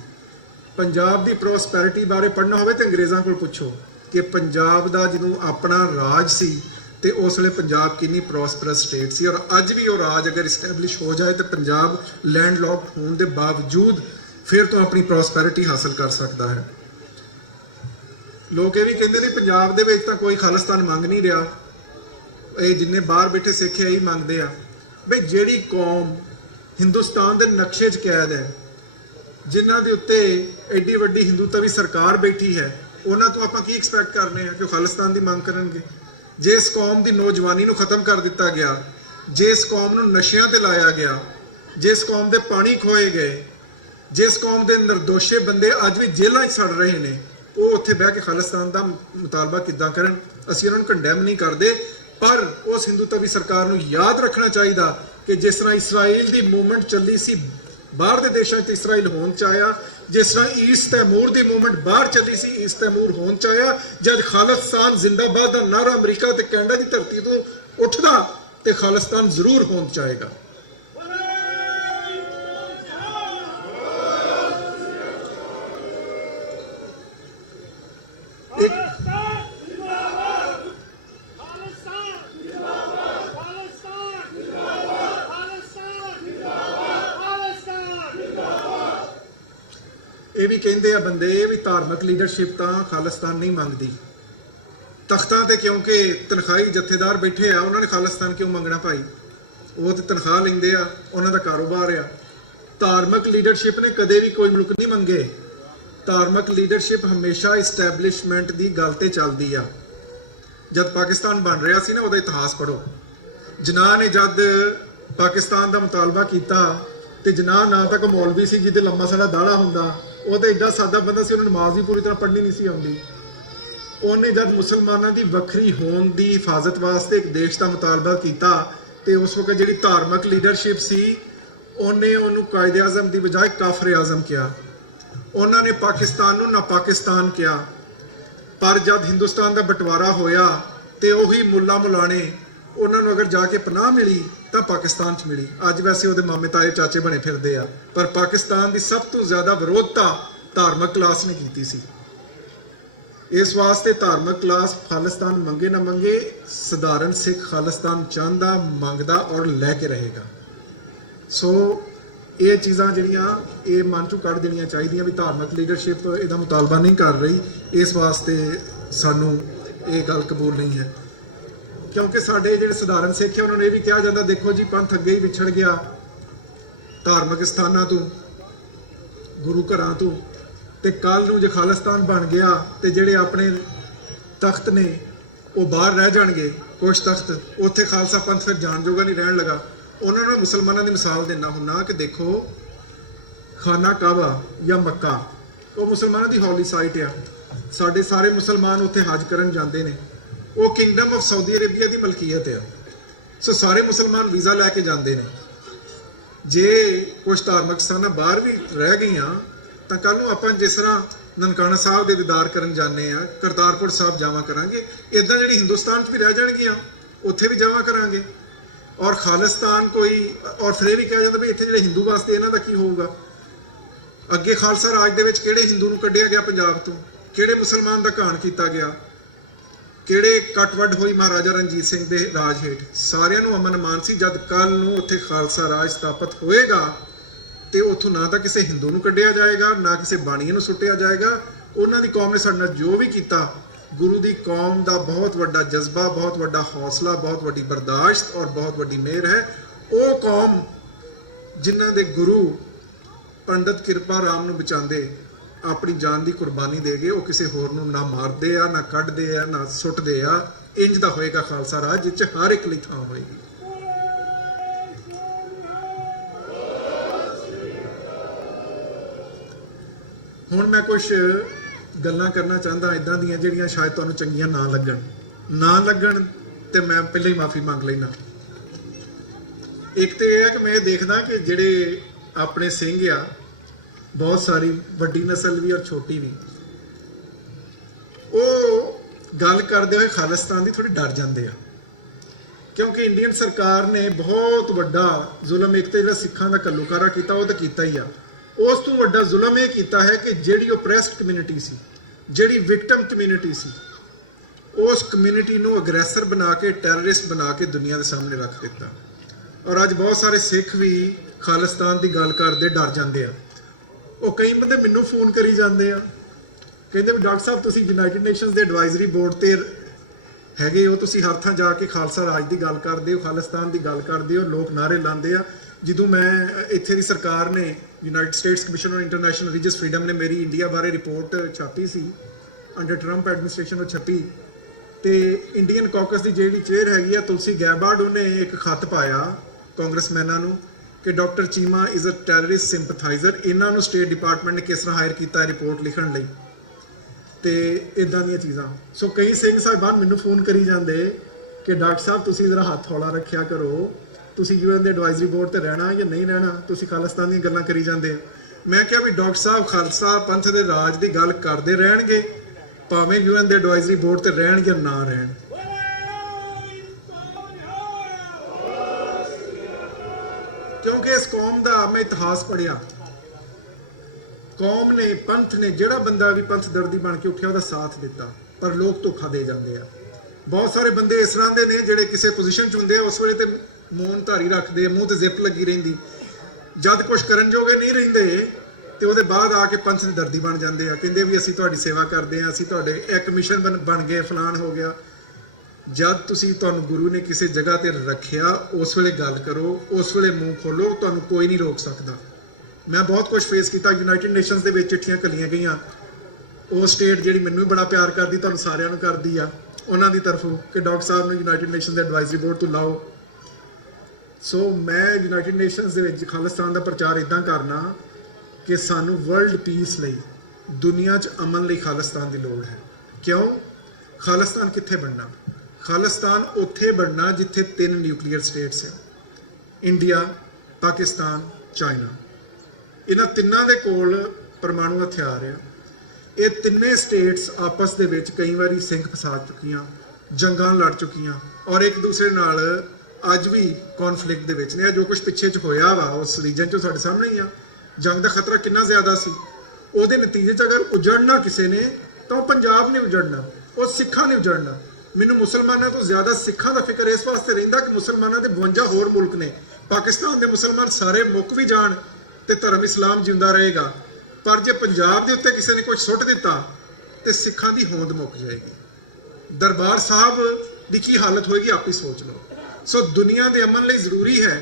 ਪੰਜਾਬ ਦੀ ਪ੍ਰੋਸਪੈਰਿਟੀ ਬਾਰੇ ਪੜ੍ਹਨਾ ਹੋਵੇ ਤਾਂ ਅੰਗਰੇਜ਼ਾਂ ਕੋਲ ਪੁੱਛੋ ਕਿ ਪੰਜਾਬ ਦਾ ਜਦੋਂ ਆਪਣਾ ਰਾਜ ਸੀ ਤੇ ਉਸ ਵੇਲੇ ਪੰਜਾਬ ਕਿੰਨੀ ਪ੍ਰੋਸਪਰਸ ਸਟੇਟ ਸੀ। ਔਰ ਅੱਜ ਵੀ ਉਹ ਰਾਜ ਅਗਰ ਇਸਟੈਬਲਿਸ਼ ਹੋ ਜਾਏ ਤਾਂ ਪੰਜਾਬ ਲੈਂਡਲੌਕਡ ਹੋਣ ਦੇ ਬਾਵਜੂਦ ਫਿਰ ਤੋਂ ਆਪਣੀ ਪ੍ਰੋਸਪੈਰਿਟੀ ਹਾਸਲ ਕਰ ਸਕਦਾ ਹੈ। ਲੋਕ ਇਹ ਵੀ ਕਹਿੰਦੇ ਨੇ ਪੰਜਾਬ ਦੇ ਵਿੱਚ ਤਾਂ ਕੋਈ ਖਾਲਿਸਤਾਨ ਮੰਗ ਨਹੀਂ ਰਿਹਾ, ਇਹ ਜਿੰਨੇ ਬਾਹਰ ਬੈਠੇ ਸਿੱਖ ਇਹੀ ਮੰਗਦੇ ਆ। ਬਈ ਜਿਹੜੀ ਕੌਮ ਹਿੰਦੁਸਤਾਨ ਦੇ ਨਕਸ਼ੇ 'ਚ ਕੈਦ ਹੈ, ਜਿਨ੍ਹਾਂ ਦੇ ਉੱਤੇ ਐਡੀ ਵੱਡੀ ਹਿੰਦੂਤਵੀ ਸਰਕਾਰ ਬੈਠੀ ਹੈ, ਉਹਨਾਂ ਤੋਂ ਆਪਾਂ ਕੀ ਐਕਸਪੈਕਟ ਕਰਨੇ ਆ ਕਿ ਉਹ ਖਾਲਿਸਤਾਨ ਦੀ ਮੰਗ ਕਰਨਗੇ? ਜਿਸ ਕੌਮ ਦੀ ਨੌਜਵਾਨੀ ਨੂੰ ਖਤਮ ਕਰ ਦਿੱਤਾ ਗਿਆ, ਜਿਸ ਕੌਮ ਨੂੰ ਨਸ਼ਿਆਂ ਤੇ ਲਾਇਆ ਗਿਆ, ਜਿਸ ਕੌਮ ਦੇ ਪਾਣੀ ਖੋਏ ਗਏ, ਜਿਸ ਕੌਮ ਦੇ ਨਿਰਦੋਸ਼ੇ ਬੰਦੇ ਅੱਜ ਵੀ ਜੇਲ੍ਹਾਂ 'ਚ ਸੜ ਰਹੇ ਨੇ, ਉਹ ਉੱਥੇ ਬਹਿ ਕੇ ਖਾਲਿਸਤਾਨ ਦਾ ਮੁਤਾਲਬਾ ਕਿੱਦਾਂ ਕਰਨ? ਅਸੀਂ ਉਹਨਾਂ ਨੂੰ ਕੰਡੈਮ ਨਹੀਂ ਕਰਦੇ, ਪਰ ਉਸ ਹਿੰਦੂਤਵੀ ਸਰਕਾਰ ਨੂੰ ਯਾਦ ਰੱਖਣਾ ਚਾਹੀਦਾ ਕਿ ਜਿਸ ਤਰ੍ਹਾਂ ਇਸਰਾਈਲ ਦੀ ਮੂਵਮੈਂਟ ਚੱਲੀ ਸੀ, ਬਾਹਰ ਦੇ ਦੇਸ਼ਾਂ 'ਚ ਇਸਰਾਈਲ ਹੋਣ 'ਚ ਆਇਆ, ਜਿਸ ਤਰ੍ਹਾਂ ਈਸਟ ਤੈਮੂਰ ਦੀ ਮੂਵਮੈਂਟ ਬਾਹਰ ਚੱਲੀ ਸੀ, ਈਸਟ ਤੈਮੂਰ ਹੋਣ 'ਚ ਆਇਆ। ਜਦ ਖਾਲਿਸਤਾਨ ਜ਼ਿੰਦਾਬਾਦ ਦਾ ਨਾਰਾ ਅਮਰੀਕਾ ਤੇ ਕੈਨੇਡਾ ਦੀ ਧਰਤੀ ਤੋਂ ਉੱਠਦਾ ਤੇ ਖਾਲਿਸਤਾਨ ਜ਼ਰੂਰ ਹੋਣ 'ਚ ਆਏਗਾ। ਇਹ ਵੀ ਕਹਿੰਦੇ ਆ ਬੰਦੇ ਵੀ ਧਾਰਮਿਕ ਲੀਡਰਸ਼ਿਪ ਤਾਂ ਖਾਲਿਸਤਾਨ ਨਹੀਂ ਮੰਗਦੀ। ਤਖਤਾਂ ਤੇ ਕਿਉਂਕਿ ਤਨਖਾਹੀ ਜਥੇਦਾਰ ਬੈਠੇ ਆ, ਉਹਨਾਂ ਨੇ ਖਾਲਿਸਤਾਨ ਕਿਉਂ ਮੰਗਣਾ ਭਾਈ? ਉਹ ਤੇ ਤਨਖਾਹ ਲੈਂਦੇ ਆ, ਉਹਨਾਂ ਦਾ ਕਾਰੋਬਾਰ ਆ। ਧਾਰਮਿਕ ਲੀਡਰਸ਼ਿਪ ਨੇ ਕਦੇ ਵੀ ਕੋਈ ਮੁਲਕ ਨਹੀਂ ਮੰਗੇ। ਧਾਰਮਿਕ ਲੀਡਰਸ਼ਿਪ ਹਮੇਸ਼ਾ ਇਸਟੈਬਲਿਸ਼ਮੈਂਟ ਦੀ ਗੱਲ ਤੇ ਚੱਲਦੀ ਆ। ਜਦ ਪਾਕਿਸਤਾਨ ਬਣ ਰਿਹਾ ਸੀ ਨਾ, ਉਹਦਾ ਇਤਿਹਾਸ ਪੜ੍ਹੋ। ਜਿਨ੍ਹਾਂ ਨੇ ਜਦ ਪਾਕਿਸਤਾਨ ਦਾ ਮੁਤਾਲਬਾ ਕੀਤਾ ਤੇ ਜਿਨ੍ਹਾਂ ਨਾ ਤੱਕ ਮੌਲਵੀ ਸੀ ਜਿਹਦੇ ਲੰਮਾ ਸਾਡਾ ਦਾੜਾ ਹੁੰਦਾ, ਉਹ ਤਾਂ ਏਡਾ ਸਾਦਾ ਬੰਦਾ ਸੀ, ਉਹਨੂੰ ਨਮਾਜ਼ ਵੀ ਪੂਰੀ ਤਰ੍ਹਾਂ ਪੜ੍ਹਨੀ ਨਹੀਂ ਸੀ ਆਉਂਦੀ। ਉਹਨੇ ਜਦ ਮੁਸਲਮਾਨਾਂ ਦੀ ਵੱਖਰੀ ਹੋਣ ਦੀ ਹਿਫਾਜ਼ਤ ਵਾਸਤੇ ਇੱਕ ਦੇਸ਼ ਦਾ ਮੁਤਾਲਬਾ ਕੀਤਾ ਤੇ ਉਸ ਵਕਤ ਜਿਹੜੀ ਧਾਰਮਿਕ ਲੀਡਰਸ਼ਿਪ ਸੀ ਉਹਨੇ ਉਹਨੂੰ ਕਾਇਦੇ ਆਜ਼ਮ ਦੀ ਬਜਾਏ ਕਾਫਰ ਆਜ਼ਮ ਕਿਹਾ। ਉਹਨਾਂ ਨੇ ਪਾਕਿਸਤਾਨ ਨੂੰ ਨਾ ਪਾਕਿਸਤਾਨ ਕਿਹਾ। ਪਰ ਜਦ ਹਿੰਦੁਸਤਾਨ ਦਾ ਬਟਵਾਰਾ ਹੋਇਆ ਤੇ ਉਹੀ ਮੁੱਲਾ ਮੁਲਾਣੇ ਉਹਨਾਂ ਨੂੰ ਅਗਰ ਜਾ ਕੇ ਪਨਾਹ ਮਿਲੀ ਤਾਂ ਪਾਕਿਸਤਾਨ 'ਚ ਮਿਲੀ। ਅੱਜ ਵੈਸੇ ਉਹਦੇ ਮਾਮੇ ਤਾਏ ਚਾਚੇ ਬਣੇ ਫਿਰਦੇ ਆ, ਪਰ ਪਾਕਿਸਤਾਨ ਦੀ ਸਭ ਤੋਂ ਜ਼ਿਆਦਾ ਵਿਰੋਧਤਾ ਧਾਰਮਿਕ ਕਲਾਸ ਨੇ ਕੀਤੀ ਸੀ। ਇਸ ਵਾਸਤੇ ਧਾਰਮਿਕ ਕਲਾਸ ਖਾਲਿਸਤਾਨ ਮੰਗੇ ਨਾ ਮੰਗੇ, ਸਧਾਰਨ ਸਿੱਖ ਖਾਲਿਸਤਾਨ ਚਾਹੁੰਦਾ, ਮੰਗਦਾ ਔਰ ਲੈ ਕੇ ਰਹੇਗਾ। ਸੋ ਇਹ ਚੀਜ਼ਾਂ ਜਿਹੜੀਆਂ ਇਹ ਮਨ ਚੋਂ ਕੱਢ ਦੇਣੀਆਂ ਚਾਹੀਦੀਆਂ ਵੀ ਧਾਰਮਿਕ ਲੀਡਰਸ਼ਿਪ ਇਹਦਾ ਮੁਤਾਲਬਾ ਨਹੀਂ ਕਰ ਰਹੀ। ਇਸ ਵਾਸਤੇ ਸਾਨੂੰ ਇਹ ਗੱਲ ਕਬੂਲ ਨਹੀਂ ਹੈ, ਕਿਉਂਕਿ ਸਾਡੇ ਜਿਹੜੇ ਸਧਾਰਨ ਸਿੱਖ ਹੈ ਉਹਨਾਂ ਨੂੰ ਇਹ ਵੀ ਕਿਹਾ ਜਾਂਦਾ, ਦੇਖੋ ਜੀ ਪੰਥ ਅੱਗੇ ਹੀ ਵਿਛੜ ਗਿਆ ਧਾਰਮਿਕ ਸਥਾਨਾਂ ਤੋਂ, ਗੁਰੂ ਘਰਾਂ ਤੋਂ, ਤੇ ਕੱਲ ਨੂੰ ਜੇ ਖਾਲਿਸਤਾਨ ਬਣ ਗਿਆ ਤੇ ਜਿਹੜੇ ਆਪਣੇ ਤਖਤ ਨੇ ਉਹ ਬਾਹਰ ਰਹਿ ਜਾਣਗੇ। ਕੁਛ ਤਖਤ ਉੱਥੇ ਖਾਲਸਾ ਪੰਥ ਫਿਰ ਜਾਣ ਜੋਗਾ ਨਹੀਂ ਰਹਿਣ ਲੱਗਾ। ਉਹਨਾਂ ਨੂੰ ਮੁਸਲਮਾਨਾਂ ਦੀ ਮਿਸਾਲ ਦਿੰਦਾ ਹੁੰਨਾ ਕਿ ਦੇਖੋ ਖਾਨਾ ਕਾਬਾ ਜਾਂ ਮੱਕਾ, ਉਹ ਮੁਸਲਮਾਨਾਂ ਦੀ ਹੌਲੀ ਸਾਈਟ ਆ। ਸਾਡੇ ਸਾਰੇ ਮੁਸਲਮਾਨ ਉੱਥੇ ਹਜ ਕਰਨ ਜਾਂਦੇ ਨੇ। ਉਹ ਕਿੰਗਡਮ ਆਫ ਸਾਊਦੀ ਅਰੇਬੀਆ ਦੀ ਮਲਕੀਅਤ ਆ। ਸੋ ਸਾਰੇ ਮੁਸਲਮਾਨ ਵੀਜ਼ਾ ਲੈ ਕੇ ਜਾਂਦੇ ਨੇ। ਜੇ ਕੁਝ ਧਾਰਮਿਕ ਸਥਾਨਾਂ ਬਾਹਰ ਵੀ ਰਹਿ ਗਈਆਂ ਤਾਂ ਕੱਲ ਨੂੰ ਆਪਾਂ ਜਿਸ ਤਰ੍ਹਾਂ ਨਨਕਾਣਾ ਸਾਹਿਬ ਦੇ ਦੀਦਾਰ ਕਰਨ ਜਾਂਦੇ ਆ, ਕਰਤਾਰਪੁਰ ਸਾਹਿਬ ਜਾਵਾਂ ਕਰਾਂਗੇ, ਇਦਾਂ ਜਿਹੜੀ ਹਿੰਦੁਸਤਾਨ 'ਚ ਵੀ ਰਹਿ ਜਾਣਗੀਆਂ ਉੱਥੇ ਵੀ ਜਾਵਾਂ ਕਰਾਂਗੇ। ਔਰ ਖਾਲਿਸਤਾਨ ਕੋਈ, ਔਰ ਫਿਰ ਇਹ ਵੀ ਕਿਹਾ ਜਾਂਦਾ ਵੀ ਇੱਥੇ ਜਿਹੜੇ ਹਿੰਦੂ ਵਾਸਤੇ ਇਹਨਾਂ ਦਾ ਕੀ ਹੋਊਗਾ? ਅੱਗੇ ਖਾਲਸਾ ਰਾਜ ਦੇ ਵਿੱਚ ਕਿਹੜੇ ਹਿੰਦੂ ਨੂੰ ਕੱਢਿਆ ਗਿਆ ਪੰਜਾਬ ਤੋਂ? ਕਿਹੜੇ ਮੁਸਲਮਾਨ ਦਾ ਘਾਣ ਕੀਤਾ ਗਿਆ? ਕਿਹੜੇ ਕੱਟਵੱਡ ਹੋਈ ਮਹਾਰਾਜਾ ਰਣਜੀਤ ਸਿੰਘ ਦੇ ਰਾਜ ਹੇਠ? ਸਾਰਿਆਂ ਨੂੰ ਅਮਨ ਮਾਨ ਸੀ। ਜਦ ਕੱਲ ਨੂੰ ਉੱਥੇ ਖਾਲਸਾ ਰਾਜ ਸਥਾਪਿਤ ਹੋਏਗਾ ਤੇ ਉੱਥੋਂ ਨਾ ਤਾਂ ਕਿਸੇ ਹਿੰਦੂ ਨੂੰ ਕੱਢਿਆ ਜਾਏਗਾ, ਨਾ ਕਿਸੇ ਬਾਣੀਏ ਨੂੰ ਸੁੱਟਿਆ ਜਾਏਗਾ। ਉਹਨਾਂ ਦੀ ਕੌਮ ਨੇ ਸਾਡੇ ਨਾਲ ਜੋ ਵੀ ਕੀਤਾ, ਗੁਰੂ ਦੀ ਕੌਮ ਦਾ ਬਹੁਤ ਵੱਡਾ ਜਜ਼ਬਾ, ਬਹੁਤ ਵੱਡਾ ਹੌਸਲਾ, ਬਹੁਤ ਵੱਡੀ ਬਰਦਾਸ਼ਤ ਔਰ ਬਹੁਤ ਵੱਡੀ ਮਿਹਰ ਹੈ। ਉਹ ਕੌਮ ਜਿਨ੍ਹਾਂ ਦੇ ਗੁਰੂ ਪੰਡਤ ਕਿਰਪਾ ਰਾਮ ਨੂੰ ਬਚਾਉਂਦੇ, ਆਪਣੀ ਜਾਨ ਦੀ ਕੁਰਬਾਨੀ ਦੇ ਗਏ, ਉਹ ਕਿਸੇ ਹੋਰ ਨੂੰ ਨਾ ਮਾਰਦੇ ਆ, ਨਾ ਕੱਢਦੇ ਆ, ਨਾ ਸੁੱਟਦੇ ਆ। ਇੰਜ ਦਾ ਹੋਏਗਾ ਖਾਲਸਾ ਰਾਜ, ਜਿਸ 'ਚ ਹਰ ਇੱਕ ਲਈ ਥਾਂ ਹੋਏਗੀ। ਹੁਣ ਮੈਂ ਕੁਝ ਗੱਲਾਂ ਕਰਨਾ ਚਾਹੁੰਦਾ ਇਦਾਂ ਦੀਆਂ ਜਿਹੜੀਆਂ ਸ਼ਾਇਦ ਤੁਹਾਨੂੰ ਚੰਗੀਆਂ ਨਾ ਲੱਗਣ ਤੇ ਮੈਂ ਪਹਿਲਾਂ ਹੀ ਮਾਫੀ ਮੰਗ ਲੈਣਾ। ਇੱਕ ਤੇ ਇਹ ਹੈ ਕਿ ਮੈਂ ਦੇਖਦਾ ਕਿ ਜਿਹੜੇ ਆਪਣੇ ਸਿੰਘ ਆ, ਬਹੁਤ ਸਾਰੀ ਵੱਡੀ ਨਸਲ ਵੀ ਔਰ ਛੋਟੀ ਵੀ, ਉਹ ਗੱਲ ਕਰਦੇ ਹੋਏ ਖਾਲਿਸਤਾਨ ਦੀ ਥੋੜੀ ਡਰ ਜਾਂਦੇ ਆ, ਕਿਉਂਕਿ ਇੰਡੀਅਨ ਸਰਕਾਰ ਨੇ ਬਹੁਤ ਵੱਡਾ ਜ਼ੁਲਮ ਇੱਕ ਤੇ ਜਿਹੜਾ ਸਿੱਖਾਂ ਦਾ ਘੱਲੂਕਾਰਾ ਕੀਤਾ, ਉਹ ਤਾਂ ਕੀਤਾ ਹੀ ਆ। ਉਸ ਤੋਂ ਵੱਡਾ ਜ਼ੁਲਮ ਇਹ ਕੀਤਾ ਹੈ ਕਿ ਜਿਹੜੀ ਓਪਰੈਸਡ ਕਮਿਊਨਿਟੀ ਸੀ, ਜਿਹੜੀ ਵਿਕਟਮ ਕਮਿਊਨਿਟੀ ਸੀ, ਉਸ ਕਮਿਊਨਿਟੀ ਨੂੰ ਅਗਰੈਸਰ ਬਣਾ ਕੇ, ਟੈਰਰਿਸਟ ਬਣਾ ਕੇ ਦੁਨੀਆ ਦੇ ਸਾਹਮਣੇ ਰੱਖ ਦਿੱਤਾ। ਔਰ ਅੱਜ ਬਹੁਤ ਸਾਰੇ ਸਿੱਖ ਵੀ ਖਾਲਿਸਤਾਨ ਦੀ ਗੱਲ ਕਰਦੇ ਡਰ ਜਾਂਦੇ ਆ। ਉਹ ਕਈ ਬੰਦੇ ਮੈਨੂੰ ਫੋਨ ਕਰੀ ਜਾਂਦੇ ਆ, ਕਹਿੰਦੇ ਵੀ ਡਾਕਟਰ ਸਾਹਿਬ ਤੁਸੀਂ ਯੂਨਾਈਟਿਡ ਨੇਸ਼ਨਸ ਦੇ ਐਡਵਾਈਜ਼ਰੀ ਬੋਰਡ ਤੇ ਹੈਗੇ ਹੋ, ਤੁਸੀਂ ਹਰ ਥਾਂ ਜਾ ਕੇ ਖਾਲਸਾ ਰਾਜ ਦੀ ਗੱਲ ਕਰਦੇ ਹੋ, ਖਾਲਿਸਤਾਨ ਦੀ ਗੱਲ ਕਰਦੇ ਹੋ, ਲੋਕ ਨਾਅਰੇ ਲਾਉਂਦੇ ਆ। ਜਦੋਂ ਮੈਂ ਇੱਥੇ ਦੀ ਸਰਕਾਰ ਨੇ, United States commission on international religious freedom ਨੇ ਮੇਰੀ ਇੰਡੀਆ ਬਾਰੇ ਰਿਪੋਰਟ ਛਾਪੀ ਸੀ, ਅੰਡਰ ਟਰੰਪ ਐਡਮਿਨਿਸਟ੍ਰੇਸ਼ਨ ਉਹ ਛਪੀ, ਤੇ ਇੰਡੀਅਨ ਕਾਕਸ ਦੀ ਜਿਹੜੀ ਚੇਅਰ ਹੈਗੀ ਆ ਤੁਲਸੀ ਗੈਬਾਰਡ, ਉਹਨੇ ਇੱਕ ਖੱਤ ਪਾਇਆ ਕਾਂਗਰਸਮੈਨਾਂ ਨੂੰ ਕਿ doctor Cheema is a terrorist sympathiser. ਇਹਨਾਂ ਨੂੰ ਸਟੇਟ ਡਿਪਾਰਟਮੈਂਟ ਨੇ ਕਿਸ ਤਰ੍ਹਾਂ ਹਾਇਰ ਕੀਤਾ ਰਿਪੋਰਟ ਲਿਖਣ ਲਈ, ਤੇ ਇਦਾਂ ਦੀਆਂ ਚੀਜ਼ਾਂ। ਸੋ ਕਈ ਸਿੰਘ ਸਾਹਿਬਾਨ ਮੈਨੂੰ ਫੋਨ ਕਰੀ ਜਾਂਦੇ ਕਿ ਡਾਕਟਰ ਸਾਹਿਬ ਤੁਸੀਂ ਜ਼ਰਾ ਹੱਥ ਹੌਲਾ ਰੱਖਿਆ ਕਰੋ, ਤੁਸੀਂ ਯੂਐਨ ਦੇ ਐਡਵਾਈਜ਼ਰੀ ਬੋਰਡ ਤੇ ਰਹਿਣਾ ਜਾਂ ਨਹੀਂ ਰਹਿਣਾ, ਤੁਸੀਂ ਖਾਲਿਸਤਾਨ ਦੀਆਂ ਗੱਲਾਂ ਕਰੀ ਜਾਂਦੇ। ਮੈਂ ਕਿਹਾ ਵੀ ਡਾਕਟਰ ਸਾਹਿਬ ਖਾਲਸਾ ਪੰਥ ਦੇ ਰਾਜ ਦੀ ਗੱਲ ਕਰਦੇ ਰਹਿਣਗੇ, ਭਾਵੇਂ ਯੂਐਨ ਦੇ ਐਡਵਾਈਜ਼ਰੀ ਬੋਰਡ ਤੇ ਰਹਿਣ ਜਾਂ ਨਾ ਰਹਿਣ। ਕਿਉਂਕਿ ਇਸ ਕੌਮ ਦਾ ਮੈਂ ਇਤਿਹਾਸ ਪੜ੍ਹਿਆ, ਕੌਮ ਨੇ, ਪੰਥ ਨੇ, ਜਿਹੜਾ ਬੰਦਾ ਵੀ ਪੰਥ ਦਰਦੀ ਬਣ ਕੇ ਉੱਠਿਆ ਉਹਦਾ ਸਾਥ ਦਿੱਤਾ, ਪਰ ਲੋਕ ਧੋਖਾ ਦੇ ਜਾਂਦੇ ਆ। ਬਹੁਤ ਸਾਰੇ ਬੰਦੇ ਇਸ ਤਰ੍ਹਾਂ ਦੇ ਨੇ ਜਿਹੜੇ ਕਿਸੇ ਪੋਜੀਸ਼ਨ 'ਚ ਹੁੰਦੇ ਆ, ਉਸ ਵੇਲੇ ਤੇ ਮੌਨ ਧਾਰੀ ਰੱਖਦੇ, ਮੂੰਹ ਤੇ ਜ਼ਿਪ ਲੱਗੀ ਰਹਿੰਦੀ, ਜਦ ਕੁਝ ਕਰਨ ਜੋਗੇ ਨਹੀਂ ਰਹਿੰਦੇ ਤੇ ਉਹਦੇ ਬਾਅਦ ਆ ਕੇ ਪੰਥ ਦੀ ਦਰਦੀ ਬਣ ਜਾਂਦੇ ਆ, ਕਹਿੰਦੇ ਵੀ ਅਸੀਂ ਤੁਹਾਡੀ ਸੇਵਾ ਕਰਦੇ ਆ, ਅਸੀਂ ਤੁਹਾਡੇ ਇੱਕ ਮਿਸ਼ਨ ਬਣ ਗਏ, ਫਲਾਨ ਹੋ ਗਿਆ। ਜਦ ਤੁਸੀਂ ਤੁਹਾਨੂੰ ਗੁਰੂ ਨੇ ਕਿਸੇ ਜਗ੍ਹਾ ਤੇ ਰੱਖਿਆ ਉਸ ਵੇਲੇ ਗੱਲ ਕਰੋ, ਉਸ ਵੇਲੇ ਮੂੰਹ ਖੋਲੋ, ਤੁਹਾਨੂੰ ਕੋਈ ਨਹੀਂ ਰੋਕ ਸਕਦਾ। ਮੈਂ ਬਹੁਤ ਕੁਝ ਫੇਸ ਕੀਤਾ, ਯੂਨਾਈਟਿਡ ਨੇਸ਼ਨਸ ਦੇ ਵਿੱਚ ਚਿੱਠੀਆਂ ਘੱਲੀਆਂ ਗਈਆਂ। ਉਹ ਸਟੇਟ ਜਿਹੜੀ ਮੈਨੂੰ ਵੀ ਬੜਾ ਪਿਆਰ ਕਰਦੀ, ਤੁਹਾਨੂੰ ਸਾਰਿਆਂ ਨੂੰ ਕਰਦੀ ਆ, ਉਹਨਾਂ ਦੀ ਤਰਫੋਂ ਕਿ ਡਾਕਟਰ ਸਾਹਿਬ ਨੂੰ ਯੂਨਾਈਟਿਡ ਨੇਸ਼ਨ ਦੇ ਐਡਵਾਈਜ਼ਰੀ ਬੋਰਡ ਤੋਂ ਲਾਓ। ਸੋ ਮੈਂ ਯੂਨਾਈਟਿਡ ਨੇਸ਼ਨਸ ਦੇ ਵਿੱਚ ਖਾਲਿਸਤਾਨ ਦਾ ਪ੍ਰਚਾਰ ਇਦਾਂ ਕਰਨਾ ਕਿ ਸਾਨੂੰ ਵਰਲਡ ਪੀਸ ਲਈ, ਦੁਨੀਆ 'ਚ ਅਮਨ ਲਈ ਖਾਲਿਸਤਾਨ ਦੀ ਲੋੜ ਹੈ। ਕਿਉਂ? ਖਾਲਿਸਤਾਨ ਕਿੱਥੇ ਬਣਨਾ? ਖਾਲਿਸਤਾਨ ਉੱਥੇ ਬਣਨਾ ਜਿੱਥੇ 3 ਨਿਊਕਲੀਅਰ ਸਟੇਟਸ ਹੈ, ਇੰਡੀਆ, ਪਾਕਿਸਤਾਨ, ਚਾਈਨਾ। ਇਹਨਾਂ ਤਿੰਨਾਂ ਦੇ ਕੋਲ ਪਰਮਾਣੂ ਹਥਿਆਰ ਆ। ਇਹ ਤਿੰਨੇ ਸਟੇਟਸ ਆਪਸ ਦੇ ਵਿੱਚ ਕਈ ਵਾਰੀ ਸਿੰਕ ਫਸਾ ਚੁੱਕੀਆਂ, ਜੰਗਾਂ ਲੜ ਚੁੱਕੀਆਂ ਔਰ ਇੱਕ ਦੂਸਰੇ ਨਾਲ ਅੱਜ ਵੀ ਕੌਨਫਲਿਕਟ ਦੇ ਵਿੱਚ ਨੇ। ਜੋ ਕੁਝ ਪਿੱਛੇ 'ਚ ਹੋਇਆ ਵਾ ਉਸ ਰੀਜਨ 'ਚ ਸਾਡੇ ਸਾਹਮਣੇ ਹੀ ਆ। ਜੰਗ ਦਾ ਖਤਰਾ ਕਿੰਨਾ ਜ਼ਿਆਦਾ ਸੀ, ਉਹਦੇ ਨਤੀਜੇ 'ਚ ਅਗਰ ਉਜੜਨਾ ਕਿਸੇ ਨੇ ਤਾਂ ਉਹ ਪੰਜਾਬ ਨੇ ਉਜੜਨਾ, ਉਹ ਸਿੱਖਾਂ ਨੇ ਉਜੜਨਾ। ਮੈਨੂੰ ਮੁਸਲਮਾਨਾਂ ਤੋਂ ਜ਼ਿਆਦਾ ਸਿੱਖਾਂ ਦਾ ਫਿਕਰ ਇਸ ਵਾਸਤੇ ਰਹਿੰਦਾ ਕਿ ਮੁਸਲਮਾਨਾਂ ਦੇ 52 ਹੋਰ ਮੁਲਕ ਨੇ, ਪਾਕਿਸਤਾਨ ਦੇ ਮੁਸਲਮਾਨ ਸਾਰੇ ਮੁੱਕ ਵੀ ਜਾਣ ਤੇ ਧਰਮ ਇਸਲਾਮ ਜਿਉਂਦਾ ਰਹੇਗਾ, ਪਰ ਜੇ ਪੰਜਾਬ ਦੇ ਉੱਤੇ ਕਿਸੇ ਨੇ ਕੁਝ ਸੁੱਟ ਦਿੱਤਾ ਤੇ ਸਿੱਖਾਂ ਦੀ ਹੋਂਦ ਮੁੱਕ ਜਾਏਗੀ। ਦਰਬਾਰ ਸਾਹਿਬ ਦੀ ਕੀ ਹਾਲਤ ਹੋਏਗੀ ਆਪ ਹੀ ਸੋਚ ਲਓ। ਸੋ ਦੁਨੀਆ ਦੇ ਅਮਨ ਲਈ ਜ਼ਰੂਰੀ ਹੈ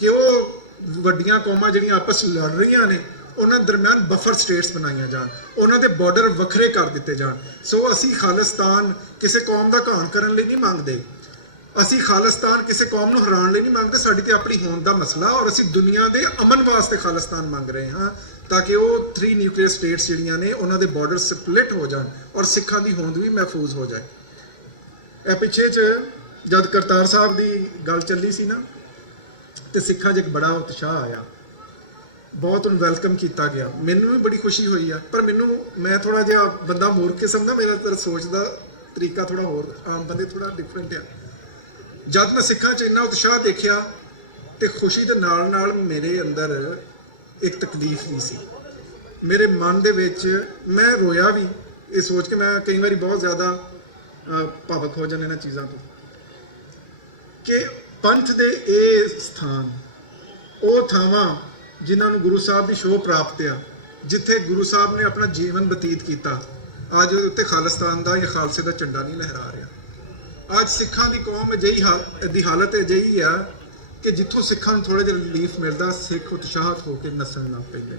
ਕਿ ਉਹ ਵੱਡੀਆਂ ਕੌਮਾਂ ਜਿਹੜੀਆਂ ਆਪਸ ਲੜ ਰਹੀਆਂ ਨੇ ਉਹਨਾਂ ਦਰਮਿਆਨ ਬਫਰ ਸਟੇਟਸ ਬਣਾਈਆਂ ਜਾਣ, ਉਹਨਾਂ ਦੇ ਬਾਰਡਰ ਵੱਖਰੇ ਕਰ ਦਿੱਤੇ ਜਾਣ। ਸੋ ਅਸੀਂ ਖਾਲਿਸਤਾਨ ਕਿਸੇ ਕੌਮ ਦਾ ਘਾਣ ਕਰਨ ਲਈ ਨਹੀਂ ਮੰਗਦੇ, ਅਸੀਂ ਖਾਲਿਸਤਾਨ ਕਿਸੇ ਕੌਮ ਨੂੰ ਹਰਾਉਣ ਲਈ ਨਹੀਂ ਮੰਗਦੇ। ਸਾਡੀ ਤੇ ਆਪਣੀ ਹੋਂਦ ਦਾ ਮਸਲਾ, ਔਰ ਅਸੀਂ ਦੁਨੀਆ ਦੇ ਅਮਨ ਵਾਸਤੇ ਖਾਲਿਸਤਾਨ ਮੰਗ ਰਹੇ ਹਾਂ ਤਾਂ ਕਿ ਉਹ 3 ਨਿਊਕਲੀਅਰ ਸਟੇਟਸ ਜਿਹੜੀਆਂ ਨੇ ਉਹਨਾਂ ਦੇ ਬਾਰਡਰ ਸਪਲਿਟ ਹੋ ਜਾਣ ਔਰ ਸਿੱਖਾਂ ਦੀ ਹੋਂਦ ਵੀ ਮਹਿਫੂਜ਼ ਹੋ ਜਾਏ। ਇਹ ਪਿੱਛੇ 'ਚ ਜਦ ਕਰਤਾਰ ਸਾਹਿਬ ਦੀ ਗੱਲ ਚੱਲੀ ਸੀ ਨਾ ਤੇ ਸਿੱਖਾਂ 'ਚ ਇੱਕ ਬੜਾ ਉਤਸ਼ਾਹ ਆਇਆ, ਬਹੁਤ ਉਹਨੂੰ ਵੈਲਕਮ ਕੀਤਾ ਗਿਆ। ਮੈਨੂੰ ਵੀ ਬੜੀ ਖੁਸ਼ੀ ਹੋਈ ਆ, ਪਰ ਮੈਂ ਥੋੜਾ ਜਿਹਾ ਬੰਦਾ ਮੂਰਖ ਕਿਸਮ ਦਾ, ਮੇਰਾ ਸੋਚ ਦਾ ਤਰੀਕਾ ਥੋੜਾ ਹੋਰ, ਆਮ ਬੰਦੇ ਥੋੜਾ ਡਿਫਰੈਂਟ ਆ। ਜਦ ਮੈਂ ਸਿੱਖਾਂ 'ਚ ਇੰਨਾ ਉਤਸ਼ਾਹ ਦੇਖਿਆ ਤੇ ਖੁਸ਼ੀ ਦੇ ਨਾਲ ਨਾਲ ਮੇਰੇ ਅੰਦਰ ਇੱਕ ਤਕਲੀਫ ਵੀ ਸੀ। ਮੇਰੇ ਮਨ ਦੇ ਵਿੱਚ ਮੈਂ ਰੋਇਆ ਵੀ, ਇਹ ਸੋਚ ਕੇ ਮੈਂ ਕਈ ਵਾਰੀ ਬਹੁਤ ਜ਼ਿਆਦਾ ਭਾਵਕ ਹੋ ਜਾਂਦੇ ਇਹਨਾਂ ਚੀਜ਼ਾਂ ਤੋਂ ਕਿ ਪੰਥ ਦੇ ਇਹ ਸਥਾਨ, ਉਹ ਥਾਵਾਂ ਜਿਨ੍ਹਾਂ ਨੂੰ ਗੁਰੂ ਸਾਹਿਬ ਦੀ ਸ਼ੋਅ ਪ੍ਰਾਪਤ ਆ, ਜਿੱਥੇ ਗੁਰੂ ਸਾਹਿਬ ਨੇ ਆਪਣਾ ਜੀਵਨ ਬਤੀਤ ਕੀਤਾ, ਅੱਜ ਉਹਦੇ ਉੱਤੇ ਖਾਲਿਸਤਾਨ ਦਾ ਜਾਂ ਖਾਲਸੇ ਦਾ ਝੰਡਾ ਨਹੀਂ ਲਹਿਰਾ ਰਿਹਾ। ਅੱਜ ਸਿੱਖਾਂ ਦੀ ਕੌਮ ਦੀ ਹਾਲਤ ਅਜਿਹੀ ਆ ਕਿ ਜਿੱਥੋਂ ਸਿੱਖਾਂ ਨੂੰ ਥੋੜਾ ਜਿਹਾ ਰਿਲੀਫ ਮਿਲਦਾ, ਸਿੱਖ ਉਤਸ਼ਾਹਤ ਹੋ ਕੇ ਨੱਚਣ ਲੱਗ ਪੈਂਦੇ।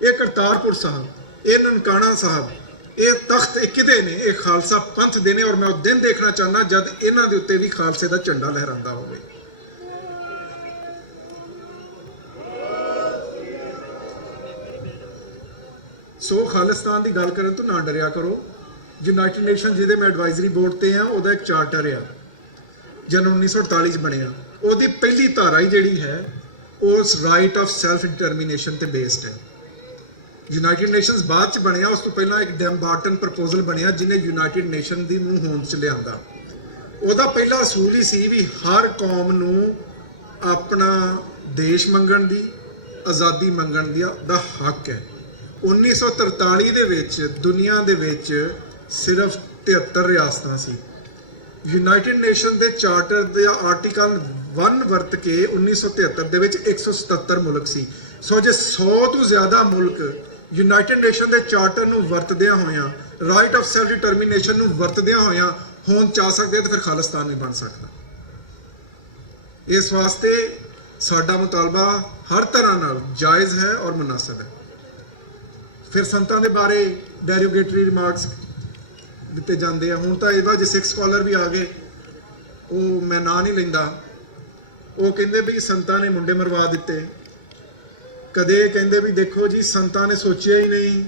ਇਹ ਕਰਤਾਰਪੁਰ ਸਾਹਿਬ, ਇਹ ਨਨਕਾਣਾ ਸਾਹਿਬ, ਇਹ ਤਖਤ ਕਿਹਦੇ ਨੇ? ਇਹ ਖਾਲਸਾ ਪੰਥ ਦੇ ਨੇ। ਔਰ ਮੈਂ ਉਹ ਦਿਨ ਦੇਖਣਾ ਚਾਹੁੰਦਾ ਜਦ ਇਹਨਾਂ ਦੇ ਉੱਤੇ ਵੀ ਖਾਲਸੇ ਦਾ ਝੰਡਾ ਲਹਿਰਾਂਦਾ ਹੋਵੇ। ਸੋ ਖਾਲਿਸਤਾਨ ਦੀ ਗੱਲ ਕਰਨ ਤੋਂ ਨਾ ਡਰਿਆ ਕਰੋ। ਯੂਨਾਈਟਿਡ ਨੇਸ਼ਨ ਜਿਹਦੇ ਮੈਂ ਐਡਵਾਈਜ਼ਰੀ ਬੋਰਡ ਤੇ ਆ, ਉਹਦਾ ਇੱਕ ਚਾਰਟਰ ਆ, ਜਨ 1948 'ਚ ਬਣਿਆ। ਉਹਦੀ ਪਹਿਲੀ ਧਾਰਾ ਹੀ ਜਿਹੜੀ ਹੈ ਉਸ ਰਾਈਟ ਆਫ ਸੈਲਫ ਡਿਟਰਮੀਨੇਸ਼ਨ ਤੇ ਬੇਸਡ ਹੈ। ਯੂਨਾਈਟਿਡ ਨੇਸ਼ਨਸ ਬਾਅਦ 'ਚ ਬਣਿਆ, ਉਸ ਤੋਂ ਪਹਿਲਾਂ ਇੱਕ ਡੈਮਬਾਰਟਨ ਪ੍ਰਪੋਜ਼ਲ ਬਣਿਆ ਜਿਹਨੇ ਯੂਨਾਈਟਿਡ ਨੇਸ਼ਨ ਦੀ ਨੂੰ ਹੋਂਦ 'ਚ ਲਿਆਂਦਾ। ਉਹਦਾ ਪਹਿਲਾ ਅਸੂਲ ਹੀ ਸੀ ਵੀ ਹਰ ਕੌਮ ਨੂੰ ਆਪਣਾ ਦੇਸ਼ ਮੰਗਣ ਦੀ, ਆਜ਼ਾਦੀ ਮੰਗਣ ਦਾ ਹੱਕ ਹੈ। 1943 ਦੇ ਵਿੱਚ ਦੁਨੀਆ ਦੇ ਵਿੱਚ ਸਿਰਫ 73 ਰਿਆਸਤਾਂ ਸੀ। ਯੂਨਾਈਟਿਡ ਨੇਸ਼ਨ ਦੇ ਚਾਰਟਰ ਦੇ ਆਰਟੀਕਲ 1 ਵਰਤ ਕੇ 1973 ਦੇ ਵਿੱਚ 177 ਮੁਲਕ ਸੀ। ਸੋ ਜੇ 100 ਤੋਂ ਜ਼ਿਆਦਾ ਮੁਲਕ ਯੂਨਾਈਟਿਡ ਨੇਸ਼ਨ ਦੇ ਚਾਰਟਰ ਨੂੰ ਵਰਤਦਿਆਂ ਹੋਇਆਂ, ਰਾਈਟ ਆਫ ਸੈਲਫ ਡਿਟਰਮੀਨੇਸ਼ਨ ਨੂੰ ਵਰਤਦਿਆਂ ਹੋਇਆਂ ਹੋਂਦ ਚਾ ਸਕਦੇ ਤਾਂ ਫਿਰ ਖਾਲਿਸਤਾਨ ਨਹੀਂ ਬਣ ਸਕਦਾ। ਇਸ ਵਾਸਤੇ ਸਾਡਾ ਮੁਤਾਲਬਾ ਹਰ ਤਰ੍ਹਾਂ ਨਾਲ ਜਾਇਜ਼ ਹੈ ਔਰ ਮੁਨਾਸਬ ਹੈ। ਫਿਰ ਸੰਤਾਂ ਦੇ ਬਾਰੇ ਡੈਰੀਗੇਟਰੀ ਰਿਮਾਰਕਸ ਦਿੱਤੇ ਜਾਂਦੇ ਆ। ਹੁਣ ਤਾਂ ਇਹਦਾ ਜੇ ਸਿੱਖ ਸਕਾਲਰ ਵੀ ਆ ਗਏ, ਉਹ ਮੈਂ ਨਾਂ ਨਹੀਂ ਲੈਂਦਾ, ਉਹ ਕਹਿੰਦੇ ਵੀ ਸੰਤਾਂ ਨੇ ਮੁੰਡੇ ਮਰਵਾ ਦਿੱਤੇ। ਕਦੇ ਕਹਿੰਦੇ ਵੀ ਦੇਖੋ ਜੀ ਸੰਤਾਂ ਨੇ ਸੋਚਿਆ ਹੀ ਨਹੀਂ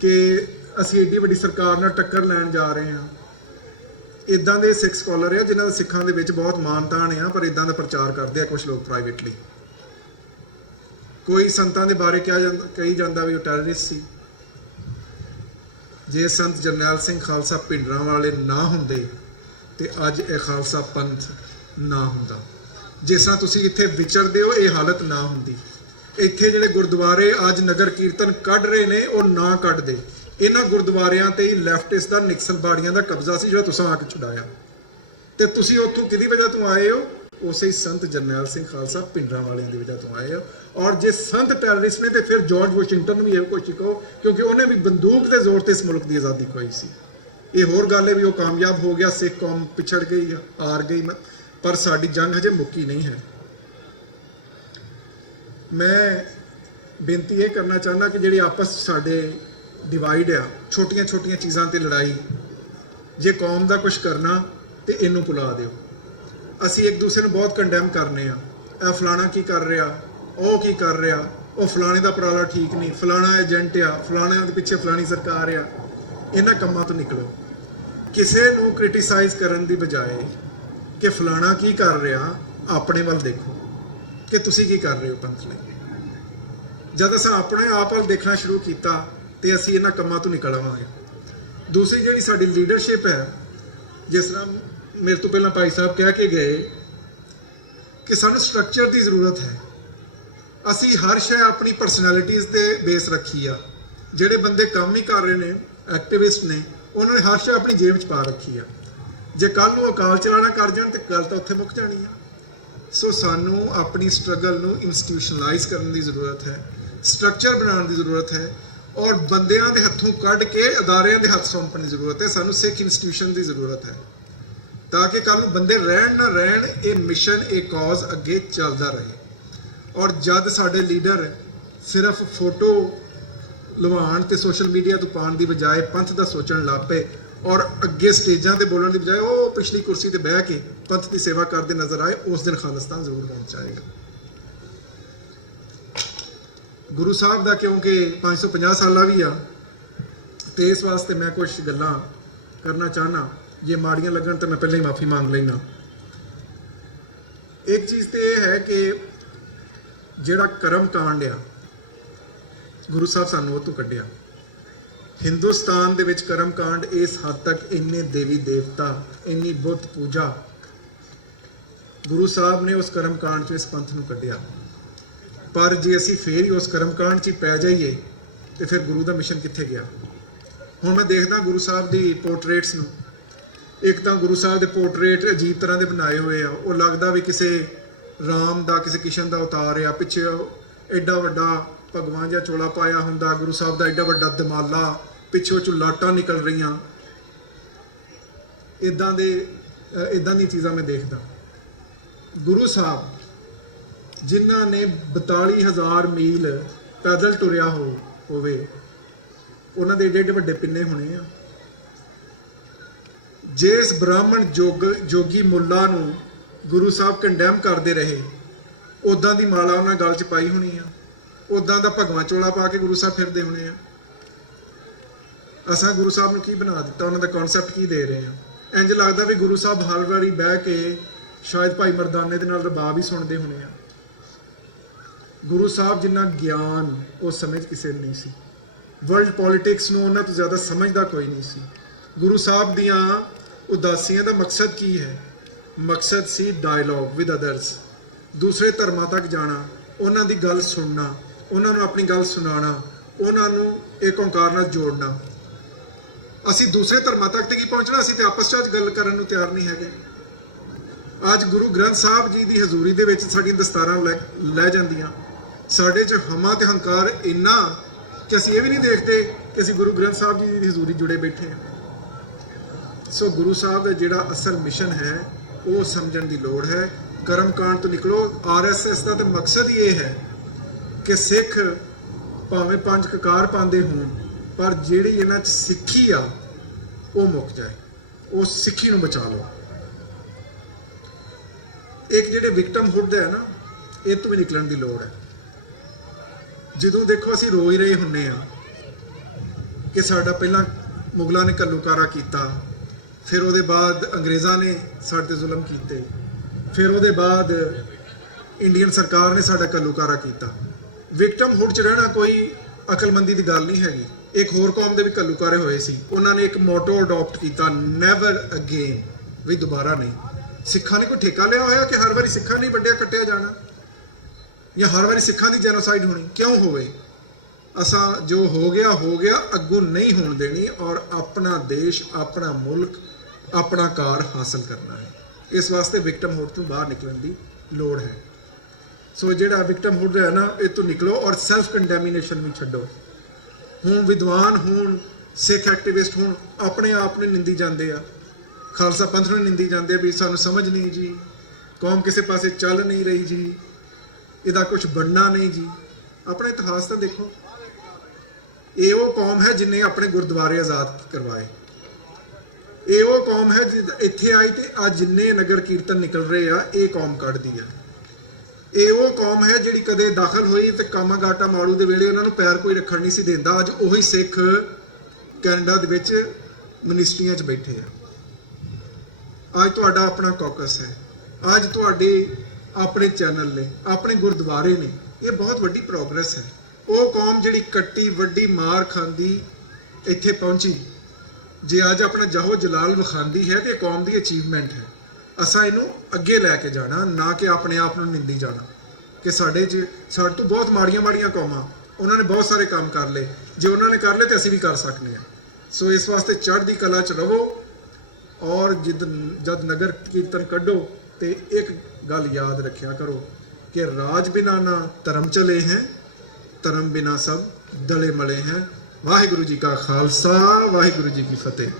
ਕਿ ਅਸੀਂ ਏਡੀ ਵੱਡੀ ਸਰਕਾਰ ਨਾਲ ਟੱਕਰ ਲੈਣ ਜਾ ਰਹੇ ਹਾਂ। ਇਦਾਂ ਦੇ ਸਿੱਖ ਸਕਾਲਰ ਆ ਜਿਨ੍ਹਾਂ ਦਾ ਸਿੱਖਾਂ ਦੇ ਵਿੱਚ ਬਹੁਤ ਮਾਣ ਤਾਣ ਆ, ਪਰ ਇਦਾਂ ਦਾ ਪ੍ਰਚਾਰ ਕਰਦੇ ਆ ਕੁਝ ਲੋਕ ਪ੍ਰਾਈਵੇਟਲੀ। ਕੋਈ ਸੰਤਾਂ ਦੇ ਬਾਰੇ ਕਹੀ ਜਾਂਦਾ ਵੀ ਉਹ ਟੈਰਰਿਸਟ ਸੀ। ਜੇ ਸੰਤ ਜਰਨੈਲ ਸਿੰਘ ਖਾਲਸਾ ਭਿੰਡਰਾਂ ਵਾਲੇ ਨਾ ਹੁੰਦੇ ਤੇ ਅੱਜ ਇਹ ਖਾਲਸਾ ਪੰਥ ਨਾ ਹੁੰਦਾ। ਜਿਸ ਤਰ੍ਹਾਂ ਤੁਸੀਂ ਇੱਥੇ ਵਿਚਰਦੇ ਹੋ, ਇਹ ਹਾਲਤ ਨਾ ਹੁੰਦੀ। ਇੱਥੇ ਜਿਹੜੇ ਗੁਰਦੁਆਰੇ ਅੱਜ ਨਗਰ ਕੀਰਤਨ ਕੱਢ ਰਹੇ ਨੇ, ਉਹ ਨਾ ਕੱਢਦੇ। ਇਹਨਾਂ ਗੁਰਦੁਆਰਿਆਂ ਤੇ ਹੀ ਲੈਫਟਿਸਟ ਦਾ ਨਿਕਸਲਬਾੜੀਆਂ ਦਾ ਕਬਜ਼ਾ ਸੀ ਜਿਹੜਾ ਤੁਸੀਂ ਆ ਕੇ ਛੁਡਾਇਆ। ਤੇ ਤੁਸੀਂ ਉੱਥੋਂ ਕਿਹਦੀ ਵਜ੍ਹਾ ਤੋਂ ਆਏ ਹੋ? ਉਸੇ ਹੀ ਸੰਤ ਜਰਨੈਲ ਸਿੰਘ ਖਾਲਸਾ ਪਿੰਡਰਾਂ ਵਾਲਿਆਂ ਦੀ ਵਜ੍ਹਾ ਤੋਂ ਆਏ ਆ। ਔਰ ਜੇ ਸੰਤ ਟੈਰਰਿਸਟ ਨੇ ਤੇ ਫਿਰ ਜਾਰਜ ਵਾਸ਼ਿੰਗਟਨ ਵੀ ਇਹ ਕੁਛ ਕਹੋ, ਕਿਉਂਕਿ ਉਹਨੇ ਵੀ ਬੰਦੂਕ ਦੇ ਜ਼ੋਰ ਤੇ ਇਸ ਮੁਲਕ ਦੀ ਆਜ਼ਾਦੀ ਖੋਈ ਸੀ। ਇਹ ਹੋਰ ਗੱਲ ਹੈ ਵੀ ਉਹ ਕਾਮਯਾਬ ਹੋ ਗਿਆ, ਸਿੱਖ ਕੌਮ ਪਿਛੜ ਗਈ, ਹਾਰ ਗਈ, ਪਰ ਸਾਡੀ ਜੰਗ ਹਜੇ ਮੁੱਕੀ ਨਹੀਂ ਹੈ। ਮੈਂ ਬੇਨਤੀ ਇਹ ਕਰਨਾ ਚਾਹੁੰਦਾ ਕਿ ਜਿਹੜੀ ਆਪਸ ਸਾਡੇ ਡਿਵਾਈਡ ਆ, ਛੋਟੀਆਂ ਛੋਟੀਆਂ ਚੀਜ਼ਾਂ ਤੇ ਲੜਾਈ, ਜੇ ਕੌਮ ਦਾ ਕੁਝ ਕਰਨਾ ਤੇ ਇਹਨੂੰ ਭੁਲਾ ਦਿਓ। ਅਸੀਂ ਇੱਕ ਦੂਸਰੇ ਨੂੰ ਬਹੁਤ ਕੰਡੈਮ ਕਰਨੇ ਆ, ਇਹ ਫਲਾਣਾ ਕੀ ਕਰ ਰਿਹਾ, ਉਹ ਕੀ ਕਰ ਰਿਹਾ, ਉਹ ਫਲਾਣੇ ਦਾ ਉਪਰਾਲਾ ਠੀਕ ਨਹੀਂ, ਫਲਾਣਾ ਏਜੰਟ ਆ, ਫਲਾਣਿਆਂ ਦੇ ਪਿੱਛੇ ਫਲਾਣੀ ਸਰਕਾਰ ਆ। ਇਹਨਾਂ ਕੰਮਾਂ ਤੋਂ ਨਿਕਲੋ। ਕਿਸੇ ਨੂੰ ਕ੍ਰਿਟਿਸਾਈਜ਼ ਕਰਨ ਦੀ ਬਜਾਏ ਕਿ ਫਲਾਣਾ ਕੀ ਕਰ ਰਿਹਾ, ਆਪਣੇ ਵੱਲ ਦੇਖੋ ਕਿ ਤੁਸੀਂ ਕੀ ਕਰ ਰਹੇ ਹੋ ਪੰਥ ਲਈ। ਜਦ ਅਸੀਂ ਆਪਣੇ ਆਪ ਵੱਲ ਦੇਖਣਾ ਸ਼ੁਰੂ ਕੀਤਾ ਤੇ ਅਸੀਂ ਇਹਨਾਂ ਕੰਮਾਂ ਤੋਂ ਨਿਕਲ ਆਵਾਂਗੇ। ਦੂਸਰੀ ਜਿਹੜੀ ਸਾਡੀ ਲੀਡਰਸ਼ਿਪ ਹੈ, ਜਿਸ ਤਰ੍ਹਾਂ ਮੇਰੇ ਤੋਂ ਪਹਿਲਾਂ ਭਾਈ ਸਾਹਿਬ ਕਹਿ ਕੇ ਗਏ ਕਿ ਸਾਨੂੰ ਸਟਰਕਚਰ ਦੀ ਜ਼ਰੂਰਤ ਹੈ। ਅਸੀਂ ਹਰ ਸ਼ੈ ਆਪਣੀ ਪਰਸਨੈਲਿਟੀਜ਼ ਤੇ ਬੇਸ ਰੱਖੀ ਆ। ਜਿਹੜੇ ਬੰਦੇ ਕੰਮ ਹੀ ਕਰ ਰਹੇ ਨੇ, ਐਕਟਿਵਿਸਟ ਨੇ, ਉਹਨਾਂ ਨੇ ਹਰ ਸ਼ੈ ਆਪਣੀ ਜੇਬ 'ਚ ਪਾ ਰੱਖੀ ਆ। ਜੇ ਕੱਲ੍ਹ ਨੂੰ ਅਕਾਲ ਚਲਾਣਾ ਕਰ ਜਾਣ ਤੇ ਗੱਲ ਤਾਂ ਉੱਥੇ ਮੁੱਕ ਜਾਣੀ ਆ। ਸੋ ਸਾਨੂੰ ਆਪਣੀ ਸਟਰਗਲ ਨੂੰ ਇੰਸਟੀਟਿਊਸ਼ਨਲਾਈਜ਼ ਕਰਨ ਦੀ ਜ਼ਰੂਰਤ ਹੈ, ਸਟਰਕਚਰ ਬਣਾਉਣ ਦੀ ਜ਼ਰੂਰਤ ਹੈ, ਔਰ ਬੰਦਿਆਂ ਦੇ ਹੱਥੋਂ ਕੱਢ ਕੇ ਅਦਾਰਿਆਂ ਦੇ ਹੱਥ ਸੌਂਪਣ ਦੀ ਜ਼ਰੂਰਤ ਹੈ। ਸਾਨੂੰ ਸਿੱਖ ਇੰਸਟੀਟਿਊਸ਼ਨ ਦੀ ਜ਼ਰੂਰਤ ਹੈ ਤਾਂ ਕਿ ਕੱਲ੍ਹ ਨੂੰ ਬੰਦੇ ਰਹਿਣ ਨਾ ਰਹਿਣ, ਇਹ ਮਿਸ਼ਨ, ਇਹ ਕਾਜ਼ ਅੱਗੇ ਚੱਲਦਾ ਰਹੇ। ਔਰ ਜਦ ਸਾਡੇ ਲੀਡਰ ਸਿਰਫ ਫੋਟੋ ਲਵਾਉਣ ਤੇ ਸੋਸ਼ਲ ਮੀਡੀਆ ਤੋਂ ਪਾਉਣ ਦੀ ਬਜਾਏ ਪੰਥ ਦਾ ਸੋਚਣ ਲੱਗ ਪਏ ਔਰ ਅੱਗੇ ਸਟੇਜਾਂ ਤੇ ਬੋਲਣ ਦੀ ਬਜਾਏ ਉਹ ਪਿਛਲੀ ਕੁਰਸੀ ਤੇ ਬਹਿ ਕੇ ਪੰਥ ਦੀ ਸੇਵਾ ਕਰਦੇ ਨਜ਼ਰ ਆਏ, ਉਸ ਦਿਨ ਖਾਲਿਸਤਾਨ ਜ਼ਰੂਰ ਪਹੁੰਚਾਏਗਾ। ਗੁਰੂ ਸਾਹਿਬ ਦਾ ਕਿਉਂਕਿ 550 ਸਾਲਾ ਵੀ ਆ, ਤੇ ਇਸ ਵਾਸਤੇ ਮੈਂ ਕੁਝ ਗੱਲਾਂ ਕਰਨਾ ਚਾਹਨਾ। ਜੇ ਮਾੜੀਆਂ ਲੱਗਣ ਤਾਂ ਮੈਂ ਪਹਿਲਾਂ ਹੀ ਮਾਫੀ ਮੰਗ ਲੈਣਾ। ਇੱਕ ਚੀਜ਼ ਤੇ ਇਹ ਹੈ ਕਿ ਜਿਹੜਾ ਕਰਮ ਕਾਂਡ ਆ, ਗੁਰੂ ਸਾਹਿਬ ਸਾਨੂੰ ਉਹ ਤੋਂ ਕੱਢਿਆ। ਹਿੰਦੁਸਤਾਨ ਦੇ ਵਿੱਚ ਕਰਮ ਕਾਂਡ ਇਸ ਹੱਦ ਤੱਕ, ਇੰਨੇ ਦੇਵੀ ਦੇਵਤਾ, ਇੰਨੀ ਬੁੱਤ ਪੂਜਾ, ਗੁਰੂ ਸਾਹਿਬ ਨੇ ਉਸ ਕਰਮ ਕਾਂਡ 'ਚ ਇਸ ਪੰਥ ਨੂੰ ਕੱਢਿਆ। ਪਰ ਜੇ ਅਸੀਂ ਫੇਰ ਹੀ ਉਸ ਕਰਮ ਕਾਂਡ 'ਚ ਪੈ ਜਾਈਏ ਤੇ ਫਿਰ ਗੁਰੂ ਦਾ ਮਿਸ਼ਨ ਕਿੱਥੇ ਗਿਆ। ਹੁਣ ਮੈਂ ਦੇਖਦਾ ਗੁਰੂ ਸਾਹਿਬ ਦੀ ਪੋਰਟਰੇਟਸ ਨੂੰ, ਇੱਕ ਤਾਂ ਗੁਰੂ ਸਾਹਿਬ ਦੇ ਪੋਰਟਰੇਟ ਅਜੀਬ ਤਰ੍ਹਾਂ ਦੇ ਬਣਾਏ ਹੋਏ ਆ। ਉਹ ਲੱਗਦਾ ਵੀ ਕਿਸੇ ਰਾਮ ਦਾ, ਕਿਸੇ ਕਿਸ਼ਨ ਦਾ ਉਤਾਰ ਆ। ਪਿੱਛੇ ਐਡਾ ਵੱਡਾ ਭਗਵਾਨ ਜਿਹਾ ਚੋਲਾ ਪਾਇਆ ਹੁੰਦਾ, ਗੁਰੂ ਸਾਹਿਬ ਦਾ ਐਡਾ ਵੱਡਾ ਦਮਾਲਾ, ਪਿੱਛੋਂ ਚੁਲਾਟਾਂ ਨਿਕਲ ਰਹੀਆਂ। ਇਦਾਂ ਦੀਆਂ ਚੀਜ਼ਾਂ ਮੈਂ ਦੇਖਦਾ। ਗੁਰੂ ਸਾਹਿਬ ਜਿਨ੍ਹਾਂ ਨੇ 42,000 ਮੀਲ ਪੈਦਲ ਤੁਰਿਆ ਹੋਵੇ, ਉਹਨਾਂ ਦੇ ਏਡੇ ਵੱਡੇ ਪਿੰਨੇ ਹੋਣੇ ਆ। ਜਿਸ ਬ੍ਰਾਹਮਣ ਜੋਗੀ ਮੁੱਲਾ ਨੂੰ ਗੁਰੂ ਸਾਹਿਬ ਕੰਡੈਮ ਕਰਦੇ ਰਹੇ, ਉਦਾਂ ਦੀ ਮਾਲਾ ਉਹਨਾਂ ਗਲ 'ਚ ਪਾਈ ਹੋਣੀ ਆ, ਉਦਾਂ ਦਾ ਭਗਵਾਂ ਚੋਲਾ ਪਾ ਕੇ ਗੁਰੂ ਸਾਹਿਬ ਫਿਰਦੇ ਹੋਣੇ ਆ। ਅਸਾਂ ਗੁਰੂ ਸਾਹਿਬ ਨੂੰ ਕੀ ਬਣਾ ਦਿੱਤਾ, ਉਹਨਾਂ ਦਾ ਕਨਸੈਪਟ ਕੀ ਦੇ ਰਹੇ ਆ। ਇੰਜ ਲੱਗਦਾ ਵੀ ਗੁਰੂ ਸਾਹਿਬ ਹਰ ਵਾਰੀ ਬਹਿ ਕੇ ਸ਼ਾਇਦ ਭਾਈ ਮਰਦਾਨੇ ਦੇ ਨਾਲ ਰਬਾਬ ਹੀ ਸੁਣਦੇ ਹੋਣੇ ਆ। ਗੁਰੂ ਸਾਹਿਬ ਜਿੰਨਾ ਗਿਆਨ ਉਸ ਸਮੇਂ ਕਿਸੇ ਨੂੰ ਨਹੀਂ ਸੀ। ਵਰਲਡ ਪੋਲਿਟਿਕਸ ਨੂੰ ਉਹਨਾਂ ਤੋਂ ਜ਼ਿਆਦਾ ਸਮਝਦਾ ਕੋਈ ਨਹੀਂ ਸੀ। ਗੁਰੂ ਸਾਹਿਬ ਦੀਆਂ ਉਦਾਸੀਆਂ ਦਾ ਮਕਸਦ ਕੀ ਹੈ? ਮਕਸਦ ਸੀ ਡਾਇਲੌਗ ਵਿਦ ਅਦਰਸ, ਦੂਸਰੇ ਧਰਮਾਂ ਤੱਕ ਜਾਣਾ, ਉਹਨਾਂ ਦੀ ਗੱਲ ਸੁਣਨਾ, ਉਹਨਾਂ ਨੂੰ ਆਪਣੀ ਗੱਲ ਸੁਣਾਉਣਾ, ਉਹਨਾਂ ਨੂੰ ਇੱਕ ਓਂਕਾਰ ਨਾਲ ਜੋੜਨਾ। ਅਸੀਂ ਦੂਸਰੇ ਧਰਮਾਂ ਤੱਕ ਤੇ ਕੀ ਪਹੁੰਚਣਾ, ਅਸੀਂ ਤੇ ਆਪਸ 'ਚ ਗੱਲ ਕਰਨ ਨੂੰ ਤਿਆਰ ਨਹੀਂ ਹੈਗੇ। ਅੱਜ ਗੁਰੂ ਗ੍ਰੰਥ ਸਾਹਿਬ ਜੀ ਦੀ ਹਜ਼ੂਰੀ ਦੇ ਵਿੱਚ ਸਾਡੀਆਂ ਦਸਤਾਰਾਂ ਲੈ ਜਾਂਦੀਆਂ। ਸਾਡੇ 'ਚ ਹਮਾ ਤੇ ਹੰਕਾਰ ਇੰਨਾ ਕਿ ਅਸੀਂ ਇਹ ਵੀ ਨਹੀਂ ਦੇਖਦੇ ਕਿ ਅਸੀਂ ਗੁਰੂ ਗ੍ਰੰਥ ਸਾਹਿਬ ਜੀ ਦੀ ਹਜ਼ੂਰੀ ਜੁੜੇ ਬੈਠੇ ਹਾਂ। ਸੋ ਗੁਰੂ ਸਾਹਿਬ ਦਾ ਜਿਹੜਾ ਅਸਲ ਮਿਸ਼ਨ ਹੈ ਉਹ ਸਮਝਣ ਦੀ ਲੋੜ ਹੈ। ਕਰਮ ਕਾਂਡ ਤੋਂ ਨਿਕਲੋ। RSS ਦਾ ਤਾਂ ਮਕਸਦ ਹੀ ਇਹ ਹੈ ਕਿ ਸਿੱਖ ਭਾਵੇਂ 5 ਕਕਾਰ ਪਾਉਂਦੇ ਹੋਣ, ਪਰ ਜਿਹੜੀ ਇਹਨਾਂ 'ਚ ਸਿੱਖੀ ਆ ਉਹ ਮੁੱਕ ਜਾਏ, ਉਹ ਸਿੱਖੀ ਨੂੰ ਬਚਾ ਲਓ। ਇੱਕ ਜਿਹੜੇ ਵਿਕਟਮਹੁੱਡ ਹੈ ਨਾ, ਇਹ ਤੋਂ ਵੀ ਨਿਕਲਣ ਦੀ ਲੋੜ ਹੈ। ਜਦੋਂ ਦੇਖੋ ਅਸੀਂ ਰੋ ਹੀ ਰਹੇ ਹੁੰਨੇ ਆ ਕਿ ਸਾਡਾ ਪਹਿਲਾਂ ਮੁਗਲਾਂ ਨੇ ਘੱਲੂਕਾਰਾ ਕੀਤਾ, ਫਿਰ ਉਹਦੇ ਬਾਅਦ ਅੰਗਰੇਜ਼ਾਂ ਨੇ ਸਾਡੇ ਤੇ ਜ਼ੁਲਮ ਕੀਤੇ, ਫਿਰ ਉਹਦੇ ਬਾਅਦ ਇੰਡੀਅਨ ਸਰਕਾਰ ਨੇ ਸਾਡਾ ਘੱਲੂਕਾਰਾ ਕੀਤਾ। ਵਿਕਟਮਹੁੱਡ 'ਚ ਰਹਿਣਾ ਕੋਈ ਅਕਲਮੰਦੀ ਦੀ ਗੱਲ ਨਹੀਂ ਹੈਗੀ। ਇੱਕ ਹੋਰ ਕੌਮ ਦੇ ਵੀ ਘੱਲੂਕਾਰੇ ਹੋਏ ਸੀ, ਉਹਨਾਂ ਨੇ ਇੱਕ ਮੋਟੋ ਅਡਾਪਟ ਕੀਤਾ, ਨੈਵਰ ਅਗੇਨ, ਵੀ ਦੁਬਾਰਾ ਨਹੀਂ। ਸਿੱਖਾਂ ਨੇ ਕੋਈ ਠੇਕਾ ਲਿਆ ਹੋਇਆ ਕਿ ਹਰ ਵਾਰੀ ਸਿੱਖਾਂ ਨਹੀਂ ਵੱਢਿਆ ਕੱਟਿਆ ਜਾਣਾ, ਜਾਂ ਹਰ ਵਾਰੀ ਸਿੱਖਾਂ ਦੀ ਜੈਨੋਸਾਈਡ ਹੋਣੀ? ਕਿਉਂ ਹੋਵੇ? ਅਸਾਂ ਜੋ ਹੋ ਗਿਆ, ਅੱਗੋਂ ਨਹੀਂ ਹੋਣ ਦੇਣੀ, ਔਰ ਆਪਣਾ ਦੇਸ਼, ਆਪਣਾ ਮੁਲਕ, ਆਪਣਾ ਕਾਰ ਹਾਸਲ ਕਰਨਾ ਹੈ। ਇਸ ਵਾਸਤੇ ਵਿਕਟਮਹੁੱਡ ਤੋਂ ਬਾਹਰ ਨਿਕਲਣ ਦੀ ਲੋੜ ਹੈ। ਸੋ ਜਿਹੜਾ ਵਿਕਟਮਹੁੱਡ ਹੈ ਨਾ, ਇਹ ਤੋਂ ਨਿਕਲੋ ਔਰ ਸੈਲਫ ਕੰਡੈਮੀਨੇਸ਼ਨ ਵੀ ਛੱਡੋ। ਹੁਣ ਵਿਦਵਾਨ ਹੋਣ, ਸਿੱਖ ਐਕਟਿਵਿਸਟ ਹੋਣ, ਆਪਣੇ ਆਪ ਨੂੰ ਨਿੰਦੀ ਜਾਂਦੇ ਆ, ਖਾਲਸਾ ਪੰਥ ਨੂੰ ਨਿੰਦੀ ਜਾਂਦੇ ਆ ਵੀ ਸਾਨੂੰ ਸਮਝ ਨਹੀਂ ਜੀ, ਕੌਮ ਕਿਸੇ ਪਾਸੇ ਚੱਲ ਨਹੀਂ ਰਹੀ ਜੀ, ਇਹਦਾ ਕੁਝ ਬਣਨਾ ਨਹੀਂ ਜੀ। ਆਪਣਾ ਇਤਿਹਾਸ ਤਾਂ ਦੇਖੋ, ਇਹ ਉਹ ਕੌਮ ਹੈ ਜਿਨਨੇ ਆਪਣੇ ਗੁਰਦੁਆਰੇ ਆਜ਼ਾਦ ਕਰਵਾਏ। ਇਹ ਉਹ ਕੌਮ ਹੈ ਇੱਥੇ ਆਈ ਤੇ ਅੱਜ ਜਿੰਨੇ ਨਗਰ ਕੀਰਤਨ ਨਿਕਲ ਰਹੇ ਆ, ਇਹ ਕੌਮ ਕੱਢਦੀ ਆ। ਇਹ ਉਹ ਕੌਮ ਹੈ ਜਿਹੜੀ ਕਦੇ ਦਾਖਲ ਹੋਈ ਤੇ ਕਾਮਾਗਾਟਾ ਮਾੜੂ ਦੇ ਵੇਲੇ ਉਹਨਾਂ ਨੂੰ ਪੈਰ ਕੋਈ ਰੱਖਣ ਨਹੀਂ ਸੀ ਦਿੰਦਾ। ਅੱਜ ਉਹੀ ਸਿੱਖ ਕੈਨੇਡਾ ਦੇ ਵਿੱਚ ਮਿਨਿਸਟਰੀਆਂ 'ਚ ਬੈਠੇ ਆ। ਅੱਜ ਤੁਹਾਡਾ ਆਪਣਾ ਕੌਕਸ ਹੈ, ਅੱਜ ਤੁਹਾਡੇ ਆਪਣੇ ਚੈਨਲ ਨੇ, ਆਪਣੇ ਗੁਰਦੁਆਰੇ ਨੇ। ਇਹ ਬਹੁਤ ਵੱਡੀ ਪ੍ਰੋਗਰੈਸ ਹੈ। ਉਹ ਕੌਮ ਜਿਹੜੀ ਕੱਟੀ ਵੱਡੀ ਮਾਰ ਖਾਂਦੀ ਇੱਥੇ ਪਹੁੰਚੀ, ਜੇ ਅੱਜ ਆਪਣਾ ਜਾਹੋ ਜਲਾਲ ਵਿਖਾਉਂਦੀ ਹੈ ਤੇ ਕੌਮ ਦੀ ਅਚੀਵਮੈਂਟ ਹੈ। ਅਸਾਂ ਇਹਨੂੰ ਅੱਗੇ ਲੈ ਕੇ ਜਾਣਾ, ਨਾ ਕਿ ਆਪਣੇ ਆਪ ਨੂੰ ਨਿੰਦੀ ਜਾਣਾ ਕਿ ਸਾਡੇ ਤੋਂ ਬਹੁਤ ਮਾੜੀਆਂ ਕੌਮਾਂ, ਉਹਨਾਂ ਨੇ ਬਹੁਤ ਸਾਰੇ ਕੰਮ ਕਰ ਲਏ, ਜੇ ਉਹਨਾਂ ਨੇ ਕਰ ਲਏ ਤੇ ਅਸੀਂ ਵੀ ਕਰ ਸਕਦੇ ਹਾਂ। ਸੋ ਇਸ ਵਾਸਤੇ ਚੜ੍ਹਦੀ ਕਲਾ 'ਚ ਰਹੋ ਔਰ ਜਦ ਨਗਰ ਕੀਰਤਨ ਕੱਢੋ ਤੇ ਇੱਕ ਗੱਲ ਯਾਦ ਰੱਖਿਆ ਕਰੋ ਕਿ ਰਾਜ ਬਿਨਾ ਨਾ ਧਰਮ ਚਲੇ ਹੈ, ਧਰਮ ਬਿਨਾ ਸਭ ਦਲੇ ਮਲੇ ਹੈ। ਵਾਹਿਗੁਰੂ ਜੀ ਕਾ ਖਾਲਸਾ, ਵਾਹਿਗੁਰੂ ਜੀ ਕੀ ਫਤਿਹ।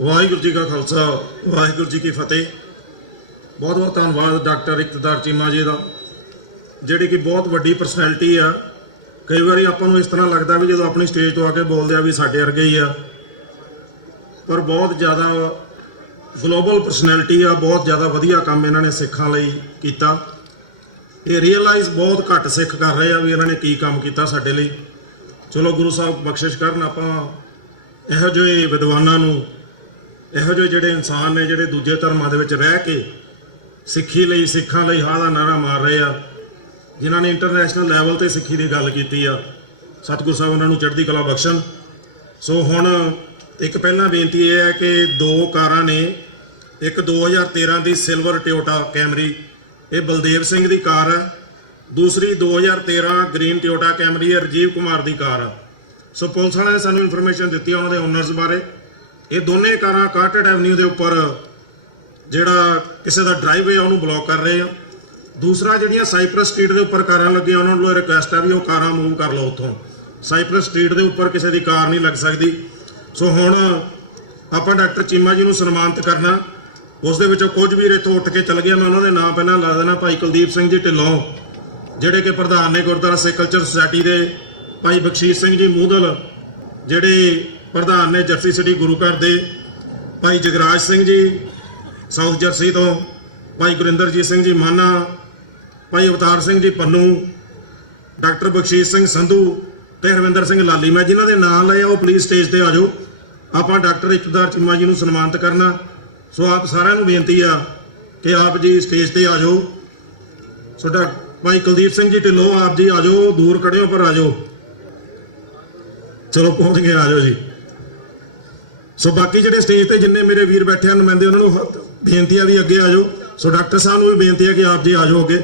ਵਾਹਿਗੁਰੂ ਜੀ ਕਾ ਖਾਲਸਾ, ਵਾਹਿਗੁਰੂ ਜੀ ਕੀ ਫਤਿਹ। ਬਹੁਤ ਬਹੁਤ ਧੰਨਵਾਦ ਡਾਕਟਰ ਇਕਤਦਾਰ ਚੀਮਾ ਜੀ ਦਾ, ਜਿਹੜੀ ਕਿ ਬਹੁਤ ਵੱਡੀ ਪਰਸਨੈਲਿਟੀ ਆ। ਕਈ ਵਾਰੀ ਆਪਾਂ ਨੂੰ ਇਸ ਤਰ੍ਹਾਂ ਲੱਗਦਾ ਵੀ ਜਦੋਂ ਆਪਣੀ ਸਟੇਜ ਤੋਂ ਆ ਕੇ ਬੋਲਦੇ ਆ ਵੀ ਸਾਡੇ ਵਰਗੇ ਹੀ ਆ, ਪਰ ਬਹੁਤ ਜ਼ਿਆਦਾ ਗਲੋਬਲ ਪਰਸਨੈਲਿਟੀ ਆ। ਬਹੁਤ ਜ਼ਿਆਦਾ ਵਧੀਆ ਕੰਮ ਇਹਨਾਂ ਨੇ ਸਿੱਖਾਂ ਲਈ ਕੀਤਾ। ਇਹ ਰੀਅਲਾਈਜ਼ ਬਹੁਤ ਘੱਟ ਸਿੱਖ ਕਰ ਰਹੇ ਆ ਵੀ ਇਹਨਾਂ ਨੇ ਕੀ ਕੰਮ ਕੀਤਾ ਸਾਡੇ ਲਈ। ਚਲੋ ਗੁਰੂ ਸਾਹਿਬ ਬਖਸ਼ਿਸ਼ ਕਰਨ, ਆਪਾਂ ਇਹੋ ਜਿਹੇ ਵਿਦਵਾਨਾਂ ਨੂੰ, ਇਹੋ ਜਿਹੇ ਜਿਹੜੇ ਇਨਸਾਨ ਨੇ ਜਿਹੜੇ ਦੂਜੇ ਧਰਮਾਂ ਦੇ ਵਿੱਚ ਰਹਿ ਕੇ ਸਿੱਖੀ ਲਈ, ਸਿੱਖਾਂ ਲਈ ਹਾਂ ਦਾ ਨਾਰਾ ਮਾਰ ਰਹੇ ਆ, ਜਿਨ੍ਹਾਂ ਨੇ ਇੰਟਰਨੈਸ਼ਨਲ ਲੈਵਲ ਤੇ ਸਿੱਖੀ ਦੀ ਗੱਲ ਕੀਤੀ ਆ, ਸਤਿਗੁਰੂ ਸਾਹਿਬ ਉਹਨਾਂ ਨੂੰ ਚੜ੍ਹਦੀ ਕਲਾ ਬਖਸ਼ਣ। ਸੋ ਹੁਣ ਇੱਕ ਪਹਿਲਾਂ ਬੇਨਤੀ ਇਹ ਹੈ ਕਿ 2 ਕਾਰਾਂ ਨੇ, ਇੱਕ 2013 ਦੀ ਸਿਲਵਰ ਟਿਓਟਾ ਕੈਮਰੀ, ਇਹ ਬਲਦੇਵ ਸਿੰਘ ਦੀ ਕਾਰ ਹੈ। ਦੂਸਰੀ 2013 ਗ੍ਰੀਨ ਟਿਓਟਾ ਕੈਮਰੀ ਹੈ, ਰਜੀਵ ਕੁਮਾਰ ਦੀ ਕਾਰ ਆ। ਸੋ ਪੁਲਿਸ ਵਾਲਿਆਂ ਨੇ ਸਾਨੂੰ ਇਨਫੋਰਮੇਸ਼ਨ ਦਿੱਤੀ ਉਹਨਾਂ ਦੇ ਓਨਰਸ ਬਾਰੇ। ਇਹ ਦੋਨੇ ਕਾਰਾਂ ਕਾਰਟਡ ਐਵਨਿਊ ਦੇ ਉੱਪਰ ਜਿਹੜਾ ਕਿਸੇ ਦਾ ਡਰਾਈਵੇ ਆ ਉਹਨੂੰ ਬਲੌਕ ਕਰ ਰਹੇ ਆ। ਦੂਸਰਾ ਜਿਹੜੀਆਂ ਸਾਈਪਰਸ ਸਟਰੀਟ ਦੇ ਉੱਪਰ ਕਾਰਾਂ ਲੱਗੀਆਂ, ਉਹਨਾਂ ਨੂੰ ਰਿਕੁਐਸਟ ਹੈ ਵੀ ਉਹ ਕਾਰਾਂ ਮੂਵ ਕਰ ਲਓ ਉੱਥੋਂ। ਸਾਈਪਰਸ ਸਟਰੀਟ ਦੇ ਉੱਪਰ ਕਿਸੇ ਦੀ ਕਾਰ ਨਹੀਂ ਲੱਗ ਸਕਦੀ। ਸੋ ਹੁਣ ਆਪਾਂ ਡਾਕਟਰ ਚੀਮਾ ਜੀ ਨੂੰ ਸਨਮਾਨਿਤ ਕਰਨਾ। ਉਸ ਦੇ ਵਿੱਚੋਂ ਕੁਝ ਵੀਰ ਇੱਥੋਂ ਉੱਠ ਕੇ ਚੱਲ ਗਿਆ, ਮੈਂ ਉਹਨਾਂ ਦੇ ਨਾਂ ਪਹਿਲਾਂ ਲਾ ਦੇਣਾ। ਭਾਈ ਕੁਲਦੀਪ ਸਿੰਘ ਜੀ ਢਿੱਲੋਂ, ਜਿਹੜੇ ਕਿ ਪ੍ਰਧਾਨ ਨੇ ਗੁਰਦੁਆਰਾ ਸਿੱਖ ਕਲਚਰ ਸੁਸਾਇਟੀ ਦੇ। ਭਾਈ ਬਖਸ਼ੀਸ਼ ਸਿੰਘ ਜੀ ਮੂਦਲ, ਜਿਹੜੇ ਪ੍ਰਧਾਨ ਨੇ ਜਰਸੀ ਸਿਟੀ ਗੁਰੂ ਘਰ ਦੇ। ਭਾਈ ਜਗਰਾਜ ਸਿੰਘ ਜੀ ਸਾਊਥ ਜਰਸੀ ਤੋਂ। ਭਾਈ ਗੁਰਿੰਦਰਜੀਤ ਸਿੰਘ ਜੀ ਮਾਨਾ, ਭਾਈ ਅਵਤਾਰ ਸਿੰਘ ਜੀ ਪੰਨੂ, ਡਾਕਟਰ ਬਖਸ਼ੀਸ਼ ਸਿੰਘ ਸੰਧੂ ਤੇ ਹਰਵਿੰਦਰ ਸਿੰਘ ਲਾਲੀ। ਮੈਂ ਜਿਨ੍ਹਾਂ ਦੇ ਨਾਂ ਲਏ ਉਹ ਪਲੀਜ਼ ਸਟੇਜ ਤੇ ਆ ਜਾਓ। ਆਪਾਂ ਡਾਕਟਰ ਇਕਤਦਾਰ ਚੀਮਾ ਜੀ ਨੂੰ ਸਨਮਾਨਿਤ ਕਰਨਾ। ਸੋ ਆਪ ਸਾਰਿਆਂ ਨੂੰ ਬੇਨਤੀ ਆ ਕਿ ਆਪ ਜੀ ਸਟੇਜ ਤੇ ਆ ਜਾਓ। ਤੁਹਾਡਾ ਭਾਈ ਕੁਲਦੀਪ ਸਿੰਘ ਜੀ ਢਿੱਲੋਂ, ਆਪ ਜੀ ਆ ਜਾਓ, ਦੂਰ ਖੜੇ ਹੋ ਪਰ ਆ ਜਾਓ। ਚਲੋ ਪਹੁੰਚ ਗਏ, ਆ ਜਾਓ ਜੀ। ਸੋ ਬਾਕੀ ਜਿਹੜੇ ਸਟੇਜ ਤੇ ਜਿੰਨੇ ਮੇਰੇ ਵੀਰ ਬੈਠੇ ਹਨ ਨੁਮਾਇੰਦੇ, ਉਹਨਾਂ ਨੂੰ ਬੇਨਤੀ ਆ ਵੀ ਅੱਗੇ ਆ ਜਾਓ। ਸੋ ਡਾਕਟਰ ਸਾਹਿਬ ਨੂੰ ਵੀ ਬੇਨਤੀ ਹੈ ਕਿ ਆਪ ਜੀ ਆ ਜਾਓ ਅੱਗੇ।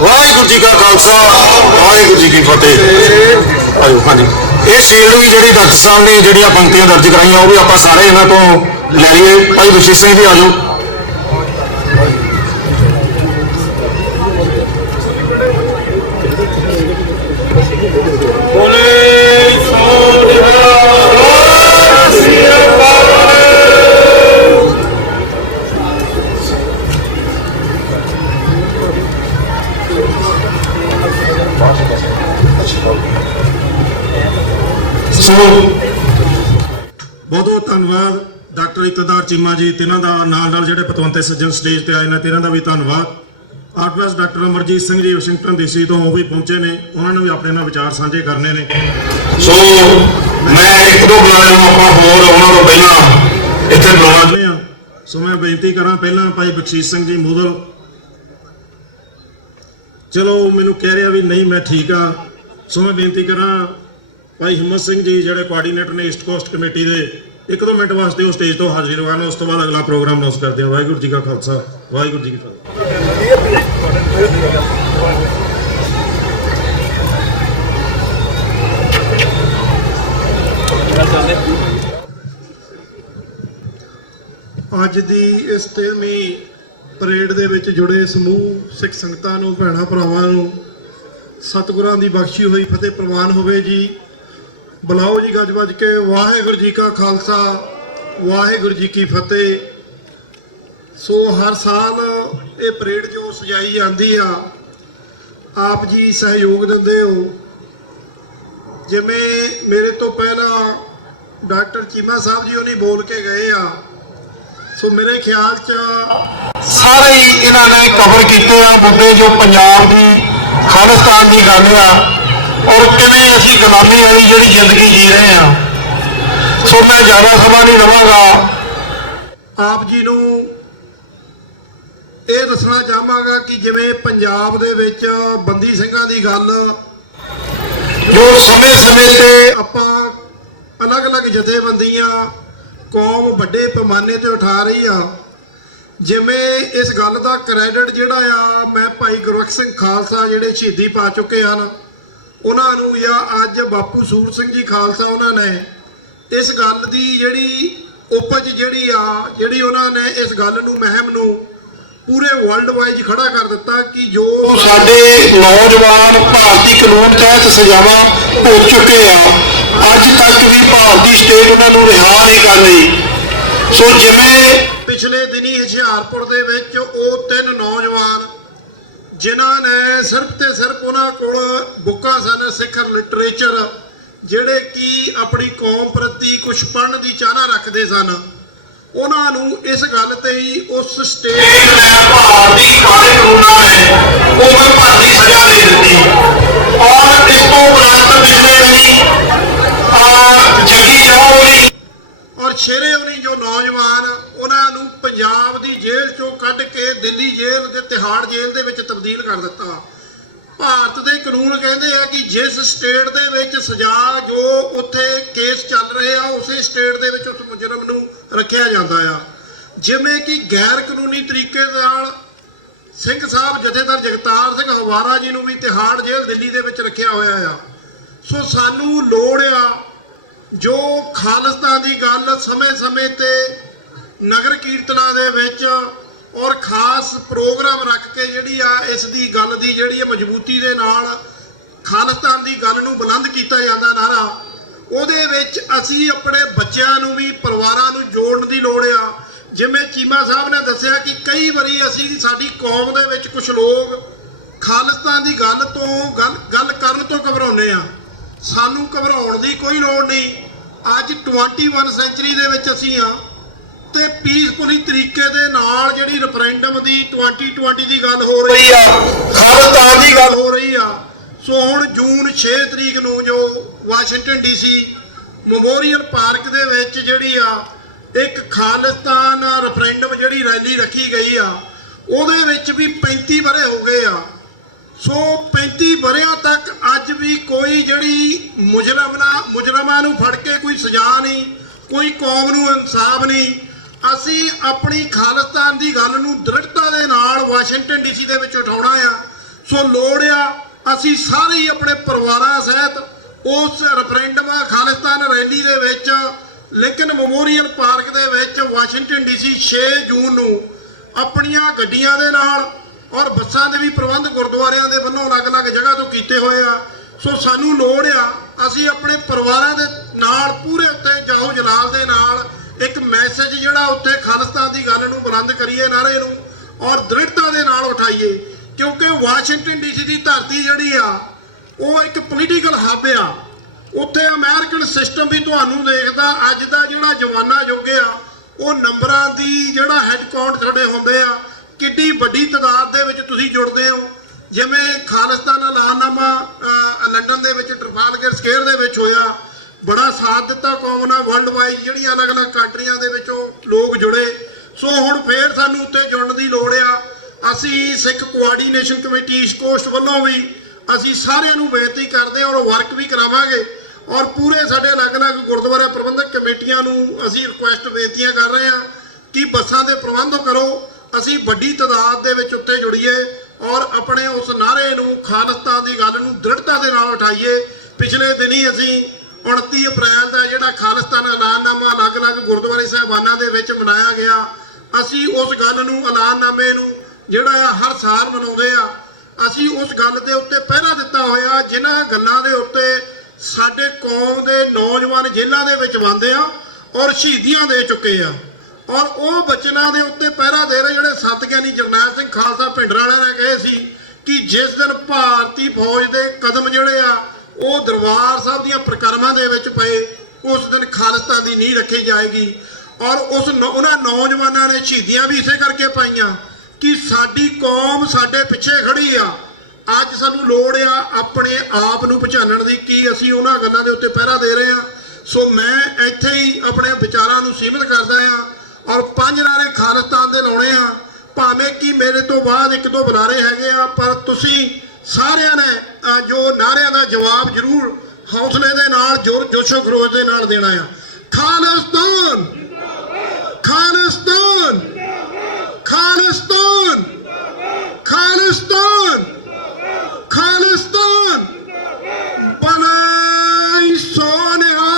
ਵਾਹਿਗੁਰੂ ਜੀ ਕਾ ਖਾਲਸਾ, ਵਾਹਿਗੁਰੂ ਜੀ ਕੀ ਫਤਿਹ। ਆਇਓ ਹਾਂਜੀ, ਇਹ ਸ਼ੇਰਨੀ ਜਿਹੜੀ ਡਾਕਟਰ ਸਾਹਿਬ ਨੇ ਜਿਹੜੀਆਂ ਪੰਕਤੀਆਂ ਦਰਜ ਕਰਾਈਆਂ, ਉਹ ਵੀ ਆਪਾਂ ਸਾਰੇ ਇਹਨਾਂ ਤੋਂ ਲੈ ਲਈਏ। ਭਾਈ ਬਖਸ਼ੀਸ਼ ਸਿੰਘ ਜੀ ਆ ਜਾਓ। ਸੋ ਬਹੁਤ ਬਹੁਤ ਧੰਨਵਾਦ ਡਾਕਟਰ ਇਕਤਦਾਰ ਚੀਮਾ ਜੀ ਤੇ ਇਹਨਾਂ ਦਾ ਨਾਲ ਜਿਹੜੇ ਪਤਵੰਤੇ ਸੱਜਣ ਸਟੇਜ ਤੇ ਆਏ ਨੇ ਤੇ ਇਹਨਾਂ ਦਾ ਵੀ ਧੰਨਵਾਦ। ਆਰਟਵੈਸ doctor Amarjit Singh ji Washington DC ਤੋਂ ਉਹ ਵੀ ਪਹੁੰਚੇ ਨੇ, ਉਹਨਾਂ ਨੇ ਵੀ ਆਪਣੇ ਨਾਲ ਵਿਚਾਰ ਸਾਂਝੇ ਕਰਨੇ ਨੇ। ਸੋ ਮੈਂ ਇੱਕ ਦੋ ਬੁਲਾਇਆ ਆਪਾਂ ਹੋਰ ਉਹਨਾਂ ਤੋਂ ਪਹਿਲਾਂ ਇੱਥੇ ਬੁਲਾਉਂਦੇ ਆ। ਸੋ ਮੈਂ ਬੇਨਤੀ ਕਰਾਂ ਪਹਿਲਾਂ ਭਾਈ ਬਖਸ਼ੀਸ਼ ਸਿੰਘ ਜੀ ਮੂਦਲ, ਚਲੋ ਮੈਨੂੰ ਕਹਿ ਰਿਹਾ ਵੀ ਨਹੀਂ ਮੈਂ ਠੀਕ ਆ। ਸੋ ਮੈਂ ਬੇਨਤੀ ਕਰਾਂ ਭਾਈ ਹਿੰਮਤ ਸਿੰਘ ਜੀ ਜਿਹੜੇ ਕੋਆਰਡੀਨੇਟਰ ਨੇ ਈਸਟ ਕੋਸਟ ਕਮੇਟੀ ਦੇ, 1-2 ਮਿੰਟ ਵਾਸਤੇ ਉਹ ਸਟੇਜ ਤੋਂ ਹਾਜ਼ਰੀ ਲਗਾਉਣ। ਉਸ ਤੋਂ ਬਾਅਦ ਅਗਲਾ ਪ੍ਰੋਗਰਾਮ ਅਨਾਉਂਸ ਕਰਦੇ ਹਾਂ। ਵਾਹਿਗੁਰੂ ਜੀ ਕਾ ਖਾਲਸਾ, ਵਾਹਿਗੁਰੂ ਜੀ ਕੀ ਫਤਿਹ। ਅੱਜ ਦੀ ਇਸ 13ਵੀਂ ਪਰੇਡ ਦੇ ਵਿੱਚ ਜੁੜੇ ਸਮੂਹ ਸਿੱਖ ਸੰਗਤਾਂ ਨੂੰ, ਭੈਣਾਂ ਭਰਾਵਾਂ ਨੂੰ ਸਤਿਗੁਰਾਂ ਦੀ ਬਖਸ਼ੀ ਹੋਈ ਫਤਿਹ ਪ੍ਰਵਾਨ ਹੋਵੇ ਜੀ। ਬੁਲਾਓ ਜੀ ਗੱਜ ਵੱਜ ਕੇ, ਵਾਹਿਗੁਰੂ ਜੀ ਕਾ ਖਾਲਸਾ, ਵਾਹਿਗੁਰੂ ਜੀ ਕੀ ਫਤਿਹ। ਸੋ ਹਰ ਸਾਲ ਇਹ ਪਰੇਡ ਜੋ ਸਜਾਈ ਜਾਂਦੀ ਆ, ਆਪ ਜੀ ਸਹਿਯੋਗ ਦਿੰਦੇ ਹੋ। ਜਿਵੇਂ ਮੇਰੇ ਤੋਂ ਪਹਿਲਾਂ ਡਾਕਟਰ ਚੀਮਾ ਸਾਹਿਬ ਜੀ ਉਹਨੇ ਬੋਲ ਕੇ ਗਏ ਆ, ਸੋ ਮੇਰੇ ਖਿਆਲ 'ਚ ਸਾਰੇ ਹੀ ਇਹਨਾਂ ਨੇ ਕਵਰ ਕੀਤੇ ਆ ਮੁੱਦੇ ਜੋ ਪੰਜਾਬ ਦੀ ਖਾਲਿਸਤਾਨ ਦੀ ਗੱਲ ਆ ਔਰ ਕਿਵੇਂ ਅਸੀਂ ਗੁਲਾਮੀ ਵਾਲੀ ਜਿਹੜੀ ਜ਼ਿੰਦਗੀ ਜੀ ਰਹੇ ਆ। ਸੋ ਮੈਂ ਜ਼ਿਆਦਾ ਸਮਾਂ ਨਹੀਂ ਲਵਾਂਗਾ, ਆਪ ਜੀ ਨੂੰ ਇਹ ਦੱਸਣਾ ਚਾਹਾਂਗਾ ਕਿ ਜਿਵੇਂ ਪੰਜਾਬ ਦੇ ਵਿੱਚ ਬੰਦੀ ਸਿੰਘਾਂ ਦੀ ਗੱਲ ਜੋ ਸਮੇਂ-ਸਮੇਂ ਤੇ ਆਪਾਂ ਅਲੱਗ-ਅਲੱਗ ਜਥੇਬੰਦੀਆਂ ਕੌਮ ਵੱਡੇ ਪੈਮਾਨੇ ਤੇ ਉਠਾ ਰਹੀ ਆ, ਜਿਵੇਂ ਇਸ ਗੱਲ ਦਾ ਕ੍ਰੈਡਿਟ ਜਿਹੜਾ ਆ ਮੈਂ ਭਾਈ ਗੁਰਬਖਸ਼ ਸਿੰਘ ਖਾਲਸਾ ਜਿਹੜੇ ਸ਼ਹੀਦੀ ਪਾ ਚੁੱਕੇ ਹਨ ਉਹਨਾਂ ਨੂੰ, ਜਾਂ ਅੱਜ ਬਾਪੂ ਸੂਰ ਸਿੰਘ ਜੀ ਖਾਲਸਾ ਉਹਨਾਂ ਨੇ ਇਸ ਗੱਲ ਦੀ ਜਿਹੜੀ ਉਪਜ ਜਿਹੜੀ ਉਹਨਾਂ ਨੇ ਇਸ ਗੱਲ ਨੂੰ, ਮੁਹਿੰਮ ਨੂੰ ਪੂਰੇ ਵਰਲਡ ਵਾਈਜ਼ ਖੜਾ ਕਰ ਦਿੱਤਾ ਕਿ ਜੋ ਸਾਡੇ ਨੌਜਵਾਨ ਭਾਰਤੀ ਕਾਨੂੰਨ ਤਹਿਤ ਸਜ਼ਾਵਾਂ ਭੁਗਤ ਚੁੱਕੇ ਆ, ਅੱਜ ਤੱਕ ਵੀ ਭਾਰਤੀ ਸਟੇਟ ਉਹਨਾਂ ਨੂੰ ਰਿਹਾ ਨਹੀਂ ਕਰ ਰਹੀ। ਸੋ ਜਿਵੇਂ ਪਿਛਲੇ ਦਿਨੀ ਹੁਸ਼ਿਆਰਪੁਰ ਦੇ ਵਿੱਚ ਉਹ 3 ਨੌਜਵਾਨ ਜਿਨ੍ਹਾਂ ਨੇ ਸਿਰਫ ਤੇ ਸਿਰਫ ਉਹਨਾਂ ਕੋਲ ਬੁੱਕਾਂ ਸਨ ਸਿੱਖ ਲਿਟਰੇਚਰ, ਜਿਹੜੇ ਕਿ ਆਪਣੀ ਕੌਮ ਪ੍ਰਤੀ ਕੁਝ ਪੜ੍ਹਨ ਦੀ ਚਾਹਨਾ ਰੱਖਦੇ ਸਨ, ਉਹਨਾਂ ਨੂੰ ਇਸ ਗੱਲ ਤੇ ਹੀ ਉਸ ਸਟੇਟ ਭਾਰਤੀ ਕਾਨੂੰਨ ਕਾਨੂੰਨਾਂ ਨੇ ਉਮਰ ਭਰ ਦੀ ਸਜ਼ਾ ਦੇ ਦਿੱਤੀ। ਔਰ ਇਸ ਤੋਂ ਉਪਰੰਤ ਪਿਛਲੇ ਦਿਨੀ ਜੱਗੀ ਜਵਾਹਰੀ ਔਰ ਸ਼ੇਰੇ ਹੋਣੀ ਜੋ ਨੌਜਵਾਨ, ਉਹਨਾਂ ਨੂੰ ਪੰਜਾਬ ਦੀ ਜੇਲ੍ਹ ਚੋਂ ਕੱਢ ਕੇ ਦਿੱਲੀ ਜੇਲ੍ਹ ਤੇ ਤਿਹਾੜ ਜੇਲ੍ਹ ਦੇ ਵਿੱਚ ਤਬਦੀਲ ਕਰ ਦਿੱਤਾ। ਭਾਰਤ ਦੇ ਕਾਨੂੰਨ ਕਹਿੰਦੇ ਆ ਕਿ ਜਿਸ ਸਟੇਟ ਦੇ ਵਿੱਚ ਸਜ਼ਾ ਜੋ ਉੱਥੇ ਕੇਸ ਚੱਲ ਰਹੇ ਆ ਉਸੇ ਸਟੇਟ ਦੇ ਵਿੱਚ ਉਸ ਮੁਜਰਮ ਨੂੰ ਰੱਖਿਆ ਜਾਂਦਾ ਆ। ਜਿਵੇਂ ਕਿ ਗੈਰ ਕਾਨੂੰਨੀ ਤਰੀਕੇ ਨਾਲ ਸਿੰਘ ਸਾਹਿਬ ਜਥੇਦਾਰ ਜਗਤਾਰ ਸਿੰਘ ਹਵਾਰਾ ਜੀ ਨੂੰ ਵੀ ਤਿਹਾੜ ਜੇਲ੍ਹ ਦਿੱਲੀ ਦੇ ਵਿੱਚ ਰੱਖਿਆ ਹੋਇਆ ਆ। ਸੋ ਸਾਨੂੰ ਲੋੜ ਆ ਜੋ ਖਾਲਿਸਤਾਨ ਦੀ ਗੱਲ ਸਮੇਂ-ਸਮੇਂ ਤੇ ਨਗਰ ਕੀਰਤਨਾਂ ਦੇ ਵਿੱਚ ਔਰ ਖਾਸ ਪ੍ਰੋਗਰਾਮ ਰੱਖ ਕੇ ਜਿਹੜੀ ਆ ਇਸ ਦੀ ਗੱਲ ਦੀ ਜਿਹੜੀ ਮਜ਼ਬੂਤੀ ਦੇ ਨਾਲ ਖਾਲਿਸਤਾਨ ਦੀ ਗੱਲ ਨੂੰ ਬੁਲੰਦ ਕੀਤਾ ਜਾਂਦਾ ਨਾਰਾ, ਉਹਦੇ ਵਿੱਚ ਅਸੀਂ ਆਪਣੇ ਬੱਚਿਆਂ ਨੂੰ ਵੀ ਪਰਿਵਾਰਾਂ ਨੂੰ ਜੋੜਨ ਦੀ ਲੋੜ ਆ। ਜਿਵੇਂ ਚੀਮਾ ਸਾਹਿਬ ਨੇ ਦੱਸਿਆ ਕਿ ਕਈ ਵਾਰੀ ਅਸੀਂ ਸਾਡੀ ਕੌਮ ਦੇ ਵਿੱਚ ਕੁਝ ਲੋਕ ਖਾਲਿਸਤਾਨ ਦੀ ਗੱਲ ਗੱਲ ਕਰਨ ਤੋਂ ਘਬਰਾਉਂਦੇ ਆ। ਸਾਨੂੰ ਘਬਰਾਉਣ ਦੀ ਕੋਈ ਲੋੜ ਨਹੀਂ। ਅੱਜ 21 ਸੈਂਚਰੀ ਦੇ ਵਿੱਚ ਅਸੀਂ ਆ ਤੇ ਪੀਸਫੁਲੀ ਤਰੀਕੇ ਦੇ ਨਾਲ ਜਿਹੜੀ ਰੈਫਰੈਂਡਮ ਦੀ 2020 ਦੀ ਗੱਲ ਹੋ ਰਹੀ ਆ, ਖਾਲਿਸਤਾਨ ਦੀ ਗੱਲ ਹੋ ਰਹੀ ਆ। ਸੋ ਹੁਣ ਜੂਨ 6 ਤਰੀਕ ਨੂੰ ਜੋ ਵਾਸ਼ਿੰਗਟਨ ਡੀਸੀ ਮੈਮੋਰੀਅਲ ਪਾਰਕ ਦੇ ਵਿੱਚ ਜਿਹੜੀ ਆ ਇੱਕ ਖਾਲਿਸਤਾਨ ਰੈਫਰੈਂਡਮ ਜਿਹੜੀ ਰੈਲੀ ਰੱਖੀ ਗਈ ਆ, ਉਹਦੇ ਵਿੱਚ ਵੀ 35 ਵਰ੍ਹੇ ਹੋ ਗਏ ਆ। ਸੋ 35 ਵਰ੍ਹਿਆਂ ਤੱਕ ਅੱਜ ਵੀ ਕੋਈ ਜਿਹੜੀ ਮੁਜਰਮਾਂ ਨੂੰ ਫੜ ਕੇ ਕੋਈ ਸਜ਼ਾ ਨਹੀਂ, ਕੋਈ ਕੌਮ ਨੂੰ ਇਨਸਾਫ ਨਹੀਂ। ਅਸੀਂ ਆਪਣੀ ਖਾਲਿਸਤਾਨ ਦੀ ਗੱਲ ਨੂੰ ਦ੍ਰਿੜਤਾ ਦੇ ਨਾਲ ਵਾਸ਼ਿੰਗਟਨ ਡੀਸੀ ਦੇ ਵਿੱਚ ਉਠਾਉਣਾ ਆ। ਸੋ ਲੋੜ ਆ ਅਸੀਂ ਸਾਰੇ ਹੀ ਆਪਣੇ ਪਰਿਵਾਰਾਂ ਸਹਿਤ ਉਸ ਰੈਫਰੈਂਡਮ ਖਾਲਿਸਤਾਨ ਰੈਲੀ ਦੇ ਵਿੱਚ ਲਿੰਕਨ ਮੈਮੋਰੀਅਲ ਪਾਰਕ ਦੇ ਵਿੱਚ ਵਾਸ਼ਿੰਗਟਨ ਡੀਸੀ 6 ਜੂਨ ਨੂੰ ਆਪਣੀਆਂ ਗੱਡੀਆਂ ਦੇ ਨਾਲ ਔਰ ਬੱਸਾਂ ਦੇ ਵੀ ਪ੍ਰਬੰਧ ਗੁਰਦੁਆਰਿਆਂ ਦੇ ਵੱਲੋਂ ਅਲੱਗ-ਅਲੱਗ ਜਗ੍ਹਾ ਤੋਂ ਕੀਤੇ ਹੋਏ ਆ। ਸੋ ਸਾਨੂੰ ਲੋੜ ਆ ਅਸੀਂ ਆਪਣੇ ਪਰਿਵਾਰਾਂ ਦੇ ਨਾਲ ਪੂਰੇ ਉੱਤੇ ਜਾਹੋ ਜਲਾਲ ਦੇ ਨਾਲ ਇੱਕ ਮੈਸੇਜ ਜਿਹੜਾ ਉੱਥੇ ਖਾਲਿਸਤਾਨ ਦੀ ਗੱਲ ਨੂੰ ਬੁਲੰਦ ਕਰੀਏ, ਨਾਰੇ ਨੂੰ ਔਰ ਦ੍ਰਿੜਤਾ ਦੇ ਨਾਲ ਉਠਾਈਏ, ਕਿਉਂਕਿ ਵਾਸ਼ਿੰਗਟਨ ਡੀਸੀ ਦੀ ਧਰਤੀ ਜਿਹੜੀ ਆ ਉਹ ਇੱਕ ਪੋਲੀਟੀਕਲ ਹੱਬ ਆ। ਉੱਥੇ ਅਮਰੀਕਨ ਐਜੂਕੇਸ਼ਨ ਸਿਸਟਮ ਵੀ ਤੁਹਾਨੂੰ ਦੇਖਦਾ ਅੱਜ ਦਾ ਜਿਹੜਾ ਜਵਾਨਾ ਯੁੱਗ ਆ ਉਹ ਨੰਬਰਾਂ ਦੀ ਜਿਹੜਾ ਹੈਡ ਕਾਊਂਟ ਤੁਹਾਡੇ ਹੁੰਦੇ ਆ ਕਿੱਡੀ ਵੱਡੀ ਤਾਦਾਦ ਦੇ ਵਿੱਚ ਤੁਸੀਂ ਜੁੜਦੇ ਹੋ। ਜਿਵੇਂ ਖਾਲਿਸਤਾਨ ਐਲਾਨਨਾਮਾ ਲੰਡਨ ਦੇ ਵਿੱਚ ਟ੍ਰਫਾਲਗਰ ਸਕੁਏਅਰ ਦੇ ਵਿੱਚ ਹੋਇਆ, ਬੜਾ ਸਾਥ ਦਿੱਤਾ ਕੌਮ ਨੇ, ਵਰਲਡ ਵਾਈਡ ਜਿਹੜੀਆਂ ਅਲੱਗ-ਅਲੱਗ ਕੰਟਰੀਆਂ ਦੇ ਵਿੱਚੋਂ ਲੋਕ ਜੁੜੇ। ਸੋ ਹੁਣ ਫੇਰ ਸਾਨੂੰ ਉੱਤੇ ਜੁੜਨ ਦੀ ਲੋੜ ਆ। ਅਸੀਂ ਸਿੱਖ ਕੋਆਰਡੀਨੇਸ਼ਨ ਕਮੇਟੀ ਈਸਟ ਕੋਸਟ ਵੱਲੋਂ ਵੀ ਅਸੀਂ ਸਾਰਿਆਂ ਨੂੰ ਬੇਨਤੀ ਕਰਦੇ ਹਾਂ ਔਰ ਵਰਕ ਵੀ ਕਰਾਵਾਂਗੇ ਔਰ ਪੂਰੇ ਸਾਡੇ ਅਲੱਗ-ਅਲੱਗ ਗੁਰਦੁਆਰਾ ਪ੍ਰਬੰਧਕ ਕਮੇਟੀਆਂ ਨੂੰ ਅਸੀਂ ਰਿਕੁਐਸਟ ਬੇਨਤੀਆਂ ਕਰ ਰਹੇ ਹਾਂ ਕਿ ਬੱਸਾਂ ਦੇ ਪ੍ਰਬੰਧ ਕਰੋ, ਅਸੀਂ ਵੱਡੀ ਤਾਦਾਦ ਦੇ ਵਿੱਚ ਉੱਤੇ ਜੁੜੀਏ ਔਰ ਆਪਣੇ ਉਸ ਨਾਅਰੇ ਨੂੰ, ਖਾਲਿਸਤਾਨ ਦੀ ਗੱਲ ਨੂੰ ਦ੍ਰਿੜਤਾ ਦੇ ਨਾਲ ਉਠਾਈਏ। ਪਿਛਲੇ ਦਿਨੀ ਅਸੀਂ 29 ਅਪ੍ਰੈਲ ਦਾ ਜਿਹੜਾ ਖਾਲਿਸਤਾਨ ਐਲਾਨਨਾਮਾ ਅਲੱਗ-ਅਲੱਗ ਗੁਰਦੁਆਰੇ ਸਾਹਿਬਾਨਾਂ ਦੇ ਵਿੱਚ ਮਨਾਇਆ ਗਿਆ, ਅਸੀਂ ਉਸ ਗੱਲ ਨੂੰ, ਐਲਾਨਨਾਮੇ ਨੂੰ ਜਿਹੜਾ ਹਰ ਸਾਲ ਮਨਾਉਂਦੇ ਆ, ਅਸੀਂ ਉਸ ਗੱਲ ਦੇ ਉੱਤੇ ਪਹਿਰਾ ਦਿੱਤਾ ਹੋਇਆ ਜਿਨ੍ਹਾਂ ਗੱਲਾਂ ਦੇ ਉੱਤੇ ਸਾਡੇ ਕੌਮ ਦੇ ਨੌਜਵਾਨ ਜੇਲ੍ਹਾਂ ਦੇ ਵਿੱਚ ਬੰਦੇ ਆ ਔਰ ਸ਼ਹੀਦੀਆਂ ਦੇ ਚੁੱਕੇ ਆ ਔਰ ਉਹ ਬਚਨਾਂ ਦੇ ਉੱਤੇ ਪਹਿਰਾ ਦੇ ਰਹੇ ਜਿਹੜੇ ਸਤਿਗਿਆਨੀ ਜਰਨੈਲ ਸਿੰਘ ਖਾਲਸਾ ਭਿੰਡਰ ਵਾਲਿਆਂ ਨੇ ਕਹੇ ਸੀ ਕਿ ਜਿਸ ਦਿਨ ਭਾਰਤੀ ਫੌਜ ਦੇ ਕਦਮ ਜਿਹੜੇ ਆ ਉਹ ਦਰਬਾਰ ਸਾਹਿਬ ਦੀਆਂ ਪ੍ਰਕਰਮਾਂ ਦੇ ਵਿੱਚ ਪਏ, ਉਸ ਦਿਨ ਖਾਲਿਸਤਾਨ ਦੀ ਨੀਂਹ ਰੱਖੀ ਜਾਏਗੀ। ਔਰ ਉਹਨਾਂ ਨੌਜਵਾਨਾਂ ਨੇ ਸ਼ਹੀਦੀਆਂ ਵੀ ਇਸੇ ਕਰਕੇ ਪਾਈਆਂ ਕਿ ਸਾਡੀ ਕੌਮ ਸਾਡੇ ਪਿੱਛੇ ਖੜੀ ਆ। ਅੱਜ ਸਾਨੂੰ ਲੋੜ ਆ ਆਪਣੇ ਆਪ ਨੂੰ ਪਛਾਣਨ ਦੀ ਕਿ ਅਸੀਂ ਉਹਨਾਂ ਗੱਲਾਂ ਦੇ ਉੱਤੇ ਪਹਿਰਾ ਦੇ ਰਹੇ ਹਾਂ। ਸੋ ਮੈਂ ਇੱਥੇ ਹੀ ਆਪਣੇ ਵਿਚਾਰਾਂ ਨੂੰ ਸੀਮਿਤ ਕਰਦਾ ਹਾਂ ਔਰ 5 ਨਾਅਰੇ ਖਾਲਿਸਤਾਨ ਦੇ ਲਾਉਣੇ ਆ, ਭਾਵੇਂ ਕਿ ਮੇਰੇ ਤੋਂ ਬਾਅਦ 1-2 ਬੁਲਾਰੇ ਹੈਗੇ ਆ, ਪਰ ਤੁਸੀਂ ਸਾਰਿਆਂ ਨੇ ਜੋ ਨਾਅਰਿਆਂ ਦਾ ਜਵਾਬ ਜ਼ਰੂਰ ਹੌਸਲੇ ਦੇ ਨਾਲ, ਜੋਸ਼ੋ ਖਰੋਸ਼ ਦੇ ਨਾਲ ਦੇਣਾ ਆ। ਖਾਲਿਸਤਾਨ ਖਾਲਿਸਤਾਨ ਖਾਲਿਸਤਾਨ ਖਾਲਿਸਤਾਨ ਖਾਲਿਸਤਾਨ ਬਣੇ ਸੋਨਿਹਾ।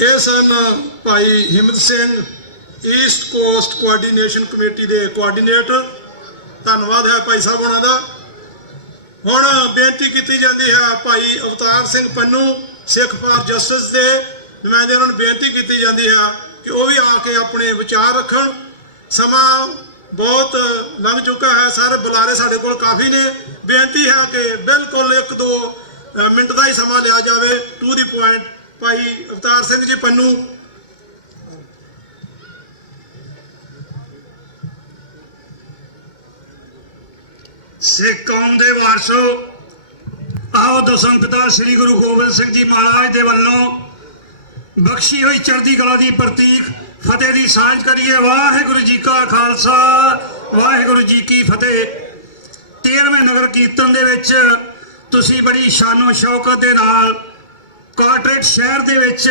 ਇਹ ਸਨ Bhai Himmat Singh, East cost coordination committee ਦੇ ਕੋਆਰਡੀਨੇਟਰ। ਧੰਨਵਾਦ ਹੈ ਭਾਈ ਸਾਹਿਬ ਉਹਨਾਂ ਦਾ। ਹੁਣ ਬੇਨਤੀ ਕੀਤੀ ਜਾਂਦੀ ਹੈ ਭਾਈ ਅਵਤਾਰ ਸਿੰਘ ਪੰਨੂ, ਸਿੱਖ ਫਾਰ ਜਸਟਿਸ ਦੇ ਨੁਮਾਇੰਦੇ, ਉਹਨਾਂ ਨੂੰ ਬੇਨਤੀ ਕੀਤੀ ਜਾਂਦੀ ਹੈ ਕਿ ਉਹ ਵੀ ਆ ਕੇ ਆਪਣੇ ਵਿਚਾਰ ਰੱਖਣ। ਸਮਾਂ ਬਹੁਤ ਲੰਘ ਚੁੱਕਾ ਹੈ, ਸਾਰੇ ਬੁਲਾਰੇ ਸਾਡੇ ਕੋਲ ਕਾਫੀ ਨੇ। ਬੇਨਤੀ ਹੈ ਕਿ ਬਿਲਕੁਲ 1-2 ਮਿੰਟ ਦਾ ਹੀ ਸਮਾਂ ਲਿਆ ਜਾਵੇ, ਟੂ ਦੀ ਪੁਆਇੰਟ। ਭਾਈ ਅਵਤਾਰ ਸਿੰਘ ਜੀ ਪੰਨੂ। ਸਿੱਖ ਕੌਮ ਦੇ ਵਾਰਸੋ, ਆਓ ਦਸਮ ਪਿਤਾ ਸ੍ਰੀ ਗੁਰੂ ਗੋਬਿੰਦ ਸਿੰਘ ਜੀ ਮਹਾਰਾਜ ਦੇ ਵੱਲੋਂ ਬਖਸ਼ੀ ਹੋਈ ਚੜ੍ਹਦੀ ਕਲਾ ਦੀ ਪ੍ਰਤੀਕ ਫਤਿਹ ਦੀ ਸਾਂਝ ਕਰੀਏ। ਵਾਹਿਗੁਰੂ ਜੀ ਕਾ ਖਾਲਸਾ, ਵਾਹਿਗੁਰੂ ਜੀ ਕੀ ਫਤਿਹ। 13ਵੇਂ ਨਗਰ ਕੀਰਤਨ ਦੇ ਵਿੱਚ ਤੁਸੀਂ ਬੜੀ ਸ਼ਾਨੋ ਸ਼ੌਕਤ ਦੇ ਨਾਲ ਕਾਟਰੇਟ ਸ਼ਹਿਰ ਦੇ ਵਿੱਚ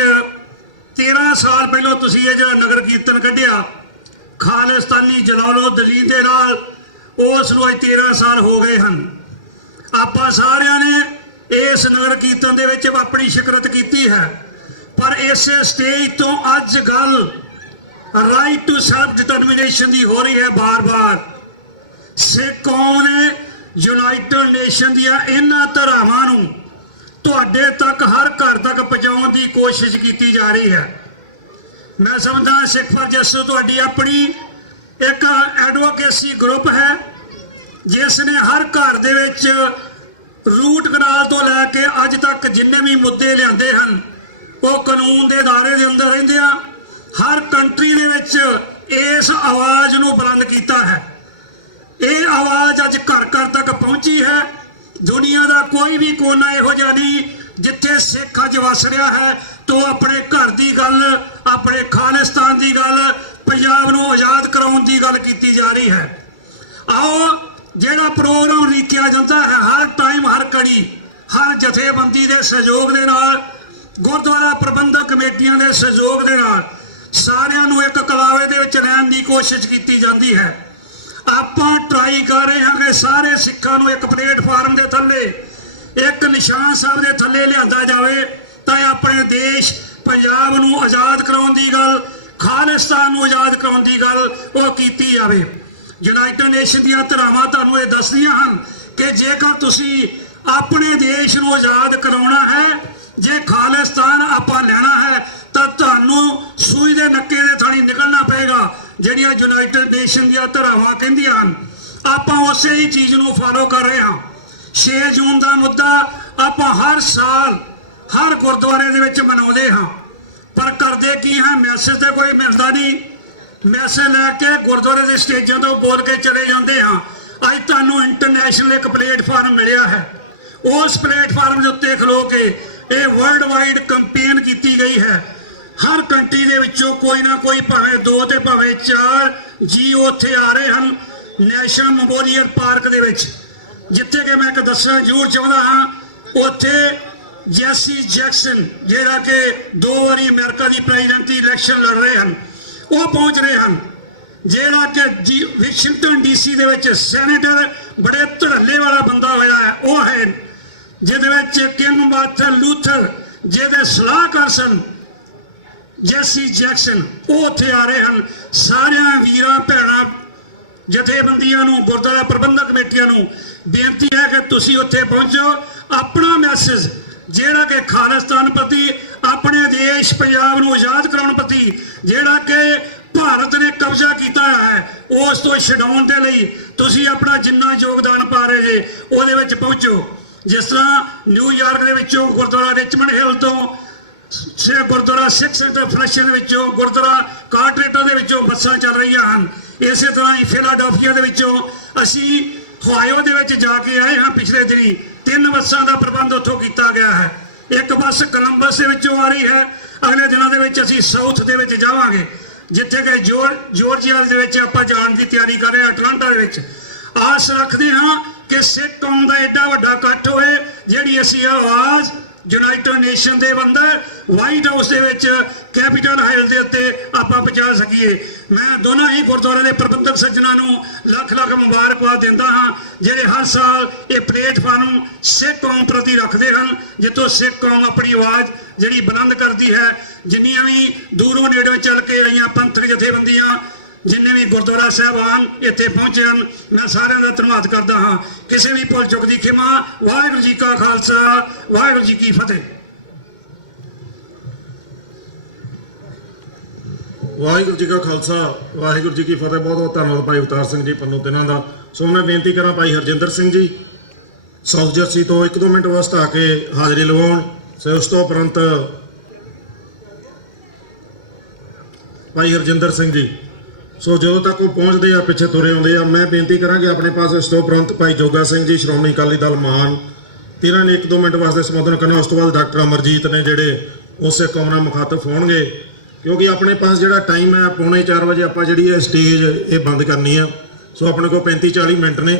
13 ਸਾਲ ਪਹਿਲਾਂ ਤੁਸੀਂ ਇਹ ਜਿਹੜਾ ਨਗਰ ਕੀਰਤਨ ਕੱਢਿਆ, ਖਾਲਿਸਤਾਨੀ ਜਲਾਲੋ ਦਲੀਲ ਦੇ ਨਾਲ, ਉਸ ਨੂੰ ਅੱਜ 13 ਸਾਲ ਹੋ ਗਏ ਹਨ। ਆਪਾਂ ਸਾਰਿਆਂ ਨੇ ਇਸ ਨਗਰ ਕੀਰਤਨ ਦੇ ਵਿੱਚ ਆਪਣੀ ਸ਼ਿਰਕਤ ਕੀਤੀ ਹੈ, ਪਰ ਇਸੇ ਸਟੇਜ ਤੋਂ ਅੱਜ ਗੱਲ ਰਾਈਟ ਟੂ ਸੈਲਫ ਡਿਟਰਮੀਨੇਸ਼ਨ ਦੀ ਹੋ ਰਹੀ ਹੈ। ਬਾਰ-ਬਾਰ ਸਿੱਖ ਕੌਮ ਨੇ ਯੂਨਾਈਟਿਡ ਨੇਸ਼ਨ ਦੀਆਂ ਇਹਨਾਂ ਧਾਰਾਵਾਂ ਨੂੰ ਤੁਹਾਡੇ ਤੱਕ, ਹਰ ਘਰ ਤੱਕ ਪਹੁੰਚਾਉਣ ਦੀ ਕੋਸ਼ਿਸ਼ ਕੀਤੀ ਜਾ ਰਹੀ ਹੈ। ਮੈਂ ਸਮਝਦਾ ਸਿੱਖ ਫਾਰ ਜਸਟਿਸ ਤੁਹਾਡੀ ਆਪਣੀ ਇੱਕ ਐਡਵੋਕੇਸੀ ਗਰੁੱਪ ਹੈ ਜਿਸ ਨੇ ਹਰ ਘਰ ਦੇ ਵਿੱਚ ਰੂਟ ਕਨਾਲ ਤੋਂ ਲੈ ਕੇ ਅੱਜ ਤੱਕ ਜਿੰਨੇ ਵੀ ਮੁੱਦੇ ਲਿਆਂਦੇ ਹਨ ਉਹ ਕਾਨੂੰਨ ਦੇ ਦਾਇਰੇ ਦੇ ਅੰਦਰ ਰਹਿੰਦੇ ਆ। ਹਰ ਕੰਟਰੀ ਦੇ ਵਿੱਚ ਇਸ ਆਵਾਜ਼ ਨੂੰ ਬੁਲੰਦ ਕੀਤਾ ਹੈ। ਇਹ ਆਵਾਜ਼ ਅੱਜ ਘਰ ਘਰ ਤੱਕ ਪਹੁੰਚੀ ਹੈ। ਦੁਨੀਆ ਦਾ ਕੋਈ ਵੀ ਕੋਨਾ ਇਹੋ ਜਿਹਾ ਨਹੀਂ ਜਿੱਥੇ ਸਿੱਖ ਅੱਜ ਵਸ ਰਿਹਾ ਹੈ ਤੋਂ ਆਪਣੇ ਘਰ ਦੀ ਗੱਲ, ਆਪਣੇ ਖਾਲਿਸਤਾਨ ਦੀ ਗੱਲ, ਪੰਜਾਬ ਨੂੰ ਆਜ਼ਾਦ ਕਰਾਉਣ ਦੀ ਗੱਲ ਕੀਤੀ ਜਾ ਰਹੀ ਹੈ। ਆਓ ਜਿਹੜਾ ਪ੍ਰੋਗਰਾਮ ਲਿਖਿਆ ਜਾਂਦਾ ਹੈ ਹਰ ਟਾਈਮ, ਹਰ ਕੜੀ, ਹਰ ਜਥੇਬੰਦੀ ਦੇ ਸਹਿਯੋਗ ਦੇ ਨਾਲ, ਗੁਰਦੁਆਰਾ ਪ੍ਰਬੰਧਕ ਕਮੇਟੀਆਂ ਦੇ ਸਹਿਯੋਗ ਦੇ ਨਾਲ ਸਾਰਿਆਂ ਨੂੰ ਇੱਕ ਕਲਾਵੇ ਦੇ ਵਿੱਚ ਰਹਿਣ ਦੀ ਕੋਸ਼ਿਸ਼ ਕੀਤੀ ਜਾਂਦੀ ਹੈ। ਆਪਾਂ ਟਰਾਈ ਕਰ ਰਹੇ ਹਾਂ ਕਿ ਸਾਰੇ ਸਿੱਖਾਂ ਨੂੰ ਇੱਕ ਪਲੇਟਫਾਰਮ ਦੇ ਥੱਲੇ, ਇੱਕ ਨਿਸ਼ਾਨ ਸਾਹਿਬ ਦੇ ਥੱਲੇ ਲਿਆਂਦਾ ਜਾਵੇ ਤਾਂ ਆਪਣੇ ਦੇਸ਼ ਪੰਜਾਬ ਨੂੰ ਆਜ਼ਾਦ ਕਰਾਉਣ ਦੀ ਗੱਲ, ਖਾਲਿਸਤਾਨ ਨੂੰ ਆਜ਼ਾਦ ਕਰਾਉਣ ਦੀ ਗੱਲ ਉਹ ਕੀਤੀ ਜਾਵੇ। ਯੂਨਾਈਟਿਡ ਨੇਸ਼ਨ ਦੀਆਂ ਧਾਰਾਵਾਂ ਤੁਹਾਨੂੰ ਇਹ ਦੱਸਦੀਆਂ ਹਨ ਕਿ ਜੇਕਰ ਤੁਸੀਂ ਆਪਣੇ ਦੇਸ਼ ਨੂੰ ਆਜ਼ਾਦ ਕਰਾਉਣਾ ਹੈ, ਜੇ ਖਾਲਿਸਤਾਨ ਆਪਾਂ ਲੈਣਾ ਹੈ ਤਾਂ ਤੁਹਾਨੂੰ ਸੂਈ ਦੇ ਨੱਕੇ ਦੇ ਥਾਣੀ ਨਿਕਲਣਾ ਪਏਗਾ ਜਿਹੜੀਆਂ ਯੂਨਾਈਟਿਡ ਨੇਸ਼ਨ ਦੀਆਂ ਧਾਰਾਵਾਂ ਕਹਿੰਦੀਆਂ ਹਨ। ਆਪਾਂ ਉਸੇ ਹੀ ਚੀਜ਼ ਨੂੰ ਫਾਲੋ ਕਰ ਰਹੇ ਹਾਂ। 6 ਜੂਨ ਦਾ ਮੁੱਦਾ ਆਪਾਂ ਹਰ ਸਾਲ ਹਰ ਗੁਰਦੁਆਰੇ ਦੇ ਵਿੱਚ ਮਨਾਉਂਦੇ ਹਾਂ, ਪਰ ਕਰਦੇ ਕੀ ਹਾਂ, ਮੈਸੇਜ ਤੇ ਕੋਈ ਮਿਲਦਾ ਨਹੀਂ। ਮੈਸੇਜ ਲੈ ਕੇ ਗੁਰਦੁਆਰੇ ਦੇ ਸਟੇਜਾਂ ਤੋਂ ਬੋਲ ਕੇ ਚਲੇ ਜਾਂਦੇ ਹਾਂ। ਅੱਜ ਤੁਹਾਨੂੰ ਇੰਟਰਨੈਸ਼ਨਲ ਇੱਕ ਪਲੇਟਫਾਰਮ ਮਿਲਿਆ ਹੈ, ਉਸ ਪਲੇਟਫਾਰਮ ਦੇ ਉੱਤੇ ਖਲੋ ਕੇ ਇਹ ਵਰਲਡ ਵਾਈਡ ਕੰਪੇਨ ਕੀਤੀ ਗਈ ਹੈ। ਹਰ ਕੰਟਰੀ ਦੇ ਵਿੱਚੋਂ ਕੋਈ ਨਾ ਕੋਈ, ਭਾਵੇਂ 2 ਤੇ ਭਾਵੇਂ 4 ਜੀ ਉੱਥੇ ਆ ਰਹੇ ਹਨ ਨੈਸ਼ਨਲ ਮੈਮੋਰੀਅਲ ਪਾਰਕ ਦੇ ਵਿੱਚ, ਜਿੱਥੇ ਕਿ ਮੈਂ ਇੱਕ ਦੱਸਣਾ ਜ਼ਰੂਰ ਚਾਹੁੰਦਾ ਹਾਂ, ਉੱਥੇ ਜੈਸੀ ਜੈਕਸਨ ਜਿਹੜਾ ਕਿ 2 ਵਾਰੀ ਅਮਰੀਕਾ ਦੀ ਪ੍ਰੈਜ਼ੀਡੈਂਟ ਦੀ ਇਲੈਕਸ਼ਨ ਲੜ ਰਹੇ ਹਨ, ਉਹ ਪਹੁੰਚ ਰਹੇ ਹਨ। ਜਿਹੜਾ ਕਿ ਵਾਸ਼ਿੰਗਟਨ DC ਦੇ ਵਿੱਚ ਸੈਨੇਟਰ ਬੜੇ ਧੜੱਲੇ ਵਾਲਾ ਬੰਦਾ ਹੋਇਆ ਹੈ, ਉਹ ਹੈ, ਜਿਹਦੇ ਵਿੱਚ ਕਿੰਗ ਮਾਰਟਨ ਲੂਥਰ ਜਿਹਦੇ ਸਲਾਹਕਾਰ ਸਨ ਜੈਸੀ ਜੈਕਸਨ, ਉਹ ਉੱਥੇ ਆ ਰਹੇ ਹਨ। ਸਾਰਿਆਂ ਵੀਰਾਂ ਭੈਣਾਂ ਜਥੇਬੰਦੀਆਂ ਨੂੰ, ਗੁਰਦੁਆਰਾ ਪ੍ਰਬੰਧਕ ਕਮੇਟੀਆਂ ਨੂੰ ਬੇਨਤੀ ਹੈ ਕਿ ਤੁਸੀਂ ਉੱਥੇ ਪਹੁੰਚੋ। ਆਪਣਾ ਮੈਸੇਜ ਜਿਹੜਾ ਕਿ ਖਾਲਿਸਤਾਨ ਪ੍ਰਤੀ, ਆਪਣੇ ਦੇਸ਼ ਪੰਜਾਬ ਨੂੰ ਆਜ਼ਾਦ ਕਰਾਉਣ ਪ੍ਰਤੀ, ਜਿਹੜਾ ਕਿ ਭਾਰਤ ਨੇ ਕਬਜ਼ਾ ਕੀਤਾ ਹੈ, ਉਸ ਤੋਂ ਛਡਾਉਣ ਦੇ ਲਈ ਤੁਸੀਂ ਆਪਣਾ ਜਿੰਨਾ ਯੋਗਦਾਨ ਪਾ ਰਹੇ ਜੇ ਉਹਦੇ ਵਿੱਚ ਪਹੁੰਚੋ। ਜਿਸ ਤਰ੍ਹਾਂ ਨਿਊਯਾਰਕ ਦੇ ਵਿੱਚੋਂ ਗੁਰਦੁਆਰਾ ਰਿਚਮੰਡ ਹਿੱਲ ਤੋਂ, ਗੁਰਦੁਆਰਾ ਸਿੱਖ ਸੈਂਟਰ ਫਲੈਸ਼ਨ ਦੇ ਵਿੱਚੋਂ, ਗੁਰਦੁਆਰਾ ਕਾਰਟਰੇਟਾ ਦੇ ਵਿੱਚੋਂ ਬੱਸਾਂ ਚੱਲ ਰਹੀਆਂ ਹਨ। ਇਸੇ ਤਰ੍ਹਾਂ ਹੀ ਫਿਲਾਡੈਲਫੀਆ ਦੇ ਵਿੱਚੋਂ ਅਸੀਂ ਹਵਾਈਓ ਦੇ ਵਿੱਚ ਜਾ ਕੇ ਆਏ ਹਾਂ ਪਿਛਲੇ ਦਿਨੀ। 3 ਬੱਸਾਂ ਦਾ ਪ੍ਰਬੰਧ ਉੱਥੋਂ ਕੀਤਾ ਗਿਆ ਹੈ। ਇੱਕ ਬੱਸ ਕੋਲੰਬਸ ਦੇ ਵਿੱਚੋਂ ਆ ਰਹੀ ਹੈ। ਅਗਲੇ ਦਿਨਾਂ ਦੇ ਵਿੱਚ ਅਸੀਂ ਸਾਊਥ ਦੇ ਵਿੱਚ ਜਾਵਾਂਗੇ, ਜਿੱਥੇ ਕਿ ਜਾਰਜੀਆ ਦੇ ਵਿੱਚ ਆਪਾਂ ਜਾਣ ਦੀ ਤਿਆਰੀ ਕਰ ਰਹੇ ਹਾਂ, ਅਟਲਾਂਟਾ ਦੇ ਵਿੱਚ। ਆਸ ਰੱਖਦੇ ਹਾਂ ਕਿ ਸਿੱਖ ਕੌਮ ਦਾ ਐਡਾ ਵੱਡਾ ਇਕੱਠ ਹੋਏ, ਜਿਹੜੀ ਅਸੀਂ ਆਵਾਜ਼ ਯੂਨਾਈਟਿਡ ਨੇਸ਼ਨ ਦੇ ਅੰਦਰ ਵਾਈਟ ਹਾਊਸ ਦੇ ਵਿੱਚ ਕੈਪੀਟਲ ਹਿੱਲ ਦੇ ਉੱਤੇ ਆਪਾਂ ਪਹੁੰਚਾ ਸਕੀਏ। ਮੈਂ ਦੋਨਾਂ ਹੀ ਗੁਰਦੁਆਰੇ ਦੇ ਪ੍ਰਬੰਧਕ ਸੱਜਣਾਂ ਨੂੰ ਲੱਖ ਲੱਖ ਮੁਬਾਰਕਬਾਦ ਦਿੰਦਾ ਹਾਂ, ਜਿਹੜੇ ਹਰ ਸਾਲ ਇਹ ਪਲੇਟਫਾਰਮ ਸਿੱਖ ਕੌਮ ਪ੍ਰਤੀ ਰੱਖਦੇ ਹਨ, ਜਿੱਥੋਂ ਸਿੱਖ ਕੌਮ ਆਪਣੀ ਆਵਾਜ਼ ਜਿਹੜੀ ਬੁਲੰਦ ਕਰਦੀ ਹੈ। ਜਿੰਨੀਆਂ ਵੀ ਦੂਰੋਂ ਨੇੜੋਂ ਚੱਲ ਕੇ ਆਈਆਂ ਪੰਥਕ ਜਥੇਬੰਦੀਆਂ, ਜਿੰਨੇ ਵੀ ਗੁਰਦੁਆਰਾ ਸਾਹਿਬਾਨ ਇੱਥੇ ਪਹੁੰਚੇ ਹਨ, ਮੈਂ ਸਾਰਿਆਂ ਦਾ ਧੰਨਵਾਦ ਕਰਦਾ ਹਾਂ। ਕਿਸੇ ਵੀ ਭੁੱਲ ਚੁੱਕ ਦੀ ਖਿਮਾ। ਵਾਹਿਗੁਰੂ ਜੀ ਕਾ ਖਾਲਸਾ, ਵਾਹਿਗੁਰੂ ਜੀ ਕੀ ਫਤਿਹ। ਵਾਹਿਗੁਰੂ ਜੀ ਕਾ ਖਾਲਸਾ, ਵਾਹਿਗੁਰੂ ਜੀ ਕੀ ਫਤਿਹ। ਬਹੁਤ ਬਹੁਤ ਧੰਨਵਾਦ ਭਾਈ ਅਵਤਾਰ ਸਿੰਘ ਜੀ ਪੰਨੂ ਤਿੰਨਾਂ ਦਾ। ਸੋ ਮੈਂ ਬੇਨਤੀ ਕਰਾਂ ਭਾਈ ਹਰਜਿੰਦਰ ਸਿੰਘ ਜੀ ਸਾਊਥ ਜਰਸੀ ਤੋਂ 1-2 ਮਿੰਟ ਵਾਸਤੇ ਆ ਕੇ ਹਾਜ਼ਰੀ ਲਵਾਉਣ। ਸੋ ਉਸ ਤੋਂ ਉਪਰੰਤ ਭਾਈ ਹਰਜਿੰਦਰ ਸਿੰਘ ਜੀ, ਸੋ ਜਦੋਂ ਤੱਕ ਉਹ ਪਹੁੰਚਦੇ ਆ ਪਿੱਛੇ ਤੁਰੇ ਆਉਂਦੇ ਆ, ਮੈਂ ਬੇਨਤੀ ਕਰਾਂਗੇ ਆਪਣੇ ਪਾਸ ਇਸ ਤੋਂ ਉਪਰੰਤ ਭਾਈ ਜੋਗਾ ਸਿੰਘ ਜੀ ਸ਼੍ਰੋਮਣੀ ਅਕਾਲੀ ਦਲ ਮਾਨ, ਤਿੰਨਾਂ ਨੇ 1-2 ਮਿੰਟ ਵਾਸਤੇ ਸੰਬੋਧਨ ਕਰਨਾ। ਉਸ ਤੋਂ ਬਾਅਦ ਡਾਕਟਰ ਅਮਰਜੀਤ ਨੇ ਜਿਹੜੇ ਉਸੇ ਕੌਮ ਨਾਲ ਮੁਖਾਤਬ ਹੋਣਗੇ, ਕਿਉਂਕਿ ਆਪਣੇ ਪਾਸ ਜਿਹੜਾ ਟਾਈਮ ਹੈ 3:45 ਵਜੇ ਆਪਾਂ ਜਿਹੜੀ ਇਹ ਸਟੇਜ ਇਹ ਬੰਦ ਕਰਨੀ ਆ। ਸੋ ਆਪਣੇ ਕੋਲ 35-40 ਮਿੰਟ ਨੇ,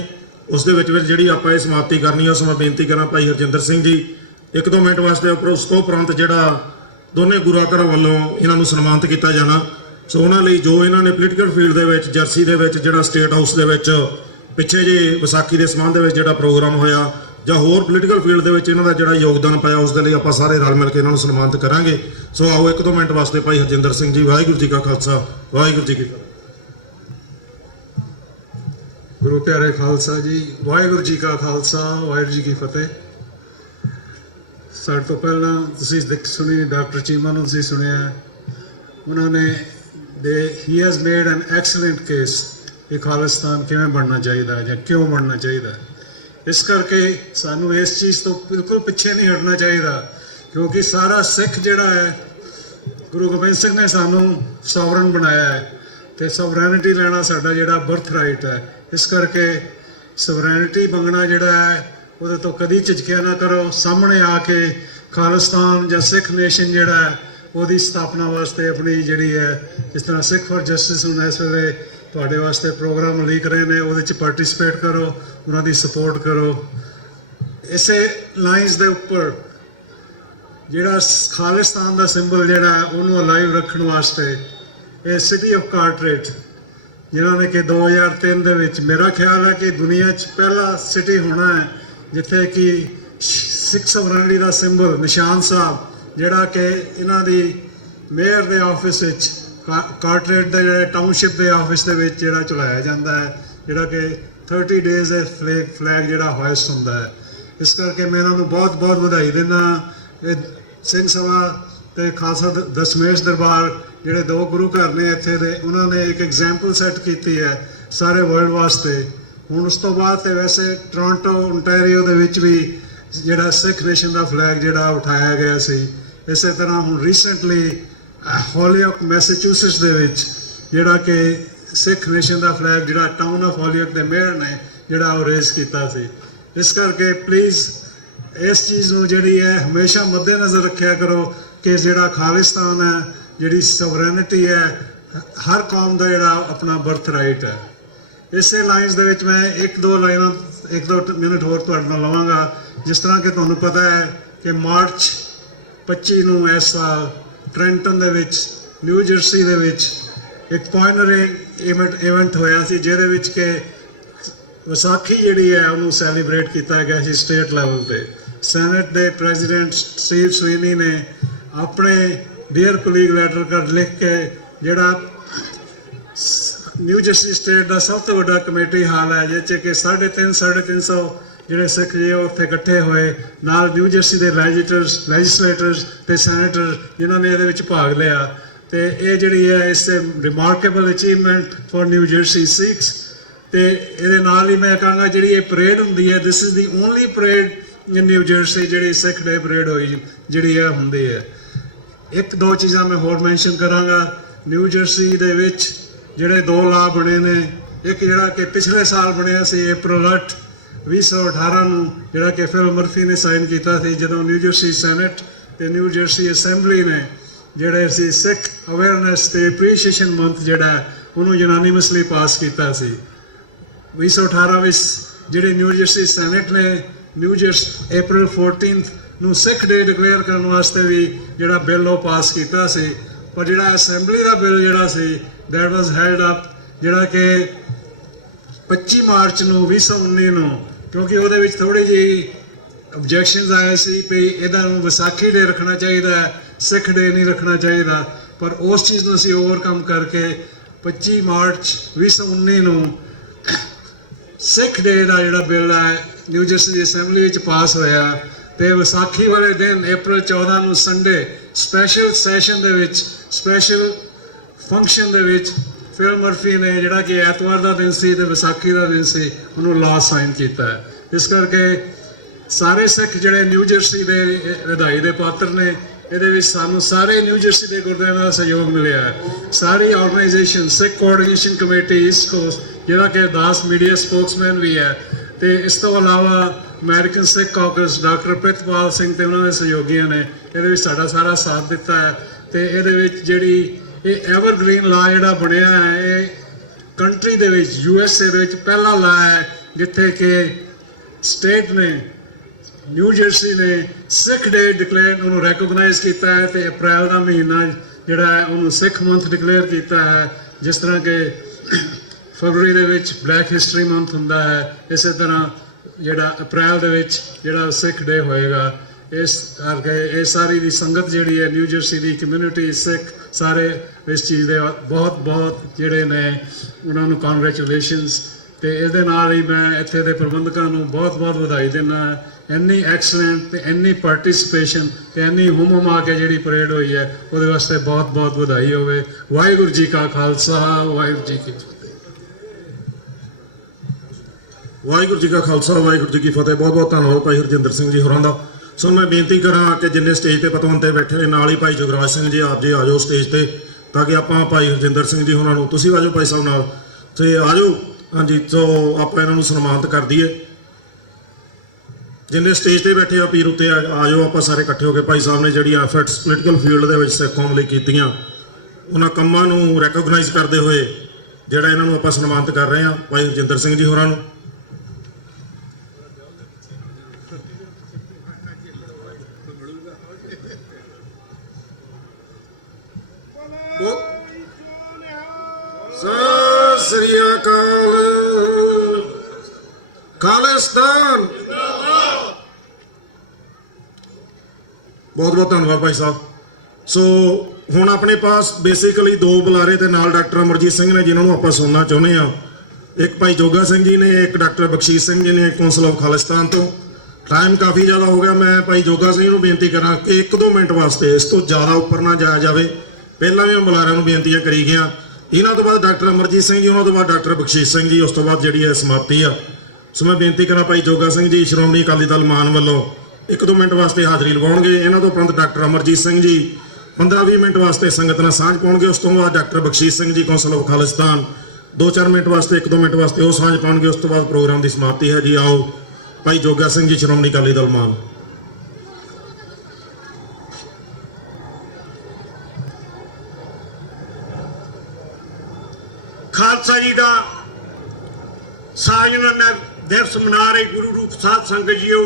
ਉਸ ਦੇ ਵਿੱਚ ਜਿਹੜੀ ਆਪਾਂ ਇਹ ਸਮਾਪਤੀ ਕਰਨੀ ਆ। ਉਸ ਮੈਂ ਬੇਨਤੀ ਕਰਾਂ ਭਾਈ ਹਰਜਿੰਦਰ ਸਿੰਘ ਜੀ 1-2 ਮਿੰਟ ਵਾਸਤੇ। ਉਸ ਤੋਂ ਉਪਰੰਤ ਜਿਹੜਾ ਦੋਨੇ ਗੁਰੂ ਘਰਾਂ ਵੱਲੋਂ ਇਹਨਾਂ ਨੂੰ ਸਨਮਾਨਿਤ ਕੀਤਾ ਜਾਣਾ। ਸੋ ਉਹਨਾਂ ਲਈ ਜੋ ਇਹਨਾਂ ਨੇ ਪੋਲੀਟੀਕਲ ਫੀਲਡ ਦੇ ਵਿੱਚ ਜਰਸੀ ਦੇ ਵਿੱਚ ਜਿਹੜਾ ਸਟੇਟ ਹਾਊਸ ਦੇ ਵਿੱਚ ਪਿੱਛੇ ਜੇ ਵਿਸਾਖੀ ਦੇ ਸੰਬੰਧ ਦੇ ਵਿੱਚ ਜਿਹੜਾ ਪ੍ਰੋਗਰਾਮ ਹੋਇਆ, ਜਾਂ ਹੋਰ ਪੋਲੀਟੀਕਲ ਫੀਲਡ ਦੇ ਵਿੱਚ ਇਹਨਾਂ ਦਾ ਜਿਹੜਾ ਯੋਗਦਾਨ ਪਾਇਆ, ਉਸ ਦੇ ਲਈ ਆਪਾਂ ਸਾਰੇ ਰਲ ਮਿਲ ਕੇ ਇਹਨਾਂ ਨੂੰ ਸਨਮਾਨਿਤ ਕਰਾਂਗੇ। ਸੋ ਆਓ 1-2 ਮਿੰਟ ਵਾਸਤੇ ਭਾਈ ਹਰਜਿੰਦਰ ਸਿੰਘ ਜੀ। ਵਾਹਿਗੁਰੂ ਜੀ ਕਾ ਖਾਲਸਾ, ਵਾਹਿਗੁਰੂ ਜੀ ਕੀ ਫਤਿਹ। ਗੁਰੂ ਪਿਆਰੇ ਖਾਲਸਾ ਜੀ, ਵਾਹਿਗੁਰੂ ਜੀ ਕਾ ਖਾਲਸਾ, ਵਾਹਿਗੁਰੂ ਜੀ ਕੀ ਫਤਿਹ। ਸਾਡੇ ਤੋਂ ਪਹਿਲਾਂ ਤੁਸੀਂ ਸੁਣੀ ਡਾਕਟਰ ਚੀਮਾ ਨੂੰ ਤੁਸੀਂ ਸੁਣਿਆ, ਉਹਨਾਂ ਨੇ he has made an excellent case ਕਿ ਖਾਲਿਸਤਾਨ ਕਿਵੇਂ ਬਣਨਾ ਚਾਹੀਦਾ ਜਾਂ ਕਿਉਂ ਬਣਨਾ ਚਾਹੀਦਾ। ਇਸ ਕਰਕੇ ਸਾਨੂੰ ਇਸ ਚੀਜ਼ ਤੋਂ ਬਿਲਕੁਲ ਪਿੱਛੇ ਨਹੀਂ ਹਟਣਾ ਚਾਹੀਦਾ, ਕਿਉਂਕਿ ਸਾਰਾ ਸਿੱਖ ਜਿਹੜਾ ਹੈ, ਗੁਰੂ ਗੋਬਿੰਦ ਸਿੰਘ ਨੇ ਸਾਨੂੰ ਸੋਵਰਨ ਬਣਾਇਆ ਹੈ, ਤੇ ਸੋਵਰੈਨਿਟੀ ਲੈਣਾ ਸਾਡਾ ਜਿਹੜਾ ਬਰਥ ਰਾਈਟ ਹੈ। ਇਸ ਕਰਕੇ ਸੋਵਰੈਨਿਟੀ ਮੰਗਣਾ ਜਿਹੜਾ ਹੈ, ਉਹਦੇ ਤੋਂ ਕਦੀ ਝਿਜਕਿਆ ਨਾ ਕਰੋ। ਸਾਹਮਣੇ ਆ ਕੇ ਖਾਲਿਸਤਾਨ ਜਾਂ ਸਿੱਖ ਨੇਸ਼ਨ ਜਿਹੜਾ ਹੈ, ਉਹਦੀ ਸਥਾਪਨਾ ਵਾਸਤੇ ਆਪਣੀ ਜਿਹੜੀ ਹੈ, ਜਿਸ ਤਰ੍ਹਾਂ ਸਿੱਖ ਫॉर ਜਸਟਿਸ ਹੁਣ ਇਸ ਵੇਲੇ ਤੁਹਾਡੇ ਵਾਸਤੇ ਪ੍ਰੋਗਰਾਮ ਲੀਕ ਰਹੇ ਨੇ, ਉਹਦੇ 'ਚ ਪਾਰਟਿਸਿਪੇਟ ਕਰੋ, ਉਹਨਾਂ ਦੀ ਸਪੋਰਟ ਕਰੋ। ਇਸੇ ਲਾਈਨਸ ਦੇ ਉੱਪਰ ਜਿਹੜਾ ਖਾਲਿਸਤਾਨ ਦਾ ਸਿੰਬਲ ਜਿਹੜਾ ਹੈ, ਉਹਨੂੰ ਅਲਾਈਵ ਰੱਖਣ ਵਾਸਤੇ ਇਹ ਸਿਟੀ ਆਫ ਕਾਰਟਰੇਟ, ਜਿਨ੍ਹਾਂ ਨੇ ਕਿ 2003 ਦੇ ਵਿੱਚ, ਮੇਰਾ ਖਿਆਲ ਹੈ ਕਿ ਦੁਨੀਆ 'ਚ ਪਹਿਲਾ ਸਿਟੀ ਹੋਣਾ ਹੈ ਜਿੱਥੇ ਕਿ ਸਿੱਖ ਸੋਵਰਨਿਟੀ ਦਾ ਸਿੰਬਲ ਨਿਸ਼ਾਨ ਸਾਹਿਬ, ਜਿਹੜਾ ਕਿ ਇਹਨਾਂ ਦੀ ਮੇਅਰ ਦੇ ਆਫਿਸ ਵਿੱਚ, ਕਾਰਟਰੇਟ ਦੇ ਜਿਹੜੇ ਟਾਊਨਸ਼ਿਪ ਦੇ ਆਫਿਸ ਦੇ ਵਿੱਚ ਜਿਹੜਾ ਚਲਾਇਆ ਜਾਂਦਾ ਹੈ, ਜਿਹੜਾ ਕਿ 30 ਡੇਜ਼ ਦੇ ਫਲੈਗ ਜਿਹੜਾ ਹੋਇਸਟ ਹੁੰਦਾ ਹੈ। ਇਸ ਕਰਕੇ ਮੈਂ ਇਹਨਾਂ ਨੂੰ ਬਹੁਤ ਬਹੁਤ ਵਧਾਈ ਦਿੰਦਾ। ਇਹ ਸਿੰਘ ਸਭਾ ਤੇ ਖਾਲਸਾ ਦਸ਼ਮੇਸ਼ ਦਰਬਾਰ ਜਿਹੜੇ 2 ਗੁਰੂ ਘਰ ਨੇ ਇੱਥੇ ਦੇ, ਉਹਨਾਂ ਨੇ ਇੱਕ ਐਗਜ਼ਾਮਪਲ ਸੈੱਟ ਕੀਤੀ ਹੈ ਸਾਰੇ ਵਰਲਡ ਵਾਸਤੇ ਹੁਣ ਉਸ ਤੋਂ ਬਾਅਦ ਤੇ ਵੈਸੇ ਟੋਰਾਂਟੋ ਓਨਟਾਰੀਓ ਦੇ ਵਿੱਚ ਵੀ ਜਿਹੜਾ ਸਿੱਖ ਨੇਸ਼ਨ ਦਾ ਫਲੈਗ ਜਿਹੜਾ ਉਠਾਇਆ ਗਿਆ ਸੀ। ਇਸੇ ਤਰ੍ਹਾਂ ਹੁਣ ਰੀਸੈਂਟਲੀ ਹੋਲੀਓਕ ਮੈਸੇਚੂਸਟਸ ਦੇ ਵਿੱਚ ਜਿਹੜਾ ਕਿ ਸਿੱਖ ਨੇਸ਼ਨ ਦਾ ਫਲੈਗ ਜਿਹੜਾ ਟਾਊਨ ਆਫ ਹੋਲੀਓਕ ਦੇ ਮੇਅਰ ਨੇ ਜਿਹੜਾ ਉਹ ਰੇਜ਼ ਕੀਤਾ ਸੀ। ਇਸ ਕਰਕੇ ਪਲੀਜ਼ ਇਸ ਚੀਜ਼ ਨੂੰ ਜਿਹੜੀ ਹੈ ਹਮੇਸ਼ਾ ਮੱਦੇਨਜ਼ਰ ਰੱਖਿਆ ਕਰੋ ਕਿ ਜਿਹੜਾ ਖਾਲਿਸਤਾਨ ਹੈ, ਜਿਹੜੀ ਸੋਵਰੇਨਿਟੀ ਹੈ, ਹਰ ਕੌਮ ਦਾ ਜਿਹੜਾ ਆਪਣਾ ਬਰਥ ਰਾਈਟ ਹੈ। ਇਸੇ ਲਾਈਨਸ ਦੇ ਵਿੱਚ ਮੈਂ ਇੱਕ ਦੋ ਮਿੰਟ ਹੋਰ ਤੁਹਾਡੇ ਨਾਲ ਲਵਾਂਗਾ। ਜਿਸ ਤਰ੍ਹਾਂ ਕਿ ਤੁਹਾਨੂੰ ਪਤਾ ਹੈ ਕਿ ਮਾਰਚ 25 ਨੂੰ ਇਸ ਸਾਲ ਟ੍ਰੈਂਟਨ ਦੇ ਵਿੱਚ ਨਿਊ ਜਰਸੀ ਦੇ ਵਿੱਚ ਇੱਕ ਪੋਇਨਰਿੰਗ ਇਵੈਂਟ ਹੋਇਆ ਸੀ, ਜਿਹਦੇ ਵਿੱਚ ਕਿ ਵਿਸਾਖੀ ਜਿਹੜੀ ਹੈ ਉਹਨੂੰ ਸੈਲੀਬ੍ਰੇਟ ਕੀਤਾ ਗਿਆ ਸੀ ਸਟੇਟ ਲੈਵਲ ਤੇ। ਸੈਨੇਟ ਦੇ ਪ੍ਰੈਜ਼ੀਡੈਂਟ ਸਟੀਵ ਸਵੀਨੀ ਨੇ ਆਪਣੇ ਡੀਅਰ ਕੋਲੀਗ ਲੈਟਰ ਕਰ ਲਿਖ ਕੇ ਜਿਹੜਾ ਨਿਊ ਜਰਸੀ ਸਟੇਟ ਦਾ ਸਭ ਤੋਂ ਵੱਡਾ ਕਮੇਟੀ ਹਾਲ ਹੈ, ਜਿਸ 'ਚ ਕਿ 350 ਜਿਹੜੇ ਸਿੱਖ ਜੀ ਉੱਥੇ ਇਕੱਠੇ ਹੋਏ, ਨਾਲ ਨਿਊ ਜਰਸੀ ਦੇ ਲੈਜਿਸਲੇਟਰਸ ਤੇ ਸੈਨੇਟਰ ਜਿਨ੍ਹਾਂ ਨੇ ਇਹਦੇ ਵਿੱਚ ਭਾਗ ਲਿਆ। ਤੇ ਇਹ ਜਿਹੜੀ ਹੈ is remarkable achievement for New Jersey Sikhs. ਤੇ ਇਹਦੇ ਨਾਲ ਹੀ ਮੈਂ ਕਹਾਂਗਾ ਜਿਹੜੀ ਇਹ ਪਰੇਡ ਹੁੰਦੀ ਹੈ, this is the only parade in new jersey ਜਿਹੜੀ ਸਿੱਖ ਡੇ ਪਰੇਡ ਹੋਈ ਜਿਹੜੀ ਇਹ ਹੁੰਦੀ ਹੈ। ਇੱਕ ਦੋ ਚੀਜ਼ਾਂ ਮੈਂ ਹੋਰ ਮੈਂਸ਼ਨ ਕਰਾਂਗਾ। ਨਿਊ ਜਰਸੀ ਦੇ ਵਿੱਚ ਜਿਹੜੇ 2 ਲਾਅ ਬਣੇ ਨੇ, ਇੱਕ ਜਿਹੜਾ ਕਿ ਪਿਛਲੇ ਸਾਲ ਬਣਿਆ ਸੀ ਅਪ੍ਰੈਲ 8, 2018 ਨੂੰ, ਜਿਹੜਾ ਕਿ ਫਿਲ ਮਰਫੀ ਨੇ ਸਾਈਨ ਕੀਤਾ ਸੀ, ਜਦੋਂ ਨਿਊ ਜਰਸੀ ਸੈਨੇਟ ਤੇ ਨਿਊ ਜਰਸੀ ਅਸੈਂਬਲੀ ਨੇ ਜਿਹੜੇ ਅਸੀਂ ਸਿੱਖ ਅਵੇਅਰਨੈਸ ਤੇ ਐਪਰੀਸ਼ੀਏਸ਼ਨ ਮੰਥ ਜਿਹੜਾ ਉਹਨੂੰ ਯੂਨਾਨੀਮਸਲੀ ਪਾਸ ਕੀਤਾ ਸੀ। 2018 ਵਿੱਚ ਜਿਹੜੇ ਨਿਊ ਜਰਸੀ ਸੈਨੇਟ ਨੇ ਅਪ੍ਰੈਲ 14 ਨੂੰ ਸਿੱਖ ਡੇ ਡਿਕਲੇਅਰ ਕਰਨ ਵਾਸਤੇ ਵੀ ਜਿਹੜਾ ਬਿੱਲ ਉਹ ਪਾਸ ਕੀਤਾ ਸੀ। ਪਰ ਜਿਹੜਾ ਅਸੈਂਬਲੀ ਦਾ ਬਿੱਲ ਜਿਹੜਾ ਸੀ ਦੈਟ ਵਾਸ ਹੈਲਡ ਅਪ, ਜਿਹੜਾ ਕਿ 25 ਮਾਰਚ ਨੂੰ 2019 ਨੂੰ, ਕਿਉਂਕਿ ਉਹਦੇ ਵਿੱਚ ਥੋੜੀ ਜਿਹੀ ਆਬਜੈਕਸ਼ਨਸ ਆਏ ਸੀ ਵੀ ਇਹਦਾ ਨੂੰ ਵਿਸਾਖੀ ਡੇ ਰੱਖਣਾ ਚਾਹੀਦਾ, ਸਿੱਖ ਡੇ ਨਹੀਂ ਰੱਖਣਾ ਚਾਹੀਦਾ। ਪਰ ਉਸ ਚੀਜ਼ ਨੂੰ ਅਸੀਂ ਓਵਰਕਮ ਕਰਕੇ 25 ਮਾਰਚ 2019 ਨੂੰ ਸਿੱਖ ਡੇ ਦਾ ਜਿਹੜਾ ਬਿੱਲ ਹੈ ਨਿਊ ਜਰਸੀ ਦੀ ਅਸੈਂਬਲੀ ਵਿੱਚ ਪਾਸ ਹੋਇਆ। ਤੇ ਵਿਸਾਖੀ ਵਾਲੇ ਦਿਨ ਅਪ੍ਰੈਲ 14 ਨੂੰ ਸੰਡੇ ਸਪੈਸ਼ਲ ਸੈਸ਼ਨ ਦੇ ਵਿੱਚ, ਸਪੈਸ਼ਲ ਫੰਕਸ਼ਨ ਦੇ ਵਿੱਚ ਫਿਲ ਮਰਫੀ ਨੇ ਜਿਹੜਾ ਕਿ ਐਤਵਾਰ ਦਾ ਦਿਨ ਸੀ ਤੇ ਵਿਸਾਖੀ ਦਾ ਦਿਨ ਸੀ, ਉਹਨੂੰ ਲਾਅ ਸਾਈਨ ਕੀਤਾ ਹੈ। ਇਸ ਕਰਕੇ ਸਾਰੇ ਸਿੱਖ ਜਿਹੜੇ ਨਿਊ ਜਰਸੀ ਦੇ ਵਧਾਈ ਦੇ ਪਾਤਰ ਨੇ। ਇਹਦੇ ਵਿੱਚ ਸਾਨੂੰ ਸਾਰੇ ਨਿਊ ਜਰਸੀ ਦੇ ਗੁਰਦੁਆਰਿਆਂ ਦਾ ਸਹਿਯੋਗ ਮਿਲਿਆ ਹੈ। ਸਾਰੀ ਆਰਗੇਨਾਈਜੇਸ਼ਨ ਸਿੱਖ ਕੋਆਰਡੀਨੇਸ਼ਨ ਕਮੇਟੀ ਈਸਟ ਕੋਸਟ, ਜਿਹੜਾ ਕਿ ਦਾਸ ਮੀਡੀਆ ਸਪੋਕਸਮੈਨ ਵੀ ਹੈ, ਤੇ ਇਸ ਤੋਂ ਇਲਾਵਾ ਅਮਰੀਕਨ ਸਿੱਖ ਕਾਕਸ ਡਾਕਟਰ ਪ੍ਰਿਤਪਾਲ ਸਿੰਘ ਤੇ ਉਹਨਾਂ ਦੇ ਸਹਿਯੋਗੀਆਂ ਨੇ ਇਹਦੇ ਵਿੱਚ ਸਾਡਾ ਸਾਰਾ ਸਾਥ ਦਿੱਤਾ ਹੈ। ਤੇ ਇਹਦੇ ਵਿੱਚ ਜਿਹੜੀ ਇਹ ਐਵਰਗ੍ਰੀਨ ਲਾਅ ਜਿਹੜਾ ਬਣਿਆ ਹੈ, ਇਹ ਕੰਟਰੀ ਦੇ ਵਿੱਚ USA ਦੇ ਵਿੱਚ ਪਹਿਲਾ ਲਾਅ ਹੈ ਜਿੱਥੇ ਕਿ ਸਟੇਟ ਨੇ ਨਿਊ ਜਰਸੀ ਨੇ ਸਿੱਖ ਡੇ ਡਿਕਲੇਅਰ ਉਹਨੂੰ ਰੈਕੋਗਨਾਈਜ਼ ਕੀਤਾ ਹੈ ਤੇ ਅਪ੍ਰੈਲ ਦਾ ਮਹੀਨਾ ਜਿਹੜਾ ਹੈ ਉਹਨੂੰ ਸਿੱਖ ਮੰਥ ਡਿਕਲੇਅਰ ਕੀਤਾ ਹੈ। ਜਿਸ ਤਰ੍ਹਾਂ ਕਿ ਫਰਵਰੀ ਦੇ ਵਿੱਚ ਬਲੈਕ ਹਿਸਟਰੀ ਮੰਥ ਹੁੰਦਾ ਹੈ, ਇਸੇ ਤਰ੍ਹਾਂ ਜਿਹੜਾ ਅਪ੍ਰੈਲ ਦੇ ਵਿੱਚ ਜਿਹੜਾ ਸਿੱਖ ਡੇ ਹੋਏਗਾ। ਇਸ ਕਰਕੇ ਇਹ ਸਾਰੀ ਦੀ ਸੰਗਤ ਜਿਹੜੀ ਹੈ ਨਿਊ ਜਰਸੀ ਦੀ ਕਮਿਊਨਿਟੀ ਸਿੱਖ ਸਾਰੇ ਇਸ ਚੀਜ਼ ਦੇ ਬਹੁਤ ਬਹੁਤ ਜਿਹੜੇ ਨੇ ਉਹਨਾਂ ਨੂੰ ਕੰਗ੍ਰੈਚੁਲੇਸ਼ਨਸ। ਤੇ ਇਹਦੇ ਨਾਲ ਹੀ ਮੈਂ ਇੱਥੇ ਦੇ ਪ੍ਰਬੰਧਕਾਂ ਨੂੰ ਬਹੁਤ ਬਹੁਤ ਵਧਾਈ ਦਿੰਦਾ। ਇੰਨੀ ਐਕਸਲੈਂਟ ਤੇ ਇੰਨੀ ਪਾਰਟਿਸਿਪੇਸ਼ਨ ਤੇ ਇੰਨੀ ਹੁਮ ਕੇ ਜਿਹੜੀ ਪਰੇਡ ਹੋਈ ਹੈ ਉਹਦੇ ਵਾਸਤੇ ਬਹੁਤ ਬਹੁਤ ਵਧਾਈ ਹੋਵੇ। ਵਾਹਿਗੁਰੂ ਜੀ ਕਾ ਖਾਲਸਾ, ਵਾਹਿਗੁਰੂ ਜੀ ਕੀ ਫਤਿਹ। ਵਾਹਿਗੁਰੂ ਜੀ ਕਾ ਖਾਲਸਾ, ਵਾਹਿਗੁਰੂ ਜੀ ਕੀ ਫਤਿਹ। ਬਹੁਤ ਬਹੁਤ ਧੰਨਵਾਦ ਭਾਈ ਹਰਜਿੰਦਰ ਸਿੰਘ ਜੀ ਹੋਰਾਂ ਦਾ। ਸੋ ਮੈਂ ਬੇਨਤੀ ਕਰਾਂ ਕਿ ਜਿੰਨੇ ਸਟੇਜ ਤੇ ਪਤਵੰਤ ਤੇ ਬੈਠੇ ਨੇ, ਨਾਲ ਹੀ ਭਾਈ ਜੁਗਰਾਜ ਸਿੰਘ ਜੀ ਆਪ ਜੀ ਆ ਜਾਓ ਸਟੇਜ ਤੇ, ਤਾਂ ਕਿ ਆਪਾਂ ਭਾਈ ਹਰਜਿੰਦਰ ਸਿੰਘ ਜੀ ਹੋਰਾਂ ਨੂੰ, ਤੁਸੀਂ ਆ ਜਾਓ ਭਾਈ ਸਾਹਿਬ ਨਾਲ, ਤੇ ਆ ਜਾਓ। ਹਾਂਜੀ, ਸੋ ਆਪਾਂ ਇਹਨਾਂ ਨੂੰ ਸਨਮਾਨਿਤ ਕਰ ਦਈਏ। ਜਿੰਨੇ ਸਟੇਜ ਤੇ ਬੈਠੇ ਆ ਪੀਰ ਉੱਤੇ ਆ ਜਾਓ, ਆਪਾਂ ਸਾਰੇ ਇਕੱਠੇ ਹੋ ਕੇ ਭਾਈ ਸਾਹਿਬ ਨੇ ਜਿਹੜੀਆਂ ਐਫਰਟਸ ਪੋਲੀਟੀਕਲ ਫੀਲਡ ਦੇ ਵਿੱਚ ਸਿੱਖ ਕੌਮ ਲਈ ਕੀਤੀਆਂ, ਉਹਨਾਂ ਕੰਮਾਂ ਨੂੰ ਰੈਕੋਗਨਾਈਜ਼ ਕਰਦੇ ਹੋਏ ਜਿਹੜਾ ਇਹਨਾਂ ਨੂੰ ਆਪਾਂ ਸਨਮਾਨਿਤ ਕਰ ਰਹੇ ਹਾਂ ਭਾਈ ਹਰਜਿੰਦਰ ਸਿੰਘ ਜੀ ਹੋਰਾਂ ਨੂੰ। ਸਤਿ ਸ੍ਰੀ ਅਕਾਲ। ਖਾਲਿਸਤਾਨ ਬਹੁਤ ਬਹੁਤ ਧੰਨਵਾਦ ਭਾਈ ਸਾਹਿਬ। ਸੋ ਹੁਣ ਆਪਣੇ ਪਾਸ ਬੇਸਿਕਲੀ 2 ਬੁਲਾਰੇ ਤੇ ਨਾਲ ਡਾਕਟਰ ਅਮਰਜੀਤ ਸਿੰਘ ਨੇ ਜਿਨ੍ਹਾਂ ਨੂੰ ਆਪਾਂ ਸੁਣਨਾ ਚਾਹੁੰਦੇ ਆ। ਇੱਕ ਭਾਈ ਜੋਗਾ ਸਿੰਘ ਜੀ ਨੇ, ਇੱਕ ਡਾਕਟਰ ਬਖਸ਼ੀਸ਼ ਸਿੰਘ ਜੀ ਨੇ ਕੌਂਸਲ ਆਫ ਖਾਲਿਸਤਾਨ ਤੋਂ। ਟਾਈਮ ਕਾਫੀ ਜ਼ਿਆਦਾ ਹੋ ਗਿਆ। ਮੈਂ ਭਾਈ ਜੋਗਾ ਸਿੰਘ ਨੂੰ ਬੇਨਤੀ ਕਰਾਂ ਕਿ 1-2 ਮਿੰਟ ਵਾਸਤੇ, ਇਸ ਤੋਂ ਜ਼ਿਆਦਾ ਉੱਪਰ ਨਾ ਜਾਇਆ ਜਾਵੇ। ਪਹਿਲਾਂ ਵੀ ਮੈਂ ਬੁਲਾਰਿਆਂ ਨੂੰ ਬੇਨਤੀਆਂ ਕਰੀ ਗਿਆ ਇਹਨਾਂ ਤੋਂ ਬਾਅਦ ਡਾਕਟਰ ਅਮਰਜੀਤ ਸਿੰਘ ਜੀ, ਉਹਨਾਂ ਤੋਂ ਬਾਅਦ ਡਾਕਟਰ ਬਖਸ਼ੀਸ਼ ਸਿੰਘ ਜੀ, ਉਸ ਤੋਂ ਬਾਅਦ ਜਿਹੜੀ ਹੈ ਸਮਾਪਤੀ ਆ। ਸੋ ਮੈਂ ਬੇਨਤੀ ਕਰਾਂ ਭਾਈ ਜੋਗਾ ਸਿੰਘ ਜੀ ਸ਼੍ਰੋਮਣੀ ਅਕਾਲੀ ਦਲ ਮਾਨ ਵੱਲੋਂ 1-2 ਮਿੰਟ ਵਾਸਤੇ ਹਾਜ਼ਰੀ ਲਗਾਉਣਗੇ। ਇਹਨਾਂ ਤੋਂ ਉਪਰੰਤ ਡਾਕਟਰ ਅਮਰਜੀਤ ਸਿੰਘ ਜੀ 15-20 ਮਿੰਟ ਵਾਸਤੇ ਸੰਗਤ ਨਾਲ ਸਾਂਝ ਪਾਉਣਗੇ। ਉਸ ਤੋਂ ਬਾਅਦ doctor Bakhshish Singh ji council of Khalistan 2-4 minute ਵਾਸਤੇ 1-2 ਮਿੰਟ ਵਾਸਤੇ ਉਹ ਸਾਂਝ ਪਾਉਣਗੇ। ਉਸ ਤੋਂ ਬਾਅਦ ਪ੍ਰੋਗਰਾਮ ਦੀ ਸਮਾਪਤੀ ਹੈ ਜੀ। ਆਓ ਭਾਈ ਜੋਗਾ ਸਿੰਘ ਜੀ ਸ਼੍ਰੋਮਣੀ ਅਕਾਲੀ ਦਲ ਮਾਨ। ਖਾਲਸਾ ਜੀ ਦਾ ਸਾਜਨ ਦਿਵਸ ਮਨਾ ਰਹੇ ਗੁਰੂ ਰੂਪ ਸਾਧ ਸੰਗਤ ਜੀਓ,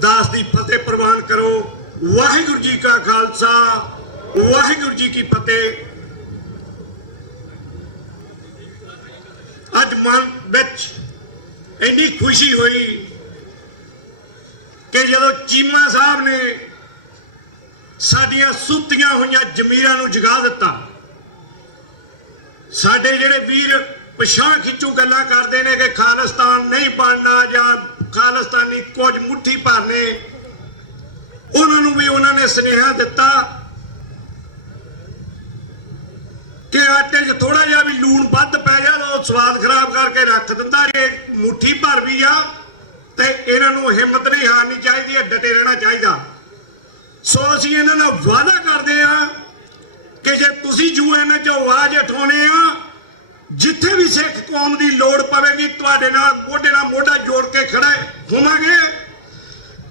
ਦਾਸ ਦੀ ਫਤਿਹ ਪ੍ਰਵਾਨ ਕਰੋ। ਵਾਹਿਗੁਰੂ ਜੀ ਕਾ ਖਾਲਸਾ, ਵਾਹਿਗੁਰੂ ਜੀ ਕੀ ਫਤਿਹ। ਅੱਜ ਮਨ ਵਿੱਚ ਇੰਨੀ ਖੁਸ਼ੀ ਹੋਈ ਕਿ ਜਦੋਂ ਚੀਮਾ ਸਾਹਿਬ ਨੇ ਸਾਡੀਆਂ ਸੁੱਤੀਆਂ ਹੋਈਆਂ ਜ਼ਮੀਰਾਂ ਨੂੰ ਜਗਾ ਦਿੱਤਾ। ਸਾਡੇ ਜਿਹੜੇ ਵੀਰ ਪਛਾਣ ਖਿੱਚੂ ਗੱਲਾਂ ਕਰਦੇ ਨੇ ਕਿ ਖਾਲਿਸਤਾਨ ਨਹੀਂ ਬਣਨਾ ਜਾਂ ਖਾਲਿਸਤਾਨੀ ਕੁਝ ਮੁੱਠੀ ਭਰਨੇ, ਉਹਨਾਂ ਨੂੰ ਵੀ ਉਹਨਾਂ ਨੇ ਸੁਨੇਹਾ ਦਿੱਤਾ ਕਿ ਆਟੇ 'ਚ ਥੋੜਾ ਜਿਹਾ ਵੀ ਲੂਣ ਵੱਧ ਪੈ ਜਾ ਤਾਂ ਉਹ ਸਵਾਦ ਖਰਾਬ ਕਰਕੇ ਰੱਖ ਦਿੰਦਾ। ਇਹ ਮੁੱਠੀ ਭਰ ਵੀ ਆ ਤੇ ਇਹਨਾਂ ਨੂੰ ਹਿੰਮਤ ਨਹੀਂ ਹਾਰਨੀ ਚਾਹੀਦੀ, ਡਟੇ ਰਹਿਣਾ ਚਾਹੀਦਾ। ਸੋ ਅਸੀਂ ਇਹਨਾਂ ਨਾਲ ਵਾਅਦਾ ਕਰਦੇ ਆ ਕਿ ਜੇ ਤੁਸੀਂ UN 'ਚ ਆਵਾਜ਼ ਉਠਾਉਣੇ ਆ, ਜਿੱਥੇ ਵੀ ਸਿੱਖ ਕੌਮ ਦੀ ਲੋੜ ਪਵੇਗੀ ਤੁਹਾਡੇ ਨਾਲ ਮੋਢੇ ਨਾਲ ਮੋਢਾ ਜੋੜ ਕੇ ਖੜੇ ਹੋਵਾਂਗੇ।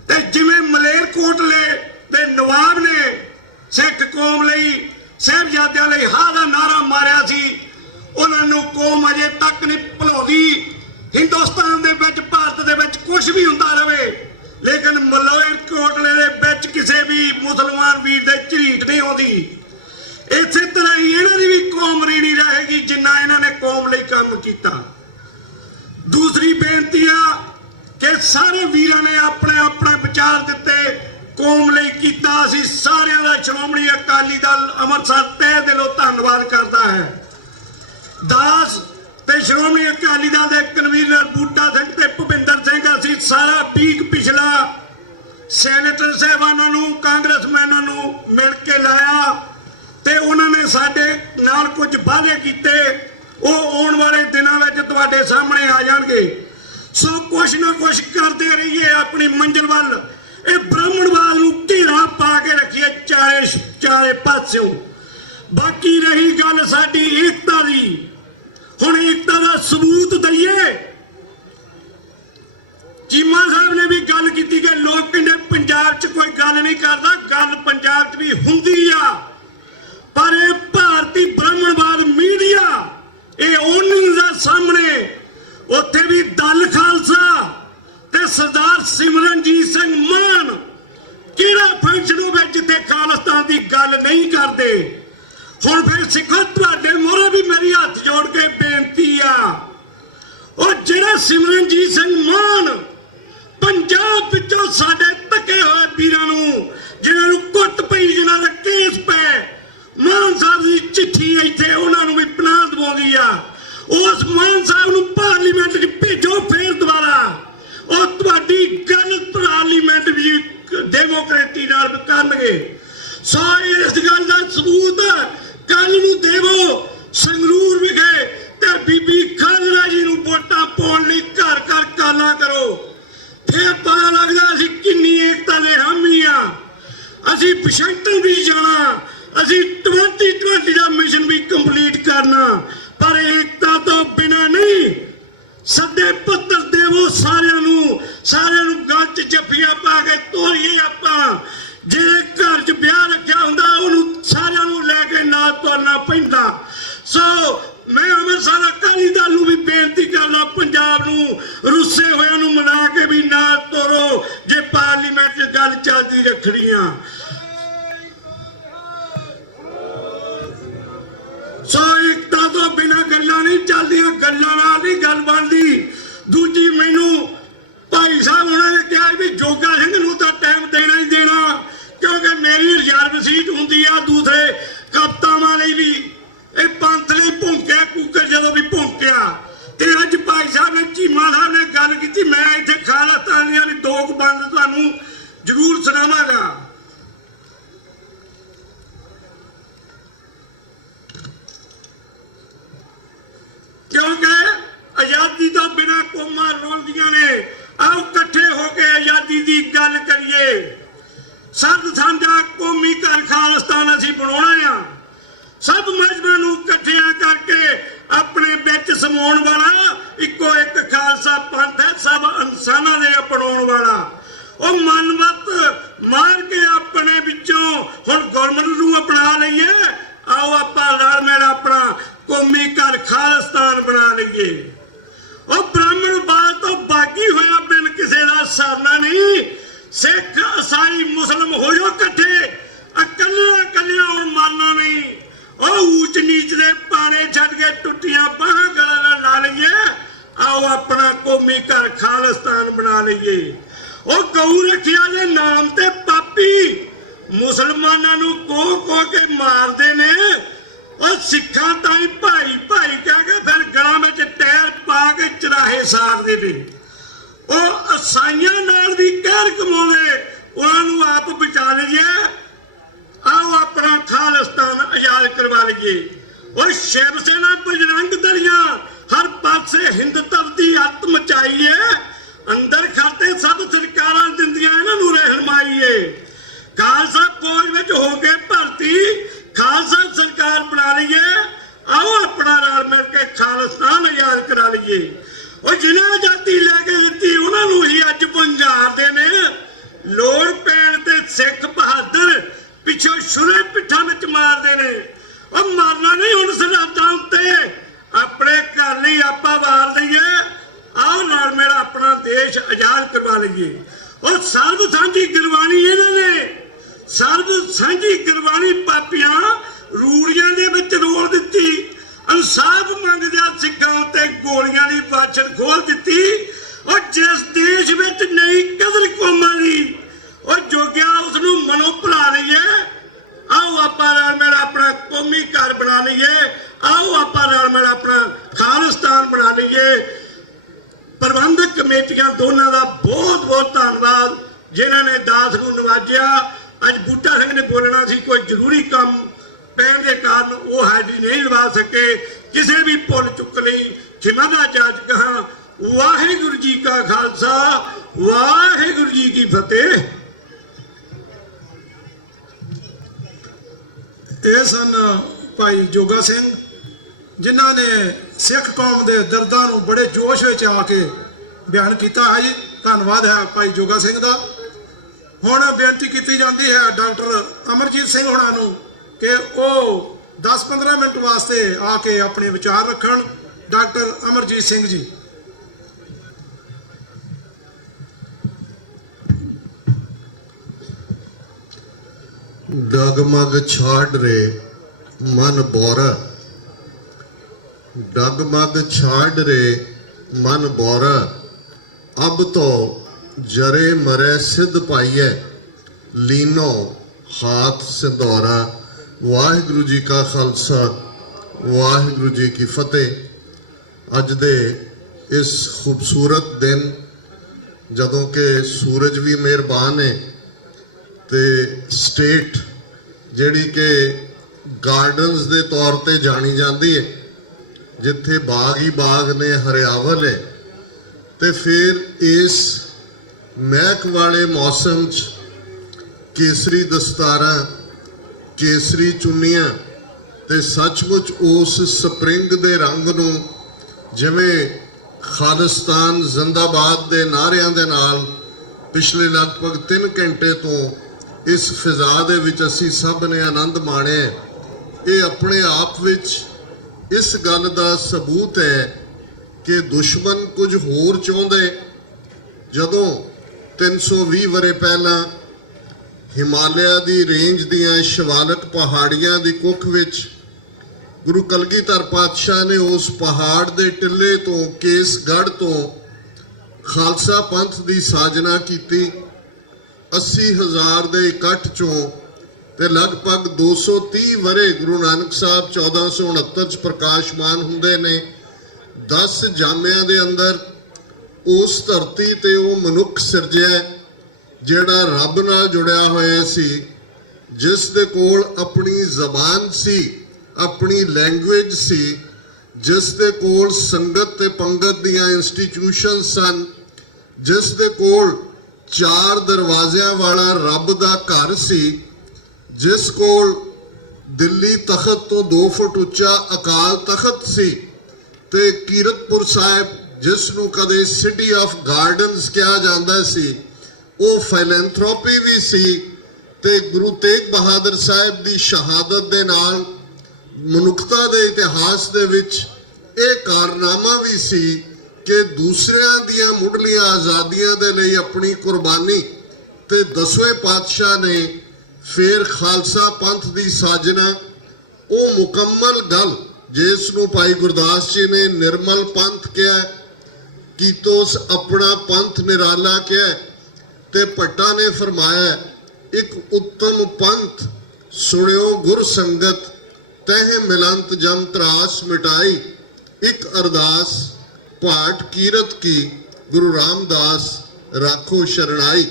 ਤੇ ਜਿਵੇਂ ਮਲੇਰਕੋਟਲੇ ਦੇ ਨਵਾਬ ਨੇ ਸਿੱਖ ਕੌਮ ਲਈ, ਸਾਹਿਬਜ਼ਾਦਿਆਂ ਲਈ ਹਾਂ ਦਾ ਨਾਰਾ ਮਾਰਿਆ ਸੀ, ਉਹਨਾਂ ਨੂੰ ਕੌਮ ਅਜੇ ਤੱਕ ਨਹੀਂ ਭੁਲਾਉਂਦੀ। ਹਿੰਦੁਸਤਾਨ ਦੇ ਵਿੱਚ, ਭਾਰਤ ਦੇ ਵਿੱਚ ਕੁਝ ਵੀ ਹੁੰਦਾ ਰਹੇ, ਲੇਕਿਨ ਮਲੇਰਕੋਟਲੇ ਦੇ ਵਿੱਚ ਕਿਸੇ ਵੀ ਮੁਸਲਮਾਨ ਵੀਰ ਦੇ ਝਰੀਟ ਨਹੀਂ ਆਉਂਦੀ। ਇਸੇ ਤਰ੍ਹਾਂ ਹੀ ਇਹਨਾਂ ਦੀ ਵੀ ਕੌਮ ਰੀਣੀ ਰਹੇਗੀ ਜਿੰਨਾ ਇਹਨਾਂ ਨੇ ਕੌਮ ਲਈ ਕੰਮ ਕੀਤਾ। ਦੂਸਰੀ ਬੇਨਤੀ ਆ ਕਿ ਸਾਰੇ ਵੀਰਾਂ ਨੇ ਆਪਣੇ ਆਪਣੇ ਵਿਚਾਰ ਦਿੱਤੇ, ਕੌਮ ਲਈ ਕੀਤਾ। ਅਸੀਂ ਸਾਰਿਆਂ ਦਾ ਸ਼੍ਰੋਮਣੀ ਅਕਾਲੀ ਦਲ ਅੰਮ੍ਰਿਤਸਰ ਤਹਿ ਦਿਲੋਂ ਧੰਨਵਾਦ ਕਰਦਾ ਹੈ। ਦਾਸ ਤੇ ਸ਼੍ਰੋਮਣੀ ਅਕਾਲੀ ਦਲ ਦੇ ਕਨਵੀਨਰ ਬੂਟਾ ਸਿੰਘ ਤੇ ਭੁਪਿੰਦਰ ਸਿੰਘ, ਅਸੀਂ ਸਾਰਾ ਵੀਕ ਪਿਛਲਾ ਸੈਨੇਟਰ ਸਾਹਿਬਾਨਾਂ ਨੂੰ, ਕਾਂਗਰਸਮੈਨਾਂ ਨੂੰ ਮਿਲ ਕੇ ਲਾਇਆ ਤੇ ਉਹਨਾਂ ਨੇ ਸਾਡੇ ਨਾਲ ਕੁਝ ਵਾਅਦੇ ਕੀਤੇ, ਉਹ ਆਉਣ ਵਾਲੇ ਦਿਨਾਂ ਵਿੱਚ ਤੁਹਾਡੇ ਸਾਹਮਣੇ ਆ ਜਾਣਗੇ। ਸੋ ਕੁਛ ਨਾ ਕੁਛ ਕਰਦੇ ਰਹੀਏ ਆਪਣੀ ਮੰਜ਼ਿਲ ਵੱਲ। ਇਹ ਬ੍ਰਾਹਮਣਵਾਦ ਨੂੰ ਘੇਰਾ ਪਾ ਕੇ ਰੱਖੀਏ ਚਾਰੇ ਪਾਸਿਓਂ। ਬਾਕੀ ਰਹੀ ਗੱਲ ਸਾਡੀ ਏਕਤਾ ਦੀ, ਹੁਣ ਏਕਤਾ ਦਾ ਸਬੂਤ ਦਈਏ। ਚੀਮਾ ਸਾਹਿਬ ਨੇ ਵੀ ਗੱਲ ਕੀਤੀ ਕਿ ਲੋਕ ਕਹਿੰਦੇ ਪੰਜਾਬ 'ਚ ਕੋਈ ਗੱਲ ਨਹੀਂ ਕਰਦਾ, ਗੱਲ ਪੰਜਾਬ 'ਚ ਵੀ ਹੁੰਦੀ ਆ, ਪਰ ਇਹ ਭਾਰਤੀ ਬ੍ਰਾਹਮਣਵਾਦ ਮੀਡੀਆ ਇਹ ਉਹਨਾਂ ਦੇ ਸਾਹਮਣੇ, ਉੱਥੇ ਵੀ ਦਲ ਖਾਲਸਾ ਤੇ ਸਰਦਾਰ ਸਿਮਰਨਜੀਤ ਸਿੰਘ ਮਾਨ ਕਿਹੜਾ ਫੰਕਸ਼ਨ ਹੋਵੇ ਜਿੱਥੇ ਖਾਲਿਸਤਾਨ ਦੀ ਗੱਲ ਨਹੀਂ ਕਰਦੇ। ਹੁਣ ਫਿਰ ਸਿੱਖੋ ਤੁਹਾਡੇ ਮੋਹਰੇ ਵੀ ਮੇਰੀ ਹੱਥ ਜੋੜ ਕੇ ਬੇਨਤੀ ਆ, ਉਹ ਜਿਹੜੇ ਸਿਮਰਨਜੀਤ ਸਿੰਘ ਮਾਨ ਪੰਜਾਬ ਵਿੱਚੋਂ ਸਾਡੇ ਧੱਕੇ ਹੋਏ ਵੀਰਾਂ ਨੂੰ, ਜਿਹਨਾਂ ਨੂੰ ਕੁੱਟ ਪਈ, ਜਿਹਨਾਂ ਦਾ ਕੇਸ ਪਏ, ਮਾਨ ਸਾਹਿਬ ਦੀ ਚਿੱਠੀ ਇੱਥੇ ਉਹਨਾਂ ਨੂੰ ਵੀ ਪਨਾਹ ਦਵਾਉਂਦੀ ਆ। ਉਸ ਮਾਨ ਸਾਹਿਬ ਨੂੰ ਪਾਰਲੀਮੈਂਟ 'ਚ ਭੇਜੋ ਫੇਰ ਦੁਬਾਰਾ, ਉਹ ਤੁਹਾਡੀ ਗੱਲ ਪਾਰਲੀਮੈਂਟ ਵੀ ਡੈਮੋਕ੍ਰੇਸੀ ਨਾਲ ਕਰਨਗੇ। ਸੋ ਇਸ ਗੱਲ ਦਾ ਸਬੂਤ ਕੱਲ ਨੂੰ ਦੇਵੋ ਸੰਗਰੂਰ ਵਿਖੇ ਤੇ ਬੀਬੀ ਖਾਲੜਾ ਜੀ ਨੂੰ ਵੋਟਾਂ ਪਾਉਣ ਲਈ ਘਰ ਘਰ ਕਾਲਾਂ ਕਰੋ, ਫੇਰ ਪਤਾ ਲੱਗਦਾ ਅਸੀਂ ਕਿੰਨੀ ਏਕਤਾ ਦੇ ਹਾਮੀ ਆ। ਅਸੀਂ ਵਾਸ਼ਿੰਗਟਨ ਵੀ ਜਾਣਾ, ਅਸੀਂ 2020 ਦਾ ਮਿਸ਼ਨ ਵੀ ਕੰਪਲੀਟ ਕਰਨਾ, ਪਰ ਏਕਤਾ ਤੋਂ ਬਿਨਾਂ ਨਹੀਂ। ਸੱਦੇ ਪੱਤਰ ਦੇਵੋ ਸਾਰਿਆਂ ਨੂੰ ਗੱਲ 'ਚ ਜੱਫੀਆਂ ਪਾ ਕੇ ਤੋਰੀਏ ਆਪਾਂ। ਜਿਹੜੇ ਘਰ 'ਚ ਵਿਆਹ ਰੱਖਿਆ ਹੁੰਦਾ ਉਹਨੂੰ ਸਾਰਿਆਂ ਨੂੰ ਲੈ ਕੇ ਨਾਲ ਤੁਰਨਾ ਪੈਂਦਾ। ਸੋ ਮੈਂ ਅੰਮ੍ਰਿਤਸਰ ਅਕਾਲੀ ਦਲ ਨੂੰ ਵੀ ਬੇਨਤੀ ਕਰਨਾ, ਪੰਜਾਬ ਨੂੰ ਰੁੱਸੇ ਹੋਇਆਂ ਨੂੰ ਮਨਾ ਕੇ ਵੀ ਨਾਲ ਤੋਰੋ ਜੇ ਪਾਰਲੀਮੈਂਟ 'ਚ ਗੱਲ ਚੱਲਦੀ ਰੱਖਣੀ ਆ। ਸੋ ਏਕਤਾ ਤੋਂ ਬਿਨਾਂ ਗੱਲਾਂ ਨਹੀਂ ਚੱਲਦੀਆਂ, ਗੱਲਾਂ ਨਾਲ ਨਹੀਂ ਗੱਲ ਬਣਦੀ। ਦੂਜੀ ਮੈਨੂੰ ਭਾਈ ਸਾਹਿਬ ਉਹਨਾਂ ਨੇ ਕਿਹਾ ਵੀ ਜੋਗਾ ਸਿੰਘ ਨੂੰ ਤਾਂ ਟਾਈਮ ਦੇਣਾ ਹੀ ਦੇਣਾ, ਕਿਉਂਕਿ ਮੇਰੀ ਰਿਜ਼ਰਵ ਸੀਟ ਹੁੰਦੀ ਆ ਦੂਸਰੇ ਕਪਤਾਨਾਂ ਲਈ ਵੀ। ਇਹ ਪੰਥ ਲਈ ਭੌਂਕਿਆ ਕੁੱਕਰ ਜਦੋਂ ਵੀ ਭੌਂਕਿਆ। ਤੇ ਅੱਜ ਭਾਈ ਸਾਹਿਬ ਨੇ, ਚੀਮਾ ਸਾਹਿਬ ਨੇ ਗੱਲ ਕੀਤੀ, ਮੈਂ ਇੱਥੇ ਖਾਲਿਸਤਾਨ ਦੀਆਂ ਵੀ ਦੋ ਬੰਦ ਤੁਹਾਨੂੰ ਜ਼ਰੂਰ ਸੁਣਾਵਾਂਗਾ। ਸਰਬ ਸਾਂਝਾ ਕੌਮੀ ਘਰ ਖਾਲਿਸਤਾਨ ਅਸੀਂ ਬਣਾਉਣਾ ਆ। ਸਭ ਮਜ਼ਹਬਾਂ ਨੂੰ ਇਕੱਠਿਆਂ ਕਰਕੇ ਆਪਣੇ ਵਿੱਚ ਸਮਾਉਣ ਵਾਲਾ ਇੱਕੋ ਇੱਕ ਖਾਲਸਾ ਪੰਥ ਹੈ, ਸਭ ਇਨਸਾਨਾਂ ਦੇ ਅਪਣਾਉਣ ਵਾਲਾ। ਉਹ ਮਨਮਤ ਮਾਰ ਕੇ ਆਪਣੇ ਵਿੱਚੋਂ ਹੁਣ ਗੁਰਮਤ ਨੂੰ ਅਪਣਾ ਲਈਏ। ਆਓ ਆਪਾਂ ਰਲ ਮਿਲ ਆਪਣਾ ਕੌਮੀ ਘਰ ਖਾਲਿਸਤਾਨ ਬਣਾ ਲਈਏ। ਉਹ ਬ੍ਰਾਹਮਣਵਾਦ ਤੋਂ ਬਾਗੀ ਹੋਇਆ ਬਿਨ ਕਿਸੇ ਦਾ ਸਾਰਨਾ ਨਹੀਂ। ਸਿੱਖ ਈਸਾਈ ਮੁਸਲਮ ਹੋਇਓ ਇਕੱਠੇ, ਇਕੱਲਿਆਂ ਔਰ ਮਾਰਨਾ ਨਹੀਂ। ਉਹ ਊਚ ਨੀਚ ਦੇ ਪਾਣੇ ਛੱਡ ਕੇ ਟੁੱਟੀਆਂ ਬਾਹਾਂ ਗਲਾਂ ਨਾਲ ਲਾ ਲਈਏ। ਆਓ ਆਪਣਾ ਕੌਮੀ ਘਰ ਖਾਲਿਸਤਾਨ ਬਣਾ ਲਈਏ। ਉਹ ਗਊ ਰੱਖਿਆ ਦੇ ਨਾਮ ਤੇ ਪਾਪੀ ਮੁਸਲਮਾਨਾਂ ਨੂੰ ਕੋਹ ਕੇ ਮਾਰਦੇ ਨੇ। ਉਹ ਸਿੱਖਾਂ ਤਾਈਂ ਭਾਈ ਭਾਈ ਕਹਿ ਕੇ ਫਿਰ ਗਲਾਂ ਵਿੱਚ ਟਾਇਰ ਪਾ ਕੇ ਚਰਾਹੇ ਸਾਰਦੇ ਨੇ। ਉਹ ਈਸਾਈਆਂ ਨਾਲ ਵੀ ਕਹਿਰ ਕਮਾਉਂਦੇ, ਉਹਨਾਂ ਨੂੰ ਆਪ ਬਚਾ ਲਈਏ। ਆਓ ਆਪਣਾ ਖਾਲਿਸਤਾਨ ਆਜ਼ਾਦ ਕਰਵਾ ਲਈਏ। ਉਹ ਸ਼ਿਵ ਸੈਨਾ ਬਜਰੰਗ ਦਲੀਆਂ ਹਰ ਪਾਸੇ ਹਿੰਦੂਤਵ ਦੀ ਅੱਤ ਮਚਾਈਏ। ਅੰਦਰ ਖਾਤੇ ਸਭ ਸਰਕਾਰਾਂ ਦਿੰਦੀਆਂ, ਇਹਨਾਂ ਨੂੰ ਰਹਿਨਮਾਈਏ। ਖਾਲਸਾ ਫੌਜ ਵਿੱਚ ਹੋ ਕੇ ਭਰਤੀ, ਖਾਲਸਾ ਸਰਕਾਰ ਬਣਾ ਲਈਏ। ਆਓ ਆਪਣਾ ਰਲ ਮਿਲ ਕੇ ਖਾਲਿਸਤਾਨ ਆਜ਼ਾਦ ਕਰਾ ਲਈਏ। ਉਹ ਜਿਹਨਾਂ ਆਜ਼ਾਦੀ ਲੈ ਕੇ ਦਿੱਤੀ ਉਹਨਾਂ ਨੂੰ ਹੀ ਅੱਜ ਵੰਗਾਰਦੇ ਨੇ। ਲੋੜ ਪੈਣ ਤੇ ਸਿੱਖ ਬਹਾਦਰ ਪਿੱਛੋਂ ਛੁਰੇ ਪਿੱਠਾਂ ਵਿੱਚ ਮਾਰਦੇ ਨੇ। ਉਹ ਮਾਰਨਾ ਨਹੀਂ ਹੁਣ ਸਰਹੱਦਾਂ ਉੱਤੇ, ਆਪਣੇ ਘਰ ਲਈ ਆਪਾਂ ਵਾਰ ਦਈਏ। ਆਓ ਨਾਲ ਮੇਰਾ ਆਪਣਾ ਦੇਸ਼ ਆਜ਼ਾਦ ਕਰਵਾ ਲਈਏ। ਉਹ ਸਰਬ ਸਾਂਝੀ ਗੁਰਬਾਣੀ ਇਹਨਾਂ ਨੇ, ਸਰਬ ਸਾਂਝੀ ਗੁਰਬਾਣੀ ਪਾਪੀਆਂ ਰੂੜੀਆਂ ਦੇ ਵਿੱਚ ਰੋਲ ਦਿੱਤੀ। ਇਨਸਾਫ ਮੰਗਦਿਆਂ ਸਿੱਖਾਂ ਉੱਤੇ ਗੋਲੀਆਂ ਦੀ ਬਾਛੜ ਖੋਲ ਦਿੱਤੀ। ਉਹ ਜਿਸ ਦੇਸ਼ ਵਿੱਚ ਨਹੀਂ ਕਦਰ ਕੌਮਾਂ ਦੀ, ਉਹ ਜੋਗਿਆ ਉਸ ਨੂੰ ਮਨੋਂ ਭੁਲਾ ਲਈਏ। ਆਓ ਆਪਾਂ ਰਲ ਮਿਲ ਆਪਣਾ ਕੌਮੀ ਘਰ ਬਣਾ ਲਈਏ। ਆਓ ਆਪਾਂ ਰਲ ਮਿਲ ਆਪਣਾ ਖਾਲਿਸਤਾਨ ਬਣਾ ਲਈਏ। ਪ੍ਰਬੰਧਕ ਕਮੇਟੀਆਂ ਦੋਨਾਂ ਦਾ ਬਹੁਤ ਬਹੁਤ ਧੰਨਵਾਦ ਜਿਨ੍ਹਾਂ ਨੇ ਦਾਸ ਨੂੰ ਨਵਾਜਿਆ। ਅੱਜ ਬੂਟਾ ਸਿੰਘ ਨੇ ਬੋਲਣਾ ਸੀ, ਕੋਈ ਜ਼ਰੂਰੀ ਕੰਮ ਪੈਣ ਦੇ ਕਾਰਨ ਉਹ ਹਾਜ਼ਰੀ ਨਹੀਂ ਲਵਾ ਸਕੇ। ਕਿਸੇ ਵੀ ਭੁੱਲ ਚੁੱਕ ਲਈ ਖਿਮਾ ਦਾ ਜਾਚ ਕਹਾਂ। ਵਾਹਿਗੁਰੂ ਜੀ ਕਾ ਖਾਲਸਾ, ਵਾਹਿਗੁਰੂ ਜੀ ਕੀ ਫਤਿਹ। ਇਹ ਸਨ ਭਾਈ ਜੋਗਾ ਸਿੰਘ, ਜਿਨ੍ਹਾਂ ਨੇ ਸਿੱਖ ਕੌਮ ਦੇ ਦਰਦਾਂ ਨੂੰ ਬੜੇ ਜੋਸ਼ ਵਿੱਚ ਆ ਕੇ ਬਿਆਨ ਕੀਤਾ ਹੈ ਜੀ। ਧੰਨਵਾਦ ਹੈ ਭਾਈ ਜੋਗਾ ਸਿੰਘ ਦਾ। ਹੁਣ ਬੇਨਤੀ ਕੀਤੀ ਜਾਂਦੀ ਹੈ ਡਾਕਟਰ ਅਮਰਜੀਤ ਸਿੰਘ ਹੋਣਾ ਨੂੰ ਕਿ ਉਹ 10-15 ਮਿੰਟ ਵਾਸਤੇ ਆ ਕੇ ਆਪਣੇ ਵਿਚਾਰ ਰੱਖਣ। ਡਾਕਟਰ ਅਮਰਜੀਤ ਸਿੰਘ ਜੀ। डगमग छाड़ रे मन बोरा, डगमग छाड़ रे मन बोरा, अब तो जरे मरे सिद्ध पाइए, लीनो हाथ सिंदौरा। वाहिगुरु जी का खालसा, वाहिगुरु जी की फतेह। अज दे इस खूबसूरत दिन जदों के सूरज भी मेहरबान है ਤੇ ਸਟੇਟ ਜਿਹੜੀ ਕਿ ਗਾਰਡਨਸ ਦੇ ਤੌਰ ਤੇ ਜਾਣੀ ਜਾਂਦੀ ਹੈ, ਜਿੱਥੇ ਬਾਗ ਹੀ ਬਾਗ ਨੇ, ਹਰਿਆਵਲ ਹੈ, ਤੇ ਫਿਰ ਇਸ ਮਹਿਕ ਵਾਲੇ ਮੌਸਮ 'ਚ ਕੇਸਰੀ ਦਸਤਾਰਾਂ, ਕੇਸਰੀ ਚੁੰਨੀਆਂ ਤੇ ਸੱਚਮੁੱਚ ਉਸ ਸਪਰਿੰਗ ਦੇ ਰੰਗ ਨੂੰ ਜਿਵੇਂ ਖਾਲਿਸਤਾਨ ਜ਼ਿੰਦਾਬਾਦ ਦੇ ਨਾਅਰਿਆਂ ਦੇ ਨਾਲ ਪਿਛਲੇ ਲਗਭਗ 3 ਘੰਟੇ ਤੋਂ ਇਸ ਫਿਜ਼ਾ ਦੇ ਵਿੱਚ ਅਸੀਂ ਸਭ ਨੇ ਆਨੰਦ ਮਾਣਿਆ। ਇਹ ਆਪਣੇ ਆਪ ਵਿੱਚ ਇਸ ਗੱਲ ਦਾ ਸਬੂਤ ਹੈ ਕਿ ਦੁਸ਼ਮਣ ਕੁਝ ਹੋਰ ਚਾਹੁੰਦੇ। ਜਦੋਂ 320 ਵਰ੍ਹੇ ਪਹਿਲਾਂ ਹਿਮਾਲਿਆ ਦੀ ਰੇਂਜ ਦੀਆਂ ਸ਼ਿਵਾਲਿਕ ਪਹਾੜੀਆਂ ਦੀ ਕੁੱਖ ਵਿੱਚ ਗੁਰੂ ਕਲਗੀਧਰ ਪਾਤਸ਼ਾਹ ਨੇ ਉਸ ਪਹਾੜ ਦੇ ਟਿੱਲੇ ਤੋਂ, ਕੇਸਗੜ੍ਹ ਤੋਂ ਖਾਲਸਾ ਪੰਥ ਦੀ ਸਾਜਨਾ ਕੀਤੀ। 80,000 ਦੇ ਇਕੱਠ ਚੋਂ ਤੇ ਲਗਭਗ 230 ਵਰ੍ਹੇ ਗੁਰੂ ਨਾਨਕ ਸਾਹਿਬ 1469 ਚ ਪ੍ਰਕਾਸ਼ਮਾਨ ਹੁੰਦੇ ਨੇ। 10 ਜਾਮਿਆਂ ਦੇ ਅੰਦਰ ਉਸ ਧਰਤੀ ਤੇ ਉਹ ਮਨੁੱਖ ਸਿਰਜਿਆ ਜਿਹੜਾ ਰੱਬ ਨਾਲ ਜੁੜਿਆ ਹੋਇਆ ਸੀ, ਜਿਸ ਦੇ ਕੋਲ ਆਪਣੀ ਜ਼ਬਾਨ ਸੀ, ਆਪਣੀ ਲੈਂਗੁਏਜ ਸੀ, ਜਿਸ ਦੇ ਕੋਲ ਸੰਗਤ ਤੇ ਪੰਗਤ ਦੀਆਂ ਇੰਸਟੀਟਿਊਸ਼ਨ ਸਨ, ਜਿਸ ਦੇ ਕੋਲ 4 ਦਰਵਾਜ਼ਿਆਂ ਵਾਲਾ ਰੱਬ ਦਾ ਘਰ ਸੀ, ਜਿਸ ਕੋਲ ਦਿੱਲੀ ਤਖਤ ਤੋਂ 2 ਫੁੱਟ ਉੱਚਾ ਅਕਾਲ ਤਖਤ ਸੀ, ਤੇ ਕੀਰਤਪੁਰ ਸਾਹਿਬ ਜਿਸ ਨੂੰ ਕਦੇ ਸਿਟੀ ਆਫ ਗਾਰਡਨਸ ਕਿਹਾ ਜਾਂਦਾ ਸੀ, ਉਹ ਫਿਲੈਂਥਰੋਪੀ ਵੀ ਸੀ, ਤੇ ਗੁਰੂ ਤੇਗ ਬਹਾਦਰ ਸਾਹਿਬ ਦੀ ਸ਼ਹਾਦਤ ਦੇ ਨਾਲ ਮਨੁੱਖਤਾ ਦੇ ਇਤਿਹਾਸ ਦੇ ਵਿੱਚ ਇਹ ਕਾਰਨਾਮਾ ਵੀ ਸੀ ਕਿ ਦੂਸਰਿਆਂ ਦੀਆਂ ਮੁੱਢਲੀਆਂ ਆਜ਼ਾਦੀਆਂ ਦੇ ਲਈ ਆਪਣੀ ਕੁਰਬਾਨੀ, ਤੇ 10ਵੇਂ ਪਾਤਸ਼ਾਹ ਨੇ ਫੇਰ ਖਾਲਸਾ ਪੰਥ ਦੀ ਸਾਜਨਾ, ਉਹ ਮੁਕੰਮਲ ਗੱਲ ਜਿਸ ਨੂੰ ਭਾਈ ਗੁਰਦਾਸ ਜੀ ਨੇ ਨਿਰਮਲ ਪੰਥ ਕਿਹਾ, ਕੀਤੋਸ ਆਪਣਾ ਪੰਥ ਨਿਰਾਲਾ ਕਿਹਾ, ਤੇ ਭੱਟਾ ਨੇ ਫਰਮਾਇਆ ਇੱਕ ਉੱਤਮ ਪੰਥ ਸੁਣਿਓ ਗੁਰ ਸੰਗਤ, ਤਹਿ ਮਿਲੰਤ ਜਮ ਤਰਾਸ ਮਿਟਾਈ, ਇੱਕ ਅਰਦਾਸ ਪਾਠ ਕੀਰਤ ਕੀ ਗੁਰੂ ਰਾਮਦਾਸ ਰਾਖੋ ਸ਼ਰਣਾਈ।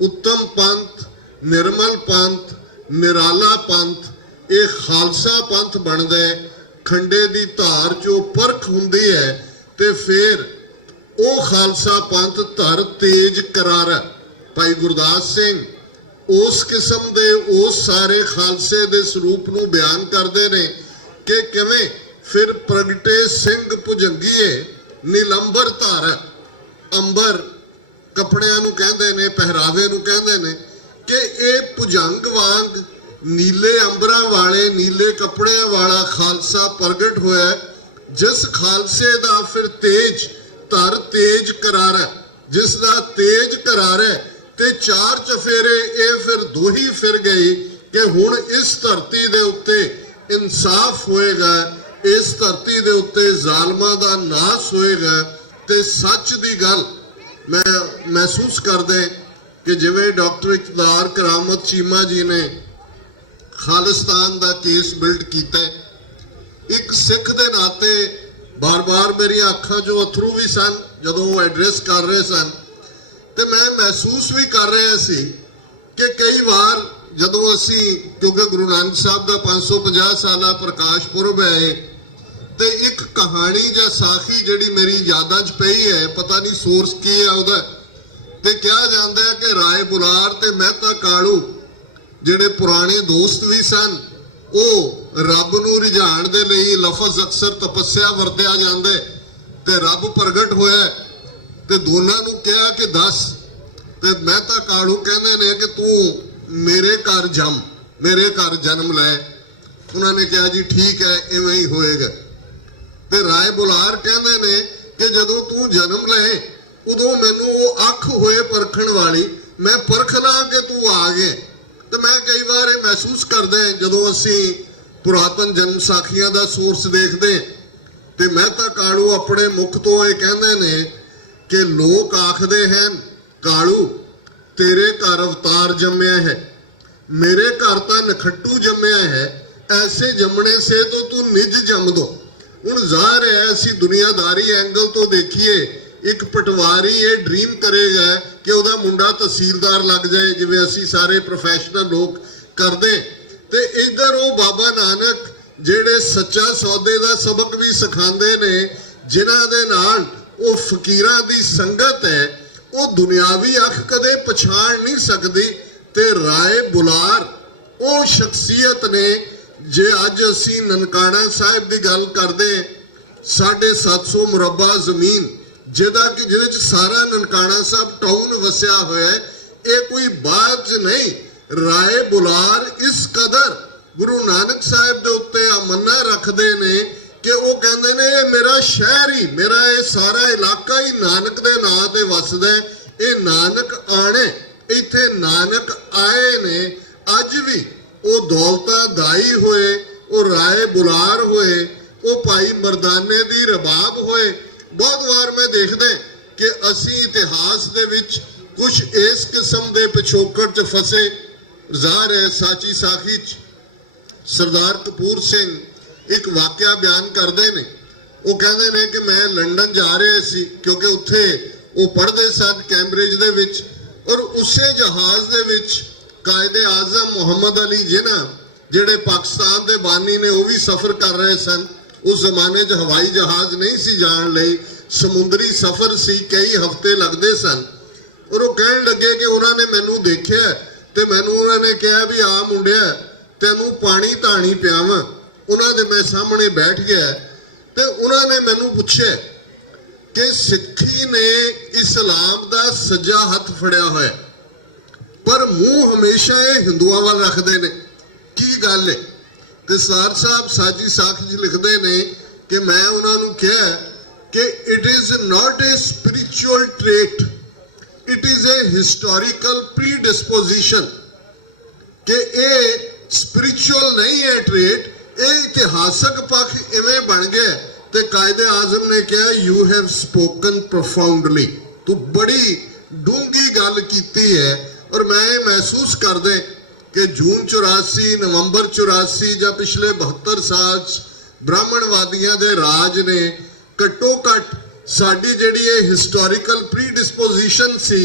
ਉੱਤਮ ਪੰਥ, ਨਿਰਮਲ ਪੰਥ, ਨਿਰਾਲਾ ਪੰਥ, ਇਹ ਖਾਲਸਾ ਪੰਥ ਬਣਦਾ ਹੈ। ਖੰਡੇ ਦੀ ਧਾਰ ਜੋ ਪਰਖ ਹੁੰਦੀ ਹੈ ਤੇ ਫਿਰ ਉਹ ਖਾਲਸਾ ਪੰਥ ਧਰ ਤੇਜ ਕਰਾਰਾ। ਭਾਈ ਗੁਰਦਾਸ ਸਿੰਘ ਉਸ ਕਿਸਮ ਦੇ ਉਸ ਸਾਰੇ ਖਾਲਸੇ ਦੇ ਸਰੂਪ ਨੂੰ ਬਿਆਨ ਕਰਦੇ ਨੇ ਕਿ ਕਿਵੇਂ ਫਿਰ ਪ੍ਰਗਟੇ ਸਿੰਘ ਭੁਜੰਗੀਏ ਨੀਲੰਬਰ ਧਾਰ। ਅੰਬਰ ਕੱਪੜਿਆਂ ਨੂੰ ਕਹਿੰਦੇ ਨੇ, ਪਹਿਰਾਵੇ ਨੂੰ ਕਹਿੰਦੇ ਨੇ ਕਿ ਇਹ ਭੁਜੰਗ ਵਾਂਗ ਨੀਲੇ ਅੰਬਰਾਂ ਵਾਲੇ, ਨੀਲੇ ਕੱਪੜਿਆਂ ਵਾਲਾ ਖਾਲਸਾ ਪ੍ਰਗਟ ਹੋਇਆ, ਜਿਸ ਖਾਲਸੇ ਦਾ ਫਿਰ ਤੇਜ ਧਰ ਤੇਜ ਕਰਾਰਾ, ਜਿਸ ਦਾ ਤੇਜ ਕਰਾਰਾ ਤੇ 4 ਚਫੇਰੇ ਇਹ ਫਿਰ ਦੋਹੀ ਫਿਰ ਗਈ ਕਿ ਹੁਣ ਇਸ ਧਰਤੀ ਦੇ ਉੱਤੇ ਇਨਸਾਫ ਹੋਏਗਾ, ਇਸ ਧਰਤੀ ਦੇ ਉੱਤੇ ਜ਼ਾਲਮਾਂ ਦਾ ਨਾਸ਼ ਹੋਏਗਾ। ਤੇ ਸੱਚ ਦੀ ਗੱਲ ਮੈਂ ਮਹਿਸੂਸ ਕਰਦਾ ਕਿ ਜਿਵੇਂ ਡਾਕਟਰ ਇਕਬਾਲ ਕਰਾਮਤ ਚੀਮਾ ਜੀ ਨੇ ਖਾਲਿਸਤਾਨ ਦਾ ਕੇਸ ਬਿਲਡ ਕੀਤਾ, ਇੱਕ ਸਿੱਖ ਦੇ ਨਾਤੇ ਬਾਰ-ਬਾਰ ਮੇਰੀਆਂ ਅੱਖਾਂ 'ਚੋਂ ਅਥਰੂ ਵੀ ਸਨ ਜਦੋਂ ਉਹ ਐਡਰੈਸ ਕਰ ਰਹੇ ਸਨ, ਤੇ ਮੈਂ ਮਹਿਸੂਸ ਵੀ ਕਰ ਰਿਹਾ ਸੀ ਕਿ ਕਈ ਵਾਰ ਜਦੋਂ ਅਸੀਂ, ਕਿਉਂਕਿ ਗੁਰੂ ਨਾਨਕ ਸਾਹਿਬ ਦਾ 550 ਸਾਲਾ ਪ੍ਰਕਾਸ਼ ਪੁਰਬ ਹੈ, ਤੇ ਇੱਕ ਕਹਾਣੀ ਜਾਂ ਸਾਖੀ ਜਿਹੜੀ ਮੇਰੀ ਯਾਦਾਂ 'ਚ ਪਈ ਹੈ, ਪਤਾ ਨਹੀਂ ਸੋਰਸ ਕੀ ਹੈ ਉਹਦਾ, ਤੇ ਕਿਹਾ ਜਾਂਦਾ ਹੈ ਕਿ ਰਾਏ ਬੁਲਾਰ ਤੇ ਮਹਿਤਾ ਕਾਲੂ ਜਿਹੜੇ ਪੁਰਾਣੇ ਦੋਸਤ ਵੀ ਸਨ, ਉਹ ਰੱਬ ਨੂੰ ਰਿਝਾਉਣ ਦੇ ਲਈ ਲਫ਼ਜ਼ ਅਕਸਰ ਤਪੱਸਿਆ ਵਰਤਿਆ ਜਾਂਦਾ, ਤੇ ਰੱਬ ਪ੍ਰਗਟ ਹੋਇਆ ਤੇ ਦੋਨਾਂ ਨੂੰ ਕਿਹਾ ਕਿ ਦੱਸ, ਤੇ ਮਹਿਤਾ ਕਾਲੂ ਕਹਿੰਦੇ ਨੇ ਕਿ ਤੂੰ ਮੇਰੇ ਘਰ ਜੰਮ, ਮੇਰੇ ਘਰ ਜਨਮ ਲੈ। ਉਹਨਾਂ ਨੇ ਕਿਹਾ ਜੀ ਠੀਕ ਹੈ, ਇਵੇਂ ਹੀ ਹੋਏਗਾ। ਤੇ ਰਾਏ ਬੁਲਾਰ ਕਹਿੰਦੇ ਨੇ ਕਿ ਜਦੋਂ ਤੂੰ ਜਨਮ ਲਏ ਉਦੋਂ ਮੈਨੂੰ ਉਹ ਅੱਖ ਹੋਏ ਪਰਖਣ ਵਾਲੀ, ਮੈਂ ਪਰਖ ਲਾਂ ਕਿ ਤੂੰ ਆ ਗਿਆ। ਤੇ ਮੈਂ ਕਈ ਵਾਰ ਇਹ ਮਹਿਸੂਸ ਕਰਦਾ ਜਦੋਂ ਅਸੀਂ ਪੁਰਾਤਨ ਜਨਮ ਸਾਖੀਆਂ ਦਾ ਸੋਰਸ ਦੇਖਦੇ, ਤੇ ਮਹਿਤਾ ਕਾਲੂ ਆਪਣੇ ਮੁਖ ਤੋਂ ਇਹ ਕਹਿੰਦੇ ਨੇ ਕਿ ਲੋਕ ਆਖਦੇ ਹਨ ਕਾਲੂ ਤੇਰੇ ਘਰ ਅਵਤਾਰ ਜੰਮਿਆ ਹੈ, ਮੇਰੇ ਘਰ ਤਾਂ ਨਖੱਟੂ ਜੰਮਿਆ ਹੈ, ਐਸੇ ਜੰਮਣੇ ਸੇ ਤੋਂ ਤੂੰ ਨਿਜ ਜੰਮ ਦੋ। ਹੁਣ ਜ਼ਾਹਰ ਹੈ ਅਸੀਂ ਦੁਨੀਆਦਾਰੀ ਐਂਗਲ ਤੋਂ ਦੇਖੀਏ, ਇੱਕ ਪਟਵਾਰੀ ਇਹ ਡ੍ਰੀਮ ਕਰੇਗਾ ਕਿ ਉਹਦਾ ਮੁੰਡਾ ਤਹਿਸੀਲਦਾਰ ਲੱਗ ਜਾਏ, ਜਿਵੇਂ ਅਸੀਂ ਸਾਰੇ ਪ੍ਰੋਫੈਸ਼ਨਲ ਲੋਕ ਕਰਦੇ, ਤੇ ਇੱਧਰ ਉਹ ਬਾਬਾ ਨਾਨਕ ਜਿਹੜੇ ਸੱਚਾ ਸੌਦੇ ਦਾ ਸਬਕ ਵੀ ਸਿਖਾਉਂਦੇ ਨੇ, ਜਿਨ੍ਹਾਂ ਦੇ ਨਾਲ ਉਹ ਫਕੀਰਾਂ ਦੀ ਸੰਗਤ ਹੈ, ਉਹ ਦੁਨਿਆਵੀ ਅੱਖ ਕਦੇ ਪਛਾਣ ਨਹੀਂ ਸਕਦੀ। ਤੇ ਰਾਏ ਬੁਲਾਰ ਉਹ ਸ਼ਖਸੀਅਤ ਨੇ, ਜੇ ਅੱਜ ਅਸੀਂ ਨਨਕਾਣਾ ਸਾਹਿਬ ਦੀ ਗੱਲ ਕਰਦੇ, 750 ਮੁਰੱਬਾ ਜ਼ਮੀਨ ਜਿਹਦੇ ਚ ਸਾਰਾ ਨਨਕਾਣਾ ਸਾਹਿਬ ਟਾਊਨ ਵਸਿਆ ਹੋਇਆ ਹੈ, ਇਹ ਕੋਈ ਬਾਤ ਨਹੀਂ। ਰਾਏ ਬੁਲਾਰ ਇਸ ਕਦਰ ਗੁਰੂ ਨਾਨਕ ਸਾਹਿਬ ਦੇ ਉੱਤੇ ਅਮਨਾ ਰੱਖਦੇ ਨੇ ਕਿ ਉਹ ਕਹਿੰਦੇ ਨੇ ਇਹ ਮੇਰਾ ਸ਼ਹਿਰ ਹੀ, ਮੇਰਾ ਇਹ ਸਾਰਾ ਇਲਾਕਾ ਹੀ ਨਾਨਕ ਦੇ ਨਾਂ ਤੇ ਵਸਦਾ, ਇਹ ਨਾਨਕ ਆਣੇ, ਇੱਥੇ ਨਾਨਕ ਆਏ ਨੇ। ਅੱਜ ਵੀ ਉਹ ਦੌਲਤਾਂ ਦਾਈ ਹੋਏ, ਉਹ ਰਾਏ ਬੁਲਾਰ ਹੋਏ, ਉਹ ਭਾਈ ਮਰਦਾਨੇ ਦੀ ਰਬਾਬ ਹੋਏ। ਬਹੁਤ ਵਾਰ ਮੈਂ ਦੇਖਦਾ ਕਿ ਅਸੀਂ ਇਤਿਹਾਸ ਦੇ ਵਿੱਚ ਕੁਝ ਇਸ ਕਿਸਮ ਦੇ ਪਿਛੋਕੜ 'ਚ ਫਸੇ। ਜ਼ਾਹਰ ਹੈ ਸਾਚੀ ਸਾਖੀ 'ਚ ਸਰਦਾਰ ਕਪੂਰ ਸਿੰਘ ਇੱਕ ਵਾਕਿਆ ਬਿਆਨ ਕਰਦੇ ਨੇ। ਉਹ ਕਹਿੰਦੇ ਨੇ ਕਿ ਮੈਂ ਲੰਡਨ ਜਾ ਰਿਹਾ ਸੀ, ਕਿਉਂਕਿ ਉੱਥੇ ਉਹ ਪੜ੍ਹਦੇ ਸਨ ਕੈਂਬਰਿਜ ਦੇ ਵਿੱਚ, ਔਰ ਉਸੇ ਜਹਾਜ਼ ਦੇ ਵਿੱਚ ਕਾਇਦੇ ਆਜ਼ਮ ਮੁਹੰਮਦ ਅਲੀ ਜਿਨਾ ਜਿਹੜੇ ਪਾਕਿਸਤਾਨ ਦੇ ਬਾਨੀ ਨੇ, ਉਹ ਵੀ ਸਫ਼ਰ ਕਰ ਰਹੇ ਸਨ। ਉਸ ਜ਼ਮਾਨੇ 'ਚ ਹਵਾਈ ਜਹਾਜ਼ ਨਹੀਂ ਸੀ ਜਾਣ ਲਈ, ਸਮੁੰਦਰੀ ਸਫ਼ਰ ਸੀ, ਕਈ ਹਫ਼ਤੇ ਲੱਗਦੇ ਸਨ। ਔਰ ਉਹ ਕਹਿਣ ਲੱਗੇ ਕਿ ਉਹਨਾਂ ਨੇ ਮੈਨੂੰ ਦੇਖਿਆ ਤੇ ਮੈਨੂੰ ਉਹਨਾਂ ਨੇ ਕਿਹਾ ਵੀ ਆ ਮੁੰਡਿਆ ਤੈਨੂੰ ਪਾਣੀ ਧਾਣੀ ਪਿਆਵਾਂ। ਉਹਨਾਂ ਦੇ ਮੈਂ ਸਾਹਮਣੇ ਬੈਠ ਗਿਆ ਤੇ ਉਹਨਾਂ ਨੇ ਮੈਨੂੰ ਪੁੱਛਿਆ ਕਿ ਸਿੱਖੀ ਨੇ ਇਸਲਾਮ ਦਾ ਸੱਜਾ ਹੱਥ ਫੜਿਆ ਹੋਇਆ ਪਰ ਮੂੰਹ ਹਮੇਸ਼ਾ ਇਹ ਹਿੰਦੂਆਂ ਵੱਲ ਰੱਖਦੇ ਨੇ, ਕੀ ਗੱਲ ਹੈ? ਤੇ ਸਰ ਸਾਹਿਬ ਸਾਜੀ ਸਾਖ ਜੀ ਲਿਖਦੇ ਨੇ ਕਿ ਮੈਂ ਉਹਨਾਂ ਨੂੰ ਕਿਹਾ ਕਿ it is not a spiritual trait, it is a historical predisposition, ਕਿ ਇਹ ਸਪਿਰਿਚੁਅਲ ਨਹੀਂ ਹੈ ਟ੍ਰੇਟ, ਇਹ ਇਤਿਹਾਸਕ ਪੱਖ ਇਵੇਂ ਬਣ ਗਿਆ। ਤੇ ਕਾਇਦੇ ਆਜ਼ਮ ਨੇ ਕਿਹਾ ਯੂ ਹੈਵ ਸਪੋਕਨ ਪ੍ਰੋਫਾਉਂਡਲੀ, ਤੂੰ ਬੜੀ ਡੂੰਘੀ ਗੱਲ ਕੀਤੀ ਹੈ। ਔਰ ਮੈਂ ਇਹ ਮਹਿਸੂਸ ਕਰਦੇ ਕਿ ਜੂਨ 84 ਨਵੰਬਰ 84 ਜਾਂ ਪਿਛਲੇ 72 ਸਾਲ 'ਚ ਬ੍ਰਾਹਮਣਵਾਦੀਆਂ ਦੇ ਰਾਜ ਨੇ ਘੱਟੋ ਘੱਟ ਸਾਡੀ ਜਿਹੜੀ ਇਹ ਹਿਸਟੋਰੀਕਲ ਪ੍ਰੀਡਿਸਪੋਜੀਸ਼ਨ ਸੀ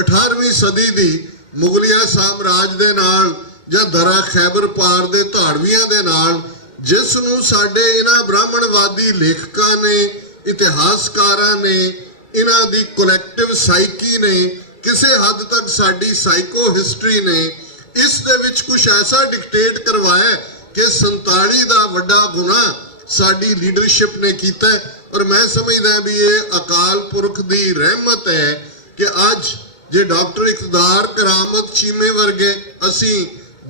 18ਵੀਂ ਸਦੀ ਦੀ ਮੁਗਲਿਆ ਸਾਮਰਾਜ ਦੇ ਨਾਲ ਜਾਂ ਦਰਾ ਖੈਬਰ ਪਾਰ ਦੇ ਧਾੜਵੀਆਂ ਦੇ ਨਾਲ, ਜਿਸ ਨੂੰ ਸਾਡੇ ਇਹਨਾਂ ਬ੍ਰਾਹਮਣਵਾਦੀ ਲੇਖਕਾਂ ਨੇ, ਇਤਿਹਾਸਕਾਰਾਂ ਨੇ, ਇਹਨਾਂ ਦੀ ਕਲੈਕਟਿਵ ਸਾਈਕੀ ਨੇ, ਕਿਸੇ ਹੱਦ ਤੱਕ ਸਾਡੀ ਸਾਈਕੋ ਹਿਸਟਰੀ ਨੇ ਇਸ ਦੇ ਵਿੱਚ ਕੁਝ ਐਸਾ ਡਿਕਟੇਟ ਕਰਵਾਇਆ ਕਿ 47 ਦਾ ਵੱਡਾ ਗੁਨਾਹ ਸਾਡੀ ਲੀਡਰਸ਼ਿਪ ਨੇ ਕੀਤਾ। ਔਰ ਮੈਂ ਸਮਝਦਾ ਵੀ ਇਹ ਅਕਾਲ ਪੁਰਖ ਦੀ ਰਹਿਮਤ ਹੈ ਕਿ ਅੱਜ ਜੇ ਡਾਕਟਰ ਇਕਤਦਾਰ ਕਰਾਮਤ ਚੀਮੇ ਵਰਗੇ ਅਸੀਂ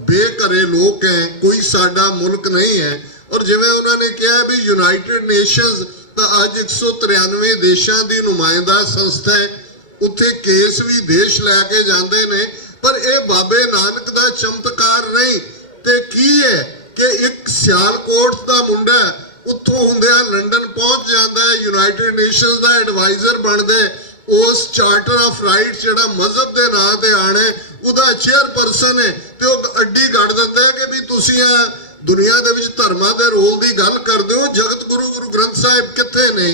ਬੇਘਰੇ ਲੋਕ ਹੈ, ਕੋਈ ਸਾਡਾ ਮੁਲਕ ਨਹੀਂ ਹੈ। ਔਰ ਜਿਵੇਂ ਉਹਨਾਂ ਨੇ ਕਿਹਾ ਵੀ ਯੂਨਾਈਟਿਡ ਨੇਸ਼ਨਸ ਤਾਂ ਅੱਜ 193 ਦੇਸ਼ਾਂ ਦੀ ਨੁਮਾਇੰਦਾ ਸੰਸਥਾ ਹੈ, ਉੱਥੇ ਕੇਸ ਵੀ ਦੇਸ਼ ਲੈ ਕੇ ਜਾਂਦੇ ਨੇ। ਪਰ ਇਹ ਬਾਬੇ ਨਾਨਕ ਦਾ ਚਮਤਕਾਰ ਨਹੀਂ ਤੇ ਕੀ ਹੈ ਕਿ ਇੱਕ ਸਿਆਲਕੋਟ ਦਾ ਮੁੰਡਾ ਉੱਥੋਂ ਹੁੰਦਿਆਂ ਲੰਡਨ ਪਹੁੰਚ ਜਾਂਦਾ ਹੈ, ਯੂਨਾਈਟਿਡ ਨੇਸ਼ਨਸ ਦਾ ਐਡਵਾਈਜ਼ਰ ਬਣਦਾ ਹੈ, ਉਸ ਚਾਰਟਰ ਆਫ ਰਾਈਟਸ ਜਿਹੜਾ ਮਜ਼ਹਬ ਦੇ ਨਾਂ ਤੇ ਆਣਾ ਉਹਦਾ ਚੇਅਰਪਰਸਨ ਹੈ, ਤੇ ਉਹ ਅੱਡੀ ਗੱਡ ਦਿੰਦਾ ਕਿ ਵੀ ਤੁਸੀਂ ਆ ਦੁਨੀਆ ਦੇ ਵਿੱਚ ਧਰਮਾਂ ਦੇ ਰੋਲ ਦੀ ਗੱਲ ਕਰਦੇ ਹੋ, ਜਗਤ ਗੁਰੂ ਗੁਰੂ ਗ੍ਰੰਥ ਸਾਹਿਬ ਕਿੱਥੇ ਨੇ?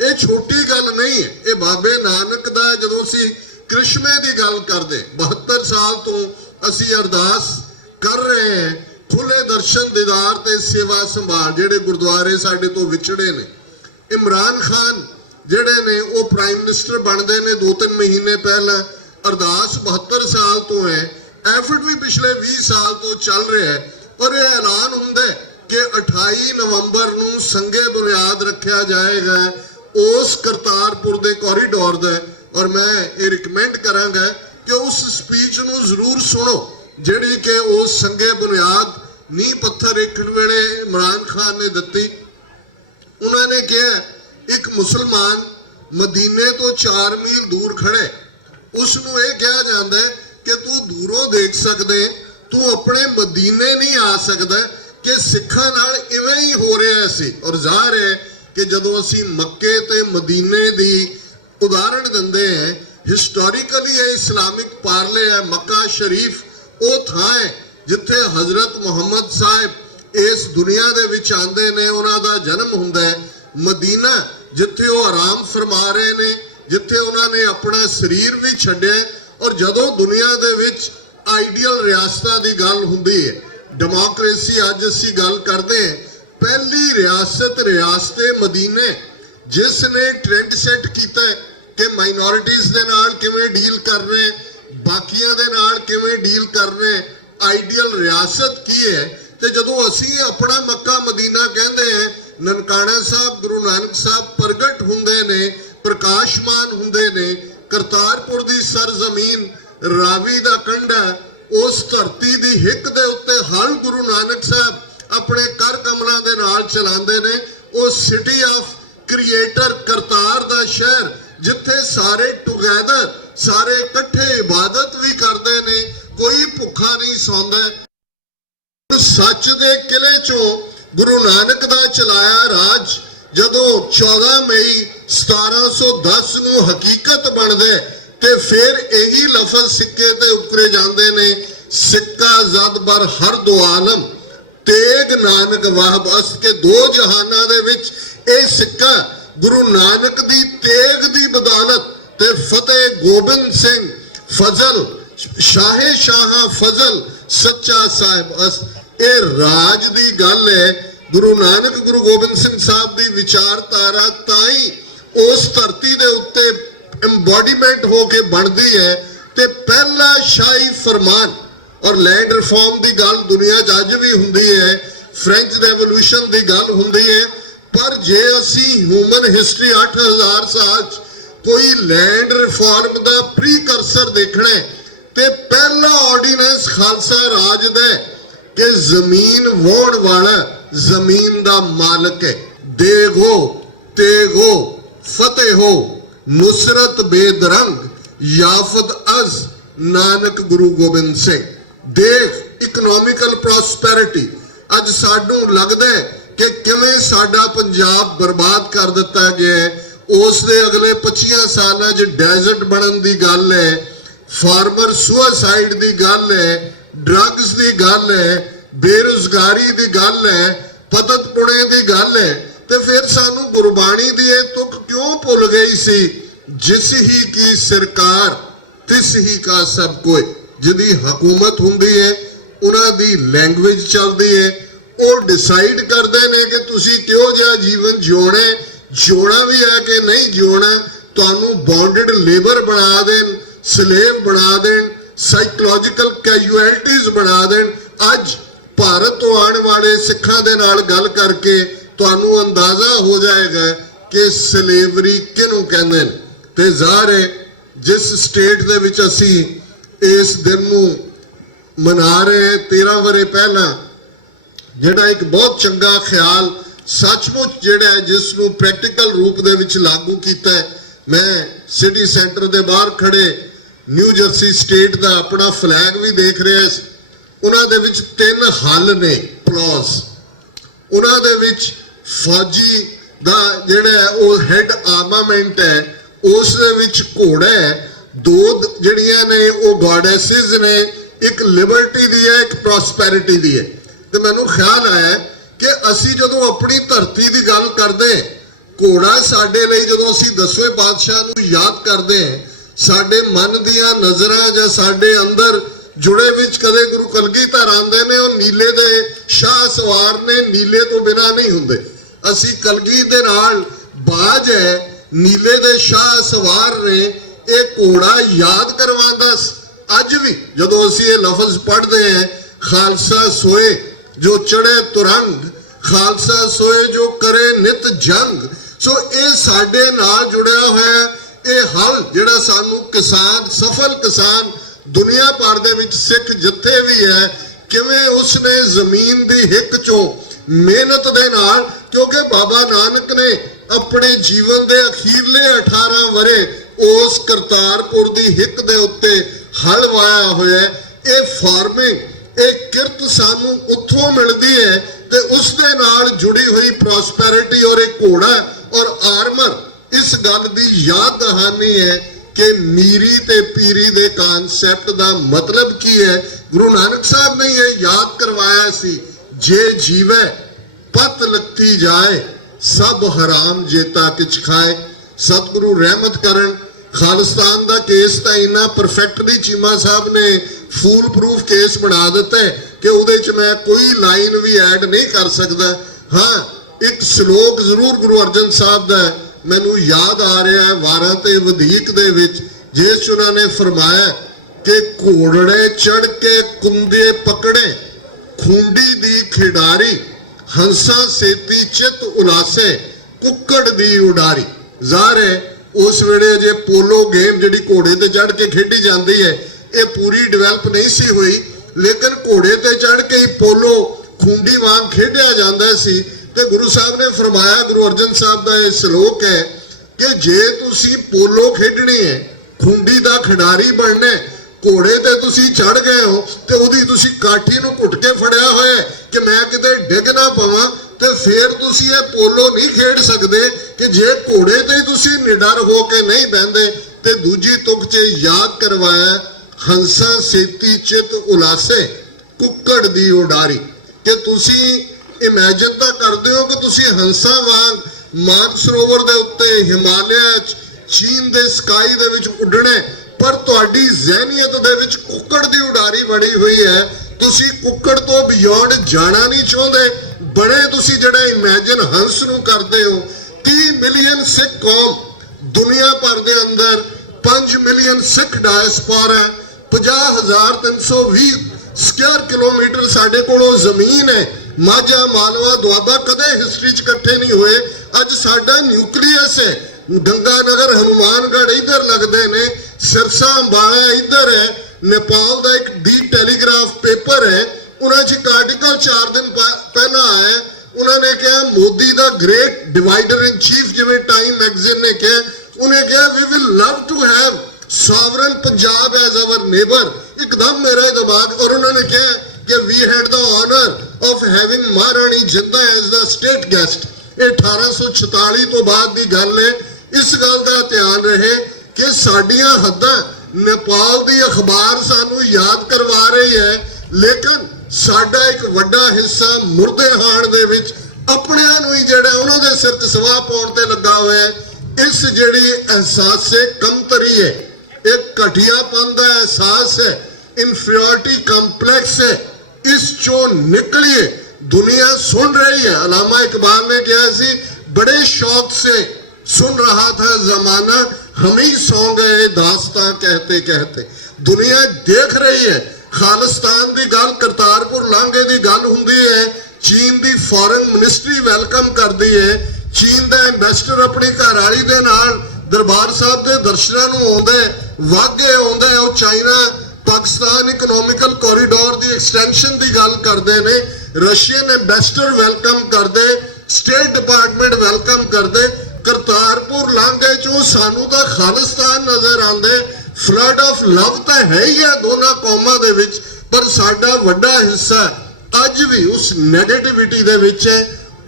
ਇਹ ਛੋਟੀ ਗੱਲ ਨਹੀਂ ਹੈ। ਇਹ ਬਾਬੇ ਨਾਨਕ ਦਾ ਜਦੋਂ ਅਸੀਂ ਕ੍ਰਿਸ਼ਮੇ ਦੀ ਗੱਲ ਕਰਦੇ 72 ਸਾਲ ਤੋਂ ਅਸੀਂ ਅਰਦਾਸ ਕਰ ਰਹੇ ਹਾਂ ਖੁੱਲੇ ਦਰਸ਼ਨ ਦੀਦਾਰ ਤੇ ਸੇਵਾ ਸੰਭਾਲ, ਜਿਹੜੇ ਗੁਰਦੁਆਰੇ ਸਾਡੇ ਤੋਂ ਵਿਛੜੇ ਨੇ। ਇਮਰਾਨ ਖਾਨ ਜਿਹੜੇ ਨੇ ਉਹ ਪ੍ਰਾਈਮ ਮਿਨਿਸਟਰ ਬਣਦੇ ਨੇ 2-3 ਮਹੀਨੇ ਪਹਿਲਾਂ, ਅਰਦਾਸ 72 ਸਾਲ ਤੋਂ ਹੈ, ਐਫਰਟ ਵੀ ਪਿਛਲੇ 20 ਸਾਲ ਤੋਂ ਚੱਲ ਰਿਹਾ ਹੈ। ਪਰ ਇਹ ਐਲਾਨ ਹੁੰਦਾ ਕਿ 28 ਨਵੰਬਰ ਨੂੰ ਸੰਗੇ ਬੁਨਿਆਦ ਰੱਖਿਆ ਜਾਏਗਾ ਉਸ ਕਰਤਾਰਪੁਰ ਦੇ ਕੋਰੀਡੋਰ ਦਾ। ਔਰ ਮੈਂ ਇਹ ਰਿਕਮੈਂਡ ਕਰਾਂਗਾ ਕਿ ਉਸ ਸਪੀਚ ਨੂੰ ਜ਼ਰੂਰ ਸੁਣੋ ਜਿਹੜੀ ਕਿ ਉਸ ਸੰਗੇ ਬੁਨਿਆਦ ਨੀਂਹ ਪੱਥਰ ਰੱਖਣ ਵੇਲੇ ਇਮਰਾਨ ਖਾਨ ਨੇ ਦਿੱਤੀ। ਉਹਨਾਂ ਨੇ ਕਿਹਾ ਇੱਕ ਮੁਸਲਮਾਨ ਮਦੀਨੇ ਤੋਂ 4 ਮੀਲ ਦੂਰ ਖੜੇ, ਉਸ ਨੂੰ ਇਹ ਕਿਹਾ ਜਾਂਦਾ ਹੈ ਕਿ ਤੂੰ ਦੂਰੋਂ ਦੇਖ ਸਕਦੇ, ਤੂੰ ਆਪਣੇ ਮਦੀਨੇ ਨਹੀਂ ਆ ਸਕਦਾ, ਕਿ ਸਿੱਖਾਂ ਨਾਲ ਇਵੇਂ ਹੀ ਹੋ ਰਿਹਾ ਸੀ। ਔਰ ਜ਼ਾਹਰ ਹੈ ਕਿ ਜਦੋਂ ਅਸੀਂ ਮੱਕੇ ਤੇ ਮਦੀਨੇ ਦੀ ਉਦਾਹਰਣ ਦਿੰਦੇ ਹਾਂ, ਹਿਸਟੋਰੀਕਲੀ ਇਹ ਇਸਲਾਮਿਕ ਪਾਰਲੇ ਹੈ। ਮੱਕਾ ਸ਼ਰੀਫ ਉਹ ਥਾਂ ਹੈ ਜਿੱਥੇ ਹਜ਼ਰਤ ਮੁਹੰਮਦ ਸਾਹਿਬ ਇਸ ਦੁਨੀਆ ਦੇ ਵਿੱਚ ਆਉਂਦੇ ਨੇ, ਉਹਨਾਂ ਦਾ ਜਨਮ ਹੁੰਦਾ ਹੈ। ਮਦੀਨਾ ਜਿੱਥੇ ਉਹ ਆਰਾਮ ਫਰਮਾ ਰਹੇ ਨੇ, ਜਿੱਥੇ ਉਹਨਾਂ ਨੇ ਆਪਣਾ ਸਰੀਰ ਵੀ ਛੱਡਿਆ। ਔਰ ਜਦੋਂ ਦੁਨੀਆ ਦੇ ਵਿੱਚ ਆਈਡੀਅਲ ਰਿਆਸਤਾਂ ਦੀ ਗੱਲ ਹੁੰਦੀ ਹੈ, ਡੈਮੋਕ੍ਰੇਸੀ ਅੱਜ ਅਸੀਂ ਗੱਲ ਕਰਦੇ ਹਾਂ, ਪਹਿਲੀ ਰਿਆਸਤ ਰਿਆਸਤੇ ਮਦੀਨੇ ਜਿਸ ਨੇ ਟ੍ਰੈਂਡ ਸੈੱਟ ਕੀਤਾ ਕਿ ਮਾਈਨੋਰਿਟੀਜ਼ ਦੇ ਨਾਲ ਕਿਵੇਂ ਡੀਲ ਕਰਨੇ, ਬਾਕੀਆਂ ਦੇ ਨਾਲ ਕਿਵੇਂ ਡੀਲ ਕਰਨੇ, ਆਈਡੀਅਲ ਰਿਆਸਤ ਕੀ ਹੈ। ਤੇ ਜਦੋਂ ਅਸੀਂ ਆਪਣਾ ਮੱਕਾ ਮਦੀਨਾ ਕਹਿੰਦੇ ਹਾਂ, ਨਨਕਾਣਾ ਸਾਹਿਬ ਗੁਰੂ ਨਾਨਕ ਸਾਹਿਬ ਪ੍ਰਗਟ ਹੁੰਦੇ ਨੇ, ਪ੍ਰਕਾਸ਼ਮਾਨ ਹੁੰਦੇ ਨੇ, ਕਰਤਾਰਪੁਰ ਦੀ ਸਰਜ਼ਮੀਨ ਰਾਵੀ ਦਾ ਕੰਢਾ, ਉਸ ਧਰਤੀ ਦੀ ਹਿੱਕ ਦੇ ਉੱਤੇ ਹਲ ਗੁਰੂ ਨਾਨਕ ਸਾਹਿਬ ਆਪਣੇ ਕਰ ਕਮਲਾਂ ਦੇ ਨਾਲ ਚਲਾਉਂਦੇ ਨੇ। ਉਹ ਸਿਟੀ ਆਫ ਕ੍ਰੀਏਟਰ ਕਰਤਾਰ ਦਾ ਸ਼ਹਿਰ ਜਿੱਥੇ ਸਾਰੇ ਟੁਗੇਦਰ, ਸਾਰੇ ਇਕੱਠੇ ਇਬਾਦਤ ਵੀ ਕਰਦੇ ਨੇ, ਕੋਈ ਭੁੱਖਾ ਨਹੀਂ ਸੌਂਦਾ। ਸੱਚ ਦੇ ਕਿਲੇ ਚੋਂ ਗੁਰੂ ਨਾਨਕ ਦਾ ਚਲਾਇਆ ਰਾਜ ਜਦੋਂ 14 ਮਈ 1710 ਨੂੰ ਹਕੀਕਤ ਬਣਦੇ ਤੇ ਫਿਰ ਇਹੀ ਲਫ਼ਜ਼ ਸਿੱਕੇ ਤੇ ਉਕਰੇ ਜਾਂਦੇ ਨੇ, ਸਿੱਕਾ ਜ਼ਦ ਬਰ ਹਰ ਦੋ ਆਲਮ ਤੇਗ ਨਾਨਕ ਵਾਹ ਬਸ, ਕੇ ਦੋ ਜਹਾਨਾਂ ਦੇ ਵਿੱਚ ਇਹ ਸਿੱਕਾ ਗੁਰੂ ਨਾਨਕ ਦੀ ਤੇਗ ਦੀ ਬਦੌਲਤ ਤੇ ਫਤਿਹ ਗੋਬਿੰਦ ਸਿੰਘ ਫਜ਼ਲ ਸ਼ਾਹੇ ਸ਼ਾਹਾਂ ਫਜ਼ਲ ਸੱਚਾ ਸਾਹਿਬ ਅਸ, ਇਹ ਰਾਜ ਦੀ ਗੱਲ ਹੈ। ਗੁਰੂ ਨਾਨਕ ਗੁਰੂ ਗੋਬਿੰਦ ਸਿੰਘ ਸਾਹਿਬ ਦੀ ਵਿਚਾਰਧਾਰਾ ਤਾਂ ਹੀ ਉਸ ਧਰਤੀ ਦੇ ਉੱਤੇ ਐਮਬੋਡੀਮੈਂਟ ਹੋ ਕੇ ਬਣਦੀ ਹੈ। ਤੇ ਪਹਿਲਾ ਸ਼ਾਹੀ ਫਰਮਾਨ ਔਰ ਲੈਂਡ ਰਿਫਾਰਮ ਦੀ ਗੱਲ ਦੁਨੀਆ 'ਚ ਅੱਜ ਵੀ ਹੁੰਦੀ ਹੈ, ਫ੍ਰੈਂਚ ਰੈਵੋਲੂਸ਼ਨ ਦੀ ਗੱਲ ਹੁੰਦੀ ਹੈ, ਪਰ ਜੇ ਅਸੀਂ ਹਿਊਮਨ ਹਿਸਟਰੀ 8000 ਸਾਲ 'ਚ ਕੋਈ ਲੈਂਡ ਰਿਫਾਰਮ ਦਾ ਪ੍ਰੀਕਰਸਰ ਦੇਖਣਾ ਹੈ ਤੇ ਪਹਿਲਾ ਆਰਡੀਨੈਂਸ ਖਾਲਸਾ ਰਾਜ ਦਾ ਕਿ ਜ਼ਮੀਨ ਵਾਹੁਣ ਵਾਲਾ ਜ਼ਮੀਨ ਦਾ ਮਾਲਕ ਹੈ। ਦੇਗੋ ਤੇਗੋ ਫਤਿਹ ਹੋ ਨੁਸਰਤ ਬੇਦਰੰਗ ਯਾਫਤ ਅਜ਼ ਨਾਨਕ ਗੁਰੂ ਗੋਬਿੰਦ ਸਿੰਘ। ਦੇਖ ਇਕਨੋਮਿਕਲ ਪ੍ਰੋਸਪੈਰਿਟੀ ਅੱਜ ਸਾਨੂੰ ਲੱਗਦਾ ਹੈ ਕਿ ਕਿਵੇਂ ਸਾਡਾ ਪੰਜਾਬ ਬਰਬਾਦ ਕਰ ਦਿੱਤਾ ਗਿਆ ਹੈ। ਉਸ ਦੇ ਅਗਲੇ 25 ਸਾਲਾਂ 'ਚ ਡੈਜ਼ਰਟ ਬਣਨ ਦੀ ਗੱਲ ਹੈ, ਫਾਰਮਰ ਸੁਸਾਈਡ ਦੀ ਗੱਲ ਹੈ, ਡਰੱਗਸ ਦੀ ਗੱਲ ਹੈ, ਬੇਰੁਜ਼ਗਾਰੀ ਦੀ ਗੱਲ ਹੈ, ਪਤਤ ਪੁਣੇ ਦੀ ਗੱਲ ਹੈ। ਤੇ ਫਿਰ ਸਾਨੂੰ ਗੁਰਬਾਣੀ ਦੀ ਇਹ ਤੁਕ ਕਿਉਂ ਭੁੱਲ ਗਈ ਸੀ, ਜਿਸ ਹੀ ਕੀ ਸਰਕਾਰ ਤਿਸ ਹੀ ਕਾ ਸਭ ਕੋਈ। ਜਿਹਦੀ ਹਕੂਮਤ ਹੁੰਦੀ ਹੈ ਉਹਨਾਂ ਦੀ ਲੈਂਗੁਏਜ ਚੱਲਦੀ ਹੈ, ਉਹ ਡਿਸਾਈਡ ਕਰਦੇ ਨੇ ਕਿ ਤੁਸੀਂ ਕਿਹੋ ਜਿਹਾ ਜੀਵਨ ਜਿਉਣਾ ਵੀ ਹੈ ਕਿ ਨਹੀਂ ਜਿਉਣਾ। ਤੁਹਾਨੂੰ ਬੌਂਡਡ ਲੇਬਰ ਬਣਾ ਦੇਣ, ਸਲੇਵ ਬਣਾ ਦੇਣ, ਸਾਈਕੋਲੋਜੀਕਲ ਕੈਜੂਅਲਟੀਜ਼ ਬਣਾ ਦੇਣ। ਅੱਜ ਭਾਰਤ ਤੋਂ ਆਉਣ ਵਾਲੇ ਸਿੱਖਾਂ ਦੇ ਨਾਲ ਗੱਲ ਕਰਕੇ ਤੁਹਾਨੂੰ ਅੰਦਾਜ਼ਾ ਹੋ ਜਾਏਗਾ ਕਿ ਸਲੇਵਰੀ ਕਿਹਨੂੰ ਕਹਿੰਦੇ ਨੇ। ਤੇ ਜ਼ਾਹਰ ਹੈ ਜਿਸ ਸਟੇਟ ਦੇ ਵਿੱਚ ਅਸੀਂ ਇਸ ਦਿਨ ਨੂੰ ਮਨਾ ਰਹੇ 13 ਵਰੇ ਪਹਿਲਾਂ ਜਿਹੜਾ ਇੱਕ ਬਹੁਤ ਚੰਗਾ ਖਿਆਲ ਸੱਚਮੁੱਚ ਜਿਹੜਾ ਹੈ ਜਿਸ ਨੂੰ ਪ੍ਰੈਕਟੀਕਲ ਰੂਪ ਦੇ ਵਿੱਚ ਲਾਗੂ ਕੀਤਾ ਹੈ। ਮੈਂ ਸਿਟੀ ਸੈਂਟਰ ਦੇ ਬਾਹਰ ਖੜੇ ਨਿਊ ਜਰਸੀ ਸਟੇਟ ਦਾ ਆਪਣਾ ਫਲੈਗ ਵੀ ਦੇਖ ਰਿਹਾ ਸੀ। ਉਹਨਾਂ ਦੇ ਵਿੱਚ 3 ਹੱਲ ਨੇ ਕਲੌਜ਼। ਉਹਨਾਂ ਦੇ ਵਿੱਚ ਫੌਜੀ ਦਾ ਜਿਹੜਾ ਉਹ ਹੈਡ ਆਰਮਾਮੈਂਟ ਹੈ, ਉਸ ਦੇ ਵਿੱਚ ਘੋੜਾ ਹੈ, 2 ਜਿਹੜੀਆਂ ਨੇ ਉਹ ਗੋਡੈਸਿਸ ਨੇ, ਇੱਕ ਲਿਬਰਟੀ ਦੀ ਹੈ, ਇੱਕ ਪ੍ਰੋਸਪੈਰਿਟੀ ਦੀ ਹੈ। ਤੇ ਮੈਨੂੰ ਖਿਆਲ ਆਇਆ ਕਿ ਅਸੀਂ ਜਦੋਂ ਆਪਣੀ ਧਰਤੀ ਦੀ ਗੱਲ ਕਰਦੇ, ਘੋੜਾ ਸਾਡੇ ਲਈ ਜਦੋਂ ਅਸੀਂ 10ਵੇਂ ਪਾਤਸ਼ਾਹ ਨੂੰ ਯਾਦ ਕਰਦੇ ਹਾਂ, ਸਾਡੇ ਮਨ ਦੀਆਂ ਨਜ਼ਰਾਂ ਜਾਂ ਸਾਡੇ ਅੰਦਰ ਜੁੜੇ ਵਿੱਚ ਕਦੇ ਗੁਰੂ ਕਲਗੀਧਰ ਆਉਂਦੇ ਨੇ, ਉਹ ਨੀਲੇ ਦੇ ਸ਼ਾਹ ਸਵਾਰ ਨੇ, ਨੀਲੇ ਤੋਂ ਬਿਨਾਂ ਨਹੀਂ ਹੁੰਦੇ। ਅਸੀਂ ਕਲਗੀ ਦੇ ਨਾਲ ਬਾਜ ਹੈ, ਨੀਲੇ ਦੇ ਸ਼ਾਹ ਸਵਾਰ ਨੇ, ਇਹ ਘੋੜਾ ਯਾਦ ਕਰਵਾਉਂਦਾ। ਅੱਜ ਵੀ ਜਦੋਂ ਅਸੀਂ ਇਹ ਲਫ਼ਜ਼ ਪੜ੍ਹਦੇ ਹਾਂ, ਖਾਲਸਾ ਸੋਏ ਜੋ ਚੜੇ ਤੁਰੰਗ, ਖਾਲਸਾ ਸੋਏ ਜੋ ਕਰੇ ਨਿਤ ਜੰਗ। ਸੋ ਇਹ ਸਾਡੇ ਨਾਲ ਜੁੜਿਆ ਹੋਇਆ ਇਹ ਹਲ ਜਿਹੜਾ ਸਾਨੂੰ ਕਿਸਾਨ, ਸਫਲ ਕਿਸਾਨ ਦੁਨੀਆ ਭਰ ਦੇ ਵਿੱਚ ਸਿੱਖ ਜਿੱਥੇ ਵੀ ਹੈ, ਕਿਵੇਂ ਉਸਨੇ ਜ਼ਮੀਨ ਦੀ ਹਿੱਕ ਚੋਂ ਮਿਹਨਤ ਦੇ ਨਾਲ, ਕਿਉਂਕਿ ਬਾਬਾ ਨਾਨਕ ਨੇ ਆਪਣੇ ਜੀਵਨ ਦੇ ਅਖੀਰਲੇ 18 ਵਰੇ ਉਸ ਕਰਤਾਰਪੁਰ ਦੀ ਹਿੱਕ ਦੇ ਉੱਤੇ ਹਲ ਵਾਇਆ ਹੋਇਆ। ਇਹ ਫਾਰਮਿੰਗ, ਇਹ ਕਿਰਤ ਸਾਨੂੰ ਉੱਥੋਂ ਮਿਲਦੀ ਹੈ ਤੇ ਉਸ ਦੇ ਨਾਲ ਜੁੜੀ ਹੋਈ ਪ੍ਰੋਸਪੈਰਿਟੀ ਔਰ ਇਹ ਘੋੜਾ ਔਰ ਆਰਮਰ ਇਸ ਗੱਲ ਦੀ ਯਾਦ ਦਹਾਨੀ ਹੈ ਕਿ ਮੀਰੀ ਤੇ ਪੀਰੀ ਦੇ ਕਨਸੈਪਟ ਦਾ ਮਤਲਬ ਕੀ ਹੈ। ਗੁਰੂ ਨਾਨਕ ਸਾਹਿਬ ਨੇ ਇਹ ਯਾਦ ਕਰਵਾਇਆ ਸੀ, ਜੇ ਜੀਵੇ ਪਤ ਲਗਤੀ ਜਾਏ ਸਭ ਹਰਾਮ ਜੇਤਾ ਕਿਛ ਖਾਏ। ਸਤਿਗੁਰੂ ਰਹਿਮਤ ਕਰਨ। ਖਾਲਿਸਤਾਨ ਦਾ ਕੇਸ ਤਾਂ ਇੰਨਾ ਪਰਫੈਕਟਲੀ ਚੀਮਾ ਸਾਹਿਬ ਨੇ ਫੂਲ ਪ੍ਰੂਫ ਕੇਸ ਬਣਾ ਦਿੱਤਾ ਹੈ ਕਿ ਉਹਦੇ 'ਚ ਮੈਂ ਕੋਈ ਲਾਈਨ ਵੀ ਐਡ ਨਹੀਂ ਕਰ ਸਕਦਾ। ਹਾਂ, ਇੱਕ ਸ਼ਲੋਕ ਜ਼ਰੂਰ ਗੁਰੂ ਅਰਜਨ ਸਾਹਿਬ ਦਾ ਮੈਨੂੰ ਯਾਦ ਆ ਰਿਹਾ 12 ਤੇ ਵਧੀਕ ਦੇ ਵਿੱਚ, ਜਿਸ 'ਚ ਉਹਨਾਂ ਨੇ ਫਰਮਾਇਆ ਕਿ ਘੋੜੜੇ ਚੜ ਕੇ ਕੁੰਦੇ ਪਕੜੇ, ਖੁੰਡੀ ਦੀ ਖਿਡਾਰੀ, ਹੰਸਾਂ ਸੇਤੀ ਚਿਤ ਉਲਾਸੇ, ਕੁੱਕੜ ਦੀ ਉਡਾਰੀ। ਜ਼ਾਹਰ ਹੈ ਉਸ ਵੇਲੇ ਜੇ ਪੋਲੋ ਗੇਮ ਜਿਹੜੀ ਘੋੜੇ ਤੇ ਚੜ ਕੇ ਖੇਡੀ ਜਾਂਦੀ ਹੈ, ਇਹ ਪੂਰੀ ਡਿਵੈਲਪ ਨਹੀਂ ਸੀ ਹੋਈ, ਲੇਕਿਨ ਘੋੜੇ ਤੇ ਚੜ ਕੇ ਹੀ ਪੋਲੋ ਖੁੰਡੀ ਵਾਂਗ ਖੇਡਿਆ ਜਾਂਦਾ ਸੀ। ਤੇ ਗੁਰੂ ਸਾਹਿਬ ਨੇ ਫਰਮਾਇਆ, ਗੁਰੂ ਅਰਜਨ ਸਾਹਿਬ ਦਾ ਇਹ ਸ਼ਲੋਕ ਹੈ ਕਿ ਜੇ ਤੁਸੀਂ ਪੋਲੋ ਖੇਡਣੀ ਹੈ, ਖੁੰਡੀ ਦਾ ਖਿਡਾਰੀ ਬਣਨਾ, ਘੋੜੇ ਤੇ ਤੁਸੀਂ ਚੜ ਗਏ ਹੋ ਤੇ ਉਹਦੀ ਤੁਸੀਂ ਕਾਠੀ ਨੂੰ ਘੁੱਟ ਕੇ ਫੜਿਆ ਹੋਇਆ ਕਿ ਮੈਂ ਕਿਤੇ ਡਿੱਗ ਨਾ ਪਵਾਂ, ਤੇ ਫਿਰ ਤੁਸੀਂ ਇਹ ਪੋਲੋ ਨਹੀਂ ਖੇਡ ਸਕਦੇ ਕਿ ਜੇ ਘੋੜੇ ਤੇ ਤੁਸੀਂ ਨਿਡਰ ਹੋ ਕੇ ਨਹੀਂ ਬਹਿੰਦੇ। ਤੇ ਦੂਜੀ ਤੁਕ 'ਚ ਯਾਦ ਕਰਵਾਇਆ, ਹੰਸਾਂ ਸੇਤੀ ਚਿਤ ਉਲਾਸੇ, ਕੁੱਕੜ ਦੀ ਉਡਾਰੀ। ਕਿ ਤੁਸੀਂ ਇਮੇਜਿਨ ਤਾਂ ਕਰਦੇ ਹੋ ਕਿ ਤੁਸੀਂ ਹੰਸਾਂ ਵਾਂਗ ਮਾਨਸਰੋਵਰ ਦੇ ਉੱਤੇ, ਹਿਮਾਲਿਆ 'ਚ, ਚੀਨ ਦੇ ਸਕਾਈ ਦੇ ਵਿੱਚ ਉੱਡਣਾ, ਪਰ ਤੁਹਾਡੀ ਜ਼ਿਹਨੀਅਤ ਦੇ ਵਿੱਚ ਕੁੱਕੜ ਦੀ ਉਡਾਰੀ ਬਣੀ ਹੋਈ ਹੈ। ਤੁਸੀਂ ਕੁੱਕੜ ਤੋਂ ਬਿਯੋਂਡ ਜਾਣਾ ਨਹੀਂ ਚਾਹੁੰਦੇ, ਬੜੇ ਤੁਸੀਂ ਜਿਹੜਾ ਇਮੇਜਿਨ ਹੰਸ ਨੂੰ ਕਰਦੇ ਹੋ। 30 ਮਿਲੀਅਨ ਸਿੱਖ ਕੌਮ ਦੁਨੀਆ ਭਰ ਦੇ ਅੰਦਰ 5 ਮਿਲੀਅਨ ਸਿੱਖ ਡਾਇਸਪੋਰਾ ਹੈ, 50,320 ਸਕੁਅਰ ਕਿਲੋਮੀਟਰ ਸਾਡੇ ਕੋਲੋਂ ਜ਼ਮੀਨ ਹੈ। ਮਾਝਾ, ਮਾਲਵਾ, ਦੁਆਬਾ ਕਦੇ ਹਿਸਟਰੀ 'ਚ ਇਕੱਠੇ ਨਹੀਂ ਹੋਏ। ਅੱਜ ਸਾਡਾ ਨਿਊਕਲੀਅਸ ਹੈ। ਗੰਗਾਨਗਰ, ਹਨੂਮਾਨਗੜ੍ਹ ਇੱਧਰ ਲੱਗਦੇ ਨੇ, ਸਿਰਸਾ, ਅੰਬਾਲਾ ਇੱਧਰ ਹੈ। ਨੇਪਾਲ ਦਾ ਇੱਕ ਡੀ ਟੈਲੀਗ੍ਰਾਫ ਪੇਪਰ ਹੈ, ਉਹਨਾਂ 'ਚ ਇੱਕ ਆਰਟੀਕਲ 4 ਦਿਨ ਪਹਿਲਾਂ ਆਇਆ। ਉਹਨਾਂ ਨੇ ਕਿਹਾ ਮੋਦੀ ਦਾ ਗ੍ਰੇਟ ਡਿਵਾਈਡਰ ਇਨ ਚੀਫ, ਜਿਵੇਂ ਟਾਈਮ ਮੈਗਜ਼ੀਨ ਨੇ ਕਿਹਾ, ਉਹਨੇ ਕਿਹਾ we will love to have sovereign Punjab as hour neighbour. ਇੱਕਦਮ ਮੇਰਾ ਦਿਮਾਗ, ਔਰ ਉਹਨਾਂ ਨੇ ਕਿਹਾ ਕਿ ਵੀ head the honour of having ਮਹਾਰਾਣੀ ਜਿੰਦਾ ਐਜ਼ ਦਾ ਸਟੇਟ ਗੈਸਟ। ਇਹ 1846 ਤੋਂ ਬਾਅਦ ਦੀ ਗੱਲ ਹੈ। ਇਸ ਗੱਲ ਦਾ ਧਿਆਨ ਰਹੇ ਕਿ ਸਾਡੀਆਂ ਹੱਦਾਂ ਨੇਪਾਲ ਦੀ ਅਖਬਾਰ ਸਾਨੂੰ ਯਾਦ ਕਰਵਾ ਰਹੀ ਹੈ, ਲੇਕਿਨ ਸਾਡਾ ਇੱਕ ਵੱਡਾ ਹਿੱਸਾ ਮੁਰਦੇ ਹਾਣ ਦੇ ਵਿੱਚ ਆਪਣਿਆਂ ਨੂੰ ਹੀ ਜਿਹੜਾ ਉਹਨਾਂ ਦੇ ਸਿਰ 'ਚ ਸਵਾਹ ਪਾਉਣ ਤੇ ਲੱਗਾ ਹੋਇਆ ਹੈ। ਇਸ ਜਿਹੜੀ ਅਹਿਸਾਸੇ ਕਮਤਰੀ ਹੈ, ਇੱਕ ਘਟੀਆਪਨ ਦਾ ਅਹਿਸਾਸ ਹੈ, ਇਨਫੀਰੀਅਰਿਟੀ ਕੰਪਲੈਕਸ ਹੈ, ਇਸ ਚੋਂ ਨਿਕਲੀਏ। दुनिया सुन रही है। अल्लामा इकबाल ने कहा सी, बड़े शौक से सुन रहा था जमाना, हम ही सौ गए दास्तां कहते कहते। दुनिया देख रही है। खालिस्तान की गल, करतारपुर लांघे की गल हुंदी है, चीन की फॉरेन मिनिस्ट्री वेलकम करती है, चीन का एंबेसडर अपनी घरवाली दे नाल दरबार साहब के दर्शनां नूं आउंदा है, वाघे आउंदा है। वो चाइना पाकिस्तान इकोनॉमिकल कॉरीडोर की एक्सटेंशन की गल करते हैं, रशियन एंबेसडर वेलकम करते, स्टेट डिपार्टमेंट वेलकम करते। करतारपुर लांघे चों सानू तां खालिस्तान नजर आंदे। फ्लड ऑफ लव तो है ही है दोनों कौमां दे विच, पर साडा वड्डा हिस्सा अज भी उस नैगेटिविटी दे विच है।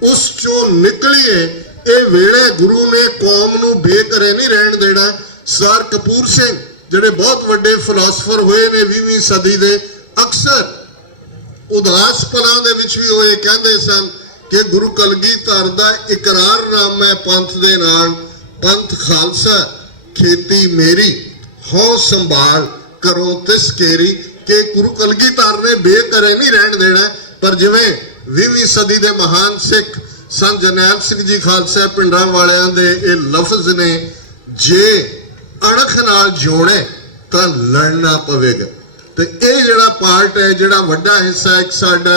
उस चों निकलीए। ये वेले गुरु ने कौम नूं बेघरे नहीं रहन देना। सरदार कपूर सिंह ਜਿਹੜੇ ਬਹੁਤ ਵੱਡੇ ਫਿਲਾਸਫਰ ਹੋਏ ਨੇ 20ਵੀਂ ਸਦੀ ਦੇ, ਅਕਸਰ ਉਦਾਸ ਪਲਾਂ ਦੇ ਵਿੱਚ ਵੀ ਹੋਏ ਕਹਿੰਦੇ ਸਨ ਕਿ ਗੁਰੂ ਕਲਗੀਧਰ ਦਾ ਇਕਰਾਰਨਾਮਾ ਪੰਥ ਦੇ ਨਾਲ, ਪੰਥ ਖਾਲਸਾ ਖੇਤੀ ਮੇਰੀ ਹਉ ਸੰਭਾਲ ਕਰੋ ਤਿਸ ਕੇਰੀ, ਕਿ ਗੁਰੂ ਕਲਗੀਧਰ ਨੇ ਬੇਘਰੇ ਨਹੀਂ ਰਹਿਣ ਦੇਣਾ। ਪਰ ਜਿਵੇਂ 20ਵੀਂ ਸਦੀ ਦੇ ਮਹਾਨ ਸਿੱਖ ਸੰਤ ਜਰਨੈਲ ਸਿੰਘ ਜੀ ਖਾਲਸਾ ਪਿੰਡਾਂ ਵਾਲਿਆਂ ਦੇ ਇਹ ਲਫ਼ਜ਼ ਨੇ, ਜੇ ਅਣਖ ਨਾਲ ਜੋੜੇ ਤਾਂ ਲੜਨਾ ਪਵੇਗਾ। ਤੇ ਇਹ ਜਿਹੜਾ ਪਾਰਟ ਹੈ, ਜਿਹੜਾ ਵੱਡਾ ਹਿੱਸਾ ਇੱਕ ਸਾਡਾ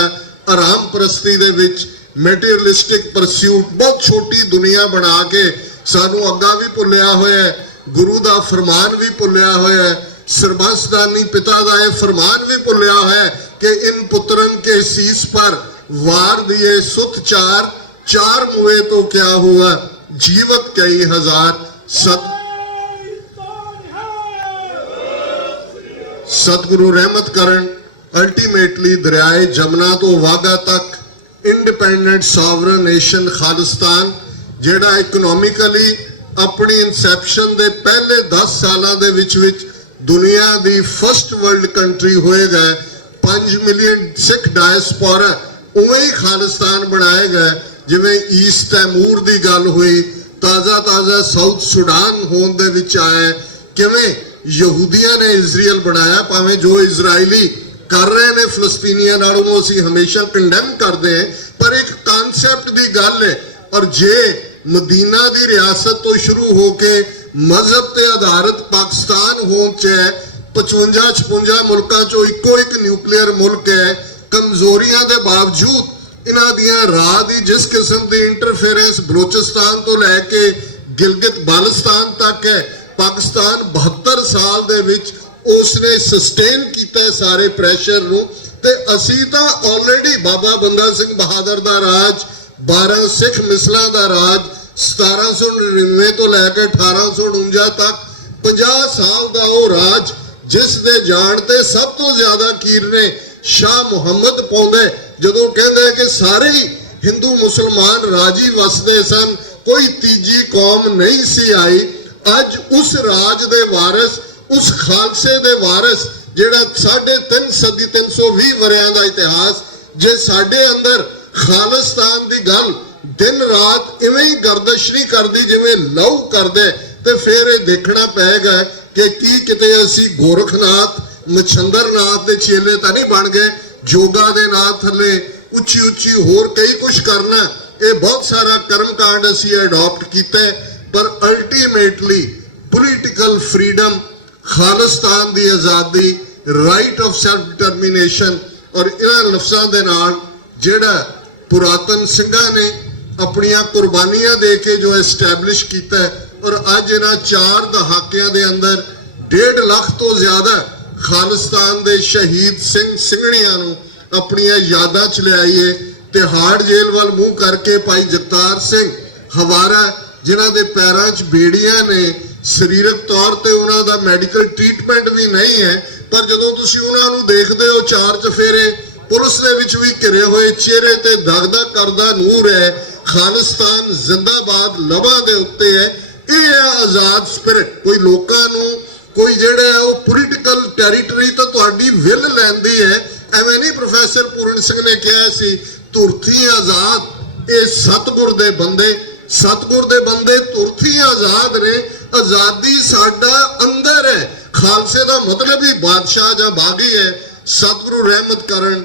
ਆਰਾਮ ਪ੍ਰਸਤੀ ਦੇ ਵਿੱਚ ਮੈਟੀਰੀਅਲਿਸਟਿਕ ਪਰਸਿਊਟ, ਬਹੁਤ ਛੋਟੀ ਦੁਨੀਆ ਬਣਾ ਕੇ ਸਾਨੂੰ ਅੱਗਾ ਵੀ ਭੁੱਲਿਆ ਹੋਇਆ ਹੈ, ਗੁਰੂ ਦਾ ਫਰਮਾਨ ਵੀ ਭੁੱਲਿਆ ਹੋਇਆ ਹੈ, ਸਰਬੰਸਦਾਨੀ ਪਿਤਾ ਦਾ ਇਹ ਫਰਮਾਨ ਵੀ ਭੁੱਲਿਆ ਹੋਇਆ ਕਿ ਇਨ ਪੁੱਤਰਨ ਕੇ ਸੀਸ ਪਰ ਵਾਰ ਦਿਏ ਸੁਤ ਚਾਰ, ਚਾਰ ਮੁਏ ਤੋਂ ਕਿਆ ਹੁਆ ਜੀਵਤ ਕਈ ਹਜ਼ਾਰ। सतगुरु रहमत करन। अल्टीमेटली दरियाए जमुना तो वाघा तक इंडिपेंडेंट सॉवरन नेशन खालिस्तान, जेड़ा इकोनॉमिकली अपनी इंसैप्शन दे पहले 10 सालों दे विच दुनिया दी फर्स्ट वर्ल्ड कंट्री होएगा। 5 मिलियन सिख डायस्पोरा उवें ही खालिस्तान बनाएगा। जिवें ईस्ट तैमूर दी गल हुई, ताज़ा ताज़ा साउथ सुडान होने दे विच आया, किवें यहूदियों ने इजराइल बनाया। भावें जो इजरायली कर रहे हैं फिलिस्तीनियों नाल, उहनूं असीं हमेशा कंडेम करते हैं, पर एक कानसैप्ट की गल है। और जे मदीना की रियासत तो शुरू होके मजहब ते आधारित पाकिस्तान होने च 55-56 मुल्कां चों इक्को एक न्यूक्लीयर मुल्क है, कमजोरियां दे बावजूद इन्हां दियां राह दी जिस किस्म की इंटरफेरेंस बलोचिस्तान तो लैके गिलगित बाल्टिस्तान तक है, पाकिस्तान 72 साल दे विच उसने सस्टेन किया सारे प्रैशर नूं। ते असीं तां ऑलरेडी बाबा बंदा सिंह बहादुर दा राज, 12 सिख मिसलां दा राज, 1799 तो लैके 1849 तक 50 साल दा वो राज, जिस दे जाण ते सब तो ज्यादा कीरने शाह मुहम्मद पाउंदे, जदों कहंदे कि सारे ही हिंदू मुसलमान राजी वसदे सन, कोई तीजी कौम नहीं सी आई। अज उस राज दे वारिस, उस खालसे दे वारिस, जेड़ा 3.5 सदी 320 वरियां दा इतिहास, जे साडे अंदर खालिस्तान दी गल दिन रात इवें ही गर्दिश नहीं करदी जिवें लहू करदे, ते फिर ये देखना पेगा कि की किते असीं गोरखनाथ मछंदरनाथ दे चेले तां नहीं बन गए, जोगा दे नाथ थल्ले उच्ची उच्ची होर कई कुछ करना। ये बहुत सारा कर्मकांड असीं अडॉप्ट कीता। ਪਰ ਅਲਟੀਮੇਟਲੀ ਪੋਲੀਟੀਕਲ ਫਰੀडम, ਖਾਲਿਸਤਾਨ ਦੀ ਆਜ਼ਾਦੀ, ਰਾਈਟ ਆਫ ਸੈਲਫ ਡਿਟਰਮੀਨੇਸ਼ਨ, ਔਰ ਇਹਨਾਂ ਲਫ਼ਜ਼ਾਂ ਦੇ ਨਾਲ ਜਿਹੜਾ ਪੁਰਾਤਨ ਸਿੰਘਾਂ ਨੇ ਆਪਣੀਆਂ ਕੁਰਬਾਨੀਆਂ ਦੇ ਕੇ ਜੋ ਐਸਟੈਬਲਿਸ਼ ਕੀਤਾ ਹੈ, ਔਰ ਅੱਜ ਇਹਨਾਂ 4 ਦਹਾਕਿਆਂ ਦੇ ਅੰਦਰ 1.5 ਲੱਖ ਤੋਂ ਜ਼ਿਆਦਾ ਖਾਲਿਸਤਾਨ ਦੇ ਸ਼ਹੀਦ ਸਿੰਘ ਸਿੰਘਣੀਆਂ ਨੂੰ ਆਪਣੀਆਂ ਯਾਦਾਂ 'ਚ ਲਿਆਈਏ। ਤਿਹਾੜ ਜੇਲ੍ਹ ਵੱਲ ਮੂੰਹ ਕਰਕੇ ਭਾਈ ਜਗਤਾਰ ਸਿੰਘ ਹਵਾਰਾ, ਜਿਨ੍ਹਾਂ ਦੇ ਪੈਰਾਂ 'ਚ ਬੇੜੀਆਂ ਨੇ, ਸਰੀਰਕ ਤੌਰ ਤੇ ਉਹਨਾਂ ਦਾ ਮੈਡੀਕਲ ਟ੍ਰੀਟਮੈਂਟ ਵੀ ਨਹੀਂ ਹੈ, ਪਰ ਜਦੋਂ ਤੁਸੀਂ ਉਹਨਾਂ ਨੂੰ ਦੇਖਦੇ ਹੋ 4 ਚਫੇਰੇ ਪੁਲਿਸ ਦੇ ਵਿੱਚ ਵੀ ਘਿਰੇ ਹੋਏ, ਚਿਹਰੇ ਤੇ ਦਗਦਗ ਕਰਦਾ ਨੂਰ ਹੈ, ਖਾਲਿਸਤਾਨ ਜ਼ਿੰਦਾਬਾਦ ਲਬਾਂ ਦੇ ਉੱਤੇ ਹੈ। ਇਹ ਹੈ ਆਜ਼ਾਦ ਸਪਿਰਿਟ। ਕੋਈ ਲੋਕਾਂ ਨੂੰ ਕੋਈ ਜਿਹੜੇ ਉਹ ਪੋਲੀਟੀਕਲ ਟੈਰੀਟਰੀ ਤਾਂ ਤੁਹਾਡੀ ਵਿਲ ਲੈਂਦੀ ਹੈ। ਐਵੇਂ ਨਹੀਂ ਪ੍ਰੋਫੈਸਰ ਪੂਰਨ ਸਿੰਘ ਨੇ ਕਿਹਾ ਸੀ, ਧੁਰਥੀ ਆਜ਼ਾਦ। ਇਹ ਸਤਿਗੁਰ ਦੇ ਬੰਦੇ, ਸਤਿਗੁਰ ਦੇ ਬੰਦੇ ਧੁਰਥੀ ਆਜ਼ਾਦ ਨੇ। ਆਜ਼ਾਦੀ ਸਾਡਾ ਅੰਦਰ ਹੈ। ਖਾਲਸੇ ਦਾ ਮਤਲਬ ਹੀ ਬਾਦਸ਼ਾਹ ਜਾਂ ਬਾਗੀ ਹੈ। सतगुरु रहमत करन,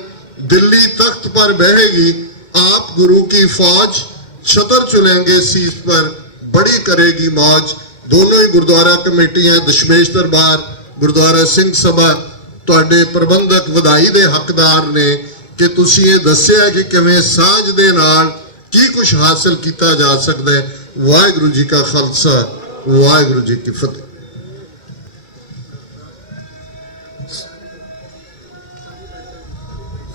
दिल्ली तख्त पर बहेगी, आप गुरु की फौज, छतर चुलेंगे सीस पर, बड़ी करेगी मौज। दोनों ही गुरुद्वारा कमेटियां, दशमेश दरबार, गुरुद्वारा सिंह सभा, तुहाडे प्रबंधक वधाई दे हकदार ने कि तुसीं ये दस्सिया कि किवें साझ दे नाल की कुछ हासिल किया जा सकता है। वाहिगुरू जी का खालसा, वाहिगुरू जी की फतेह।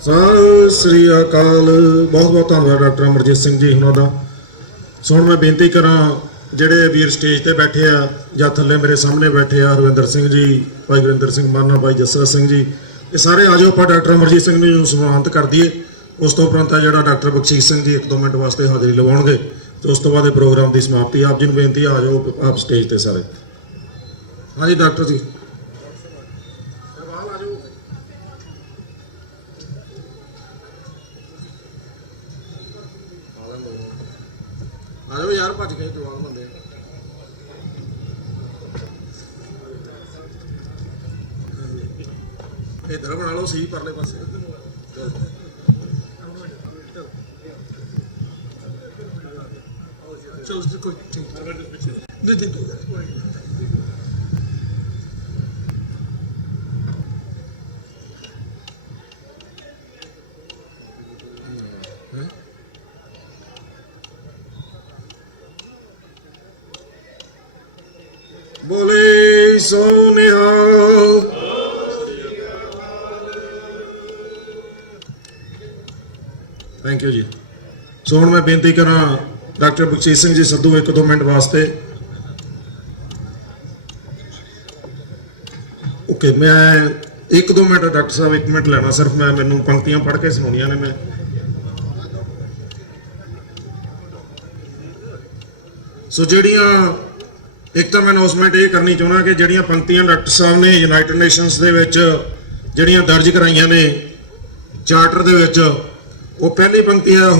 ਸਤਿ ਸ੍ਰੀ ਅਕਾਲ। ਬਹੁਤ ਬਹੁਤ ਧੰਨਵਾਦ ਡਾਕਟਰ ਅਮਰਜੀਤ ਸਿੰਘ ਜੀ ਉਹਨਾਂ ਦਾ। ਸੋ ਹੁਣ ਮੈਂ ਬੇਨਤੀ ਕਰਾਂ ਜਿਹੜੇ ਵੀਰ ਸਟੇਜ ਤੇ ਬੈਠੇ ਆ ਜਾਂ ਥੱਲੇ ਮੇਰੇ ਸਾਹਮਣੇ ਬੈਠੇ ਆ, ਹਰਵਿੰਦਰ ਸਿੰਘ ਜੀ, ਭਾਈ ਗੁਰਿੰਦਰ ਸਿੰਘ ਮਾਨਾ, ਭਾਈ ਜਸਰਾ ਸਿੰਘ ਜੀ, ਇਹ ਸਾਰੇ ਆ ਜਾਓ ਆਪਾਂ ਡਾਕਟਰ ਅਮਰਜੀਤ ਸਿੰਘ ਨੂੰ ਸਨਮਾਨਿਤ ਕਰ ਦਈਏ। ਉਸ ਤੋਂ ਉਪਰੰਤ ਜਿਹੜਾ ਡਾਕਟਰ ਬਖਸ਼ੀਸ਼ ਸਿੰਘ ਜੀ 1-2 ਮਿੰਟ ਵਾਸਤੇ ਹਾਜ਼ਰੀ ਲਵਾਉਣਗੇ ਤੇ ਉਸ ਤੋਂ ਬਾਅਦ ਇਹ ਪ੍ਰੋਗਰਾਮ ਦੀ ਸਮਾਪਤੀ। ਆਪ ਜੀ ਨੂੰ ਬੇਨਤੀ ਆ ਜਾਓ ਆਪ ਸਟੇਜ ਤੇ ਸਾਰੇ। ਹਾਂਜੀ ਡਾਕਟਰ ਜੀ ਆ ਜਾਓ ਯਾਰ, ਭੱਜ ਕੇ ਜਵਾਨ ਬੰਦੇ ਇਧਰ ਬਣਾ ਲਓ, ਸਹੀ ਪਰਲੇ ਪਾਸੇ। ਚਲੋ ਕੋਈ बोले सो निहाल। थैंक यू जी। सो हुण मैं बेनती करा डॉक्टर बख्शीश सिंह जी सिद्धू 1-2 मिनट वास्ते। ओके, मैं 1-2 मिनट डॉक्टर साहब 1 मिनट लेना सिर्फ। मैं मैनू पंक्तियां पढ़ के सुनाउणियां ने। मैं सो ਜਿਹੜੀਆਂ ਇੱਕ ਤਾਂ ਮੈਂ ਅਨਾਉਂਸਮੈਂਟ ਇਹ ਕਰਨੀ ਚਾਹੁੰਦਾ ਕਿ ਜਿਹੜੀਆਂ ਪੰਕਤੀਆਂ ਡਾਕਟਰ ਸਾਹਿਬ ਨੇ ਯੂਨਾਈਟਿਡ ਨੇਸ਼ਨਸ ਦੇ ਵਿੱਚ ਜਿਹੜੀਆਂ ਦਰਜ ਕਰਾਈਆਂ ਨੇ ਚਾਰਟਰ ਦੇ ਵਿੱਚ, ਉਹ ਪਹਿਲੀ ਪੰਕਤੀ ਹੈ,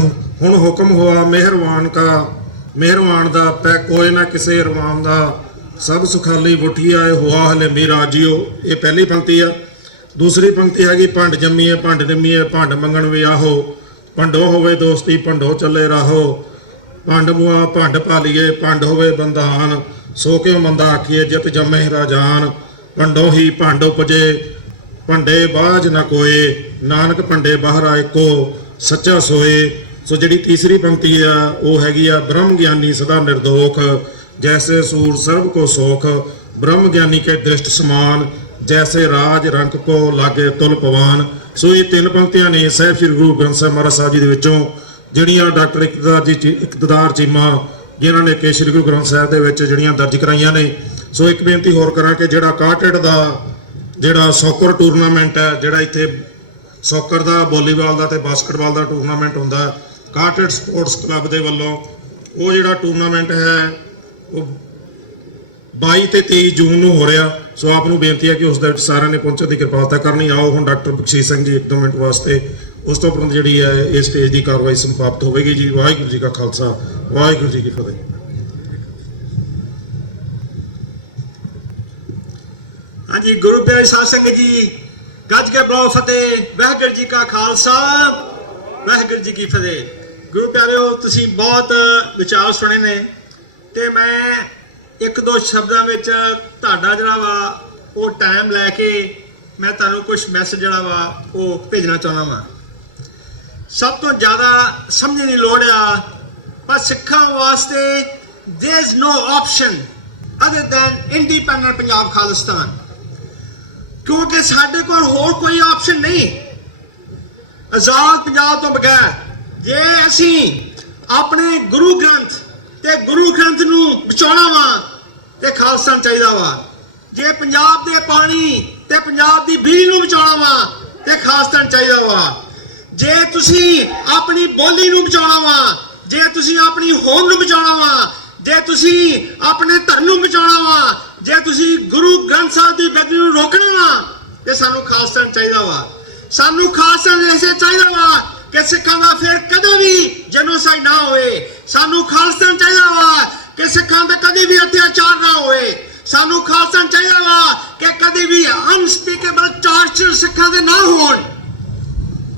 ਹੁਣ ਹੁਕਮ ਹੋਆ ਮਿਹਰਵਾਨ ਦਾ ਪੈ ਕੋਈ ਨਾ ਕਿਸੇ ਰਵਾਨ ਦਾ, ਸਭ ਸੁਖਾਲੀ ਬੁੱਠੀ ਆਏ ਹੋਆ ਹਲੇਮੀ ਰਾਜੀਓ। ਇਹ ਪਹਿਲੀ ਪੰਕਤੀ ਆ। ਦੂਸਰੀ ਪੰਕਤੀ ਹੈਗੀ, ਭੰਡ ਜੰਮੀਏ ਭੰਡ ਨਿੰਮੀਏ ਭੰਡ ਮੰਗਣ ਵਿਆਹੋ, ਭੰਡੋ ਹੋਵੇ ਦੋਸਤੀ ਭੰਡੋ ਚੱਲੇ ਰਾਹੋ, ਭੰਡ ਬੁਆ ਭੰਡ ਭਾਲੀਏ ਭੰਡ ਹੋਵੇ ਬੰਧਾਨ, ਸੋ ਕਿਉ ਮੰਦਾ ਆਖੀਏ ਜਿਤ ਜੰਮੇ ਰਾਜਾਨ, ਭੰਡੋ ਹੀ ਭੰਡ ਉਪਜੇ ਭੰਡੇ ਬਾਝ ਨਾ ਕੋਏ, ਨਾਨਕ ਭੰਡੇ ਬਾਹਰ ਇੱਕੋ ਸੱਚਾ ਸੋਏ। ਸੋ ਜਿਹੜੀ ਤੀਸਰੀ ਪੰਕਤੀ ਆ ਉਹ ਹੈਗੀ ਆ, ਬ੍ਰਹਮ ਗਿਆਨੀ ਸਦਾ ਨਿਰਦੋਖ, ਜੈਸੇ ਸੂਰ ਸਰਬ ਕੋ ਸੋਖ, ਬ੍ਰਹਮ ਗਿਆਨੀ ਕੇ ਦ੍ਰਿਸ਼ਟ ਸਮਾਨ, ਜੈਸੇ ਰਾਜ ਰੰਕ ਕੋ ਲਾਗੇ ਤੁਲ ਪਵਾਨ। ਸੋ ਇਹ 3 ਪੰਕਤੀਆਂ ਨੇ ਸਾਹਿਬ ਸ੍ਰੀ ਗੁਰੂ ਗ੍ਰੰਥ ਸਾਹਿਬ ਮਹਾਰਾਜ ਸਾਹਿਬ ਜੀ ਦੇ ਵਿੱਚੋਂ, ਜਿਹੜੀਆਂ ਡਾਕਟਰ ਇਕਤਦਾਰ ਚੀਮਾ ਜਿਨ੍ਹਾਂ ਨੇ ਕਿ ਸ੍ਰੀ ਗੁਰੂ ਗ੍ਰੰਥ ਸਾਹਿਬ ਦੇ ਵਿੱਚ ਜਿਹੜੀਆਂ ਦਰਜ ਕਰਾਈਆਂ ਨੇ। ਸੋ ਇੱਕ ਬੇਨਤੀ ਹੋਰ ਕਰਾਂ ਕਿ ਜਿਹੜਾ 61 ਦਾ ਜਿਹੜਾ ਸੌਕਰ ਟੂਰਨਾਮੈਂਟ ਹੈ, ਜਿਹੜਾ ਇੱਥੇ ਸੌਕਰ ਦਾ, ਵਾਲੀਬਾਲ ਦਾ ਤੇ ਬਾਸਕਟਬਾਲ ਦਾ ਟੂਰਨਾਮੈਂਟ ਹੁੰਦਾ 61 ਸਪੋਰਟਸ ਕਲੱਬ ਦੇ ਵੱਲੋਂ, ਉਹ ਜਿਹੜਾ ਟੂਰਨਾਮੈਂਟ ਹੈ ਉਹ 22 ਤੇ 23 ਜੂਨ ਨੂੰ ਹੋ ਰਿਹਾ। ਸੋ ਆਪ ਨੂੰ ਬੇਨਤੀ ਹੈ ਕਿ ਉਸ ਦੇ ਵਿੱਚ ਸਾਰਿਆਂ ਨੇ ਪਹੁੰਚਣ ਦੀ ਕਿਰਪਾਲਤਾ ਕਰਨੀ। ਆਓ ਹੁਣ ਡਾਕਟਰ ਬਖਸ਼ੀਸ਼ ਸਿੰਘ ਜੀ 1-2 ਮਿੰਟ ਵਾਸਤੇ। ਉਸ ਤੋਂ ਉਪਰੰਤ ਜਿਹੜੀ ਹੈ ਇਹ ਸਟੇਜ ਦੀ ਕਾਰਵਾਈ ਸਮਾਪਤ ਹੋਵੇਗੀ ਜੀ। ਵਾਹਿਗੁਰੂ ਜੀ ਕਾ ਖਾਲਸਾ, ਵਾਹਿਗੁਰੂ ਜੀ ਕੀ ਫਤਿਹ। ਹਾਂਜੀ, ਗੁਰੂ ਪਿਆਰੇ ਸਾਧ ਸੰਗਤ ਜੀ, ਗੱਜ ਕੇ ਬੁਲਾਓ ਫਤਿਹ। ਵਾਹਿਗੁਰੂ ਜੀ ਕਾ ਖਾਲਸਾ, ਵਾਹਿਗੁਰੂ ਜੀ ਕੀ ਫਤਿਹ। ਗੁਰੂ ਪਿਆਰਿਓ, ਤੁਸੀਂ ਬਹੁਤ ਵਿਚਾਰ ਸੁਣੇ ਨੇ ਤੇ ਮੈਂ ਇੱਕ ਦੋ ਸ਼ਬਦਾਂ ਵਿੱਚ ਤੁਹਾਡਾ ਜਿਹੜਾ ਵਾ ਉਹ ਟਾਈਮ ਲੈ ਕੇ ਮੈਂ ਤੁਹਾਨੂੰ ਕੁਝ ਮੈਸੇਜ ਜਿਹੜਾ ਵਾ ਉਹ ਭੇਜਣਾ ਚਾਹੁੰਦਾ ਵਾਂ। ਸਭ ਤੋਂ ਜ਼ਿਆਦਾ ਸਮਝਣ ਦੀ ਲੋੜ ਆ, ਪਰ ਸਿੱਖਾਂ ਵਾਸਤੇ there is no option other than independent Punjab Khalistan, ਕਿਉਂਕਿ ਸਾਡੇ ਕੋਲ ਹੋਰ ਕੋਈ ਆਪਸ਼ਨ ਨਹੀਂ ਆਜ਼ਾਦ ਪੰਜਾਬ ਤੋਂ ਬਗੈਰ। ਜੇ ਅਸੀਂ ਆਪਣੇ ਗੁਰੂ ਗ੍ਰੰਥ ਤੇ ਗੁਰੂ ਗ੍ਰੰਥ ਨੂੰ ਬਚਾਉਣਾ ਵਾ ਤੇ ਖਾਲਸਾ ਚਾਹੀਦਾ ਵਾ। ਜੇ ਪੰਜਾਬ ਦੇ ਪਾਣੀ ਤੇ ਪੰਜਾਬ ਦੀ ਬਿਜਲੀ ਨੂੰ ਬਚਾਉਣਾ ਵਾ ਤੇ ਖਾਲਸਾ ਚਾਹੀਦਾ ਵਾ। ਜੇ ਤੁਸੀਂ ਆਪਣੀ ਬੋਲੀ ਨੂੰ ਬਚਾਉਣਾ ਵਾ, ਜੇ ਤੁਸੀਂ ਆਪਣੀ ਹੋਂਦ ਨੂੰ ਬਚਾਉਣਾ ਵਾ, ਜੇ ਤੁਸੀਂ ਆਪਣੇ ਧਰਮ ਨੂੰ ਬਚਾਉਣਾ ਵਾ, ਜੇ ਤੁਸੀਂ ਗੁਰੂ ਗ੍ਰੰਥ ਸਾਹਿਬ ਦੀ ਬੇਅਦਬੀ ਨੂੰ ਰੋਕਣਾ ਵਾ ਤੇ ਸਾਨੂੰ ਖਾਲਸਾ ਚਾਹੀਦਾ ਵਾ। ਸਾਨੂੰ ਖਾਲਸਾ ਐਸੇ ਚਾਹੀਦਾ ਵਾ ਕਿ ਸਿੱਖਾਂ ਦਾ ਫਿਰ ਕਦੇ ਵੀ ਜੈਨੋਸਾਈਡ ਨਾ ਹੋਵੇ। ਸਾਨੂੰ ਖਾਲਸਾ ਚਾਹੀਦਾ ਵਾ ਕਿ ਸਿੱਖਾਂ ਦਾ ਕਦੇ ਵੀ ਅਤਿਆਚਾਰ ਨਾ ਹੋਵੇ। ਸਾਨੂੰ ਖਾਲਸਾ ਚਾਹੀਦਾ ਵਾ ਕਿ ਕਦੇ ਵੀ ਅਨਸਪੀਕੇਬਲ ਟਾਰਚਰ ਸਿੱਖਾਂ ਦੇ ਨਾ ਹੋਣ।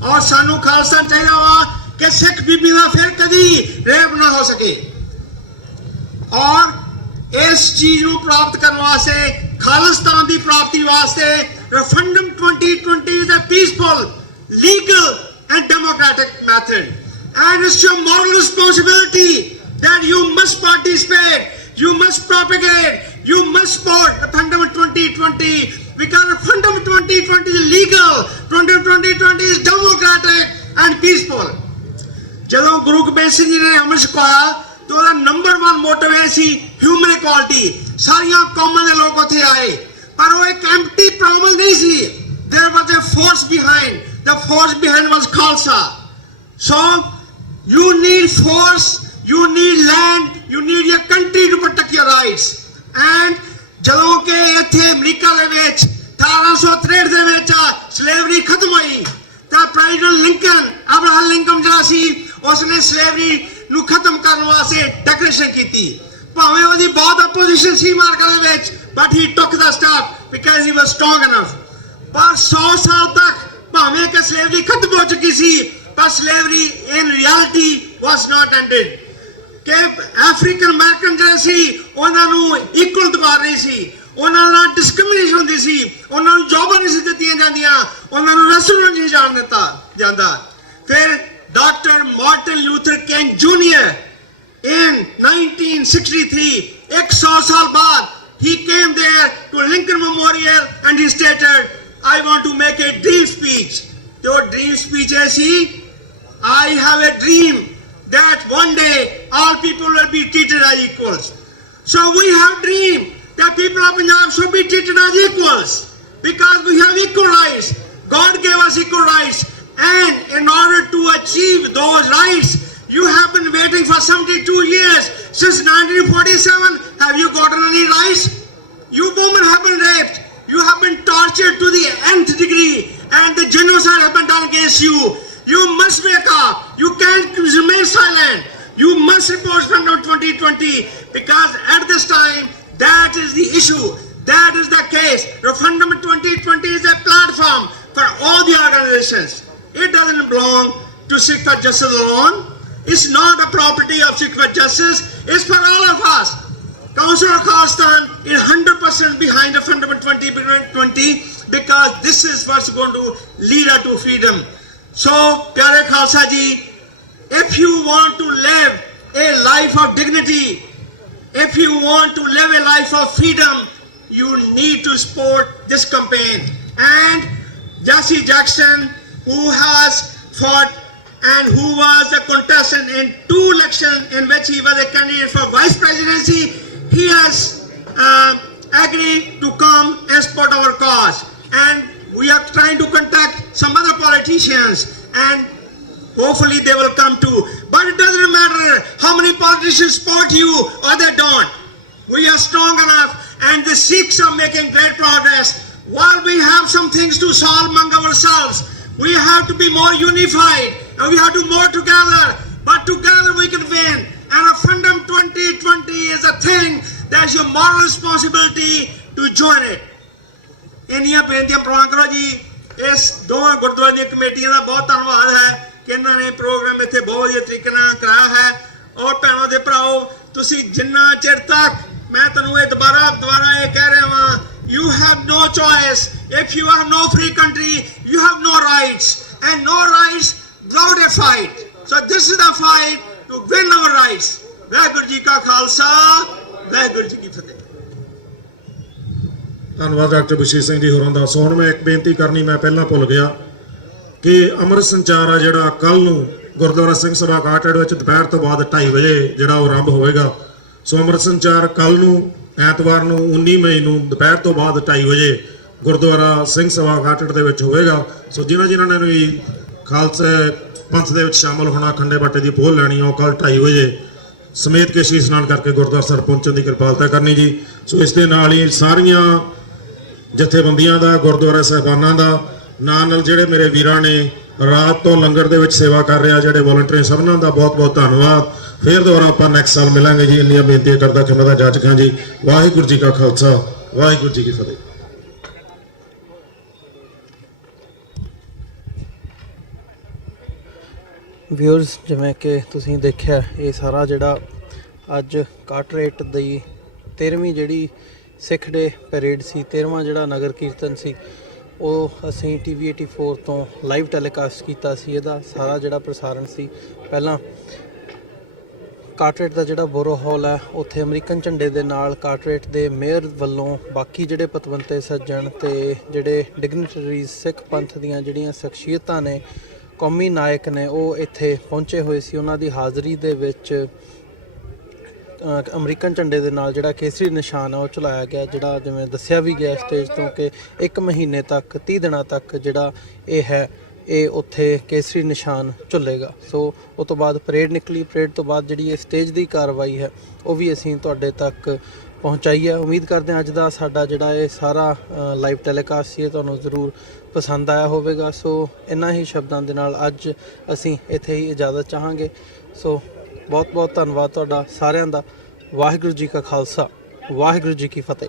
ਔਰ ਸਾਨੂੰ ਖਾਲਸਾ ਚਾਹੀਦਾ ਵਾ ਕਿ ਸਿੱਖ ਬੀਬੀ ਦਾ ਫਿਰ ਕਦੀ ਰੇਪ ਨਾ ਹੋ ਸਕੇ। ਔਰ ਇਸ ਚੀਜ਼ ਨੂੰ ਪ੍ਰਾਪਤ ਕਰਨ ਵਾਸਤੇ, ਖਾਲਿਸਤਾਨ ਦੀ ਪ੍ਰਾਪਤੀ ਵਾਸਤੇ, referendum 2020 is a peaceful, legal and democratic method, and it's your moral responsibility that you must participate, you must propagate, you must support referendum 2020, because referendum 2020 is legal, referendum 2020 is democratic and peaceful. ਜਦੋਂ ਗੁਰੂ ਗੋਬਿੰਦ ਸਿੰਘ ਜੀ ਨੇ ਅੰਮ੍ਰਿਤ ਛਕਾਇਆ ਤਾਂ ਉਹਦਾ number 1 motive ਇਹ ਸੀ human equality. ਸਾਰੀਆਂ ਕੌਮਾਂ ਦੇ ਲੋਕ ਉੱਥੇ ਆਏ, ਪਰ ਉਹ ਇੱਕ ਐਮਪਟੀ ਪ੍ਰੋਮਿਸ ਨਹੀਂ ਸੀ। There was a force behind. The force behind was Khalsa. So you need force, you need land, you need your country to protect your rights. And ਜਦੋਂ ਕਿ ਇੱਥੇ ਅਮਰੀਕਾ ਦੇ ਵਿੱਚ 1863 ਦੇ ਵਿੱਚ ਸਲੇਵਰੀ ਖਤਮ ਹੋਈ ਤਾਂ ਪ੍ਰੈਜ਼ੀਡੈਂਟ ਲਿੰਕਨ, ਅਬਰਾਹਮ ਲਿੰਕਨ ਜਿਹੜਾ ਸੀ, ਉਸਨੇ ਸਲੇਵਰੀ ਨੂੰ ਖਤਮ ਕਰਨ ਵਾਸਤੇ ਡੈਕਲੇਰੇਸ਼ਨ ਕੀਤੀ। ਭਾਵੇਂ ਉਹਦੀ ਬਹੁਤ ਆਪੋਜੀਸ਼ਨ ਸੀ ਅਮਰੀਕਾ ਦੇ ਵਿੱਚ, but he took the step because he was strong enough. ਪਰ 100 ਸਾਲ ਤੱਕ ਭਾਵੇਂ ਕਿ ਸਲੇਵਰੀ ਖਤਮ ਹੋ ਚੁੱਕੀ ਸੀ, ਪਰ slavery in reality was not ended. ਕਿ ਅਫਰੀਕਨ ਅਮਰੀਕਨ ਜਿਹੜੇ ਸੀ ਉਹਨਾਂ ਨੂੰ ਇਕੁਅਲ ਦਬਾ ਰਹੀ ਸੀ, ਉਹਨਾਂ ਨਾਲ ਡਿਸਕ੍ਰਿਮੀਨੇਸ਼ਨ ਹੁੰਦੀ ਸੀ, ਉਹਨਾਂ ਨੂੰ ਜੌਬਾਂ ਨਹੀਂ ਸੀ ਦਿੱਤੀਆਂ ਜਾਂਦੀਆਂ, ਉਹਨਾਂ ਨੂੰ ਰੈਸਟੋਰੈਂਟ ਨਹੀਂ ਜਾਣ ਦਿੱਤਾ ਜਾਂਦਾ। ਫਿਰ doctor Martin Luther king junior in 1963, 100 ਸਾਲ ਬਾਅਦ, he came there to Lincoln Memorial and he stated, I want to make a dream speech. ਤੇ ਉਹ dream speech ਹੈ ਸੀ, I have a dream that one day all people will be treated as equals. So we have dream that people of Punjab should be treated as equals because we have equal rights. God gave us equal rights, and in order to achieve those rights, you have been waiting for 72 years. Since 1947, have you gotten any rights? You women have been raped. You have been tortured to the nth degree, and the genocide has been done against you. You must wake up. You can't remain silent. You must report from 2020 because at this time, that is the issue. That is the case. Referendum 2020 is a platform for all the organizations. It doesn't belong to Sikh for Justice alone. It's not a property of Sikh for Justice. It's for all of us. Council of Khalstan is 100% behind Referendum 2020 because this is what's going to lead us to freedom. So, Pyare Khalsa ji, if you want to live a life of dignity, if you want to live a life of freedom, you need to support this campaign. And Jesse Jackson, who has fought and who was a contestant in 2 elections in which he was a candidate for vice presidency, he has agreed to come and support our cause. And we are trying to contact some other politicians and hopefully they will come too. But it doesn't matter how many politicians support you or they don't. We are strong enough and the Sikhs are making great progress. While we have some things to solve among ourselves, we have to be more unified and we have to more together. But together we can win. And Referendum 2020 is a thing that is your moral responsibility to join it. ਇੰਨੀਆਂ ਬੇਨਤੀਆਂ ਪ੍ਰਵਾਨ ਕਰੋ ਜੀ। ਇਸ ਦੋਵਾਂ ਗੁਰਦੁਆਰੇ ਦੀਆਂ ਕਮੇਟੀਆਂ ਦਾ ਬਹੁਤ ਧੰਨਵਾਦ ਹੈ ਕਿ ਇਹਨਾਂ ਨੇ ਪ੍ਰੋਗਰਾਮ ਇੱਥੇ ਬਹੁਤ ਵਧੀਆ ਤਰੀਕੇ ਨਾਲ ਕਰਾਇਆ ਹੈ। ਔਰ ਭੈਣੋ ਦੇ ਭਰਾਓ, ਤੁਸੀਂ ਜਿੰਨਾ ਚਿਰ ਤੱਕ ਮੈਂ ਤੁਹਾਨੂੰ ਇਹ ਦੁਬਾਰਾ ਇਹ ਕਹਿ ਰਿਹਾ ਹਾਂ, you have no choice. If you have no free country, you have no rights, and no rights without a fight. So this is the fight to win our rights. Waheguru ji ਕਾ ਖਾਲਸਾ, ਵਾਹਿਗੁਰੂ ਜੀ ਕੀ ਫਤਿਹ। ਧੰਨਵਾਦ ਡਾਕਟਰ ਬਸ਼ੀਰ ਸਿੰਘ ਜੀ ਹੋਰਾਂ ਦਾ। ਸੋ ਹੁਣ ਮੈਂ ਇੱਕ ਬੇਨਤੀ ਕਰਨੀ ਮੈਂ ਪਹਿਲਾਂ ਭੁੱਲ ਗਿਆ ਕਿ ਅੰਮ੍ਰਿਤ ਸੰਚਾਰ ਆ ਜਿਹੜਾ ਕੱਲ ਨੂੰ ਗੁਰਦੁਆਰਾ ਸਿੰਘ ਸਭਾ ਕਾਟੜ ਵਿੱਚ ਦੁਪਹਿਰ ਤੋਂ ਬਾਅਦ 2:30 ਵਜੇ ਜਿਹੜਾ ਉਹ ਆਰੰਭ ਹੋਵੇਗਾ। ਸੋ ਅੰਮ੍ਰਿਤ ਸੰਚਾਰ ਕੱਲ ਨੂੰ ਐਤਵਾਰ ਨੂੰ 19 ਮਈ ਨੂੰ ਦੁਪਹਿਰ ਤੋਂ ਬਾਅਦ 2:30 ਵਜੇ ਗੁਰਦੁਆਰਾ ਸਿੰਘ ਸਭਾ ਕਾਟੜ ਦੇ ਵਿੱਚ ਹੋਵੇਗਾ। ਸੋ ਜਿਨ੍ਹਾਂ ਨੇ ਵੀ ਖਾਲਸੇ ਪੰਥ ਦੇ ਵਿੱਚ ਸ਼ਾਮਲ ਹੋਣਾ, ਖੰਡੇ ਬਾਟੇ ਦੀ ਪੋਲ ਲੈਣੀ, ਉਹ ਕੱਲ 2:30 ਵਜੇ ਸਮੇਤ ਕੇ ਸ਼ੀਸ਼ ਇਸ਼ਨਾਨ ਕਰਕੇ ਗੁਰਦੁਆਰਾ ਸਾਹਿਬ ਪਹੁੰਚਣ ਦੀ ਕਿਰਪਾਲਤਾ ਕਰਨੀ ਜੀ। ਸੋ ਇਸ ਦੇ ਨਾਲ ਹੀ ਸਾਰੀਆਂ ਜਥੇਬੰਦੀਆਂ ਦਾ, ਗੁਰਦੁਆਰਾ ਸਾਹਿਬਾਨਾਂ ਦਾ, ਨਾਲ ਜਿਹੜੇ ਮੇਰੇ ਵੀਰਾਂ ਨੇ ਰਾਤ ਤੋਂ ਲੰਗਰ ਦੇ ਵਿੱਚ ਸੇਵਾ ਕਰ ਰਿਹਾ, ਜਿਹੜੇ ਵੋਲੰਟੀਅਰ, ਸਭਨਾਂ ਦਾ ਬਹੁਤ ਬਹੁਤ ਧੰਨਵਾਦ। ਫਿਰ ਦੁਬਾਰਾ ਆਪਾਂ ਨੈਕਸਟ ਸਾਲ ਮਿਲਾਂਗੇ ਜੀ। ਇੰਨੀਆਂ ਬੇਨਤੀਆਂ ਕਰਦਾ ਕਿ ਮੈਂ ਦਾ ਜਾਚਕ ਹਾਂ ਜੀ। ਵਾਹਿਗੁਰੂ ਜੀ ਕਾ ਖਾਲਸਾ, ਵਾਹਿਗੁਰੂ ਜੀ ਕੀ ਫਤਿਹ। ਵਿਊਅਰਸ, ਜਿਵੇਂ ਕਿ ਤੁਸੀਂ ਦੇਖਿਆ, ਇਹ ਸਾਰਾ ਜਿਹੜਾ ਅੱਜ ਕਾਟਰੇਟ ਦੀ 13ਵੀਂ ਜਿਹੜੀ ਸਿੱਖ ਡੇ ਪੈਰੇਡ ਸੀ, 13ਵਾਂ ਜਿਹੜਾ ਨਗਰ ਕੀਰਤਨ ਸੀ, ਉਹ ਅਸੀਂ TV 84 ਤੋਂ ਲਾਈਵ ਟੈਲੀਕਾਸਟ ਕੀਤਾ ਸੀ। ਇਹਦਾ ਸਾਰਾ ਜਿਹੜਾ ਪ੍ਰਸਾਰਣ ਸੀ, ਪਹਿਲਾਂ ਕਾਟਰੇਟ ਦਾ ਜਿਹੜਾ ਬੋਰੋ ਹਾਲ ਹੈ, ਉੱਥੇ ਅਮਰੀਕਨ ਝੰਡੇ ਦੇ ਨਾਲ ਕਾਟਰੇਟ ਦੇ ਮੇਅਰ ਵੱਲੋਂ ਬਾਕੀ ਜਿਹੜੇ ਪਤਵੰਤੇ ਸੱਜਣ ਤੇ ਜਿਹੜੇ ਡਿਗਨਿਟਰੀਜ਼, ਸਿੱਖ ਪੰਥ ਦੀਆਂ ਜਿਹੜੀਆਂ ਸ਼ਖਸੀਅਤਾਂ ਨੇ, ਕੌਮੀ ਨਾਇਕ ਨੇ, ਉਹ ਇੱਥੇ ਪਹੁੰਚੇ ਹੋਏ ਸੀ। ਉਹਨਾਂ ਦੀ ਹਾਜ਼ਰੀ ਦੇ ਵਿੱਚ ਅਮਰੀਕਨ ਝੰਡੇ ਦੇ ਨਾਲ ਜਿਹੜਾ ਕੇਸਰੀ ਨਿਸ਼ਾਨ ਹੈ ਉਹ ਚਲਾਇਆ ਗਿਆ, ਜਿਹੜਾ ਜਿਵੇਂ ਦੱਸਿਆ ਵੀ ਗਿਆ ਸਟੇਜ ਤੋਂ ਕਿ 1 ਮਹੀਨੇ ਤੱਕ, 30 ਦਿਨਾਂ ਤੱਕ ਜਿਹੜਾ ਇਹ ਹੈ, ਇਹ ਉੱਥੇ ਕੇਸਰੀ ਨਿਸ਼ਾਨ ਝੁੱਲੇਗਾ। ਸੋ ਉਹ ਤੋਂ ਬਾਅਦ ਪਰੇਡ ਨਿਕਲੀ। ਪਰੇਡ ਤੋਂ ਬਾਅਦ ਜਿਹੜੀ ਇਹ ਸਟੇਜ ਦੀ ਕਾਰਵਾਈ ਹੈ ਉਹ ਵੀ ਅਸੀਂ ਤੁਹਾਡੇ ਤੱਕ ਪਹੁੰਚਾਈ ਹੈ। ਉਮੀਦ ਕਰਦੇ ਹਾਂ ਅੱਜ ਦਾ ਸਾਡਾ ਜਿਹੜਾ ਇਹ ਸਾਰਾ ਲਾਈਵ ਟੈਲੀਕਾਸਟ ਸੀ ਤੁਹਾਨੂੰ ਜ਼ਰੂਰ ਪਸੰਦ ਆਇਆ ਹੋਵੇਗਾ। ਸੋ ਇਹਨਾਂ ਹੀ ਸ਼ਬਦਾਂ ਦੇ ਨਾਲ ਅੱਜ ਅਸੀਂ ਇੱਥੇ ਹੀ ਇਜਾਜ਼ਤ ਚਾਹਾਂਗੇ। ਸੋ ਬਹੁਤ ਬਹੁਤ ਧੰਨਵਾਦ ਤੁਹਾਡਾ ਸਾਰਿਆਂ ਦਾ। ਵਾਹਿਗੁਰੂ ਜੀ ਕਾ ਖਾਲਸਾ, ਵਾਹਿਗੁਰੂ ਜੀ ਕੀ ਫਤਿਹ।